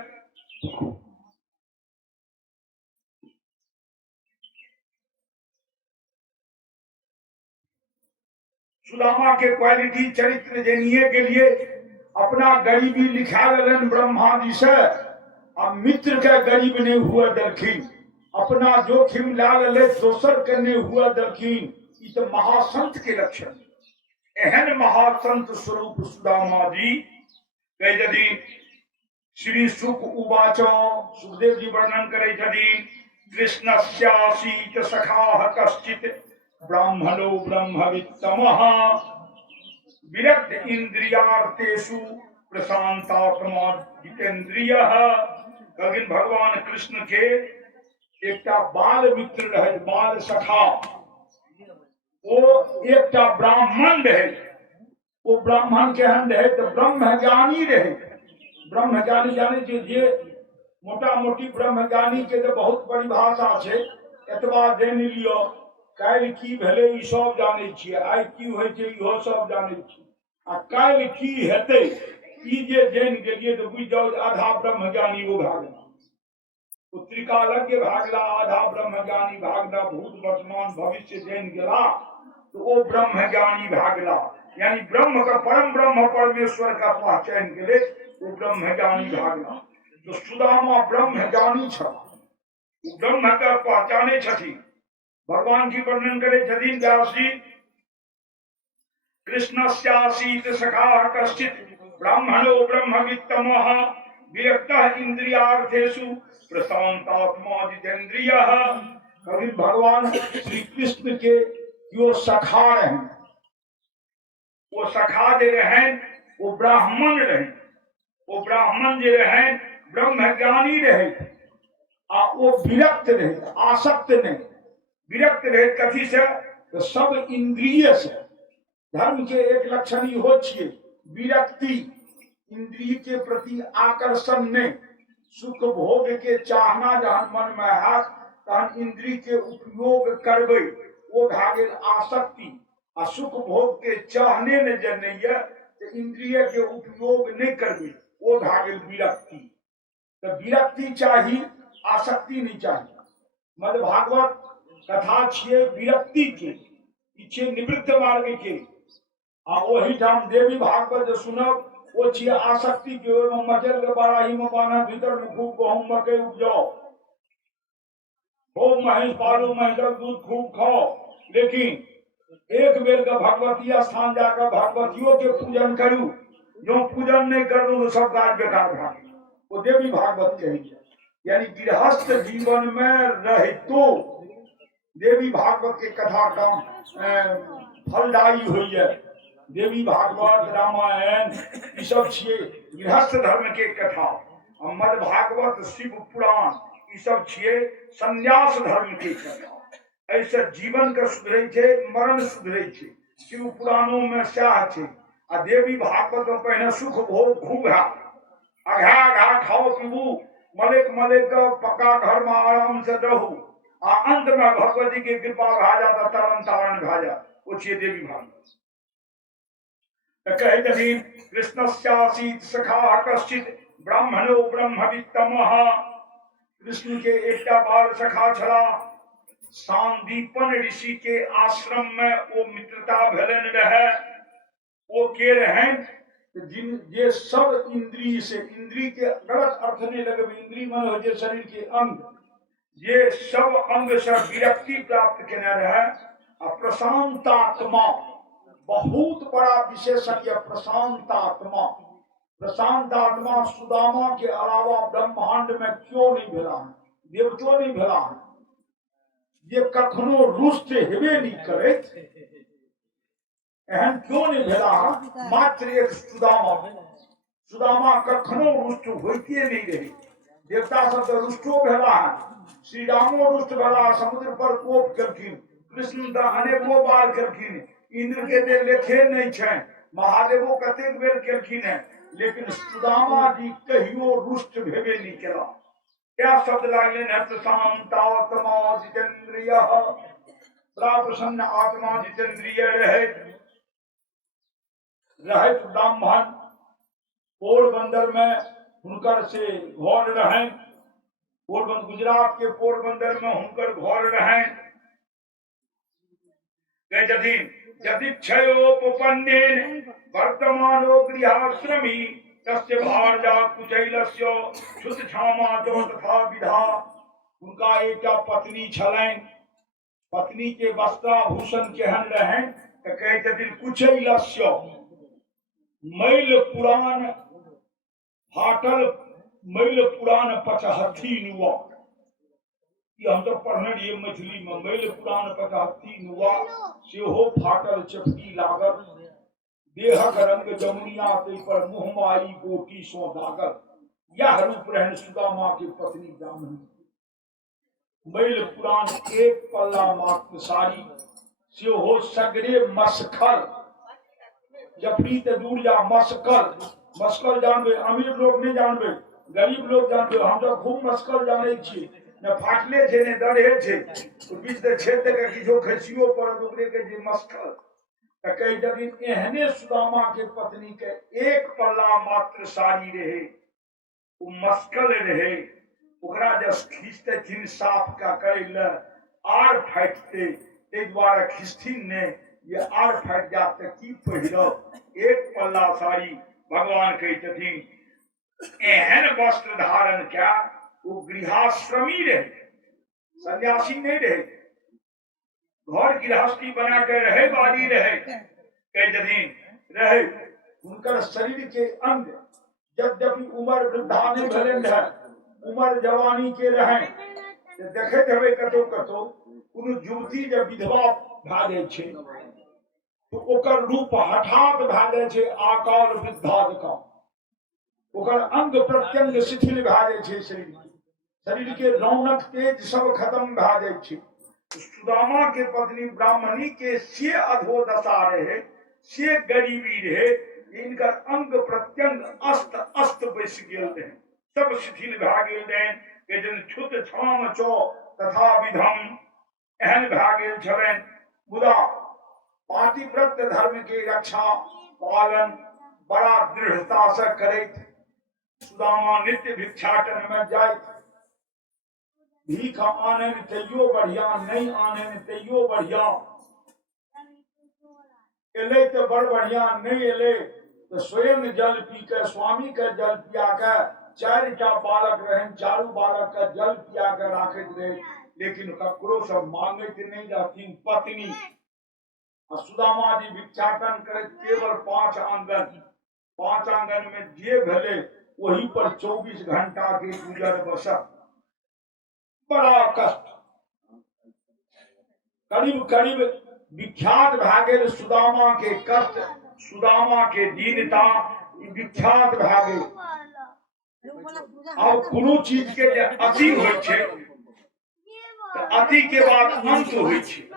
सुदामा के क्वालिटी चरित्र जानिए के लिए अपना गरीबी लिखा लेन ब्रह्मा जी से। अब मित्र के गरीब नहीं हुआ दलखिन, अपना जोखिम ला ले दोसर के नहीं हुआ दलखिन। ई तो महासंत के लक्षण। एहन महासंत स्वरूप सुदामा जी कह यदि श्री सुख उवाच। सुखदेव जी वर्णन करे छथिन। कृष्णस्यासीत सखाः कश्चित् ब्राह्मणो ब्रह्मवित्तमः विरक्त इंद्रियार्थेषु प्रशांतात्मा जितेंद्रियः। लेकिन भगवान कृष्ण के एकटा बाल मित्र रहे, बाल सखा। वो एकटा ब्राह्मण रहे। वो ब्राह्मण केहन रहे तो ब्रह्मज्ञानी रहे। ब्रह्मज्ञानी जाने जे मोटा मोटी ब्रह्मज्ञानी के तो बहुत परिभाषा है। एतबा जान लियो काल्हि की भेलै ई सब जानै छियै, आइ की होइ छै इहो सब जानै छियै। आ काल्हि की हेतै ई जे जानि गेलियै तऽ बुझि जाउ आधा ब्रह्मज्ञानी ओ भए गेला। ओ त्रिकालज्ञ भए गेला, आधा ब्रह्मज्ञानी भए गेला। भूत वर्तमान भविष्य जानि गेला तो ओ ब्रह्मज्ञानी भए गेला। यानी ब्रह्म का परम ब्रह्म परमेश्वर का पहचान गेलै, वो ब्रह्मज्ञानी भए गेला। तो सुदामा ब्रह्मज्ञानी छ, ब्रह्म के पहचाने छथिन। भगवान की वर्णन करे छथिन व्यास जी। कृष्णस्यासीत सखाः कश्चित् ब्राह्मणो ब्रह्मवित्तमः विरक्तः इंद्रियार्थेषु प्रशांतात्मा जितेंद्रियः। कभी भगवान श्री कृष्ण के जो सखा रहे, वो सखा जे रहे वो ब्राह्मण रहे। वो ब्राह्मण जे रहे ब्रह्मज्ञानी रहे आ वो विरक्त रहे, आसक्त नहीं। विरक्त रहे कथी से तो सब इंद्रिय से। धर्म के एक लक्षण इहो छियै विरक्ति, इंद्रिय के प्रति आकर्षण नहीं। सुख भोग के चाहना जहन मन में है तहन इंद्रिय के उपयोग करबै, वो भए गेल आसक्ति। आ सुख भोग के चाहने न जनैया तो इंद्रिय के उपयोग नहीं करबै, वो भए गेल विरक्ति। तो विरक्ति चाहिए, आसक्ति नहीं चाहिए। मद भागवत कथा छियै विरक्ति के, ई छियै निवृत्त मार्ग के। आ ओही ठाम देवी भागवत जे सुनब वो छियै आसक्ति के। ओहिमे मचल के बाराही में बान्हा भीतर में खूब गहूम मकई उपजाओ, खूब महींस पालू, महींसक दूध खूब खाओ। लेकिन एक बेर के भगवती स्थान जाकर भगवतियों के पूजन करू। जो पूजन नहीं करू तो सब काज बेकार भए गेल। वो देवी भागवत कही। यानी गृहस्थ जीवन में रहतो देवी भागवत के कथा का फलदायी हुई है। देवी भागवत रामायण ये सब छिए गृहस्थ धर्म के कथा। मद भागवत शिव पुराण ये सब छिए संन्यास धर्म के कथा। ऐसे जीवन के सुधरे छे, मरण सुधरे छे। शिव पुराणों में सएह छे। आ देवी भागवत में पहले सुख भोग खूब है, अघा अघा खाओ पीबू, मलिक मलिक पक्का घर में आराम से रहू। आ अंत में भगवती के कृपा भा जाता, तरन तारण भा जा। वो छे देवी भागवत। कहे छथिन कृष्णस्यासीत सखाः कश्चित् ब्राह्मणो ब्रह्मवित्तमः। कृष्ण के एकटा बाल सखा छला। सांदीपन ऋषि के आश्रम में वो मित्रता भेलन रहे। वो के रहे जिन जे सब इंद्रिय से, इंद्रिय के गलत अर्थ नहीं लगे, इंद्रिय मन हो जे शरीर के अंग ये सब अंग से विरक्ति प्राप्त करने रहे। प्रशांतात्मा बहुत बड़ा विशेषण ये प्रशांतात्मा। प्रशांतात्मा सुदामा के अलावा ब्रह्मांड में क्यों नहीं भेला है, देवतो नहीं भेला है। ये कखनो रुष्ट हेबे नहीं करे, एहन क्यों नहीं भेला है। मात्र एक सुदामा, सुदामा कखनो रुष्ट होते नहीं रहे। देवता सब तो रुष्टो भेला है। श्री रामो रुष्ट भेला, समुद्र पर कोप करखिन, कृष्ण तो अनेको बार करखिन, इंद्र के दे लेखे नहीं छे, महादेवो कतेक बेर करखिन है, लेकिन सुदामा जी कहियो रुष्ट भेबे नहीं केला। क्या शब्द लागले न प्रशांतात्मा जितेंद्रिय, बड़ा प्रसन्न आत्मा जितेंद्रिय रहे। ब्राह्मण पोरबंदर में हुनकर से घर रहे, पोरबंदर गुजरात के पोरबंदर में हुनकर घर रहे। यदिक्षयोपपन्नेन वर्तमानो गृहाश्रमी तस्य भार्या कुचैलस्य क्षुतक्षामा च तथा विधा। उनका एक पत्नी छलैन, पत्नी के वस्त्राभूषण केहन रहे तो कहते कुचैलस्य, मैल पुरान फाटल मैल पुरान पचहत्ती नुआ। ये हम तो पढ़ने रहिए मैथिली में, मैल पुरान पचहत्ती नुआ सेहो फाटल चपटी लागल। देहक रंग जमुनिया ते पर मुहमाई गोटी सो दागल। यह रूप रहन सुदामा के पत्नी ब्राह्मणी। मैल पुरान एक पल्ला मात्र साड़ी सेहो सगरे मसखल, जफरी ते दूर या मसकल। मस्कल जानबे, अमीर लोग नहीं जानबे, गरीब लोग जानबे। हम तो खूब मस्कल जाने छी, न फाटले छे ने दरहे छे, तो बीच दे क्षेत्र के किछो खसियो पर ओकरे के जे मस्कल। त कहि जदि एहने सुदामा के पत्नी के एक पल्ला मात्र साड़ी रहे, वो मस्कल रहे, ओकरा जस खींचते थिन साफ का करे ल आर फाटते, ते द्वारा खींचथिन ने ये आर फाट जात त की पहिरो। एक पल्ला साड़ी भगवान कहते एहन वस्त्र धारण क्या, वो गृहश्रमी रहे, सन्यासी नहीं रहे, घर गृहस्थी बना कर रहे वाली रहे। कहते रहे उनकर शरीर के अंग यद्यपि उम्र वृद्धा नहीं भले है, उम्र जवानी के रहे। देखे हमें कतो कतो कोनो युवती जब विधवा भा जाए छे तो ओकर रूप हठात भा जाए छे आकाल वृद्धा जकां। ओकर अंग प्रत्यंग शिथिल भा जाए छे, शरीर के रौनक तेज सब खत्म भा जाए छे। सुदामा के पत्नी ब्राह्मणी के से अधोदशा रहे, से गरीबी रहे, इनका अंग प्रत्यंग अस्त अस्त बैस गेल रहे, सब शिथिल भा गेल रहे। छुत छाम चो तथा विधम एहन भा गेल छलैन। मुदा पातिव्रत धर्म के रक्षा पालन बड़ा दृढ़ता से करैत सुदामा नित्य भिक्षाटन में जाए। भीख आने तैयो बढ़िया, नहीं आने तैयो बढ़िया। एले तो बड़ बढ़िया, नहीं एले तो स्वयं जल पी के, स्वामी के जल पिया के, 4टा बालक रहे, 4 बालक का जल पिया के राखत रहे, लेकिन ककरो सब मांगत नहीं रहती पत्नी। सुदामा जी भिक्षाटन करे केवल 5 आंगन, 5 आंगन में जे भले वही पर 24 घंटा के गुजर बसर। बड़ा कष्ट, करीब करीब विख्यात भा गेल सुदामा के कष्ट, सुदामा के दीनता विख्यात भा गेल। अब कोनो चीज के जे अति होय छे तो अति के बाद अंत होय छे।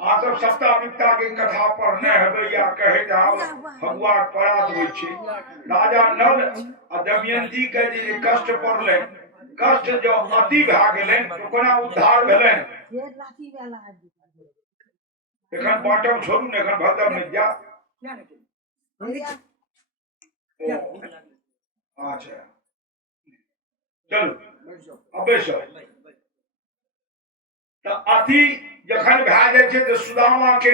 आ सब सप्ताविकता के कथा पढ़ने हेबे या कहे जाओ भगवान परात होय छे। राजा नल आ दमयंती के जे कष्ट पड़ले, कष्ट जो अति भा गेलै तो कोना उद्धार भेलै। एखन बाटम छोड़ू ने, एखन भदर में जा। अच्छा चलू अबे सो तो अति जखन भा जाए छे तो सुदामा के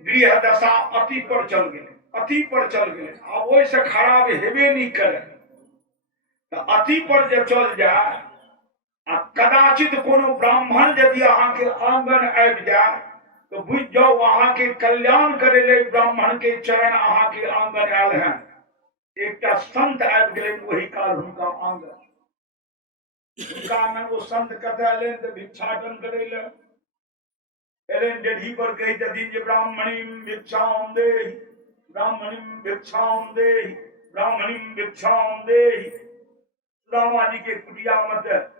गृह दशा अति पर चल गेलै, अति पर चल गेलै। अब ओइ से खराब हेबे नहीं करे तो अति पर जब चल जाए आ कदाचित कोनो ब्राह्मण यदि अहाँ के आंगन आबि जाए तो बुझ जाओ अहाँ के कल्याण करे ले ब्राह्मण के चरण अहाँ के आंगन आयल हैं। एक संत आबि गेलै वही काल हुनका आंगन, हुनका में वो संत कतऽ एलनि तऽ भिक्षाटन करे ले एलनि। डेढ़ी पर कही छथिन जे ब्राह्मणीम भिक्षाम देहि, ब्राह्मणीम भिक्षाम देहि, ब्राह्मणीम भिक्षाम देहि। सुदामा जी के कुटिया में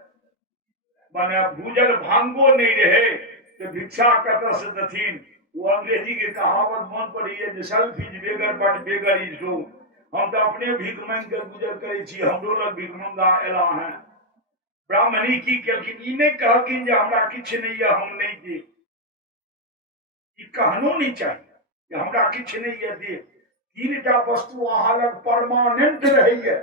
माने भूजल भांगो नहीं रहे तो भिक्षा कतऽ से देथिन। वो अंग्रेजी के कहावत मन पड़ी है जे selfish beggar but beggar is no. हम तो अपने भीख मांग के गुजर करे छी, हमरो लग भीख मंगा एला है। ब्राह्मणी की केलखिन, ई नहीं कहलखिन जे हमरा किछ नहीं है हम नहीं दे, ई कहनो नहीं चाहिए कि हमरा किछ नहीं है दे। तीनटा वस्तु अहाँ लग परमानेंट रहैया।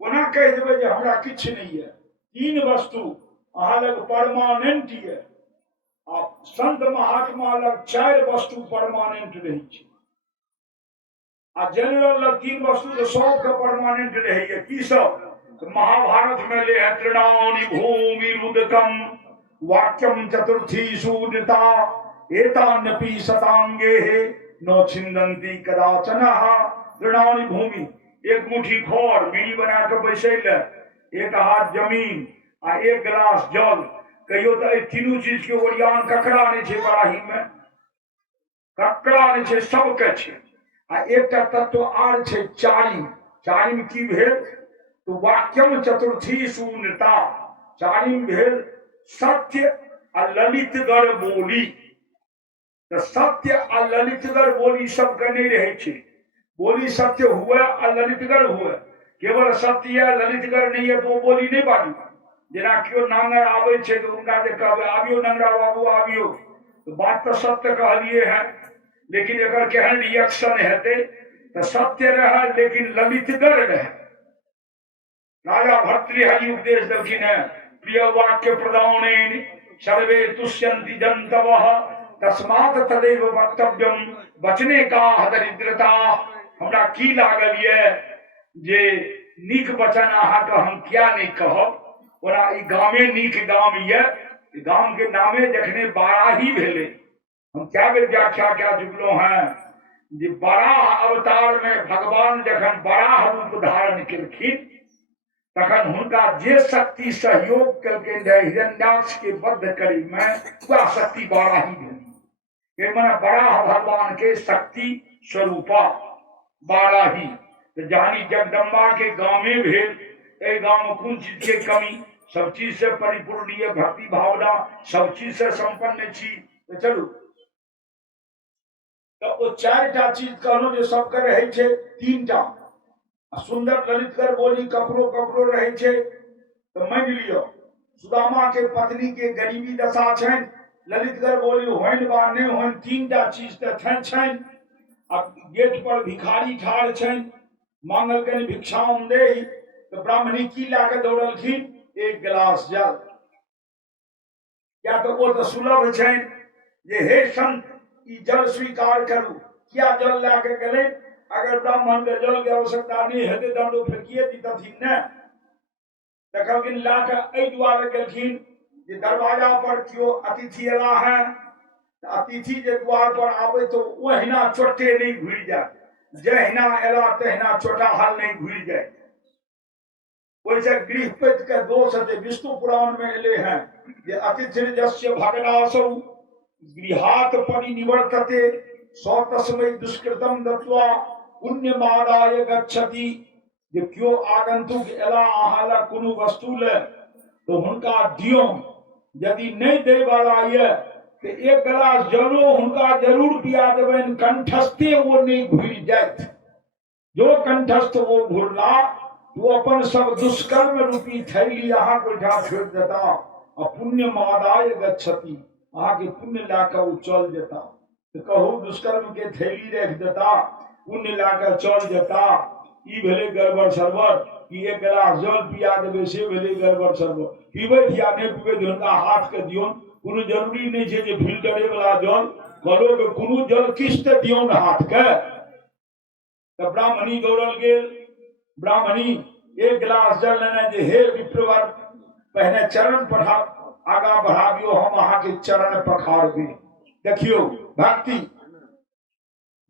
कोना कह देबै जे हमरा किछ नहीं है, तीन वस्तु अहाँ लग परमानेंट है। आ संत महात्मा लग 4 वस्तु परमानेंट रही छै, आ जनरल लग 3 वस्तु तो सबके परमानेंट रहैया। की सब? तो महाभारत में ले है तृणानि भूमि रुदकम वाक्यम चतुर्थी सूर्यता एतान्यपि शतांगे न छिंदन्ति कदाचन। तृणानि भूमि, एक मुट्ठी खर बीड़ी बना के बैसे ले, एक हाथ जमीन आ एक गिलास जल। कहियो तो तीनों चीज के ओरियान ककरा नहीं छे बराही में, ककरा नहीं छे, सबके छे। आ एकटा तत्व आर छे चारिम। चारिम की भेल तो वाक्यम चतुर्थी शून्यता। चारिम भेल सत्य आ ललितगर बोली। तो सत्य आ ललितगर बोली सबके नहीं रहे छे। बोली सत्य हुए आ ललितगर हुए, केवल सत्य है ललितगर नहीं है तो वो बोली नहीं बाजू। जेना क्यों नांगर आवे छे तो उनका जे कहबे आबियो नंगरा बाबू आबियो, तो बात तो सत्य कहलिए है, लेकिन अगर केहन रिएक्शन हेते तो सत्य रहे लेकिन ललितगर रहे। राजा भर्तृहरि उपदेश देलखिन है, प्रिय वाक्य प्रदानेन सर्वे तुष्यन्ति जन्तवः तस्मात् तदेव वक्तव्यम। बचने का दरिद्रता। हमरा की लागल ये जे नीक वचन अहाँ के हम क्या नहीं कहब। ओना ई गामे नीक गाम ये, गाम के नामे जखने बाराही भेले, हम क्या बेर व्याख्या क्या चुकलो हैं जे बराह अवतार में भगवान जखन बराह रूप धारण केलखिन तखन हुनका जे शक्ति सहयोग केलखिन हिरण्याक्ष के वध करी में वह शक्ति बाराही भेली। माने बराह भगवान के शक्ति स्वरूपा बाराही। तो जानी जगदम्बा के गाँव में भेल, ए गाँव में कुछ चीज के कमी, सब चीज से परिपूर्ण है, भक्ति भावना सब चीज से संपन्न छी। तो चलू तो वो 4टा चीज कहलो जे सबके रहे छे। 3टा सुंदर ललितगर बोली ककरो ककरो रहे छे। तो मान लियो सुदामा के पत्नी के गरीबी दशा छन, ललितगर बोली होइन बा नहीं होइन 3टा चीज तो छन। अब गेट पर भिखारी ठाड़ छन, मांगल कनि भिक्षाम दे। तो ब्राह्मणी की लाके दौड़लखिन, एक गिलास जल। या तो वो तो सुलभ छन जे हे संत ई जल स्वीकार करू। क्या जल लाके गले? अगर ब्राह्मण के जल के आवश्यकता नहीं हेते तो फेंकिए दीतथिन न। देखलखिन लाके एहि दुआरे गेलखिन जे दरवाजा पर क्यों अतिथि एला है, अतिथि जे द्वार पर आवे तो ओहिना चोटे नहीं घुर जाए, जहिना एला तहिना चोटा हाल नहीं घुर जाए। वैसे गृहपति के दोष है, विष्णु पुराण में एले हैं जे अतिथि जस्य भगनासौ गृहात परिनिवर्तते सौ तस्मै दुष्कृतम दत्वा पुण्यमादाय गच्छति। जे क्यों आगंतुक एला अहाँ ला कोनो वस्तु ले तो हुनका दियो, यदि नहीं दे वाला ये तो एक गिलास जलो हुनका जरूर पिया देबनि, कंठस्थे वो नहीं घुर जात। जो कंठस्थ वो घुरला तो अपन सब दुष्कर्म रूपी थैली अहाँ को छोड़ देता और पुण्य मादाय गच्छति, अहाँ के पुण्य लाकर वो चल देता। तो कहो दुष्कर्म के थैली रख देता, पुण्य लाकर चल देता। ई भेले गड़बड़ सरबर कि एक गिलास जल पिया देवे से भेले गड़बड़ सरबर। पीबे या नहीं पीबे हुनका हाथ के दियोन, कोनो जरूरी नहीं है जे फिल्टरे वाला जल कलो के कोनो जल किस्त दियोन हाथ के। तो ब्राह्मणी दौड़ल गेल, ब्राह्मणी एक गिलास जल लेने जे हे विप्रवर पहले चरण पठा आगा बढ़ाबियो हम अहाँ के चरण पखारबे। देखियो भक्ति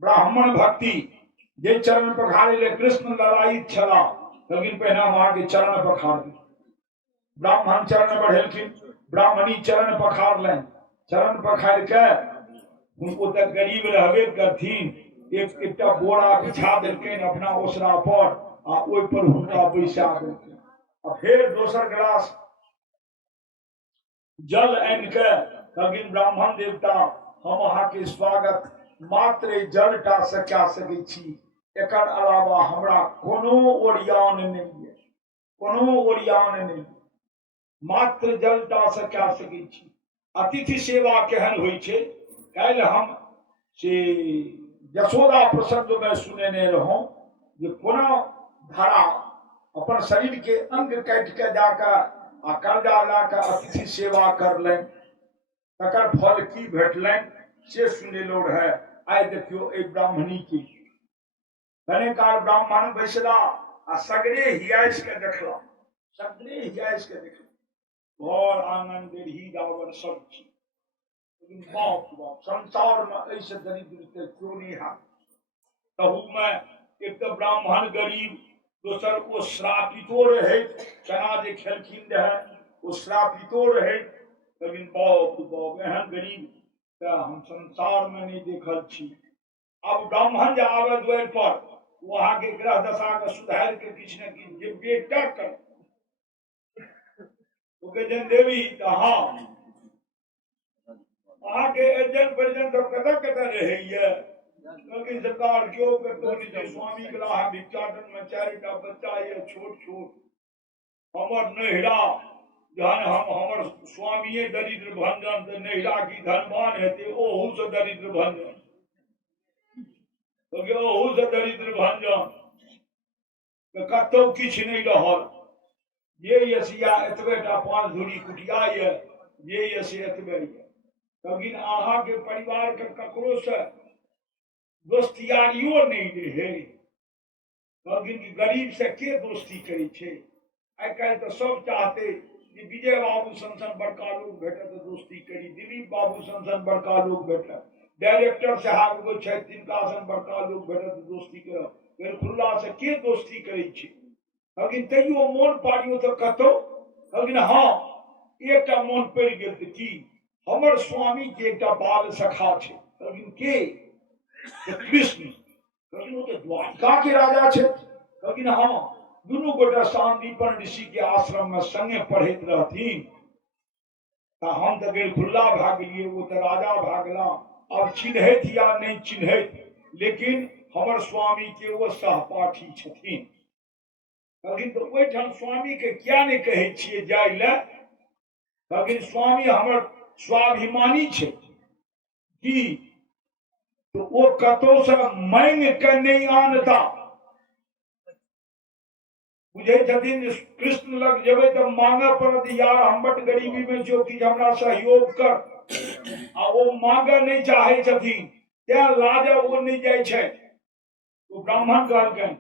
ब्राह्मण भक्ति जे चरण पखारे ले कृष्ण लड़ाई छला लेकिन पहले हम अहाँ के चरण पखारबे। ब्राह्मण चरण बढ़ेलखिन ब्राह्मणी चरण पखार लें चरण पखार के उनको तक गरीब रहबे करथिन एक बोरा बिछा देलखिन अपना ओसरा पर आ ओहि पर हुनका बैसा देलखिन। आ फिर दोसर गिलास जल आनि के कहलखिन ब्राह्मण देवता हम अहाँ के स्वागत मात्र जल टा से कय सकै छी एकर अलावा हमरा कोनो ओरियान नहीं है कोनो ओरियान नहीं मात्र जल टा से कय सकै छी। अतिथि सेवा केहन होइ छै काल्हि हम से यशोदा प्रसंग में सुनेने रहूं जे कोना धरा अपन शरीर के अंग काट के जाकर आ कर्जा लाकर अतिथि सेवा करलनि तकर फल की भेटलनि से सुनेलो रहे। आइ देखियो ए ब्राह्मणी की कने काल ब्राह्मण बैसला आ सगरे हियाइस के देखला सगरे हियाइस के देखला घर आंगन बेरही दावर सब चीज लेकिन बाप बाप संसार में ऐसे दरिद्र के क्यों नहीं है। तहु में एक तो ब्राह्मण गरीब दोसर वो श्रापितो रहे चना जे खेलखिन रहे वो श्रापितो रहे लेकिन बाप बाप एहन गरीब तो हम संसार में नहीं देखल छी। अब ब्राह्मण जे आवे द्वार पर वहां के ग्रह दशा के सुधार के किछ न किछ जे बेटा कर ओके जन देवी कहा वहां के एजेंट पर्यंत कदा कदा रहे क्योंकि सरकार क्यों करते नहीं स्वामी गला है भिक्षाटन में चारिटा बच्चा ये छोट छोट हमर नहिरा जहन हम हमर स्वामी दरिद्र भंजन तो नहिरा की धनवान हेते ओहू से दरिद्र भंजन क्योंकि ओहू से दरिद्र भंजन तो कतौ किछ नहीं रहल ये यसिया एतबेटा 5 धूरी कुटिया ये यसे एतबे लेकिन अहाँ के परिवार के ककरो से दोस्तियारियो नहीं रहे लेकिन गरीब से के दोस्ती करे छे। आई काल्हि तो सब चाहते कि विजय बाबू सन बड़का लोग भेटे तो दोस्ती करी दिलीप बाबू सन बड़का लोग भेटे डायरेक्टर साहब को छे तिनका सन बड़का लोग भेटे तो दोस्ती कर फिर खुल्ला से के दोस्ती करे छे लेकिन तैयो मोन पारियो तो कतो लेकिन हाँ एक मोन पड़ गेल कि हमर स्वामी के एक बाल सखा छे लेकिन के कृष्ण लेकिन वो तो द्वारिका के राजा छे लेकिन हाँ दुनू गोटा शांतिपन ऋषि के आश्रम में संगे पढ़ैत रहथिन तो हम तो गेल खुल्ला भाग गेलिए वो तो राजा भागला अब चिन्हैत या नहीं चिन्हैत लेकिन हमर स्वामी के वो सहपाठी छथिन लेकिन तो ओहिठाम स्वामी के क्या नहीं कहे छिए जाय ले लेकिन स्वामी हमर स्वाभिमानी छे कि तो वो कतो से मांग के नहीं आनता बुझे छथिन कृष्ण लग जेबे तो मांगे पड़त यार हम बट गरीबी में जो कि हमरा सहयोग कर आ वो मांगे नहीं चाहे छथिन त्या लाजे वो नहीं जाय छे तो ब्राह्मण कहलकन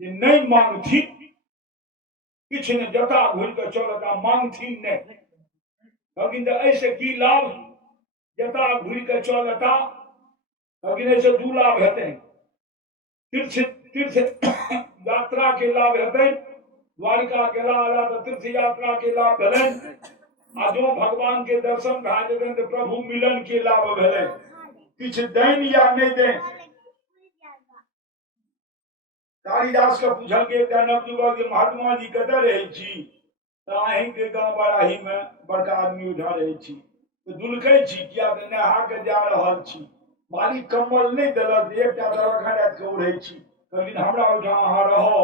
जे नहीं मांगथी किछ ने जता घुल के चलता मांगथी नहीं लेकिन ऐसे की लाभ जता घुल के चलता लेकिन ऐसे दू लाभ हेते तीर्थ यात्रा के लाभ हेते द्वारिका गेला वाला तो तीर्थ यात्रा के लाभ भेलै आ जो भगवान के दर्शन भए जेतन तो प्रभु मिलन के लाभ भेलै किछ दैन या नहीं दैन। कालिदास के पूछल गेल नवयुवक जे महात्मा जी कतऽ रहै छी तो अहीं के गांव बड़ाही में बड़का आदमी उठा रहे छी तो दुलकै छी किया तो नहा के जा रहल छी मालिक कम्बल नहीं देलक एकटा दरख रात के उड़ै छी लेकिन हमरा ओहिठाम अहाँ रहो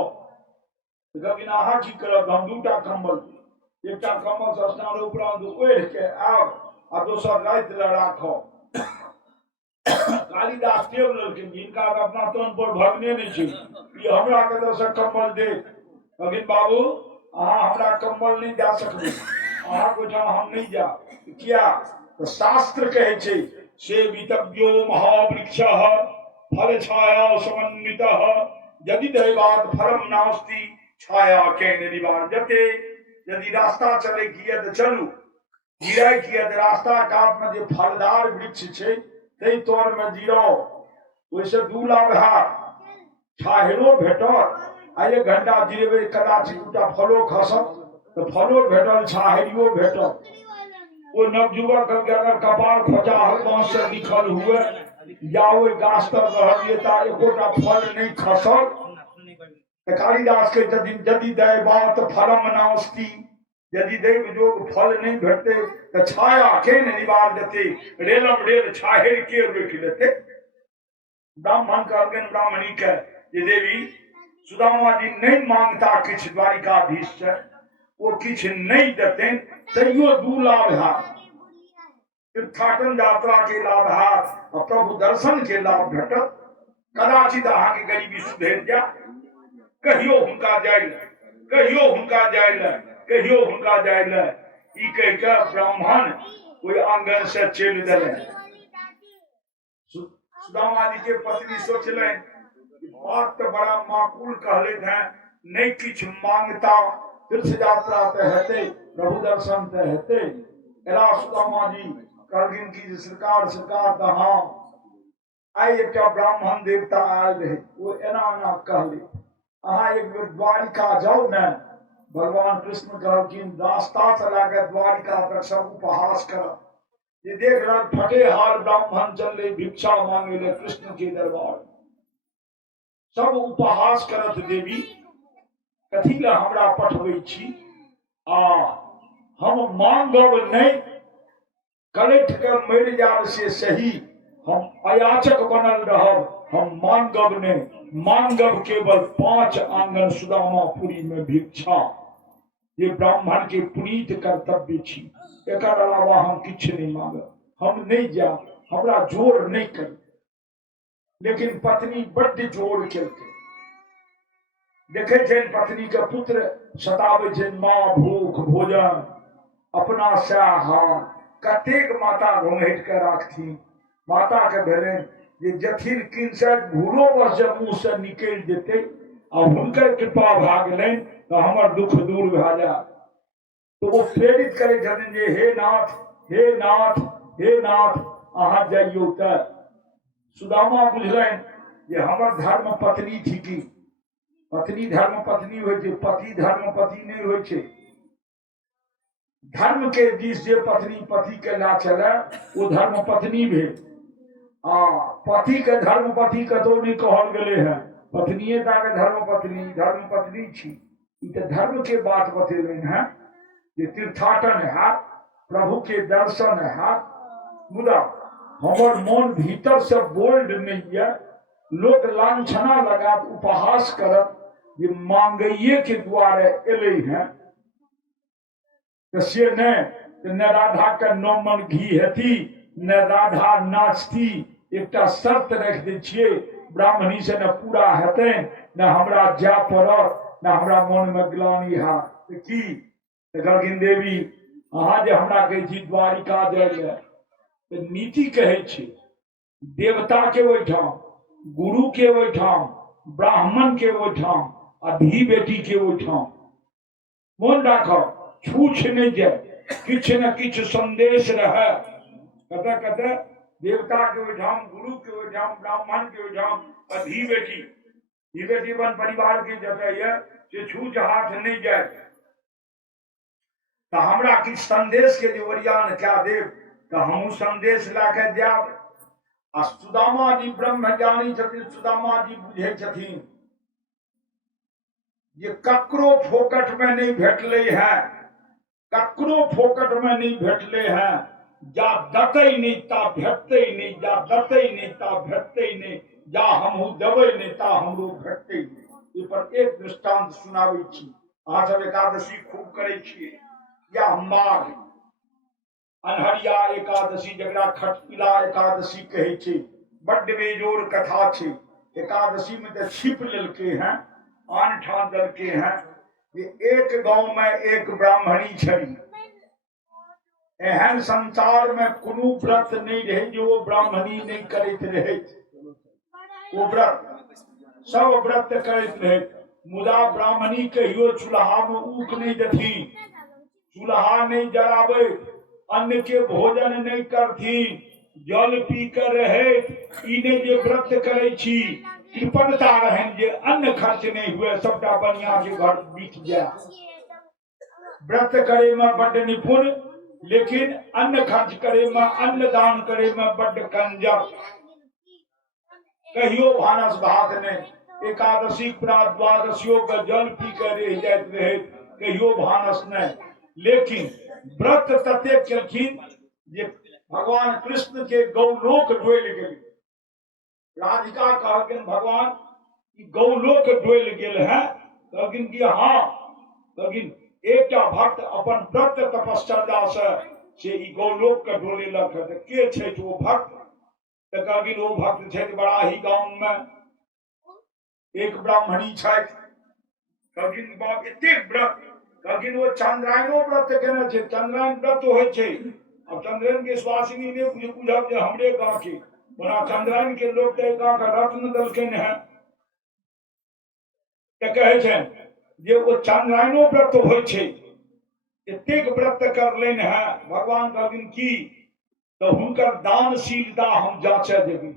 लेकिन अहाँ की करब हम दूटा कम्बल एकटा कम्बल से स्नान उपरांत ओढ़ के आब आ दोसर राति ले राखब। कालिदास टेब लेलखिन जिनका अपना तन पर भगने नहीं छै ई हमरा कतऽ से कम्बल दे लेकिन बाबू अहाँ हमरा कम्बल नहीं दे सकबै अहाँ ओहिठाम हम नहीं जा किया तो शास्त्र कहे छै सेवितव्यो महावृक्षः फल छाया समन्वितः यदि दैवात् फलम नास्ति छाया के निवार जते यदि रास्ता चले किए तो चलू गिराय किए तो रास्ता काट में जो फलदार वृक्ष छे तई तोर में जीरो ओइसे दू लाभ है छाहेरो भेटत आ 1 घंटा जिरेबे कदाचित दूटा फलो खसत तो फलो भेटल छाहेरियो भेटत वो नवयुवक के अगर कपाल खोजा बांस से लिखल हुए या वो गाछ तर रहलिए ता एकोटा फल नहीं खसल कालिदास के यदि दै बात फलम नास्ति यदि दैव जोग फल नहीं भेटते तो छाया के निवार देते रेलम रेल छाहेर के रोक लेते ब्राह्मण कहलकन ब्राह्मणी के ये देवी सुदामा जी नहीं मांगता किछ द्वारिकाधीश से वो किछ नहीं देते तैयो 2 लाभ है तीर्थाटन यात्रा के लाभ है और प्रभु दर्शन के लाभ भेटत कदाचित अहाँ के गरीबी सुधर जा कहियो हुनका जाय कहियो हुनका जाय कहियो हुनका जाय ई कह के ब्राह्मण कोई आंगन से चल दिले सुदामा जी के पत्नी सोचले बात तो बड़ा माकूल कहले थे नहीं किछ मांगता तीर्थ यात्रा ते हेते प्रभु दर्शन ते हेते एला सुदामा जी कहलखिन की सरकार तो हाँ आई एक ब्राह्मण देवता आयल रहे वो एना कहले अहाँ एक बेर द्वारिका जाओ न भगवान कृष्ण कहलखिन रास्ता चला के द्वारिका तक सब उपहास कर ये देख रहा फटे हाल ब्राह्मण चले भिक्षा मांगे ले कृष्ण के दरबार सब उपहास करत देवी कथी ला हमरा पठबै छी आ हम मांगब नहीं कलेठ के मर जाब से सही हम अयाचक बनल रहब हम मांगब नहीं मांगब केवल 5 आंगन सुदामापुरी में भिक्षा ये ब्राह्मण के पुनीत कर्तव्य छी एकर अलावा हम किछ नहीं मांगब हम नहीं जा हमरा जोर नहीं कर लेकिन पत्नी बड़ जोर केलकै देखे छन पत्नी के पुत्र सतावे छन माँ भूख भोजन अपना सहार कतेक माता घुमैट के राखथी माता के भेले जे जथिर किंसठ भूरो वर्ष मुंह से निकल जेते आ हुनकर कृपा भाग ले तो हमर दुख दूर भ जा तो वो प्रेरित करे छथिन जे हे नाथ हे नाथ हे नाथ अहाँ जाइयो त सुदामा बुझलन जे हमर धर्म पत्नी थी की पत्नी धर्म पत्नी होय छै पति धर्म पति नहीं होय छै धर्म के दिस जे पत्नी पति के ला चले वो धर्म पत्नी भेल आ पति के धर्म पति कतो नहीं कहल गेले है पत्नीये ता के धर्म पत्नी छी ई त धर्म के बात बतेलन है जे तीर्थाटन है प्रभु के दर्शन है मुदा हमर मन भीतर से बोल्ड नहीं है लोग लांछना लगा उपहास करत ये मांगइये के द्वारे एले हैं से न राधा का 9 मन घी हेती न राधा नाचती एकटा शर्त रख दे छिए ब्राह्मणी से न पूरा हेते न हमरा जा पड़त न हमरा मन में ग्लानि है की कहलखिन देवी अहाँ जे हमरा कहे छी द्वारिका जाय नीति कहे छी देवता के ओठाम गुरु के ओठाम ब्राह्मण के ओठाम आ धी बेटी के ओठाम मन राखो छूछ नहीं जाए किछ न किछ संदेश रहे कत कत देवता के ओठाम गुरु के ओठाम ब्राह्मण के ओठाम आ धी बेटी बन परिवार के जगह से छूछ हाथ नहीं जाए तो हमरा किछ संदेश के जो वरियान क्या देव तो हम संदेश लाके जाब आ सुदामा जी ब्रह्मज्ञानी छथिन सुदामा जी बुझे छथिन ये ककरो फोकट में नहीं भेटले है ककरो फोकट में नहीं भेटले है जा दतै नहीं ता भेटतै नहीं जा दतै नहीं ता भेटतै नहीं जा हमहु देबै नहीं ता हमरो भेटतै नहीं। ई पर एक दृष्टांत सुनाबै छी अहाँ सब एकादशी खूब करै छियै या माघ अनहरिया एकादशी जकरा खटपिला एकादशी कहे छे बड्ड बेजोर कथा छे एकादशी में तो छिप लेलके हैं आन ठान देलके हैं कि एक गांव में एक ब्राह्मणी छड़ी एहन संसार में कोनो व्रत नहीं रहे जो वो ब्राह्मणी नहीं करैत रहे वो व्रत सब व्रत करैत रहे मुदा ब्राह्मणी कहियो चूल्हा में ऊख नहीं देती, चूल्हा नहीं जराबे, अन्न के भोजन नहीं करती, जल पी कर रहे। इन्हें जे व्रत करे छी कृपणता रहन जे अन्न खर्च नहीं हुए, सबटा बनिया के घर बीत जाए। व्रत करे में बड़ निपुण, लेकिन अन्न खर्च करे में, अन्न दान करे में बड़ कंजर। कहियो भानस भात नहीं, एकादशी प्रात द्वादशियों का जल पी कर रह जाते रहे, कहियो भानस नहीं। लेकिन व्रत तते केलखिन जे भगवान कृष्ण के गौलोक डोल गेल। राधिका कहलखिन भगवान गौलोक डोल गेल है, कहलखिन कि हाँ, कहलखिन एकटा भक्त अपन व्रत तपश्चर्या से ई गौलोक के डोलेलक है। तो के छै वो भक्त? तो कहलखिन वो भक्त छै बड़ा ही गांव में एक ब्राह्मणी छै। कहलखिन बाप एते व्रत, कहलखिन वो चंद्रायनो व्रत केने छै। चंद्रायन व्रत होइ छै। अब चंद्रायन के स्वासिनी ने बुझब जे हमरे गांव के, ओना चंद्रायन के लोग तो गांव का रत्न देलखिन है। तो कहे छै जे वो चंद्रायनो व्रत होइ छै, एतेक व्रत करलनि है। भगवान कहलखिन की तो हुनकर दानशीलता हम जांचे देबै,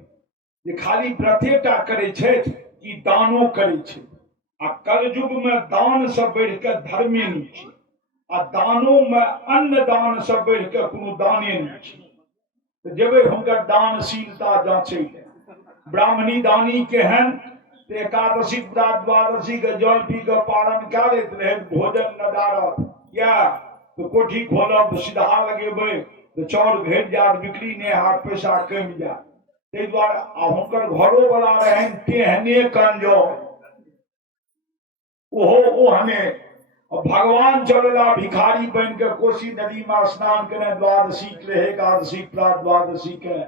जे खाली व्रतेटा करे छथि कि दानो करे छै। आ कलयुग में दान से बढ़ के धर्मे नहीं छै, आ दानो में अन्न दान से बढ़ के कोनो दाने नहीं छै। तो जेबै हुनकर दानशीलता जांचे। ब्राह्मणी दानी केहन? तो एकादशी द्वादशी के जल पी के पारण क्या लेते रहे, भोजन नदारत। क्या तो कोठी खोलब, सीधा लगेबै तो चाउर घट जात, बिक्री नहीं हाथ, पैसा कम जात। ताहि दुआरे आ हुनकर घरो वाला रहन तेहने कंजोर, ओहो ओहने। भगवान चलला भिखारी बन के कोसी नदी में स्नान करे, द्वादशी के रहे, एकादशी प्रात द्वादशी के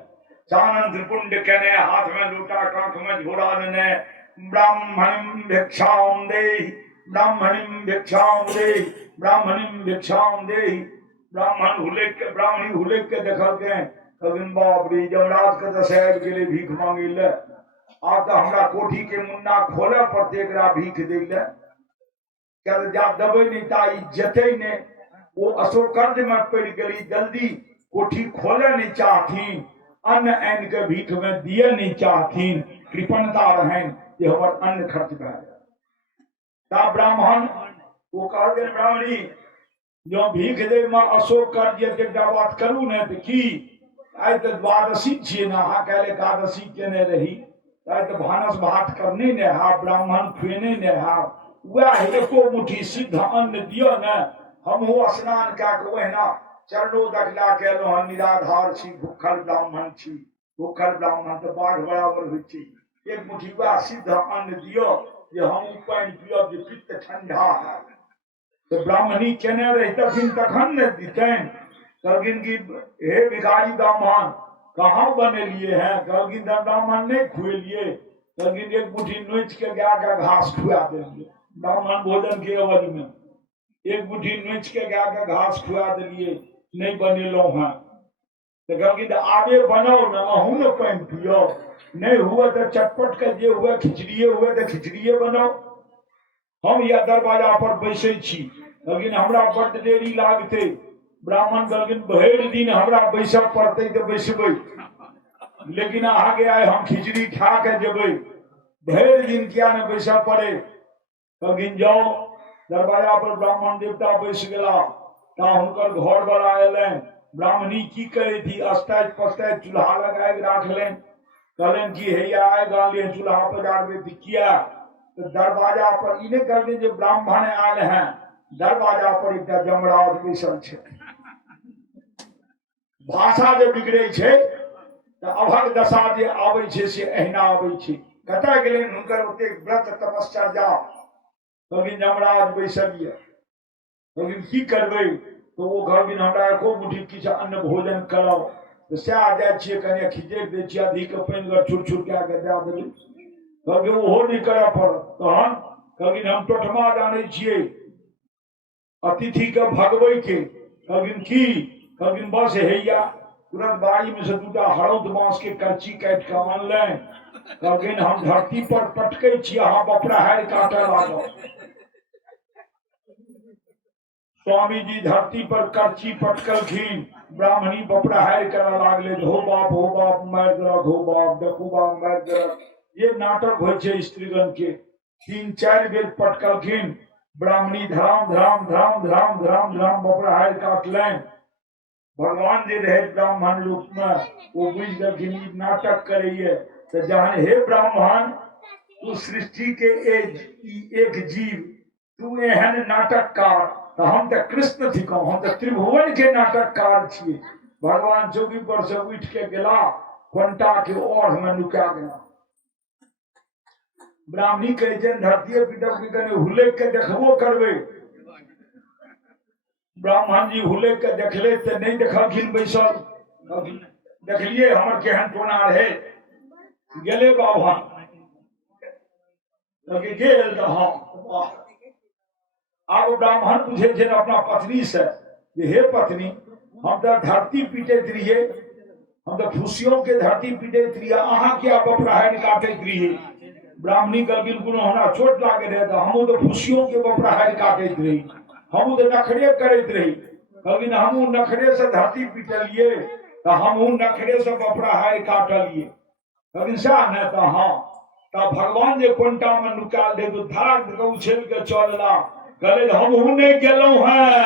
चानन त्रिपुंड केने, हाथ में लोटा, कांख में झोला लेने। ब्राह्मणिम भिक्षाम देहि, ब्राह्मणिम भिक्षाम देहि, ब्राह्मणिम भिक्षाम देहि। ब्राह्मणी हुलेक के देखल के कहलखिन बाप रे, जमराज के तो साहब के लिए भीख मांगे ले। आब तो हमरा कोठी के मुन्ना खोले पड़ते एकरा भीख दे ले। क्या जा दबे नहीं ता जेते ने। वो अशोकर्ज में पड़ गई, जल्दी कोठी खोले नहीं चाहती, अन्न आन के भीख में दिए नहीं चाहती। कृपणता रहन ये हमर अन्न खर्च भए जाए। ब्राह्मण वो कहते ब्राह्मणी जो भीख दे में अशोक कर बात करू ने तो की आई तो द्वादशी छे ना, हाँ कल एकादशी केने रही, आई तो भानस भात करने ने हा, ब्राह्मण खुएने ने हा, वह एको मुठी सिद्ध अन्न दियो ने। हम स्नान क्या ओहिना चरणों दखला के निराधार छी, भूखल ब्राह्मण छी। भूखल ब्राह्मण तो बाघ बराबर हो, एक मुठी वह सिद्ध अन्न दियो जे हम पानी पियब जे पित्त ठंडा है। तो ब्राह्मणी केने रहती तखन न दीतन। कहलखिन कि हे भिखारी ब्राह्मण कहाँ बनेलिए हैं? कहलखिन ब्राह्मण नहीं खुएलिए। कहलखिन एक मुट्ठी नोच के गाय का घास खुआ देंगे। ब्राह्मण भोजन के अवधि में एक मुट्ठी नोच के गाय का घास खुआ दिलिए, नहीं बनेलो हैं। तो कहलखिन आगे बनाओ न, अहू न पानी पियो, नहीं हुआ तो चटपट के जे हुए खिचड़िए हुए तो खिचड़िए बनाओ। हम या दरवाजा पर बैसे छी, लेकिन हमरा बड़ देरी लागते। ब्राह्मण कहलखिन भरि दिन हमरा बैसे पड़ते तो बैसबै, लेकिन आगे आए हम खिचड़ी खा के जेबै, भरि दिन क्या न बैसे पड़े। कहलखिन जाओ। दरवाजा पर ब्राह्मण देवता बैस गेला, ता हुनकर घर वाला अयलनि। ब्राह्मणी की करे थी, अस्ताइत पस्ताइत चूल्हा लगाए राखलनि। कहलन कि हैया आए गालिए चूल्हा पजारबे थी किया? तो दरवाजा पर इन्हें कहते जो ब्राह्मण आयल हैं, दरवाजा पर एक जमराज बैसल छे। भाषा जे बिगड़े छे तो अभग दशा जे आबै छे से अहिना आबै छे। कतय गेलनि हुनकर ओते व्रत तपश्चर्या? कहलखिन जमराज बैसल ये। कहलखिन की करबै? तो वो कहलखिन हमरा एको मुट्ठी किछु अन्न भोजन करब। तो सएह जाइ छियै, कने खिचड़ि दै छियै, अधिक पानि गऽ छुट छुट कए के दए देबै। कहलखिन ओहो नहीं करऽ पड़त। तहन कहलखिन हम टोटमा जानै छियै अतिथि के भगवै के। कहलखिन की? कहलखिन बस हैया। तुरंत बाड़ी में से दूटा हरौद बांस के करची काट के आनलनि, कहलखिन हम धरती पर पटकै छी, अहाँ बपराहरि काटऽ लागल। स्वामी जी धरती पर करची पटकलखिन, ब्राह्मणी बपराहरि करऽ लागले, हो बाप मारि देलक, हो बाप देखू बाप मारि देलक। ये नाटक होइ छै स्त्रीगण के। 3-4 बेर पटकलखिन, ब्राह्मणी धराम धराम धराम धराम धराम धराम बपराहरि काटलनि। भगवान जे रहे ब्राह्मण रूप में, वो बुझ गेलखिन ई नाटक करैये। तो जहन हे ब्राह्मण तू सृष्टि के एक जीव, तू एहन नाटककार, तो हम तो कृष्ण थिकौ, हम तो त्रिभुवन के नाटककार छियै। भगवान चौकी पर से उठ के गेला, घंटा के ओढ़ में नुका गेला। ब्राह्मणी कहे छै धरती पिटक के कने हुलक के देखबो करबै। ब्राह्मण जी हुलक के देखले तो नहीं देखलखिन बैसल, देखलिए हमर केहन टोना रहे। गेले बाबा गेल आब ब्राह्मण पूछे छै अपना पत्नी से, हे पत्नी हम तो धरती पीटैत रहिए, हम तो फुसियों के धरती पीटैत रहिए, अहाँ क्या बपराहरि काटैत रहिए। ब्राह्मणी कहलखिन कोनो हमरा चोट लागे रहे तो हमहूँ तो फुसियों के बपराहरि काटैत रही, हमहूँ तो नखरे करैत रही। कहलखिन हमहूँ नखरे से धरती पीटलिए, तो हमहूँ नखरे से बपराहरि काटलिए। कहलखिन सएह ने, तो हाँ। तब भगवान जे कोंटा में नुकाल दे तो धड़ाक दे उछल के चलला। कहले हमहूँ नहीं गेलहुँ हैं,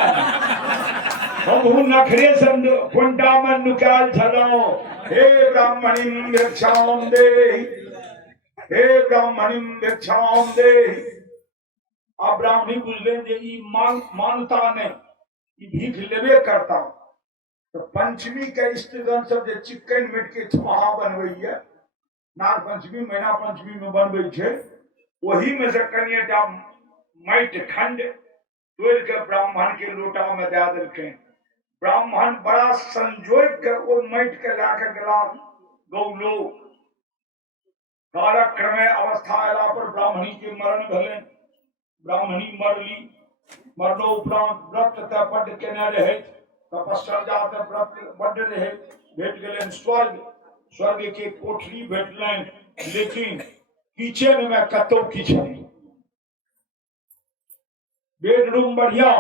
हमहूँ नखरे से कोंटा में नुकाल छलहुँ। हे ब्राह्मणी भिक्षाम देहि, हे ब्राह्मणी भिक्षाम देहि। अब ब्राह्मणी बुझलेन जे ई मानता नहीं, ई भीख लेबे करता। तो पंचमी के स्त्रीगण सब जे चिक्कन मीट के छुहा बनबैया, नाग पंचमी महीना पंचमी में बनबै छै, वही में से कनिएटा माटि खंड तोड़ के ब्राह्मण के लोटा में दे देलखिन। ब्राह्मण बड़ा संजोग के ओ माटि के लाके गेला गौलोक। कालक्रमे अवस्था अयला पर ब्राह्मणी के मरण भेलनि। ब्राह्मणी मरली, मरलो उपरांत व्रत त बड्ड केने रहै, तपस्या त व्रत बड्ड रहै, भेट गेलनि स्वर्ग। स्वर्ग के कोठरी भेटलनि, लेकिन किचन में कतौ किछु नहीं। बेडरूम बढ़िया,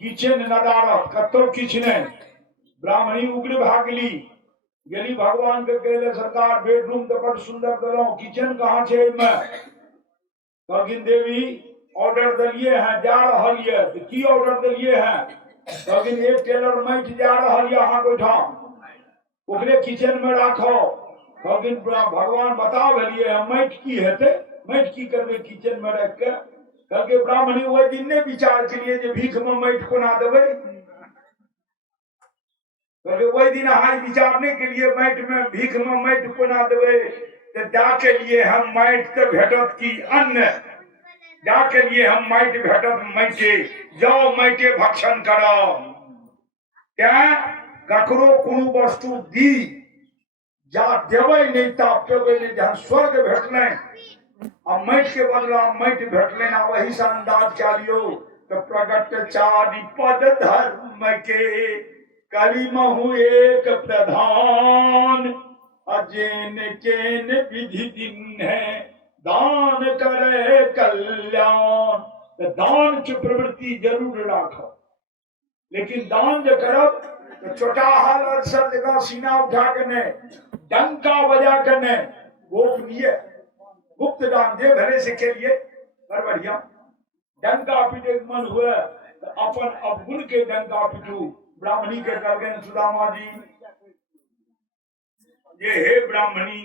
किचन नदारत, कतौ किछु नहीं। ब्राह्मणी उग्र भागली, गेली भगवान के कहले सरकार बेडरूम तो बड़ सुंदर देलहुं, किचन कहाँ छै एहिमे। कहलखिन देवी ऑर्डर दिलिए हैं, जा रहल ये। तो की ऑर्डर दिलिए हैं? कहलखिन एक टेलर माटि जा रहल ये अहाँ ओहिठाम, ओकरे किचन में राखो। कहलखिन भगवान बता भेलिए माटि की हेतै, माटि की करबै किचन में रख के। कहलकै ब्राह्मणी ओहि दिन ने विचार केलिए जे भीख में माटि कोना देबै। कहलकै ओहि दिन अहाँ विचार नहीं केलिए माटि में भीख में माटि कोना देबै। तो जाके लिए हम माटि तो भेटत की अन्न, जाके लिए हम माटि भेटत माटि, जाओ माटि भक्षण करो। क्या ककरो कोनो वस्तु दी जा देबै नहीं ता पेबै नहीं। जहाँ स्वर्ग भेटलै आ माटि के बदला माटि भेटलै ना, वही से अंदाज क्या लियो। तो प्रगट चारि पद धर्म के, कली महु एक प्रधान, अजेन केन विधि दिन है, दान करे कल्याण। तो दान की प्रवृत्ति जरूर राखो, लेकिन दान जो करब तो चोटाहल सब जगह सीना उठा के ने, डंका बजा के ने, गोपनीय गुप्त दान दे भरे से के लिए पर बढ़िया। डंका पीटे मन हुए तो अपन अवगुण के डंका पीटू। ब्राह्मणी के कहलखिन सुदामा जी जे हे ब्राह्मणी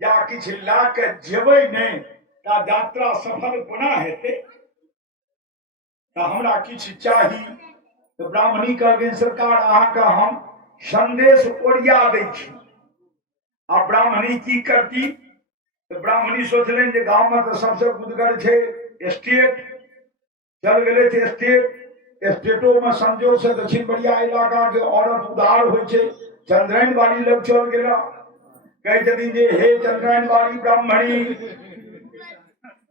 जा किछ ला के जेबै नहीं ता यात्रा सफल कोना हेतै, तो हमरा किछ चाही। तो ब्राह्मणी कहलखिन सरकार अहाँ का हम संदेश ओरिया दै छी। आ ब्राह्मणी की करती? तो ब्राह्मणी सोचलेन जे गांव में तो सबसे गुदगर छै स्टेट, चल गए थे स्टेट। स्टेटों में संजोग से दक्षिण बड़िया इलाका के औरत उदार हो चंद्रायन बाड़ी लग चल गया। कहे जे हे चंद्रायन बाड़ी ब्राह्मणी,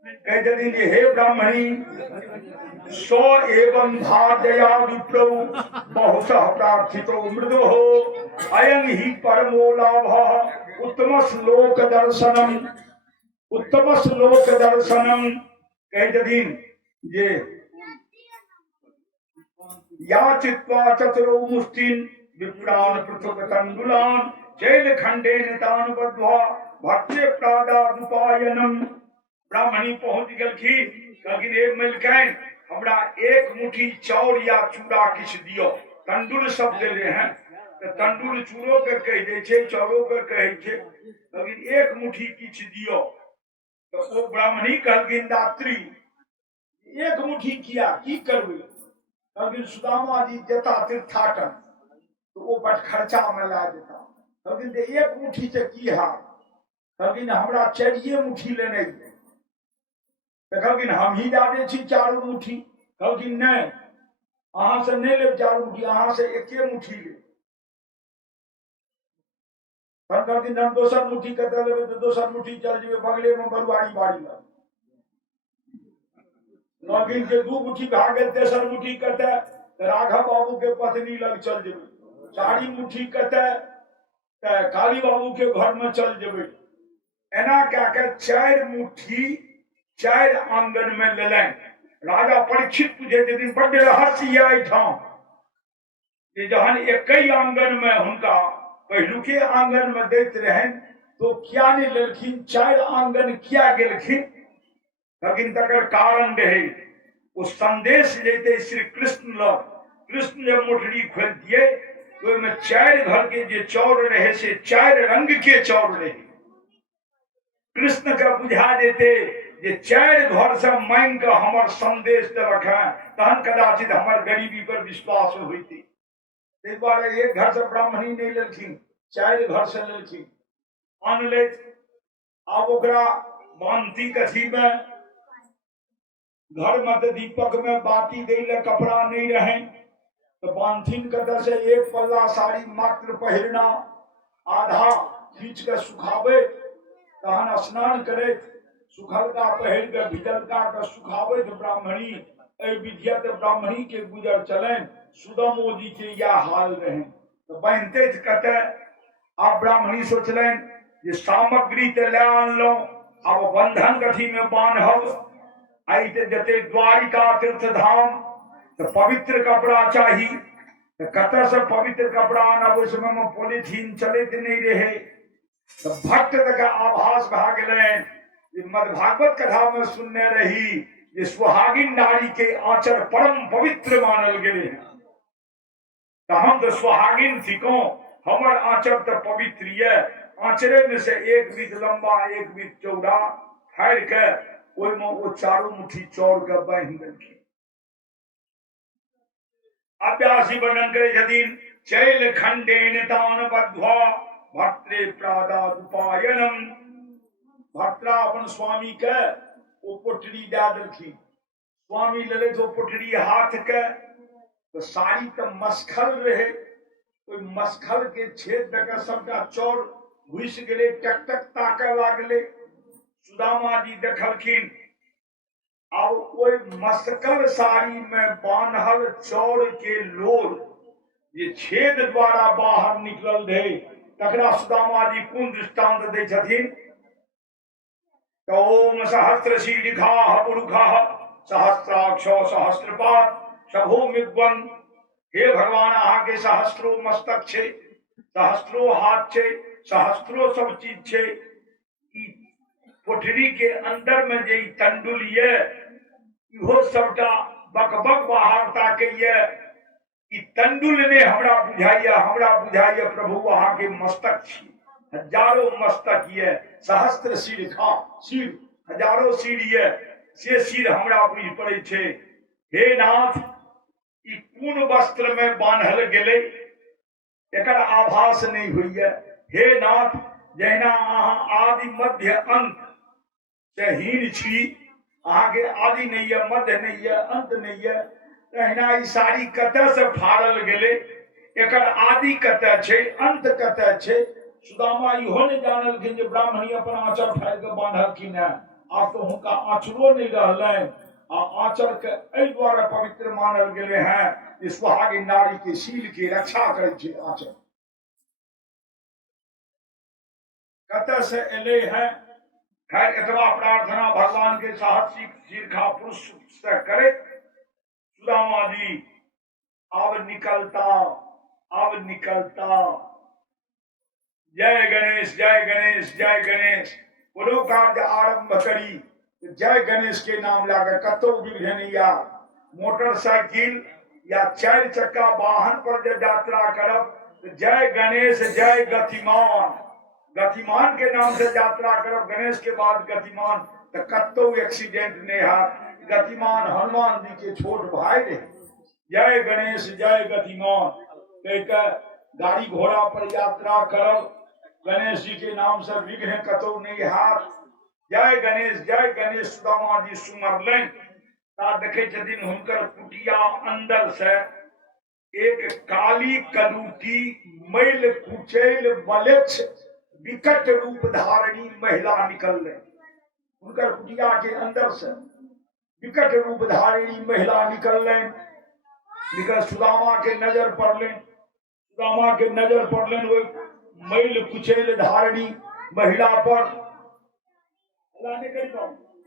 कहे जे हे ब्राह्मणी, 100 एवं भाजया विप्रो बहुशः प्रार्थितो मृदो अयं ही परमो लाभ उत्तम श्लोक दर्शनम उत्तम श्लोक दर्शनम कह जदीन ये याचित्वा चतुरो मुष्टिन विप्रान पृथक तंडुलान जैल खंडेन तान बद्ध्वा भट्टे प्रादादुपायनम। ब्राह्मणी पहुंच गलखिन कहलखिन हे मलिकाइन हमरा एक मुट्ठी चाउर या चूड़ा किछ दियो। तंडुल शब्द ले हैं तो तंडुल चूड़ो के कह दे छे चाउरो के कहे छे, लेकिन एक मुट्ठी किछ दियो। तो वो ब्राह्मणी कहलखिन दात्री एक मुट्ठी किया की करबे? कहलखिन सुदामा जी देता तीर्थाटन तो वो बट खर्चा में ला देता। कहलखिन एक मुट्ठी से की हाल? कहलखिन हमरा चारिये मुट्ठी लेने कहलखिन हम ही जाने छी चारू मुट्ठी। कहलखिन नहीं अहाँ से नहीं ले चारू मुट्ठी, अहाँ से एके मुट्ठी ले। कहलखिन हम दोसर मुट्ठी कते लेबे तो दोसर मुट्ठी चल जेबे बगले में बरुआरी बाड़ी लग। कहलखिन के दू मुट्ठी भा गेल, तेसर मुट्ठी कते राघव बाबू के पत्नी लग चल जेबे। चारी मुट्ठी कते काली बाबू के घर में चल जेबे। एना क्या के चार मुट्ठी चार आंगन में ले लें। राजा परीक्षित पूछे दिन बड़े रहस्य ठाम जहन एक आंगन में हुनका पहलुके आंगन में देते रहे तो क्या नहीं लेलखिन, चार आंगन क्या गेलखिन? लेकिन तकर कारण रहे उस संदेश लेते श्री कृष्ण लग। कृष्ण जब मोटरी खोल दिए तो में चार घर के जे चौर रहे से चार रंग के चौर रहे। कृष्ण का बुझा देते जे चार घर से मांग के हमर संदेश देलक है तहन कदाचित हमर गरीबी पर विश्वास होती। एक बार एक घर से ब्राह्मणी नहीं लेलखिन, चार घर से लेलखिन। आन ले अब ओकरा बांती कथी में घर में दीपक में बाती दे ले कपड़ा नहीं रहे तो बांथिन कतर से एक पल्ला साड़ी मात्र पहिरना, आधा खींच के सुखावे तहन स्नान करे, सुखलका पहिर के भिजलका के सुखावे तो ब्राह्मणी विधियत ब्राह्मणी के गुजर चले। सुदामो जी के यह हाल रहे तो बहनते कहते अब ब्राह्मणी सोचलें जे सामग्री ते ले आनलो अब बंधन कथी में बांधब। आई जते द्वारिका तीर्थ धाम तो पवित्र कपड़ा चाहिए तो कत से पवित्र कपड़ा आना उस समय में पॉलिथीन चले नहीं रहे तो भक्त का आभास भाग गए। मद्भागवत कथा में सुनने रही ये सुहागिन नारी के आचर परम पवित्र मानल गए तो हम तो सुहागिन थी को हमर आचर तो पवित्र है। आचरे में से एक बीत लंबा एक बीत चौड़ा फाड़ के वो चारों मुट्ठी चौड़ के बांध देलखिन। अभ्यासी वर्णन करे यदि चैल खंडेन तान बद्ध्वा भट्टे प्रादादुपायनम। भट्टा अपन स्वामी के वो पोटरी दे देलखिन। स्वामी ले तो पोटरी हाथ के तो साड़ी तो मस्खल रहे कोई मस्खल के छेद देकर सबका चौर घुस गए टक टक ताके लागले। सुदामा जी देखलखिन अब कोई मस्कल साड़ी में बांधल चौर के लोर ये छेद द्वारा बाहर निकलल रहे तकरा सुदामा जी कोन दृष्टांत दे छथिन। ओम सहस्रशीलिखा पुरुखा सहस्राक्ष सहस्रपाद शभो मिग्वन। हे भगवान अहाँ के सहस्रो मस्तक छे, सहस्रो हाथ छे, सहस्रो सब चीज छे। कोठरी के अंदर में जे तंडुल ये इहो सबटा बकबक बाहरता के ये तंडुल ने हमरा बुझाइए प्रभु अहाँ के मस्तक छी। हजारों मस्तक ये सहस्त्र सिर खा सिर हजारों सिर ये से सिर हमरा बुझ पड़े छे। हे नाथ ई कोन वस्त्र में बांधल गेले एकर आभास नहीं हुई है। हे नाथ जहिना अहाँ आदि मध्य अंत से हीन छी अहाँ के आदि नहीं है मध्य नहीं है अंत नहीं है तहिना ई साड़ी कते से फाड़ल गेले एकर आदि कते छे अंत कते छे। सुदामा इहो नहीं जानलखिन जे ब्राह्मणी अपन आंचर फाड़ के बांधलखिन है। आब तो हुनका आंचरो नहीं रहलै आंचर के एहि द्वारा पवित्र मानल गेले हैं जे सुहागिन नारी के शील के रक्षा करे छे। आंचर कते से एले हैं खैर एतबा प्रार्थना भगवान के साहसी दीर्घा पुरुष से करे। सुदामा जी अब निकलता जय गणेश जय गणेश जय गणेश कोनो कार्य आरंभ करी जय गणेश के नाम लाकर कतो विघ्न नहीं आ। मोटरसाइकिल या 4 चक्का वाहन पर जब यात्रा करब तो जय गणेश जय गतिमान के नाम से यात्रा करब, गणेश के बाद गतिमान तो कतो एक्सीडेंट नहीं है। गतिमान हनुमान जी के छोट भाई रहे। जय गणेश जय गतिमान गाड़ी घोड़ा पर यात्रा करब, गणेश जी के नाम से विघ्न कतो नहीं हाथ। जय गणेश सुदामा जी सुमरलन ता देखे छथिन हुनकर कुटिया अंदर से एक काली कलूटी मैल कुचैल बलेच्छ विकट रूप धारणी महिला निकल रहे। उनकर कुटिया के अंदर से विकट रूप धारणी महिला निकल रहे। निकल सुदामा के नजर पड़लन वो मैल कुचैल धारणी महिला पर।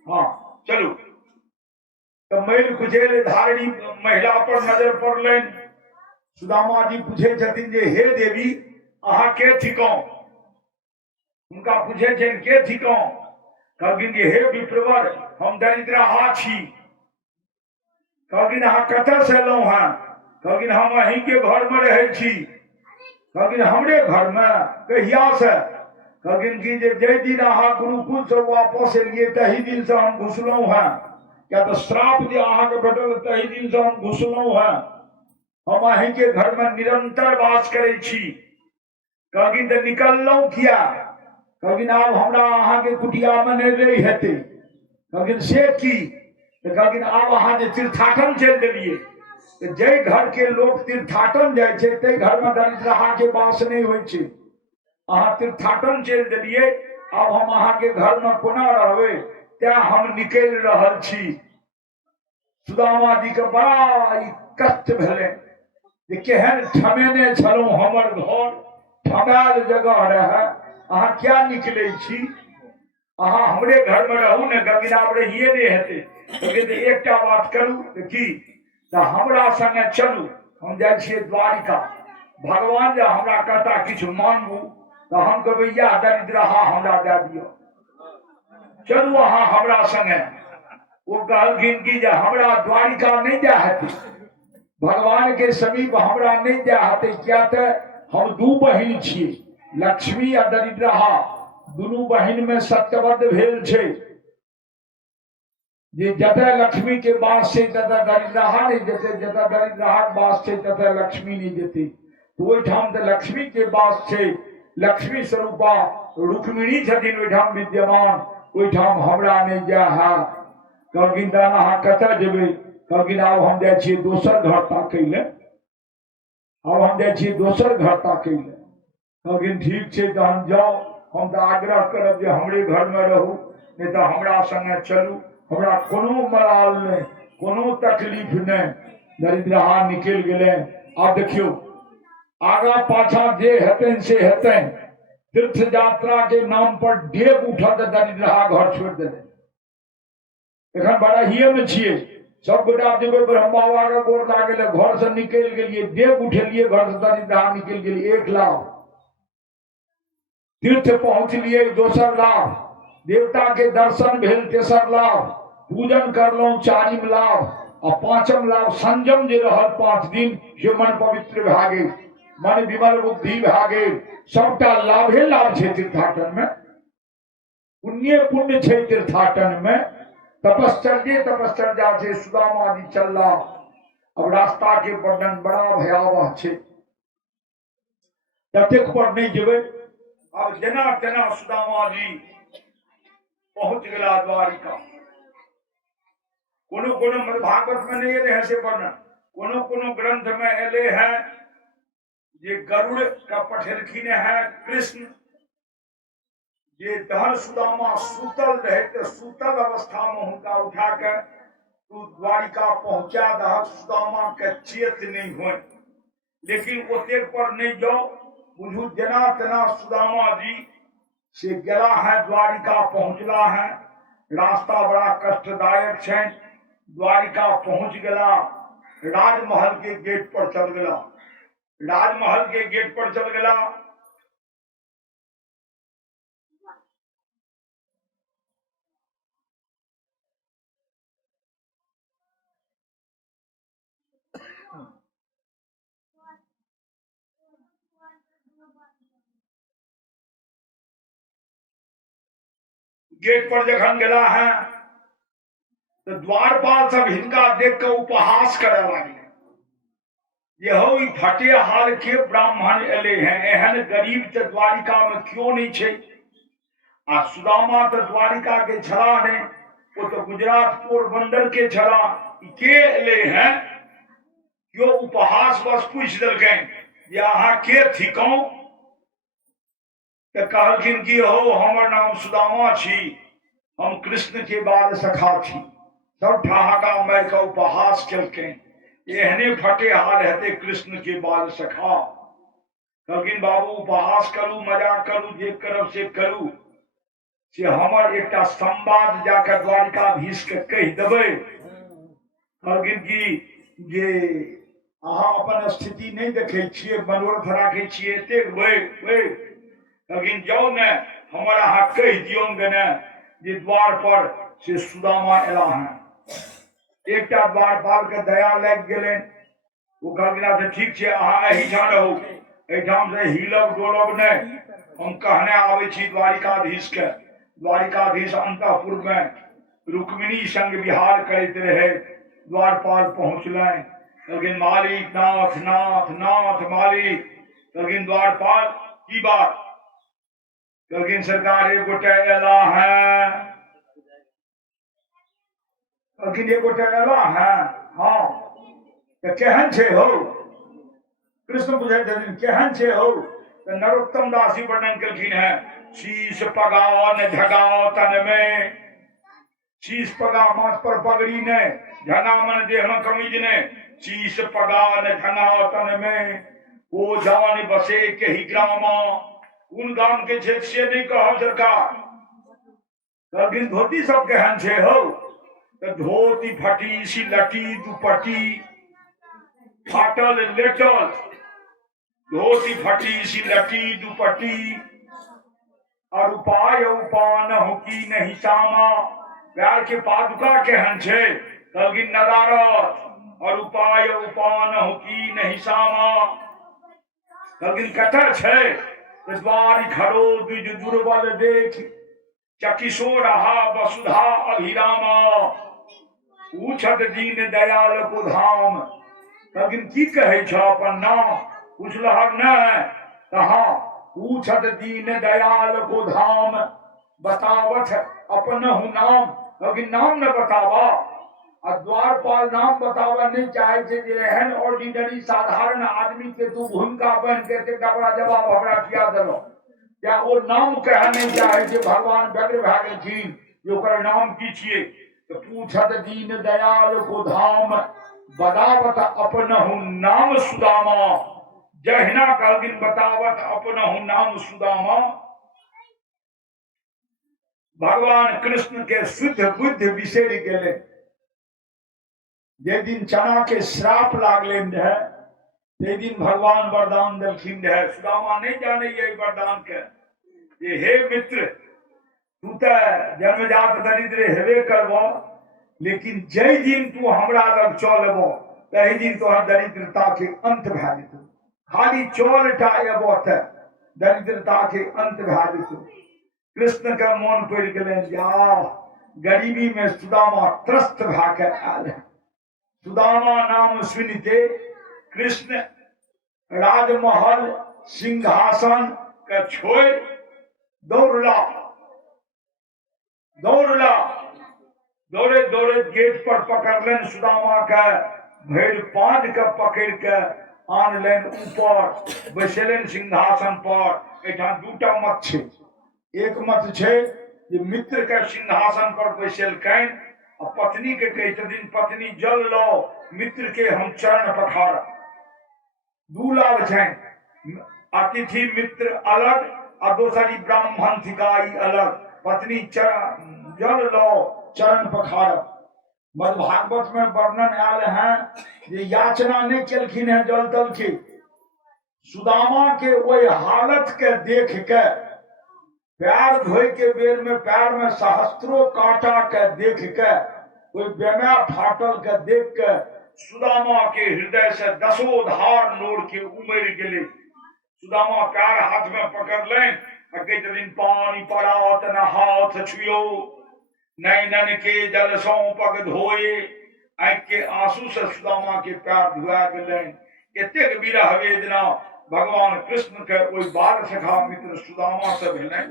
हाँ चलो तो मैल कुचैल धारणी महिला पर नजर पड़लन। सुदामा जी पूछे छथिन जे हे देवी अहाँ के थिकौ? उनका पूछे छन के थिकौ? कहलखिन हे विप्रवर हम दरिद्रहा छी। कहलखिन अहाँ कतऽ से एलहुँ हैं? कहलखिन हम अहीं के घर में रहे छी। कहलखिन हमरे घर में कहिया से? कहलखिन कि जे दिन अहाँ गुरुकुल से वापस एलिए तही दिन से हम घुसलहुँ हैं। क्या तो श्राप जे अहाँ के भेटल तही दिन से हम घुसलहुँ हैं। हम अहीं के घर में निरंतर वास करे छी। कहलखिन तो निकललहुँ किया? कहलखिन आब हमरा अहाँ के कुटिया में नहीं रही हेतै। कहलखिन से की? तो कहलखिन आब अहाँ जे तीर्थाटन चलि देलिए तो जै घर के लोग तीर्थाटन जाय छै तै घर में दरिद्रहा के वास नहीं होइ छै। अहाँ तीर्थाटन चलि देलिए आब हम अहाँ के घर में कोना रहबै? तें हम निकलि रहल छी। सुदामा जी के बड़ा कष्ट भेलै जे केहन ठमेने छलहुँ, हमर घर ठमायल जगह रहे, अहाँ क्या निकले छी? अहाँ हमरे घर में रहू ने। कहलखिन आब रहिए नहीं हेतै। कहलखिन एक बात करू तो की? तो हमरा संगे चलू, हम जाइ छियै द्वारिका। भगवान जे हमरा कहता किछु मांगू तो हम कहबै या दरिद्रहा हमरा दे दियौ। चलू अहाँ हमरा संगे। वो कहलखिन कि जे हमरा द्वारिका नहीं जा हेतै, भगवान के समीप हमरा नहीं जा हेतै। क्या तो हम 2 बहिन छियै, लक्ष्मी आ दरिद्रहा। दुनू बहिन में सत्यबद्ध भेल छै जे जतऽ लक्ष्मी के वास छै ततऽ दरिद्रहा नहीं जेतै, जतऽ दरिद्रहा के वास छै ततऽ लक्ष्मी नहीं जेतै। तो ओहिठाम तऽ लक्ष्मी के वास छै। लक्ष्मी स्वरूपा रुक्मिणी छथिन ओहिठाम विद्यमान, ओहिठाम हमरा नहीं जा है। कहलखिन तहन अहाँ कतऽ जेबै? कहलखिन आब हम जाइ छियै दोसर घर ताकै ले। आब हम जाइ छियै दोसर घर ताकै ले। कहलखिन ठीक छै तहन जाउ, हम तऽ आग्रह करब जे हमरे घर में रहू, नहीं तो हमरा संगे चलू। हमरा कोनो मलाल नहीं, कोनो तकलीफ नहीं। दरिद्रहा निकल गेलै। आब देखियो आगा पाछा जे हेतनि से हेतनि। तीर्थ यात्रा के नाम पर डेग उठल तऽ दरिद्रहा घर छोड़ देलै। एखन बड़ाहिए में छियै, सब गोटा जेबै ब्रह्म बाबा के गोर लागै ले। घर से निकल गेलिए, डेग उठेलिए, घर से दरिद्रहा निकल गेलिए। 1 लाभ। तीर्थ पहुँचलिए, दोसर लाभ। देवता के दर्शन भेल, तेसर लाभ। पूजन करलहुँ, 4म लाभ। आ 5म लाभ संयम जे रहल 5 दिन से मन पवित्र भए गेल, मन विमल बुद्धि भए गेल। सबटा लाभे लाभ छै तीर्थाटन में। पुण्य छै तीर्थाटन में। तपश्चर्या छै। सुदामा जी चलला। अब रास्ता के वर्णन बड़ा भयावह छै, ततेक पर नहीं जेबै। अब जेना तेना सुदामा जी पहुंच गया द्वारिका। कोनो भागवत में नहीं एले है से वर्णन, कोनो ग्रंथ में एले है जे गरुड़ का पठेलखिन है कृष्ण जे तहन सुदामा सुतल रहे तो सुतल अवस्था में हुनका उठा के तू द्वारिका पहुंचा दह। सुदामा के चेत नहीं हो, लेकिन ओतेक पर नहीं जाओ। बुझू जेना तेना सुदामा जी से गेला है, द्वारिका पहुंचला है। रास्ता बड़ा कष्टदायक है। द्वारिका पहुंच गया, राजमहल के गेट पर चल गया। राजमहल के गेट पर चल गया। गेट पर जखन गया है तो द्वारपाल सब हिनका देख के उपहास करे लगे। यहो ई फटे हाल के ब्राह्मण एले हैं, एहन गरीब तो द्वारिका में क्यों नहीं छे। आ सुदामा तो द्वारिका के छला ने, वो तो गुजरात पोरबंदर के छला, के एले हैं क्यों उपहास बस पूछ दिलके यहाँ के थिको। तो कहलखिन कि हो हमर नाम सुदामा छी, हम कृष्ण के बाल सखा छी। सब ठहाका मार का उपहास केलके, एहने फटे हाल हेते कृष्ण के बाल सखा। कहलखिन बाबू उपहास करू, मजाक करू, जे करब से करू, से हमर एक संवाद जाकर द्वारिकाधीश के कह देबै। कहलखिन कि जे अहाँ अपन स्थिति नहीं देखे छिए, मनोरथ राखे छिए, लेकिन जाओ ने हमर अहाँ कह दियो ने जे द्वार पर से सुदामा एला है। एक द्वारपाल के दया लग गए। वो कहलखिन ठीक है, अहाँ एहिठाम रहू, एहिठाम से हिलब डोलब नहीं, हम कहने आवे छी द्वारिकाधीश के। द्वारिकाधीश अंतःपुर में रुक्मिणी संग विहार करते रहे। द्वारपाल पहुंचले, लेकिन मालिक नाथ नाथ नाथ मालिक। लेकिन द्वारपाल की बात, लेकिन सरकार एक गोटे एला है, लेकिन एक गोटे एला है। हाँ तो केहन छे हो? कृष्ण पूछे केहन छे हो? तो नरोत्तम दासी वर्णन कलखिन है, शीश पगाओ न झगाओ तन में। शीश पगा माथ पर पगड़ी ने, झना मन देह में कमीज ने। शीश पगा न झनाओ तन में, वो जान बसे के ही ग्रामा। उन गांव के क्षेत्र से नहीं कहो सरकार। लेकिन धोती सब केहन छे हो? तो धोती फटी सी लटी दुपट्टी फाटल लेटल। धोती फटी सी लटी दुपट्टी और उपाय उपान हो की नहीं सामा। प्यार के पादुका केहन छे? लेकिन नदारत और उपाय उपान हो की नहीं सामा। लेकिन कथा छे द्वार खरो द्विज दुर्बल देख, चकिशो रहा वसुधा अभिरामा। पूछत दीन दयाल को धाम, लेकिन की कहे छ अपन नाम? पूछलहक न कहा, पूछत दीन दयाल को धाम। बतावत अपनहु नाम, लेकिन नाम न बतावा। और द्वारपाल नाम बतावा नहीं चाहे छे। एहन ऑर्डिनरी साधारण आदमी के तू भूमिका बन के बड़ा जवाब हमरा किया देलो। क्या वो नाम कह नहीं चाहे छे? भगवान व्यग्र भए गेलखिन जे ओकर नाम की छिए। तो पूछत दीन दयाल को धाम, बतावत अपनहु नाम सुदामा। जहिना कहलखिन बतावत अपनहु नाम सुदामा। भगवान कृष्ण के शुद्ध बुद्धि बिसरि गेले। जे दिन चना के श्राप लागले है, ते दिन भगवान वरदान देलखिन है। सुदामा नहीं जाने ये वरदान के, ये हे मित्र तू तो जन्मजात दरिद्र हेबे करबो, लेकिन जय दिन तू हमरा लग चलबो तही दिन तोहर दरिद्रता के अंत भए जेतौ। खाली चलटा एबो त दरिद्रता के अंत भए जेतौ। कृष्ण के मन पड़ गेलै, जा गरीबी में सुदामा त्रस्त भए के आयल है। सुदामा नाम सुनते कृष्ण राजमहल सिंहासन के छोड़ दौड़ला। दौड़े दौड़े गेट पर पकड़लन सुदामा के, भैर पाद के पकड़ के आनलन ऊपर, बैसलन सिंहासन पर। एठाम दूटा मत छे। एक मत छे जे मित्र के सिंहासन पर बैसलकैन, पत्नी के कहते दिन पत्नी जल लो, मित्र के हम चरण पखार। दू लाभ छै, अतिथि मित्र अलग और दूसरी ब्राह्मण थी गाय अलग, पत्नी जल लो चरण पखार। मद भागवत में वर्णन आयल है ये याचना नहीं चलखिन है जल तल की। सुदामा के वही हालत के देख के, पैर धोए के बेर में पैर में सहस्त्रों कांटा के देख के, कोई बेमा फाटल के देख के सुदामा के हृदय से 10 धार नोड़ के उमड़ गए। सुदामा पैर हाथ में पकड़ लें, अगे दिन पानी पड़ा न हाथ छुयो, नैनन के जल सौ पग धोए, आंख के आंसू से सुदामा के पैर धुआ गए। केतेक विरह वेदना भगवान कृष्ण के ओई बाल सखा मित्र सुदामा से भेलै।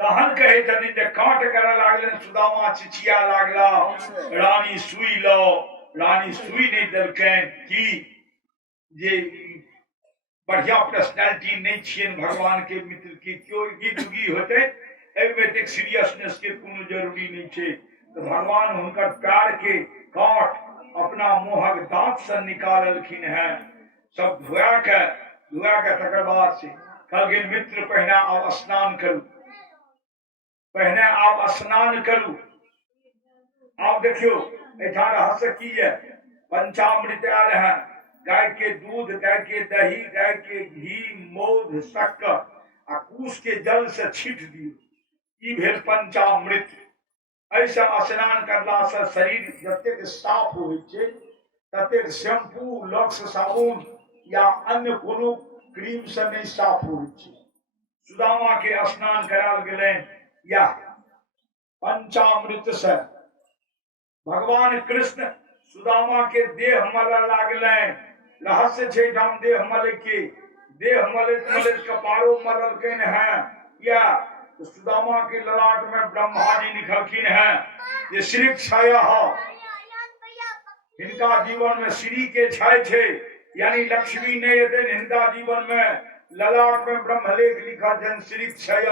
तहन कहे छथिन जे काट करे लागलन, सुदामा चिचिया लागला, रानी सुई लो। रानी सुई नहीं देलकैन कि जे बढ़िया पर्सनालिटी नहीं छियन भगवान के मित्र की, क्यों दुगी होते एमे सीरियसनेस के कोनो जरूरी नहीं छे। तो भगवान हुनकर प्यार के काट अपना मोहक दांत से निकालखिन है। सब धुआ के तकर बाद से कहलखिन मित्र पहने आब स्नान करू, पहने आब स्नान करू। आप देखियो एठाम रहस्य की है, पंचामृत आयल है, गाय के दूध, गाय के दही, गाय के घी, मौध, शक्कर आ कूश के जल से छीट दियो, ई भेल पंचामृत। ऐसा स्नान करला से शरीर जतेक साफ होइ छै, ततेक शैम्पू, लक्स, साबुन या अन्य कोनो क्रीम से नहीं साफ होइ छै। सुदामा के स्नान कराल गेलैन या पंचामृत से। भगवान कृष्ण सुदामा के देह मलय लागलैन। रहस्य छै ठाम देह मलय के, देह मलैत मलैत कपारो मललकैन है। या तो सुदामा के ललाट में ब्रह्मा जी लिखलखिन है ये श्री छाय इनका जीवन में श्री के छाय छे, यानी लक्ष्मी नहीं है इनका जीवन में। ललाट में ब्रह्मलेख लिखा जन श्री छाय।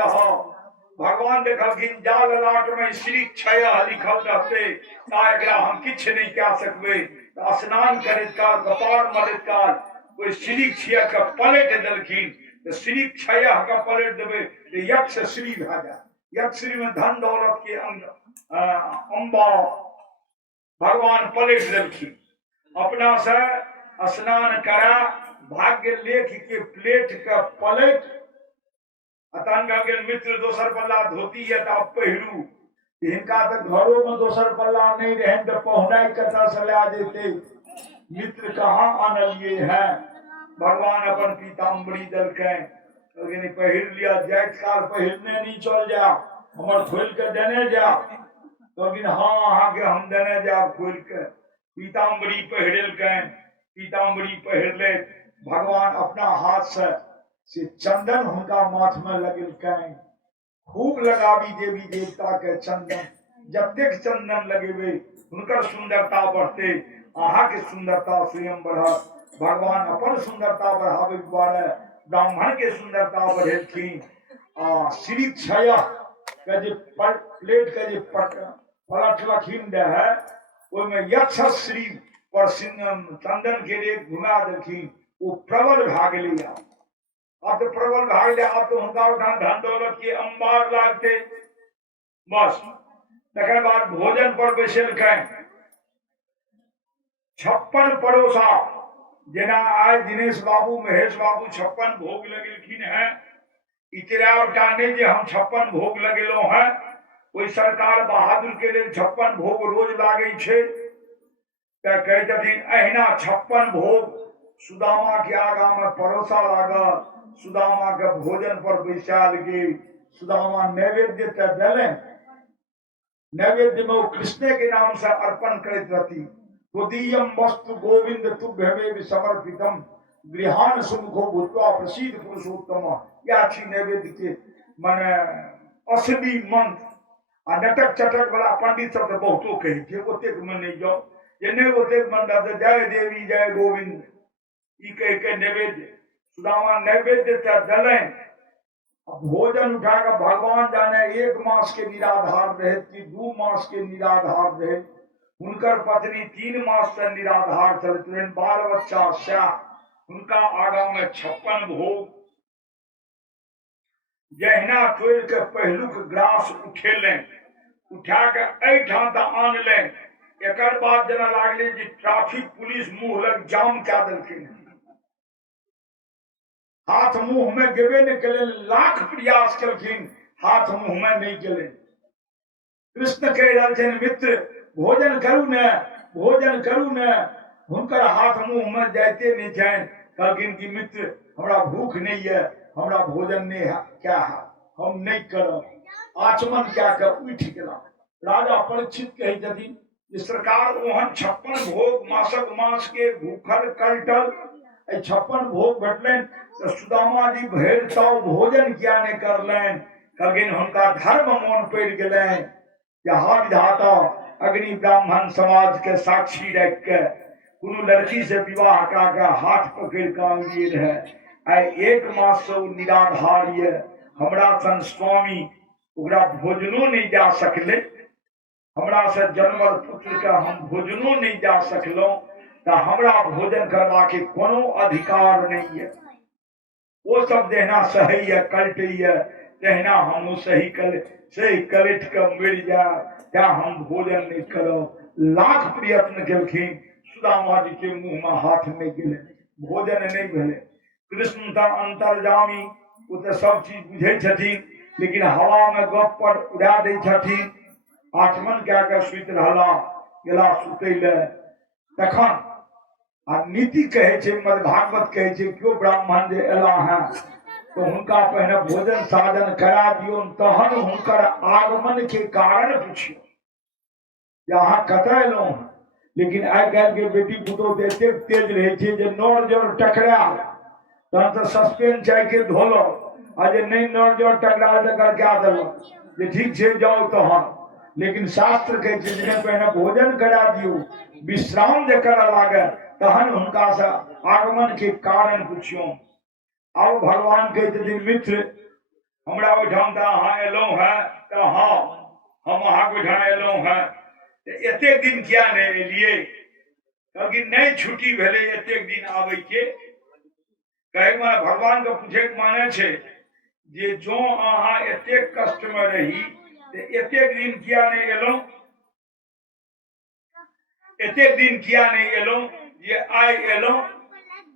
भगवान देखलखिन जा ललाट में श्री छाय लिखल रहते एकरा हम किछ नहीं कह सकबे। तो स्नान करैत काल, कपार मलैत काल कोई श्री छाय के पलट देलखिन। तो श्री छाय का पलट देवे तो यक्ष श्री भा जाए। यक्ष श्री में धन दौलत के अम्बा भगवान पलट देलखिन। अपना से स्नान करा, भाग्य लेख के प्लेट के पलट मित्र दोसर पल्ला धोती है तो पहिरू। इनका तो घरों में दोसर पल्ला नहीं रहे तो पहुनाई कथा से ला देते। मित्र कहाँ आनलिए है। भगवान अपन पीताम्बरी दलकै, पहिर लिया, जाइत काल पहिरने नहीं चल जा, हमर खोल के देने जा। तो हाँ अहाँ के हम देने जाब खोल के। पीताम्बरी पहिरलकैन, पीताम्बरी पहिरले। भगवान अपना हाथ से चंदन हुनका माथ में लगेलकैन। खूब लगावी देवी देवता के चंदन, जतेक चंदन लगेबे हुनकर सुंदरता बढ़ते, अहाँ के सुंदरता स्वयं बढ़त। भगवान अपन सुंदरता बढ़ावे द्वारा ब्राह्मण के सुंदरता बढ़ेलखिन। श्री छाय के जे प्लेट के जे पलटलखिन है, ओहिमे यक्ष श्री पर चंदन के रेख घुमा देलखिन। वो प्रबल भा गेलै। अब तो प्रबल भा गेलै, अब तो हुनका धन दौलत के अंबार लागते। बस तकर बाद भोजन पर बैसलकैन। 56 परोसा, जेना आज दिनेश बाबू, महेश बाबू 56 भोग लगेलखिन है। इतरावटा नहीं जे हम 56 भोग लगेलो है। कोई सरकार बहादुर के लिए 56 भोग रोज लागे छे। तो कहे छथिन अहिना 56 भोग सुदामा के आगा में परोसा लागल। सुदामा के भोजन पर बैसाल गेल। सुदामा नैवेद्य तो देले, नैवेद्य में वो कृष्ण के नाम से अर्पण करत रहती। तुदीयम वस्तु गोविंद तुभ्यमेव समर्पितम गृहान सुमुखो भूत्वा प्रसीद पुरुषोत्तम। या छी नैवेद्य के माने असली मंत्र। आ नटक चटक वाला पंडित सब तो बहुतो कहे छे, ओतेक में नहीं जाओ। जे नहीं ओतेक मन रहते जय देवी जय गोविंद ई कह के नैवेद्य। सुदामा नैवेद्य तो दलें। भोजन उठा कर भगवान जाने 1 मास के निराधार रहे कि 2 मास के निराधार रहे। उनकर पत्नी 3 मास से निराधार चलते, बाल बच्चा स्या उनका आगा में 56 भोग जहिना तोड़ के पहलुक ग्रास उठेलें, उठा के एठाम तक आनलें। एकर बाद जना लागले जे ट्रैफिक पुलिस मुंह लग जाम कऽ देलखिन, हाथ मुंह में गेबे नहीं कले, लाख प्रयास केलखिन, हाथ मुंह में नहीं गेले। कृष्ण कह रहल छन, मित्र भोजन करू ने, भोजन करू ने। हुनकर हाथ मुंह में जाते नहीं छन। कहलखिन कि मित्र हमरा भूख नहीं है, हमरा भोजन नहीं है, क्या है हम नहीं करब। आचमन क्या कर उठ गेला। राजा परीक्षित कहे छथिन जे सरकार ओहन 56 भोग मासक मास के भूखल कल्टल 56 भोग भेटलनि तो सुदामा जी भरि ताव भोजन किया नहीं करलनि। कहलखिन हुनका धर्म मोन पड़ि गेलनि जे हा विधाता, अग्नि ब्राह्मण समाज के साक्षी रख के कोनो लड़की से विवाह करा के हाथ पकड़ के आनलिए रहे। आई 1 मास से निराधार ये, हमरा सन स्वामी ओकरा भोजनो नहीं जा सकले, हमरा से जन्मल पुत्र के हम भोजनो नहीं जा सकलो, तो हमरा भोजन करवा के कोनो अधिकार नहीं है। वो सब देना सही है, कल्ट है, कहना हम सही कलट के मिल जाए, क्या हम भोजन नहीं करो। लाख प्रयत्न केलखिन, सुदामा जी के मुंह में हाथ नहीं गेले, भोजन नहीं भेले। कृष्ण था अंतर्जामी, वो तो सब चीज बुझे छथिन, लेकिन हवा में गप पर उड़ा दे छथिन। आचमन क्या के सुत रहला, गेला सुतै ले। तखन आ नीति कहे छे, मद्भागवत कहे छे, क्यों ब्राह्मण जे एला है तो हुनका पहले भोजन साधन करा दियो, तहन हुनकर आगमन के कारण पूछियो यहाँ कतऽ एलौं। लेकिन आइ काल्हि के बेटी पुतोह एते तेज रहे छे जे नौर जोर टकराल तहन तो सस्पेंस चाय के धोलो, आ जे नहीं नौर जोर टकराल तो क्या देलो जे ठीक छे जाओ तहन। लेकिन शास्त्र कहे छे जे पहले भोजन करा दियो, विश्राम जे करऽ लागे तहन हुनका से आगमन के कारण पूछियो। आओ भगवान कहे छथिन, मित्र हमरा ओहिठाम तऽ अहाँ एलौं है, तऽ हाँ हम अहाँ ओहिठाम एलौं है, एतेक दिन किया नहीं एलिए। कहलखिन नहीं छुट्टी भेले एतेक दिन आबै के। कहे माने भगवान के पूछे के माने छे जे जो अहाँ एतेक कष्ट में रही तो एतेक दिन किया नहीं एलौं, एतेक दिन किया नहीं एलौं जे आइ एलौं।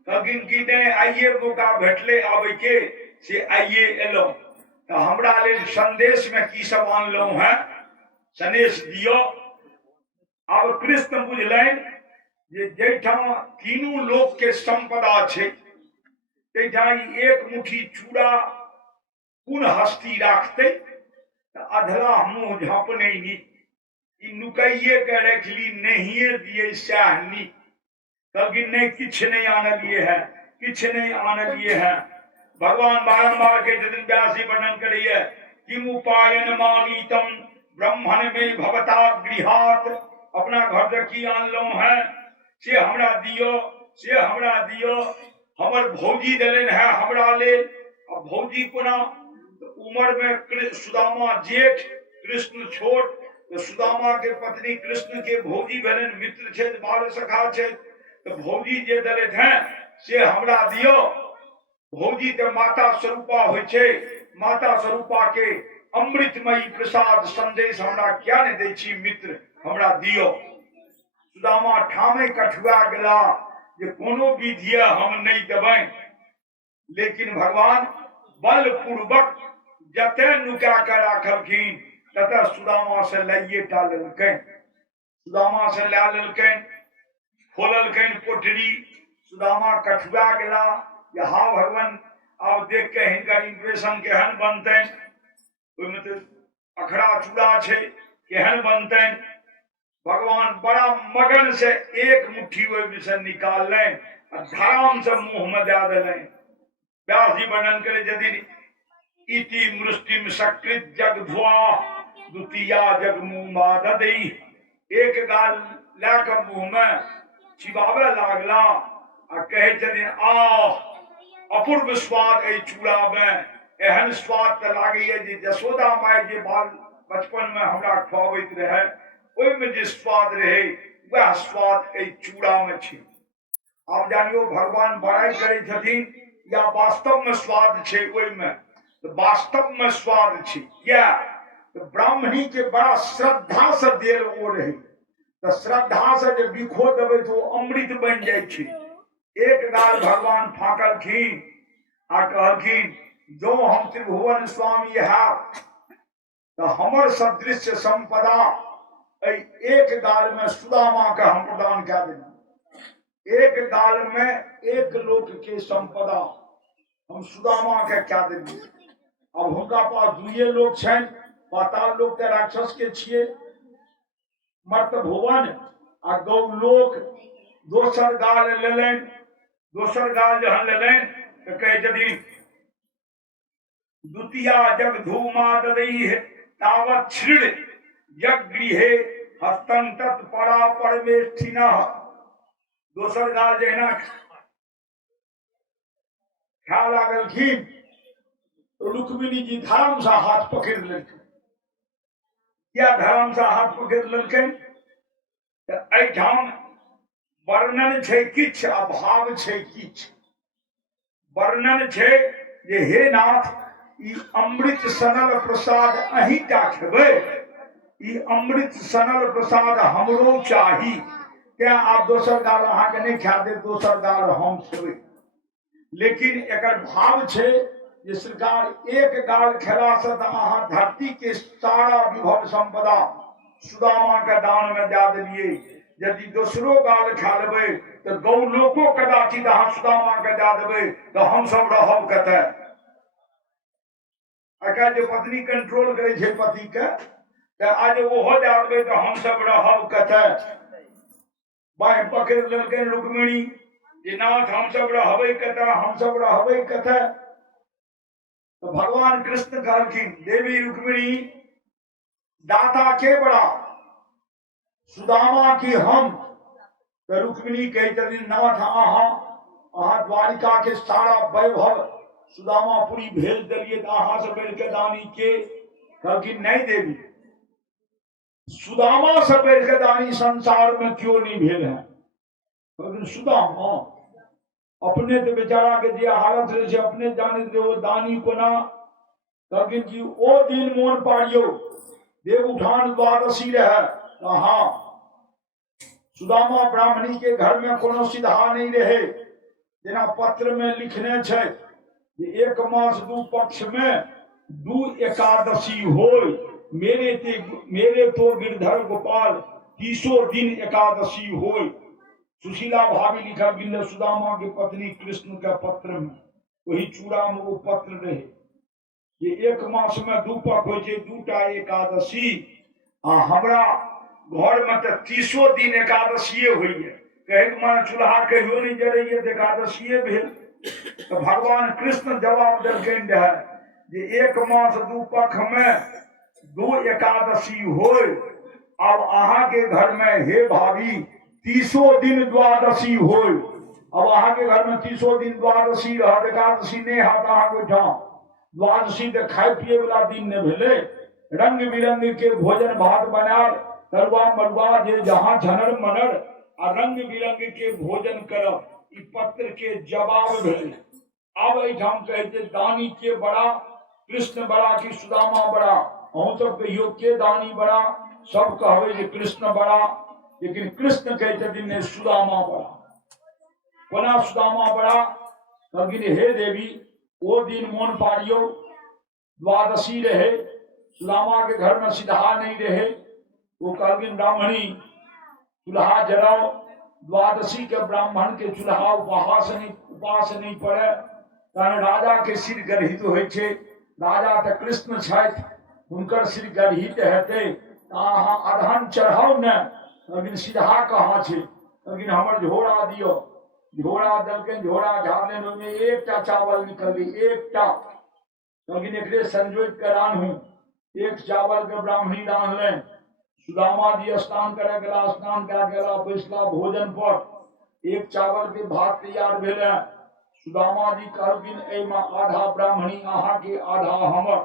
कहलखिन कि नहीं आइए मौका भेटले आबै के से आइए एलौं। तो हमरा लेल संदेश में की सब आनलौं है, संदेश दियो। अब कृष्ण बुझलनि जे जैठाम तीनू लोक के संपदा छे, तैठाम एक मुट्ठी चूड़ा कोन हस्ती राखते, तो अधला मुंह झाँपने नी, नुकाइए के रखली नहीं दिए सह नी। कहलखिन नहीं किछ नहीं आनलिए है, किछ नहीं आनलिए है। भगवान बारंबार के जदिन व्यासी वर्णन करिए किम उपायन मानीतम ब्रह्मण में भवता गृहात, अपना घर से की आनलो है से हमरा दियो, से हमरा दियो। हमर भौजी देलन है हमरा लेल, अब भौजी कोना उम्र में सुदामा जेठ कृष्ण छोट, तो सुदामा के पत्नी कृष्ण के भौजी भेलन, मित्र छे, बाल सखा छे, तो भौजी जे दलित हैं से हमरा दियो। भौजी तो माता स्वरूपा होय छे, माता स्वरूपा के अमृतमयी प्रसाद संदेश हमरा क्या नहीं दै छी, मित्र हमरा दियो। सुदामा ठामे कठुआ गेला जे कोनो विधिय हम नहीं देबैन, लेकिन भगवान बलपूर्वक जते नुका के राखलखिन तते सुदामा से लाइए टा लेलकैन। सुदामा से ला लेलकैन, खोललकैन पोटरी। सुदामा कठुआ गेला, हाँ भगवान अब देख के हिनकर इंप्रेशन केहन बनतैन, ओहिमे तो अखरा चूड़ा छे, केहन बनतैन। भगवान बड़ा मगन से एक मुट्ठी ओहि से निकाललें, धराम से मुंह में दे देलें। व्यास जी वर्णन करे यदि इति मृष्टिम सकृत जगध्वा द्वितीया जगमुमा ददई। एक गाल लाकर मुंह में चिबावे लागला आ कहे छथिन आह अपूर्व स्वाद ए चूड़ा में, एहन स्वाद तो लागे जे यशोदा माय जे बाल बचपन में हमरा खुआबैत रहे ओहि में जे स्वाद रहे वह स्वाद ए चूड़ा में छे। आप जानियो भगवान बड़ाई करे छथिन या वास्तव में स्वाद छे ओई में, तो वास्तव में स्वाद छे क्या, तो ब्राह्मणी के बड़ा श्रद्धा से देल ओ रहे, तो श्रद्धा से जब बिखो देवे तो अमृत बन जाए छे। एक गाल भगवान फाकलखिन आ कहलखिन जो हम त्रिभुवन स्वामी है तो हमर सदृश संपदा एक गाल में सुदामा का हम प्रदान कर देना, एक गाल में एक लोक के संपदा हम सुदामा के क्या देंगे। अब हुनका पास दुए लोग छन, पाताल लोक के राक्षस के छिए, मर्त भुवन आ गौ लोक दोसर गाल लेलन, दोसर गाल जहन लेलन तो कहे यदि द्वितीया जग धूमा ददई है तावत छृण यज्ञ गृहे हस्तन तत्परा परमेष्ठिना। दोसर गाल जहना खा लागलखिन तो रुक्मिणी जी धर्म से हाथ पकड़ लेलखिन। क्या धर्म से हाथ पकड़ लेलखिन तो एठाम वर्णन छे किछ अभाव छे किछ। वर्णन छे जे हे नाथ ई अमृत सनल प्रसाद अहीं टा खेबै, ई अमृत सनल प्रसाद हमरो चाही, क्या आप दोसर गाल अहाँ के नहीं खा दे, दोसर गाल हम खेबै। लेकिन एकर भाव छे जे सरकार एक गाल खेला से तो अहाँ धरती के सारा विभव संपदा सुदामा के दान में दे देलिए, यदि दोसरो गाल खा लेबै तो गौ लोको कदाचित अहाँ सुदामा के दे देबै तो हम सब रहब कतऽ। आइ जो पत्नी कंट्रोल करे छे पति के तो आज ओहो दे देबै तो हम सब रहब कतऽ। बाँह पकड़ लेलकै रुक्मिणी जे नाथ हम सब रहबै कतऽ, हम सब रहबै कतऽ। तो भगवान कृष्ण कहलखिन देवी रुक्मिणी दाता के बड़ा सुदामा की हम। तो रुक्मिणी कहे नाथ अहाँ द्वारिका के सारा वैभव सुदामापुरी भेज दिलिए तो अहाँ से बढ़ के दानी के। कहलखिन नहीं देवी, सुदामा से बढ़ के दानी संसार में क्यों नहीं भेल है। कहलखिन सुदामा अपने तो बेचारा के जे हालत रहे अपने जाने रहे वो दानी कोना। कहलखिन कि ओ दिन मोन पारियो देव उठान द्वादशी रहे, हाँ सुदामा ब्राह्मणी के घर में कोनो सिधा नहीं रहे। जेना पत्र में लिखने छे जे एक मास दू पक्ष में दू एकादशी होय, मेरे तो गिरधर गोपाल 30 दिन एकादशी होय। सुशीला भाभी लिखा गिल सुदामा के पत्नी कृष्ण के पत्र में, वही चूड़ा में वो पत्र रहे ये एक मास में दू पक हो दूटा एकादशी। हमरा घर में तो 30 दिन एकादशी हुई है, कहे माने चूल्हा कहियो नहीं जरैये तो एकादशी भेल। तो भगवान कृष्ण जवाब देलखिन जे एक मास दू पख में दू एकादशी होय। अब अहाँ के घर में हे भाभी 30 दिन द्वादशी होय। अब अहाँ के घर में 30 दिन द्वादशी रह, एकादशी नहीं हाथ अहाँ को ठाम। द्वादशी तो खाए पिए वाला दिन ने भेले, रंग बिरंग के भोजन भात बनाल, तरुआ मरुआ जे जहाँ झनर मनर आ रंग बिरंग के भोजन करब, ई पत्र के जवाब भेले। अब एठाम कहे दानी के बड़ा, कृष्ण बड़ा कि सुदामा बड़ा। अहूँ सब कहियो के दानी बड़ा, सब कहवे जे कृष्ण बड़ा, लेकिन कृष्ण कहते ने सुदामा बड़ा। कोना सुदामा बड़ा? कहलखिन हे देवी वो दिन मोन पारियो द्वादशी रहे, सुदामा के घर में सिधा नहीं रहे। वो कहलखिन ब्राह्मणी चूल्हा जलाओ, द्वादशी के ब्राह्मण के चूल्हा उपास नहीं पड़े, कारण राजा के सिर गर्हित होइ छे। राजा तो कृष्ण छथि, हुनकर सिर गर्हित हेतै अहाँ अधन चढ़ाउ न। लेकिन सीधा कहाँ छे? लेकिन हमर झोरा दियो। झोरा दलके, झोरा झाड़ने में एकटा चावल निकली, एकटा। लेकिन एकरे संजोग के रान्हू, एक चावल के ब्राह्मणी रान्हले। सुदामा जी स्नान करे गेला, स्नान कए गेला, बैसला भोजन पर। एक चावल के भात तैयार भेले। सुदामा जी कहलखिन एहिमे आधा ब्राह्मणी अहाँ के, आधा हमर।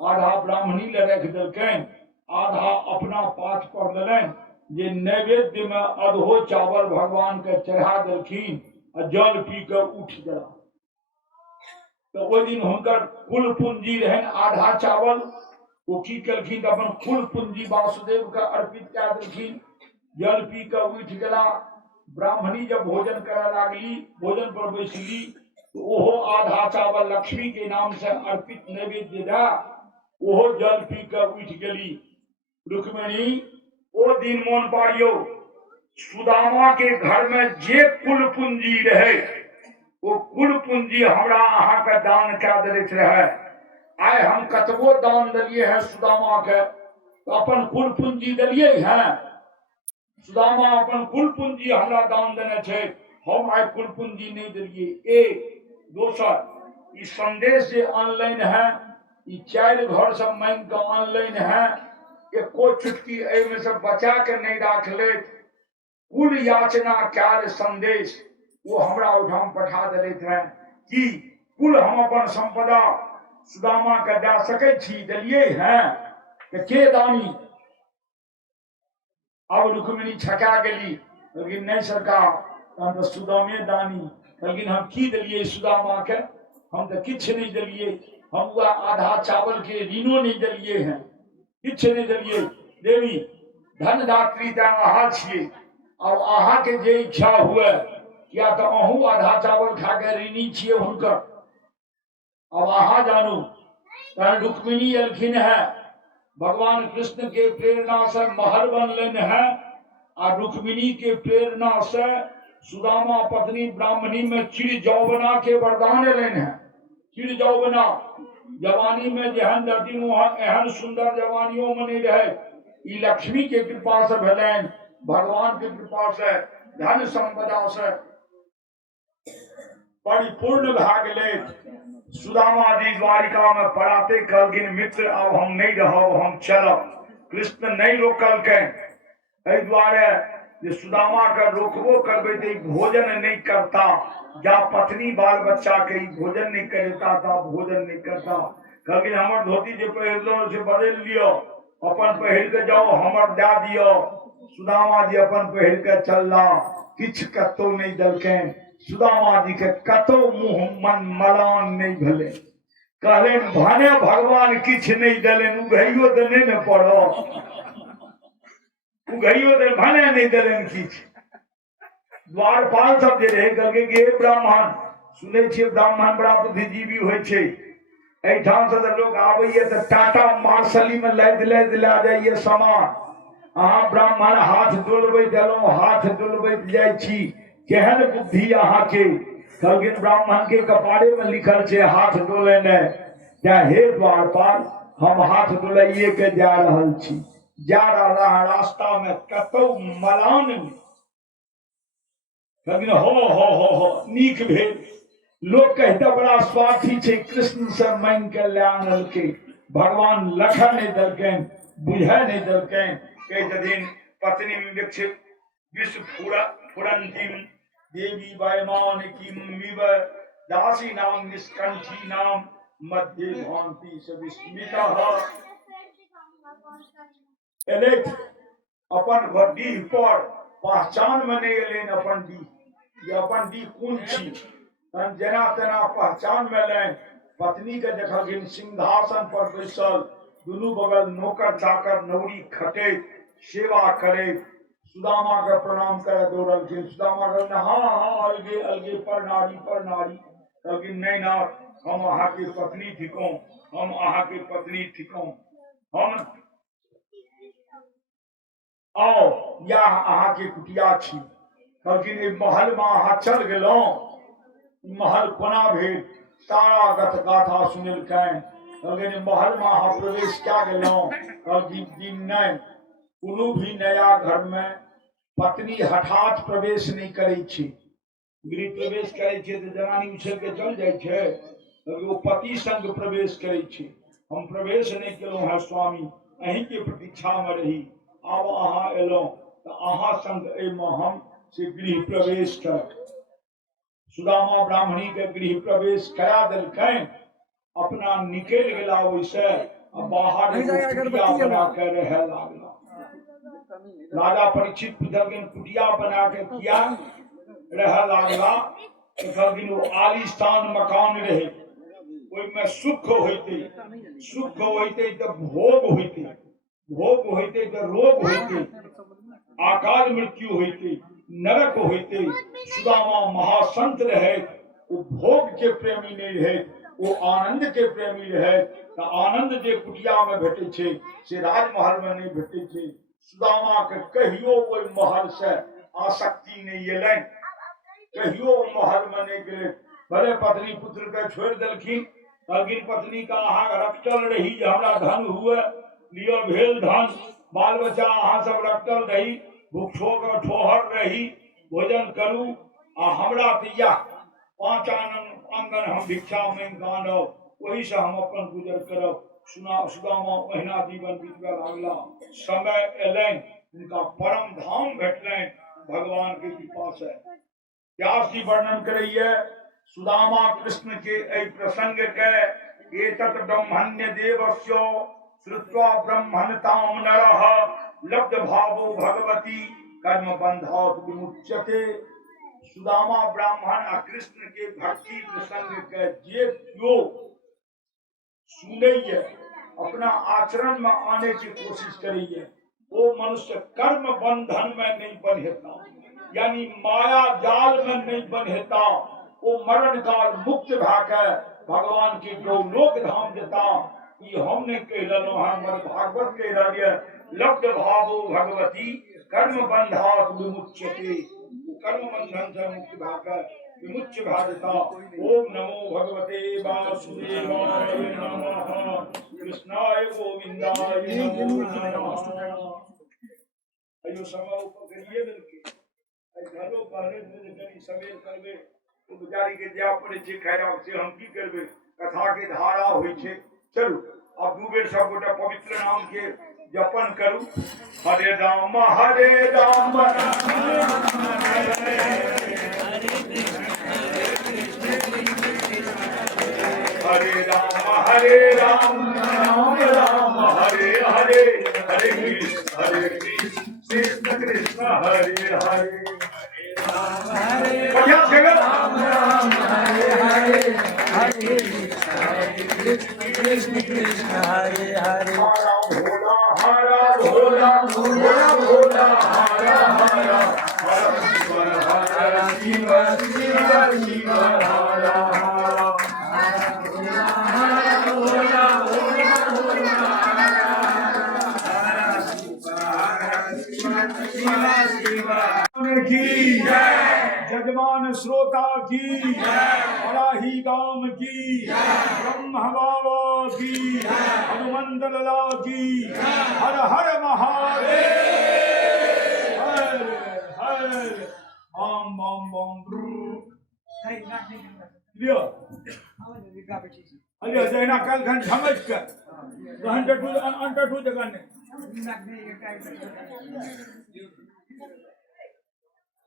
आधा ब्राह्मणी ले रख देलकनि, आधा अपना पाछ पर लेलनि। जे नैवेद्य में अधो चावल भगवान के चढ़ा देलखिन आ जल पी के उठ गेला। तो ओहि दिन हुनकर कुल पूंजी रहन आधा चावल, वो की केलखिन अपन कुल पूंजी वासुदेव के अर्पित कऽ देलखिन, जल पी के उठ गेला। ब्राह्मणी जब भोजन करऽ लागली, भोजन पर बैसली, तो ओहो आधा चावल लक्ष्मी के नाम से अर्पित नैवेद्य दा, ओहो जल पी के उठ गेली। रुक्मिणी ओ दिन मोन पारियो, सुदामा के घर में जे कुल पूंजी रहे वो कुल पूंजी हमरा अहाँ के दान कऽ देत रहे। आइ हम कतबो दान दिलिए हैं सुदामा के, तो अपन कुल पूंजी दिलिए हैं। सुदामा अपन कुल पूंजी हमरा दान देने छे, हम आइ कुल पूंजी नहीं दिलिए। एक दोसर ई संदेश जे ऑनलाइन है, ई 4 घर सब मांग के ऑनलाइन है, एको चुटकी एहिमे से बचा के नहीं राख ले। कुल याचना काल संदेश वो हमरा ओठाम पठा देते हैं कि कुल हम अपन संपदा सुदामा के दे सकै छी, दिलिए हैं के दानी। अब रुक्मिणी छका गेली, लेकिन नहीं सरकार, हम तो सुदामे दानी। लेकिन हम की दिलिए सुदामा के, हम तो किछ नहीं दिलिए। हम हुआ आधा चावल के ऋणो नहीं दिलिए हैं, किछ नहीं दिलिए। देवी धनदात्री तऽ अहाँ छियै, अब अहाँ के जे इच्छा हुए, या तो अहूँ आधा चावल खा के ऋणी छियै हुनकर, अब अहाँ जानू। तहन रुक्मिणी एलखिन है, भगवान कृष्ण के प्रेरणा से महल बनलन है, और रुक्मिणी के प्रेरणा से सुदामा पत्नी ब्राह्मणी में चिर जौवना के वरदान एलन है। चिर जौवना जवानी में जेहन दर्दिन वहां एहन सुंदर जवानियों में नहीं रहे, ई लक्ष्मी के कृपा से भेलन, भगवान के कृपा से, धन संपदा से परिपूर्ण भए गेलै। सुदामा जी द्वारिका में पराते कहलखिन, मित्र अब हम नहीं रहब, हम चलब। कृष्ण नहीं रोकलकैन, एहि दुआरे जे सुदामा के रोकबो करबै तऽ भोजन नहीं करता। जा पत्नी बाल बच्चा के भोजन नहीं करता ता भोजन नहीं करता। कहलखिन हमर धोती जे पहिरलहुँ से बदल लियो, अपन पहिर के जाओ, हमर दे दियो। सुदामा जी अपन पहिर के चलला, किछ कतौ नहीं देलकैन। सुदामा जी के कतौ मुँह मन मलान नहीं भेलै। कहलेन भने भगवान किछ नहीं देलन, उघैयो तऽ नहीं न पड़ो, उघैयो तऽ भने नहीं देलन किछ। द्वारपाल सब जे रहे कहलकै कि हे ब्राह्मण, सुनै छियै ब्राह्मण बड़ा बुद्धिजीवी होइ छै, एहिठाम से तऽ लोग आबैये तऽ टाटा मार्शली में लादि लादि लए जाइए सामान। अहाँ ब्राह्मण हाथ डोलबैत एलहुँ, हाथ डोलबैत जाइ छी, केहन बुद्धि अहाँ के। कहलखिन ब्राह्मण के कपारे में लिखल छै हाथ डोलेनाइ, तें हे द्वारपाल हम हाथ डोलाइए के जा रहल छी। जा रहा रास्ता में कतौ मलान नहीं। कहलखिन हो नीक भेल। लोग कहते बड़ा स्वार्थी छै, कृष्ण से मांग के ले आनलकै, भगवान लखन नहीं देलकैन, बुझे नहीं देलकैन। कहि दिन पत्नी विक्षिप विश्व फुरंतिम देवी वयमान किमिव दासी नाम निष्कंठी नाम मध्य भांति सविस्मिता। एलैथ अपन डीह पर, पहचान में नहीं एलेन अपन डीह, ये अपन डीह कोन छी। जेना तेना पहचान में लेन। पत्नी के देखलखिन सिंहासन पर बैसल, दुनू बगल नौकर चाकर नौरी खटैत सेवा करैत सुदामा के प्रणाम करे दौड़लखिन। सुदामा कहलखिन हाँ अलगे अलगे परनारी परनारी। कहलखिन नहीं ना, हम अहाँ के पत्नी थिकौं, हम अहाँ के पत्नी थिकौं, हम आओ या अहाँ के कुटिया छी। कहलखिन महल में अहाँ चल गेलहुँ, महल कोना भेल, सारा गाथा सुनलकैन। कहलखिन महल में अहाँ प्रवेश क्या गेलहुँ। कहलखिन नहीं, कोनो भी नया घर में पत्नी हठात प्रवेश नहीं करे छी। गृह प्रवेश करे छी तो जनानी उछल के चल जाए छे, वो पति संग प्रवेश करे छी। हम प्रवेश नहीं केलहुँ है स्वामी, अहीं के प्रतीक्षा में रही, आब अहाँ एलहुँ तो अहाँ संग एहिमे हम से गृह प्रवेश कर। सुदामा ब्राह्मणी के गृह प्रवेश करा देलकैन, अपना निकल गेला ओइसे, बाहर बना के रहे लागला। राजा परीक्षित पुदरगिन कुटिया बना के किया रह लागला कहलखिन वो आलीशान मकान रहे ओहिमे सुख होइते तो भोग होइते तो रोग होइते अकाल मृत्यु होइते नरक होइते सुदामा महासंत रहे वो भोग के प्रेमी नहीं रहे वो आनंद के प्रेमी रहे तो आनंद जे कुटिया में भेटे छे से राजमहल में नहीं भेटे छे सुदामा के कहियो कोई महल से आसक्ति नहीं एलै कहियो महल में नहीं गेले भले पत्नी पुत्र के छोड़ देलखिन कहलखिन पत्नी का अहाँ रखटल रही जे हमरा धन हुए लियो भेल धन बाल बच्चा अहाँ सब रखटल रही भूखो के ठोहर रही भोजन करू आ हमरा तो यह 5 आंगन हम भिक्षा में गानब वही से हम अपन गुजर करब सुदामा महीना जीवन बीतबे लागला समय एलैन उनका परम धाम भेटलैन भगवान के कृपा से व्यास जी वर्णन करैये सुदामा कृष्ण के एहि प्रसंग के एतत् ब्रह्मण्य देवस्य श्रुत्वा ब्रह्मणताम नरः लब्ध भावो भगवती कर्म बंधात् विमुच्यते सुदामा ब्राह्मण आ कृष्ण के भक्ति प्रसंग के जे क्यों सुनैये अपना आचरण में आने की कोशिश करिए वो मनुष्य कर्म बंधन में नहीं बंधेता यानी माया जाल में नहीं बंधेता वो मरण काल मुक्त भाके भगवान की लोक धाम देता ये हमने कह रहा हमारे भागवत कह रही है लब्ध भावो भगवती कर्म बंधात् विमुच्यते कर्म बंधन से मुक्त भाके विमुच्य भाजता ओम नमो भगवते वासुदेवाय नमः कृष्णाय गोविंदाय नमः अयो समय करिए मिलके घरो पहले कनी सवेर करबे तो बेचारी के जा पड़े छे खैरा से हम की करबे कथा के धारा होई छे चलू अब दू बेर सब गोटा पवित्र नाम के जपन करू हरे राम हरे राम हरे राम राम राम हरे हरे हरे कृष्ण कृष्ण कृष्ण हरे हरे बढ़िया जगह राम राम हरे हरे हरे कृष्ण कृष्ण हरे हरे हरा भोला भोला भोला हरा हरा हरा शिव शिव शिव हरा हरा की जजमान श्रोता की बड़ाही गाम की ब्रह्म बाबा की हनुमंत लला की हर हर महादेव हर हर ओम बम बम लियो अरे जैना कल घन समझ कर अंटर टू जगह ने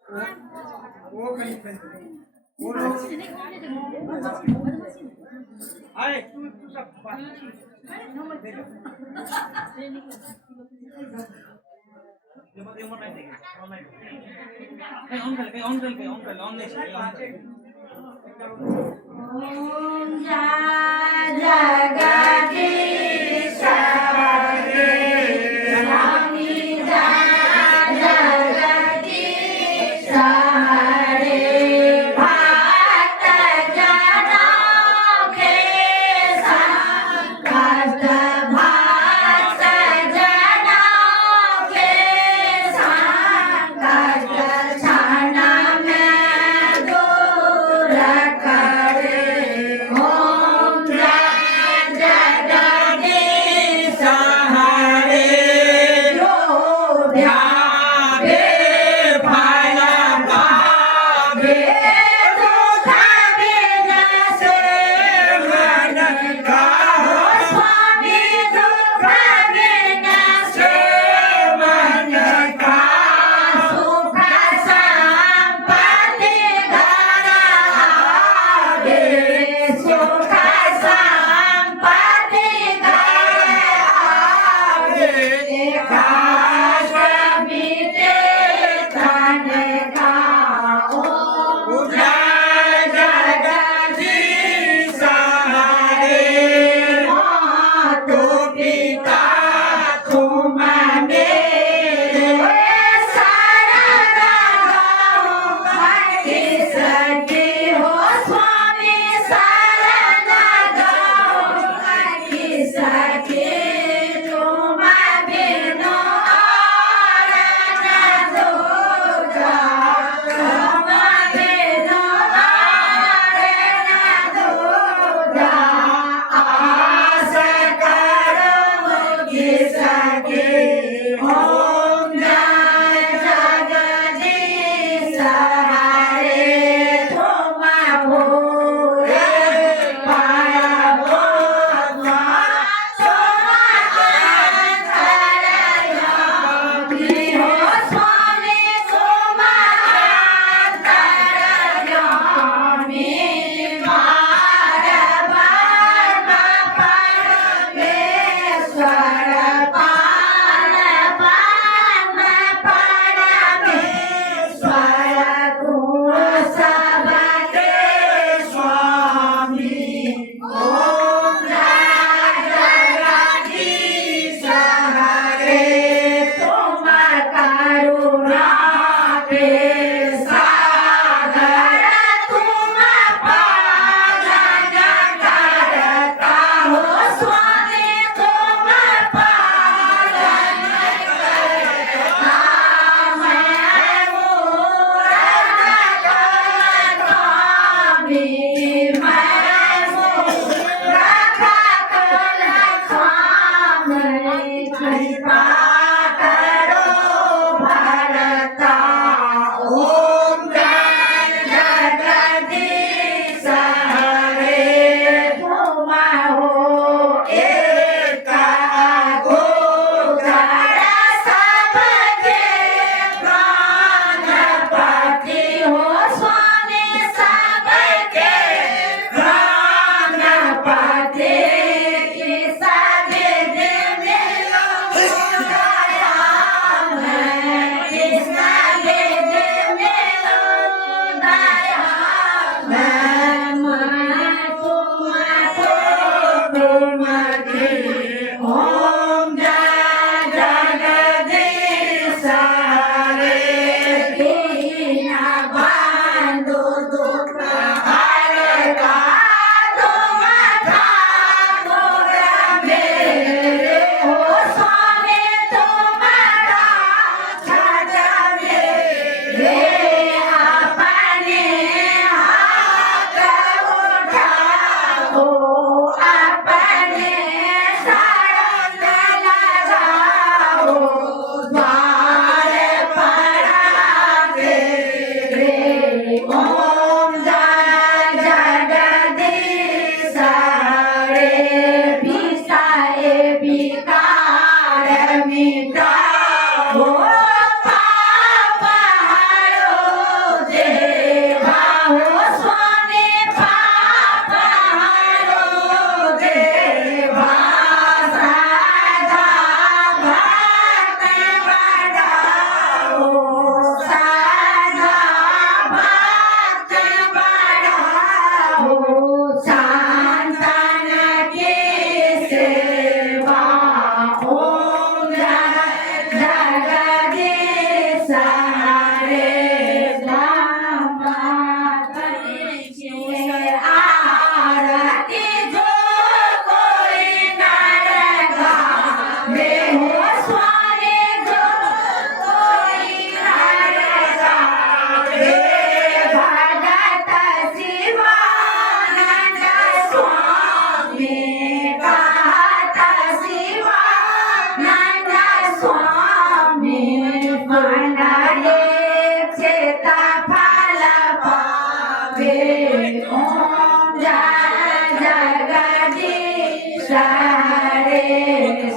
वो कहीं वो अरे तू सब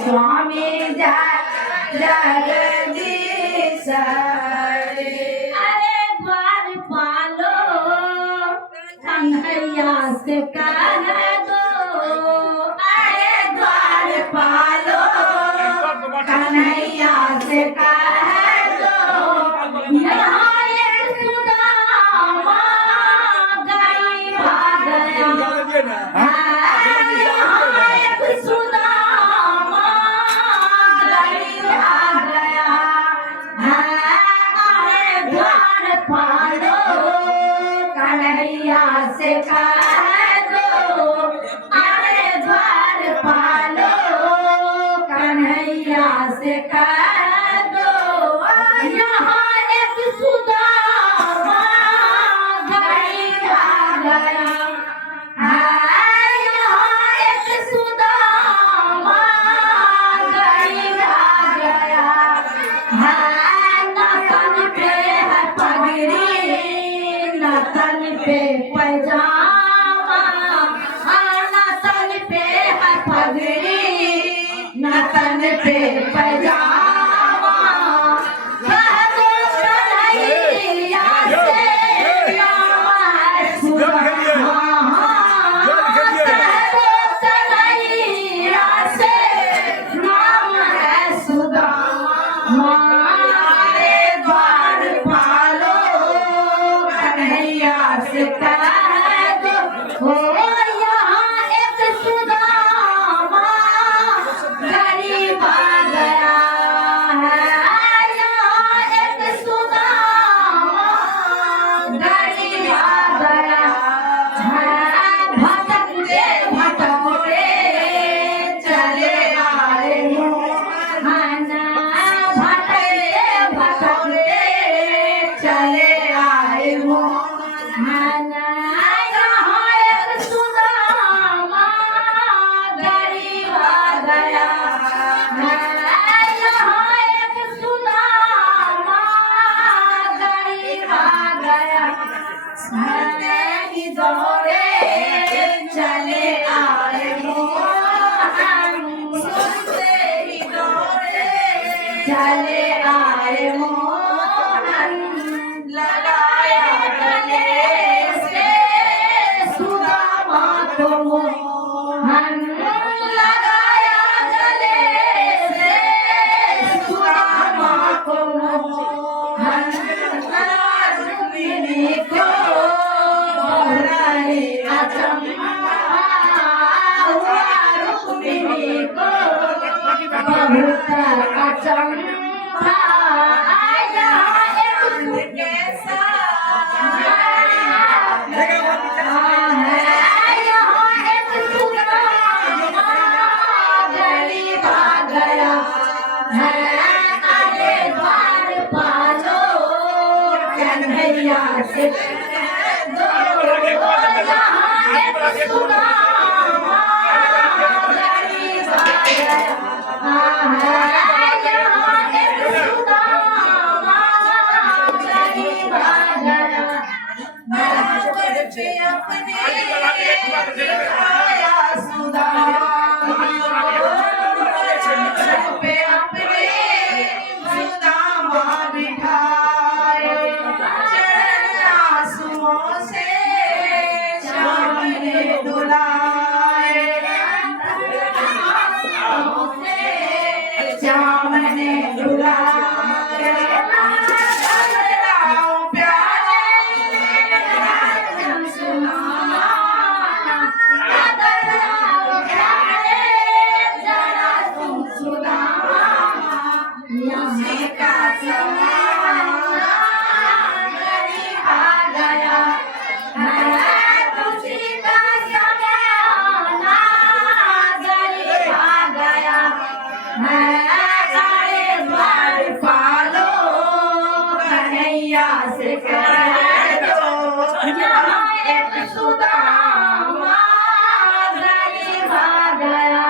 स्वामी जगदीश अरे द्वारपालो कन्हैया से कह दो, अरे द्वारपालो कन्हैया से कह दो, यहाँ एक सुदामा गई भाग गया, यहाँ एक सुदामा गई भाग गया, अरे द्वारपालो कन्हैया से कह दो, अरे द्वारपालो कन्हैया से कह दो, यहाँ एक सुदामा गई भाग गया, यहाँ एक सुदामा गई भाग गया, नतन पे है पगड़ी, नतन पे पैजामा, नतन पे है पगड़ी, नतन पे पैजामा, कह दो कन्हैया से नाम है सुदामा, कह दो कन्हैया से नाम है सुदामा, अरे द्वारपालो कन्हैया से कह दो, हो यहाँ एक सुदामा गरीब आ गया है, यहाँ एक सुदामा गरीब आ गया है, भटकते भटकते चले आए मोहन, भटकते भटकते चले आए मोहन, यहाँ एक सुदामा गरीब आ गया है, यहाँ एक सुदामा गरीब आ गया है, दौड़े चले आए मोहन, सुनते ही दौड़े चले आए मोहन, लगाया गले से सुदामा को मोहन, लगाया गले से सुदामा को मोहन, रुक्मिणी को बहुराई अचंभा हुआ, रुक्मिणी को बहुत अचंभा, यहाँ एक कैसा यहाँ एक सुदामा गरीब आ गया है, अरे द्वारपालो कन्हैया से कह दो, यहाँ एक सुदामा गरीब आ गया है, यहाँ एक सुदामा गरीब आ गया, बराबर पे अपने दिखाया सुदामा, बराबर पे अपने सुदामा बिठाए, चरण आंसुओं से श्याम ने धुलाए, आंसुओं से श्याम ने धुलाए, बदलाओ प्यारे सुनाना, बदलाओ प्यारे मैया से कह दो एक सुदामा धनी भाग गया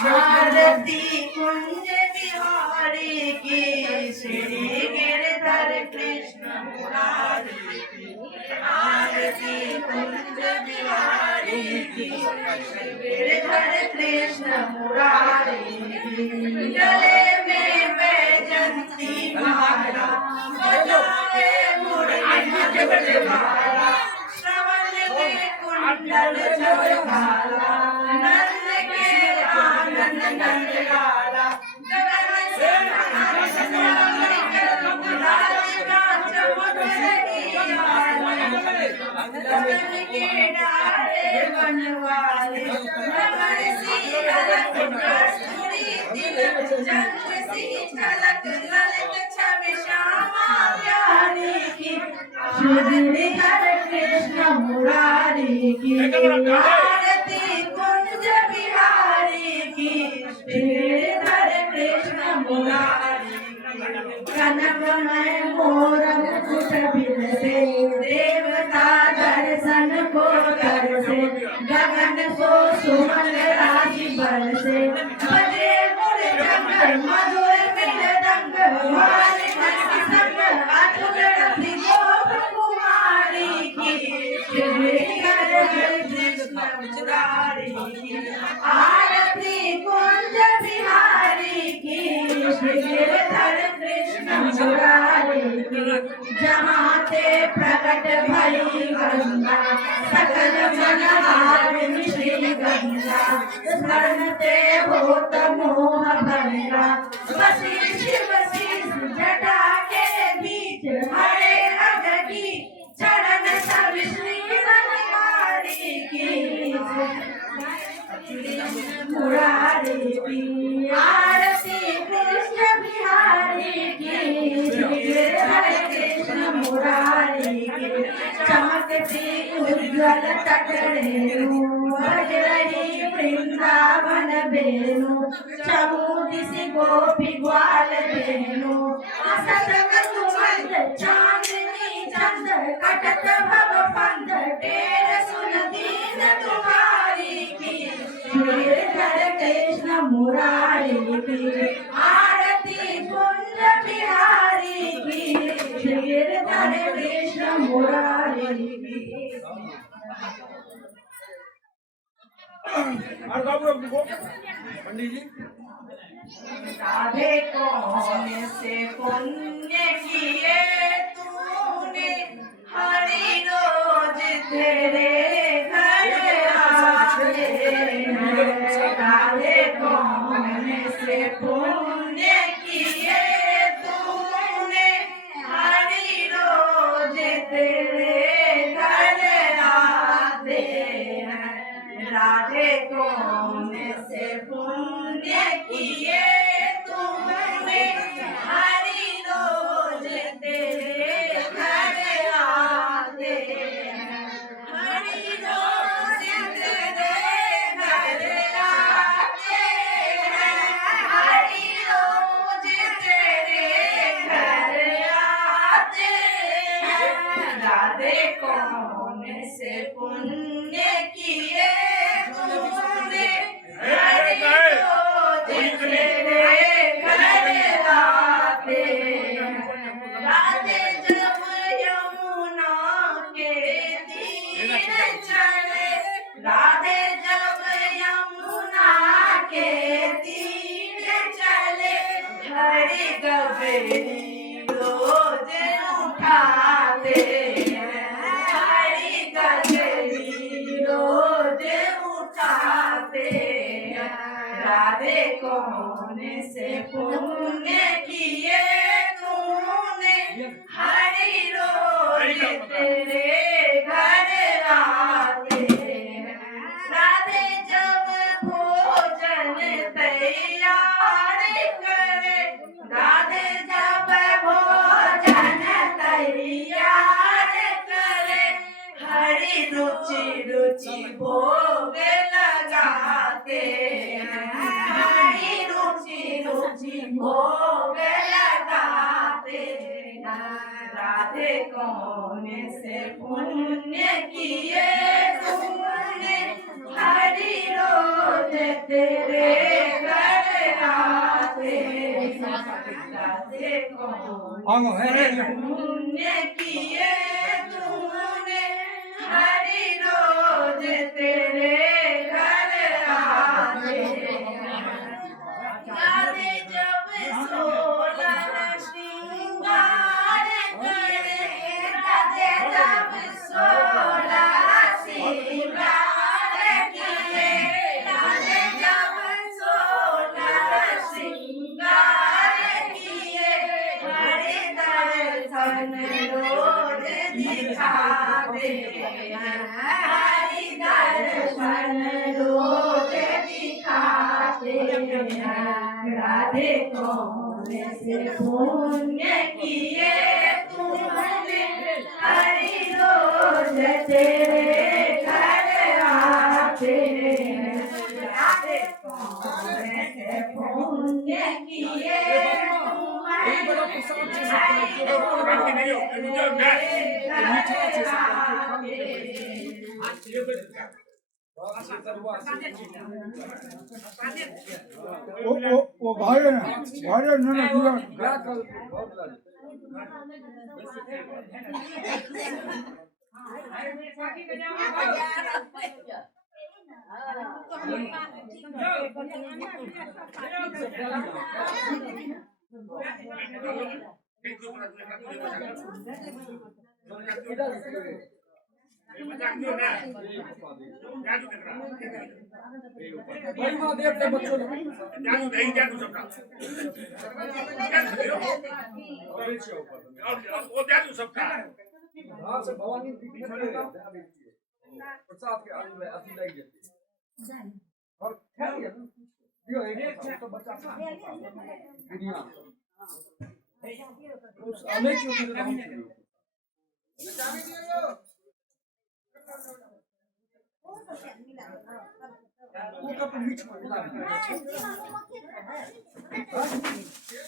भारती कुंज बिहारी की श्री गिरधर कृष्ण मुरारी की भारती कुंज बिहारी की श्री गिरधर कृष्ण मुरारी की गले में बैजंती माला बजाए मुरली माला श्रवण में कुंडल झलकाला नंद के आनंद नंद लाला गगन से गगन के डाले बनवाले रमण सी अलग कस्तूरी तिलक चंद्र सी झलक ललित छवि श्यामा प्यारी की श्री हरे कृष्ण मुरारी की आरती कुंज बिहारी की श्रीधर कृष्ण मुरारी कनकमय मोर मुकुट बिरसे देवता दर्शन को करसे गगन को सुमन राशि बरसे बजे मुरझंग मधुर मृदंग वाले हंसी संग अतुल रति गोप कुमारी की श्री हरे कृष्ण मुरारी की आरती कुंज बिहारी की श्री गिरधर कृष्ण मुरारी की जमाते प्रकट भई गंगा सकल मनहारिणी श्री गंगा स्मरणते होत मोह भंगा वसी शिव शीस जटा के बीच हरे अगटी चरण सब श्री रंगमारी की मुरारी की आरती कृष्ण बिहारी की गिरधर कृष्ण मुरारी की चमकती उज्ज्वल तट रेणु बज रही वृंदावन बेनु चबूदिसी गोपी ग्वाल बेनु असत कुसुमंद चांदनी चंद कटत भव फंद टेर सुन दीन तुम्हारी की गिरधर कृष्ण मुरारी की आरती कुंज बिहारी की गिरधर कृष्ण मुरारी की और बाबू लोग लिखो पंडित जी राधे कौन से पुण्य किए तूने हरि रोज तेरे घर आते हैं राधे कौन से पुण्य किए तूने हरि रोज तेरे घर आते हैं राधे कौन से पुण्य किए तूने हरि रोज तेरे घर आते हैं हरि रोज तेरे घर आते हैं हरि रोज तेरे घर आते हैं राधे कौन से पुण्य किए तूने हरि रोज तेरे घर आते हैं राधे जब यमुना के तीर चले राधे जब यमुना के तीर चले हरि गबरी रोज उठाते हैं हरि गबरी रोज उठाते हैं राधे कौन से पुण्य किए तूने हरि रोज तेरे घर आते हैं राधे जब भोजन तैयार तैयार करे राधे जब भोजन तैयार करे हरि रुचि रुचि भोग लगाते हैं हरि रुचि रुचि भोग लगाते हैं राधे कौन से पुण्य किए तूने हरि रोज तेरे घर आते राधे कौन से पुण्य किए तूने हरि रोज तेरे घर आते राधे जब सोलह श्रृंगार करे राधे जब सोलह श्रृंगार किए राधे जब सोलह श्रृंगार किए हरि दर्शन रोज दिखाते हरि दर्शन रोज दिखाते राधे कौन से पुण्य किए तूने हरि रोज तेरे घर आते राधे कौन से पुण्य किए तूने हरि रोज वो भाई है ना पूरा भवानी प्रसाद के आलू में अति लग जाती और यो एक तो बच्चा दुनिया उस अनेक क्यों हम चाबी दियो वो कप मीठ में मिला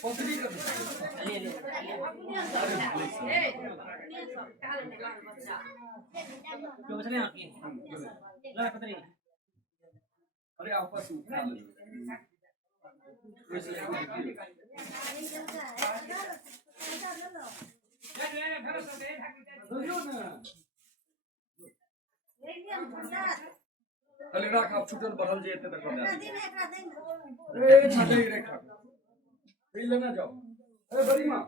पतली कर ले ले जो बचने आपकी ला पतरी अरे आपस में उठा ले वैसे अरे राख आप छुटल बढ़ल जे एते तक ए छले रे खा पी लेना जाओ ए बड़ी मां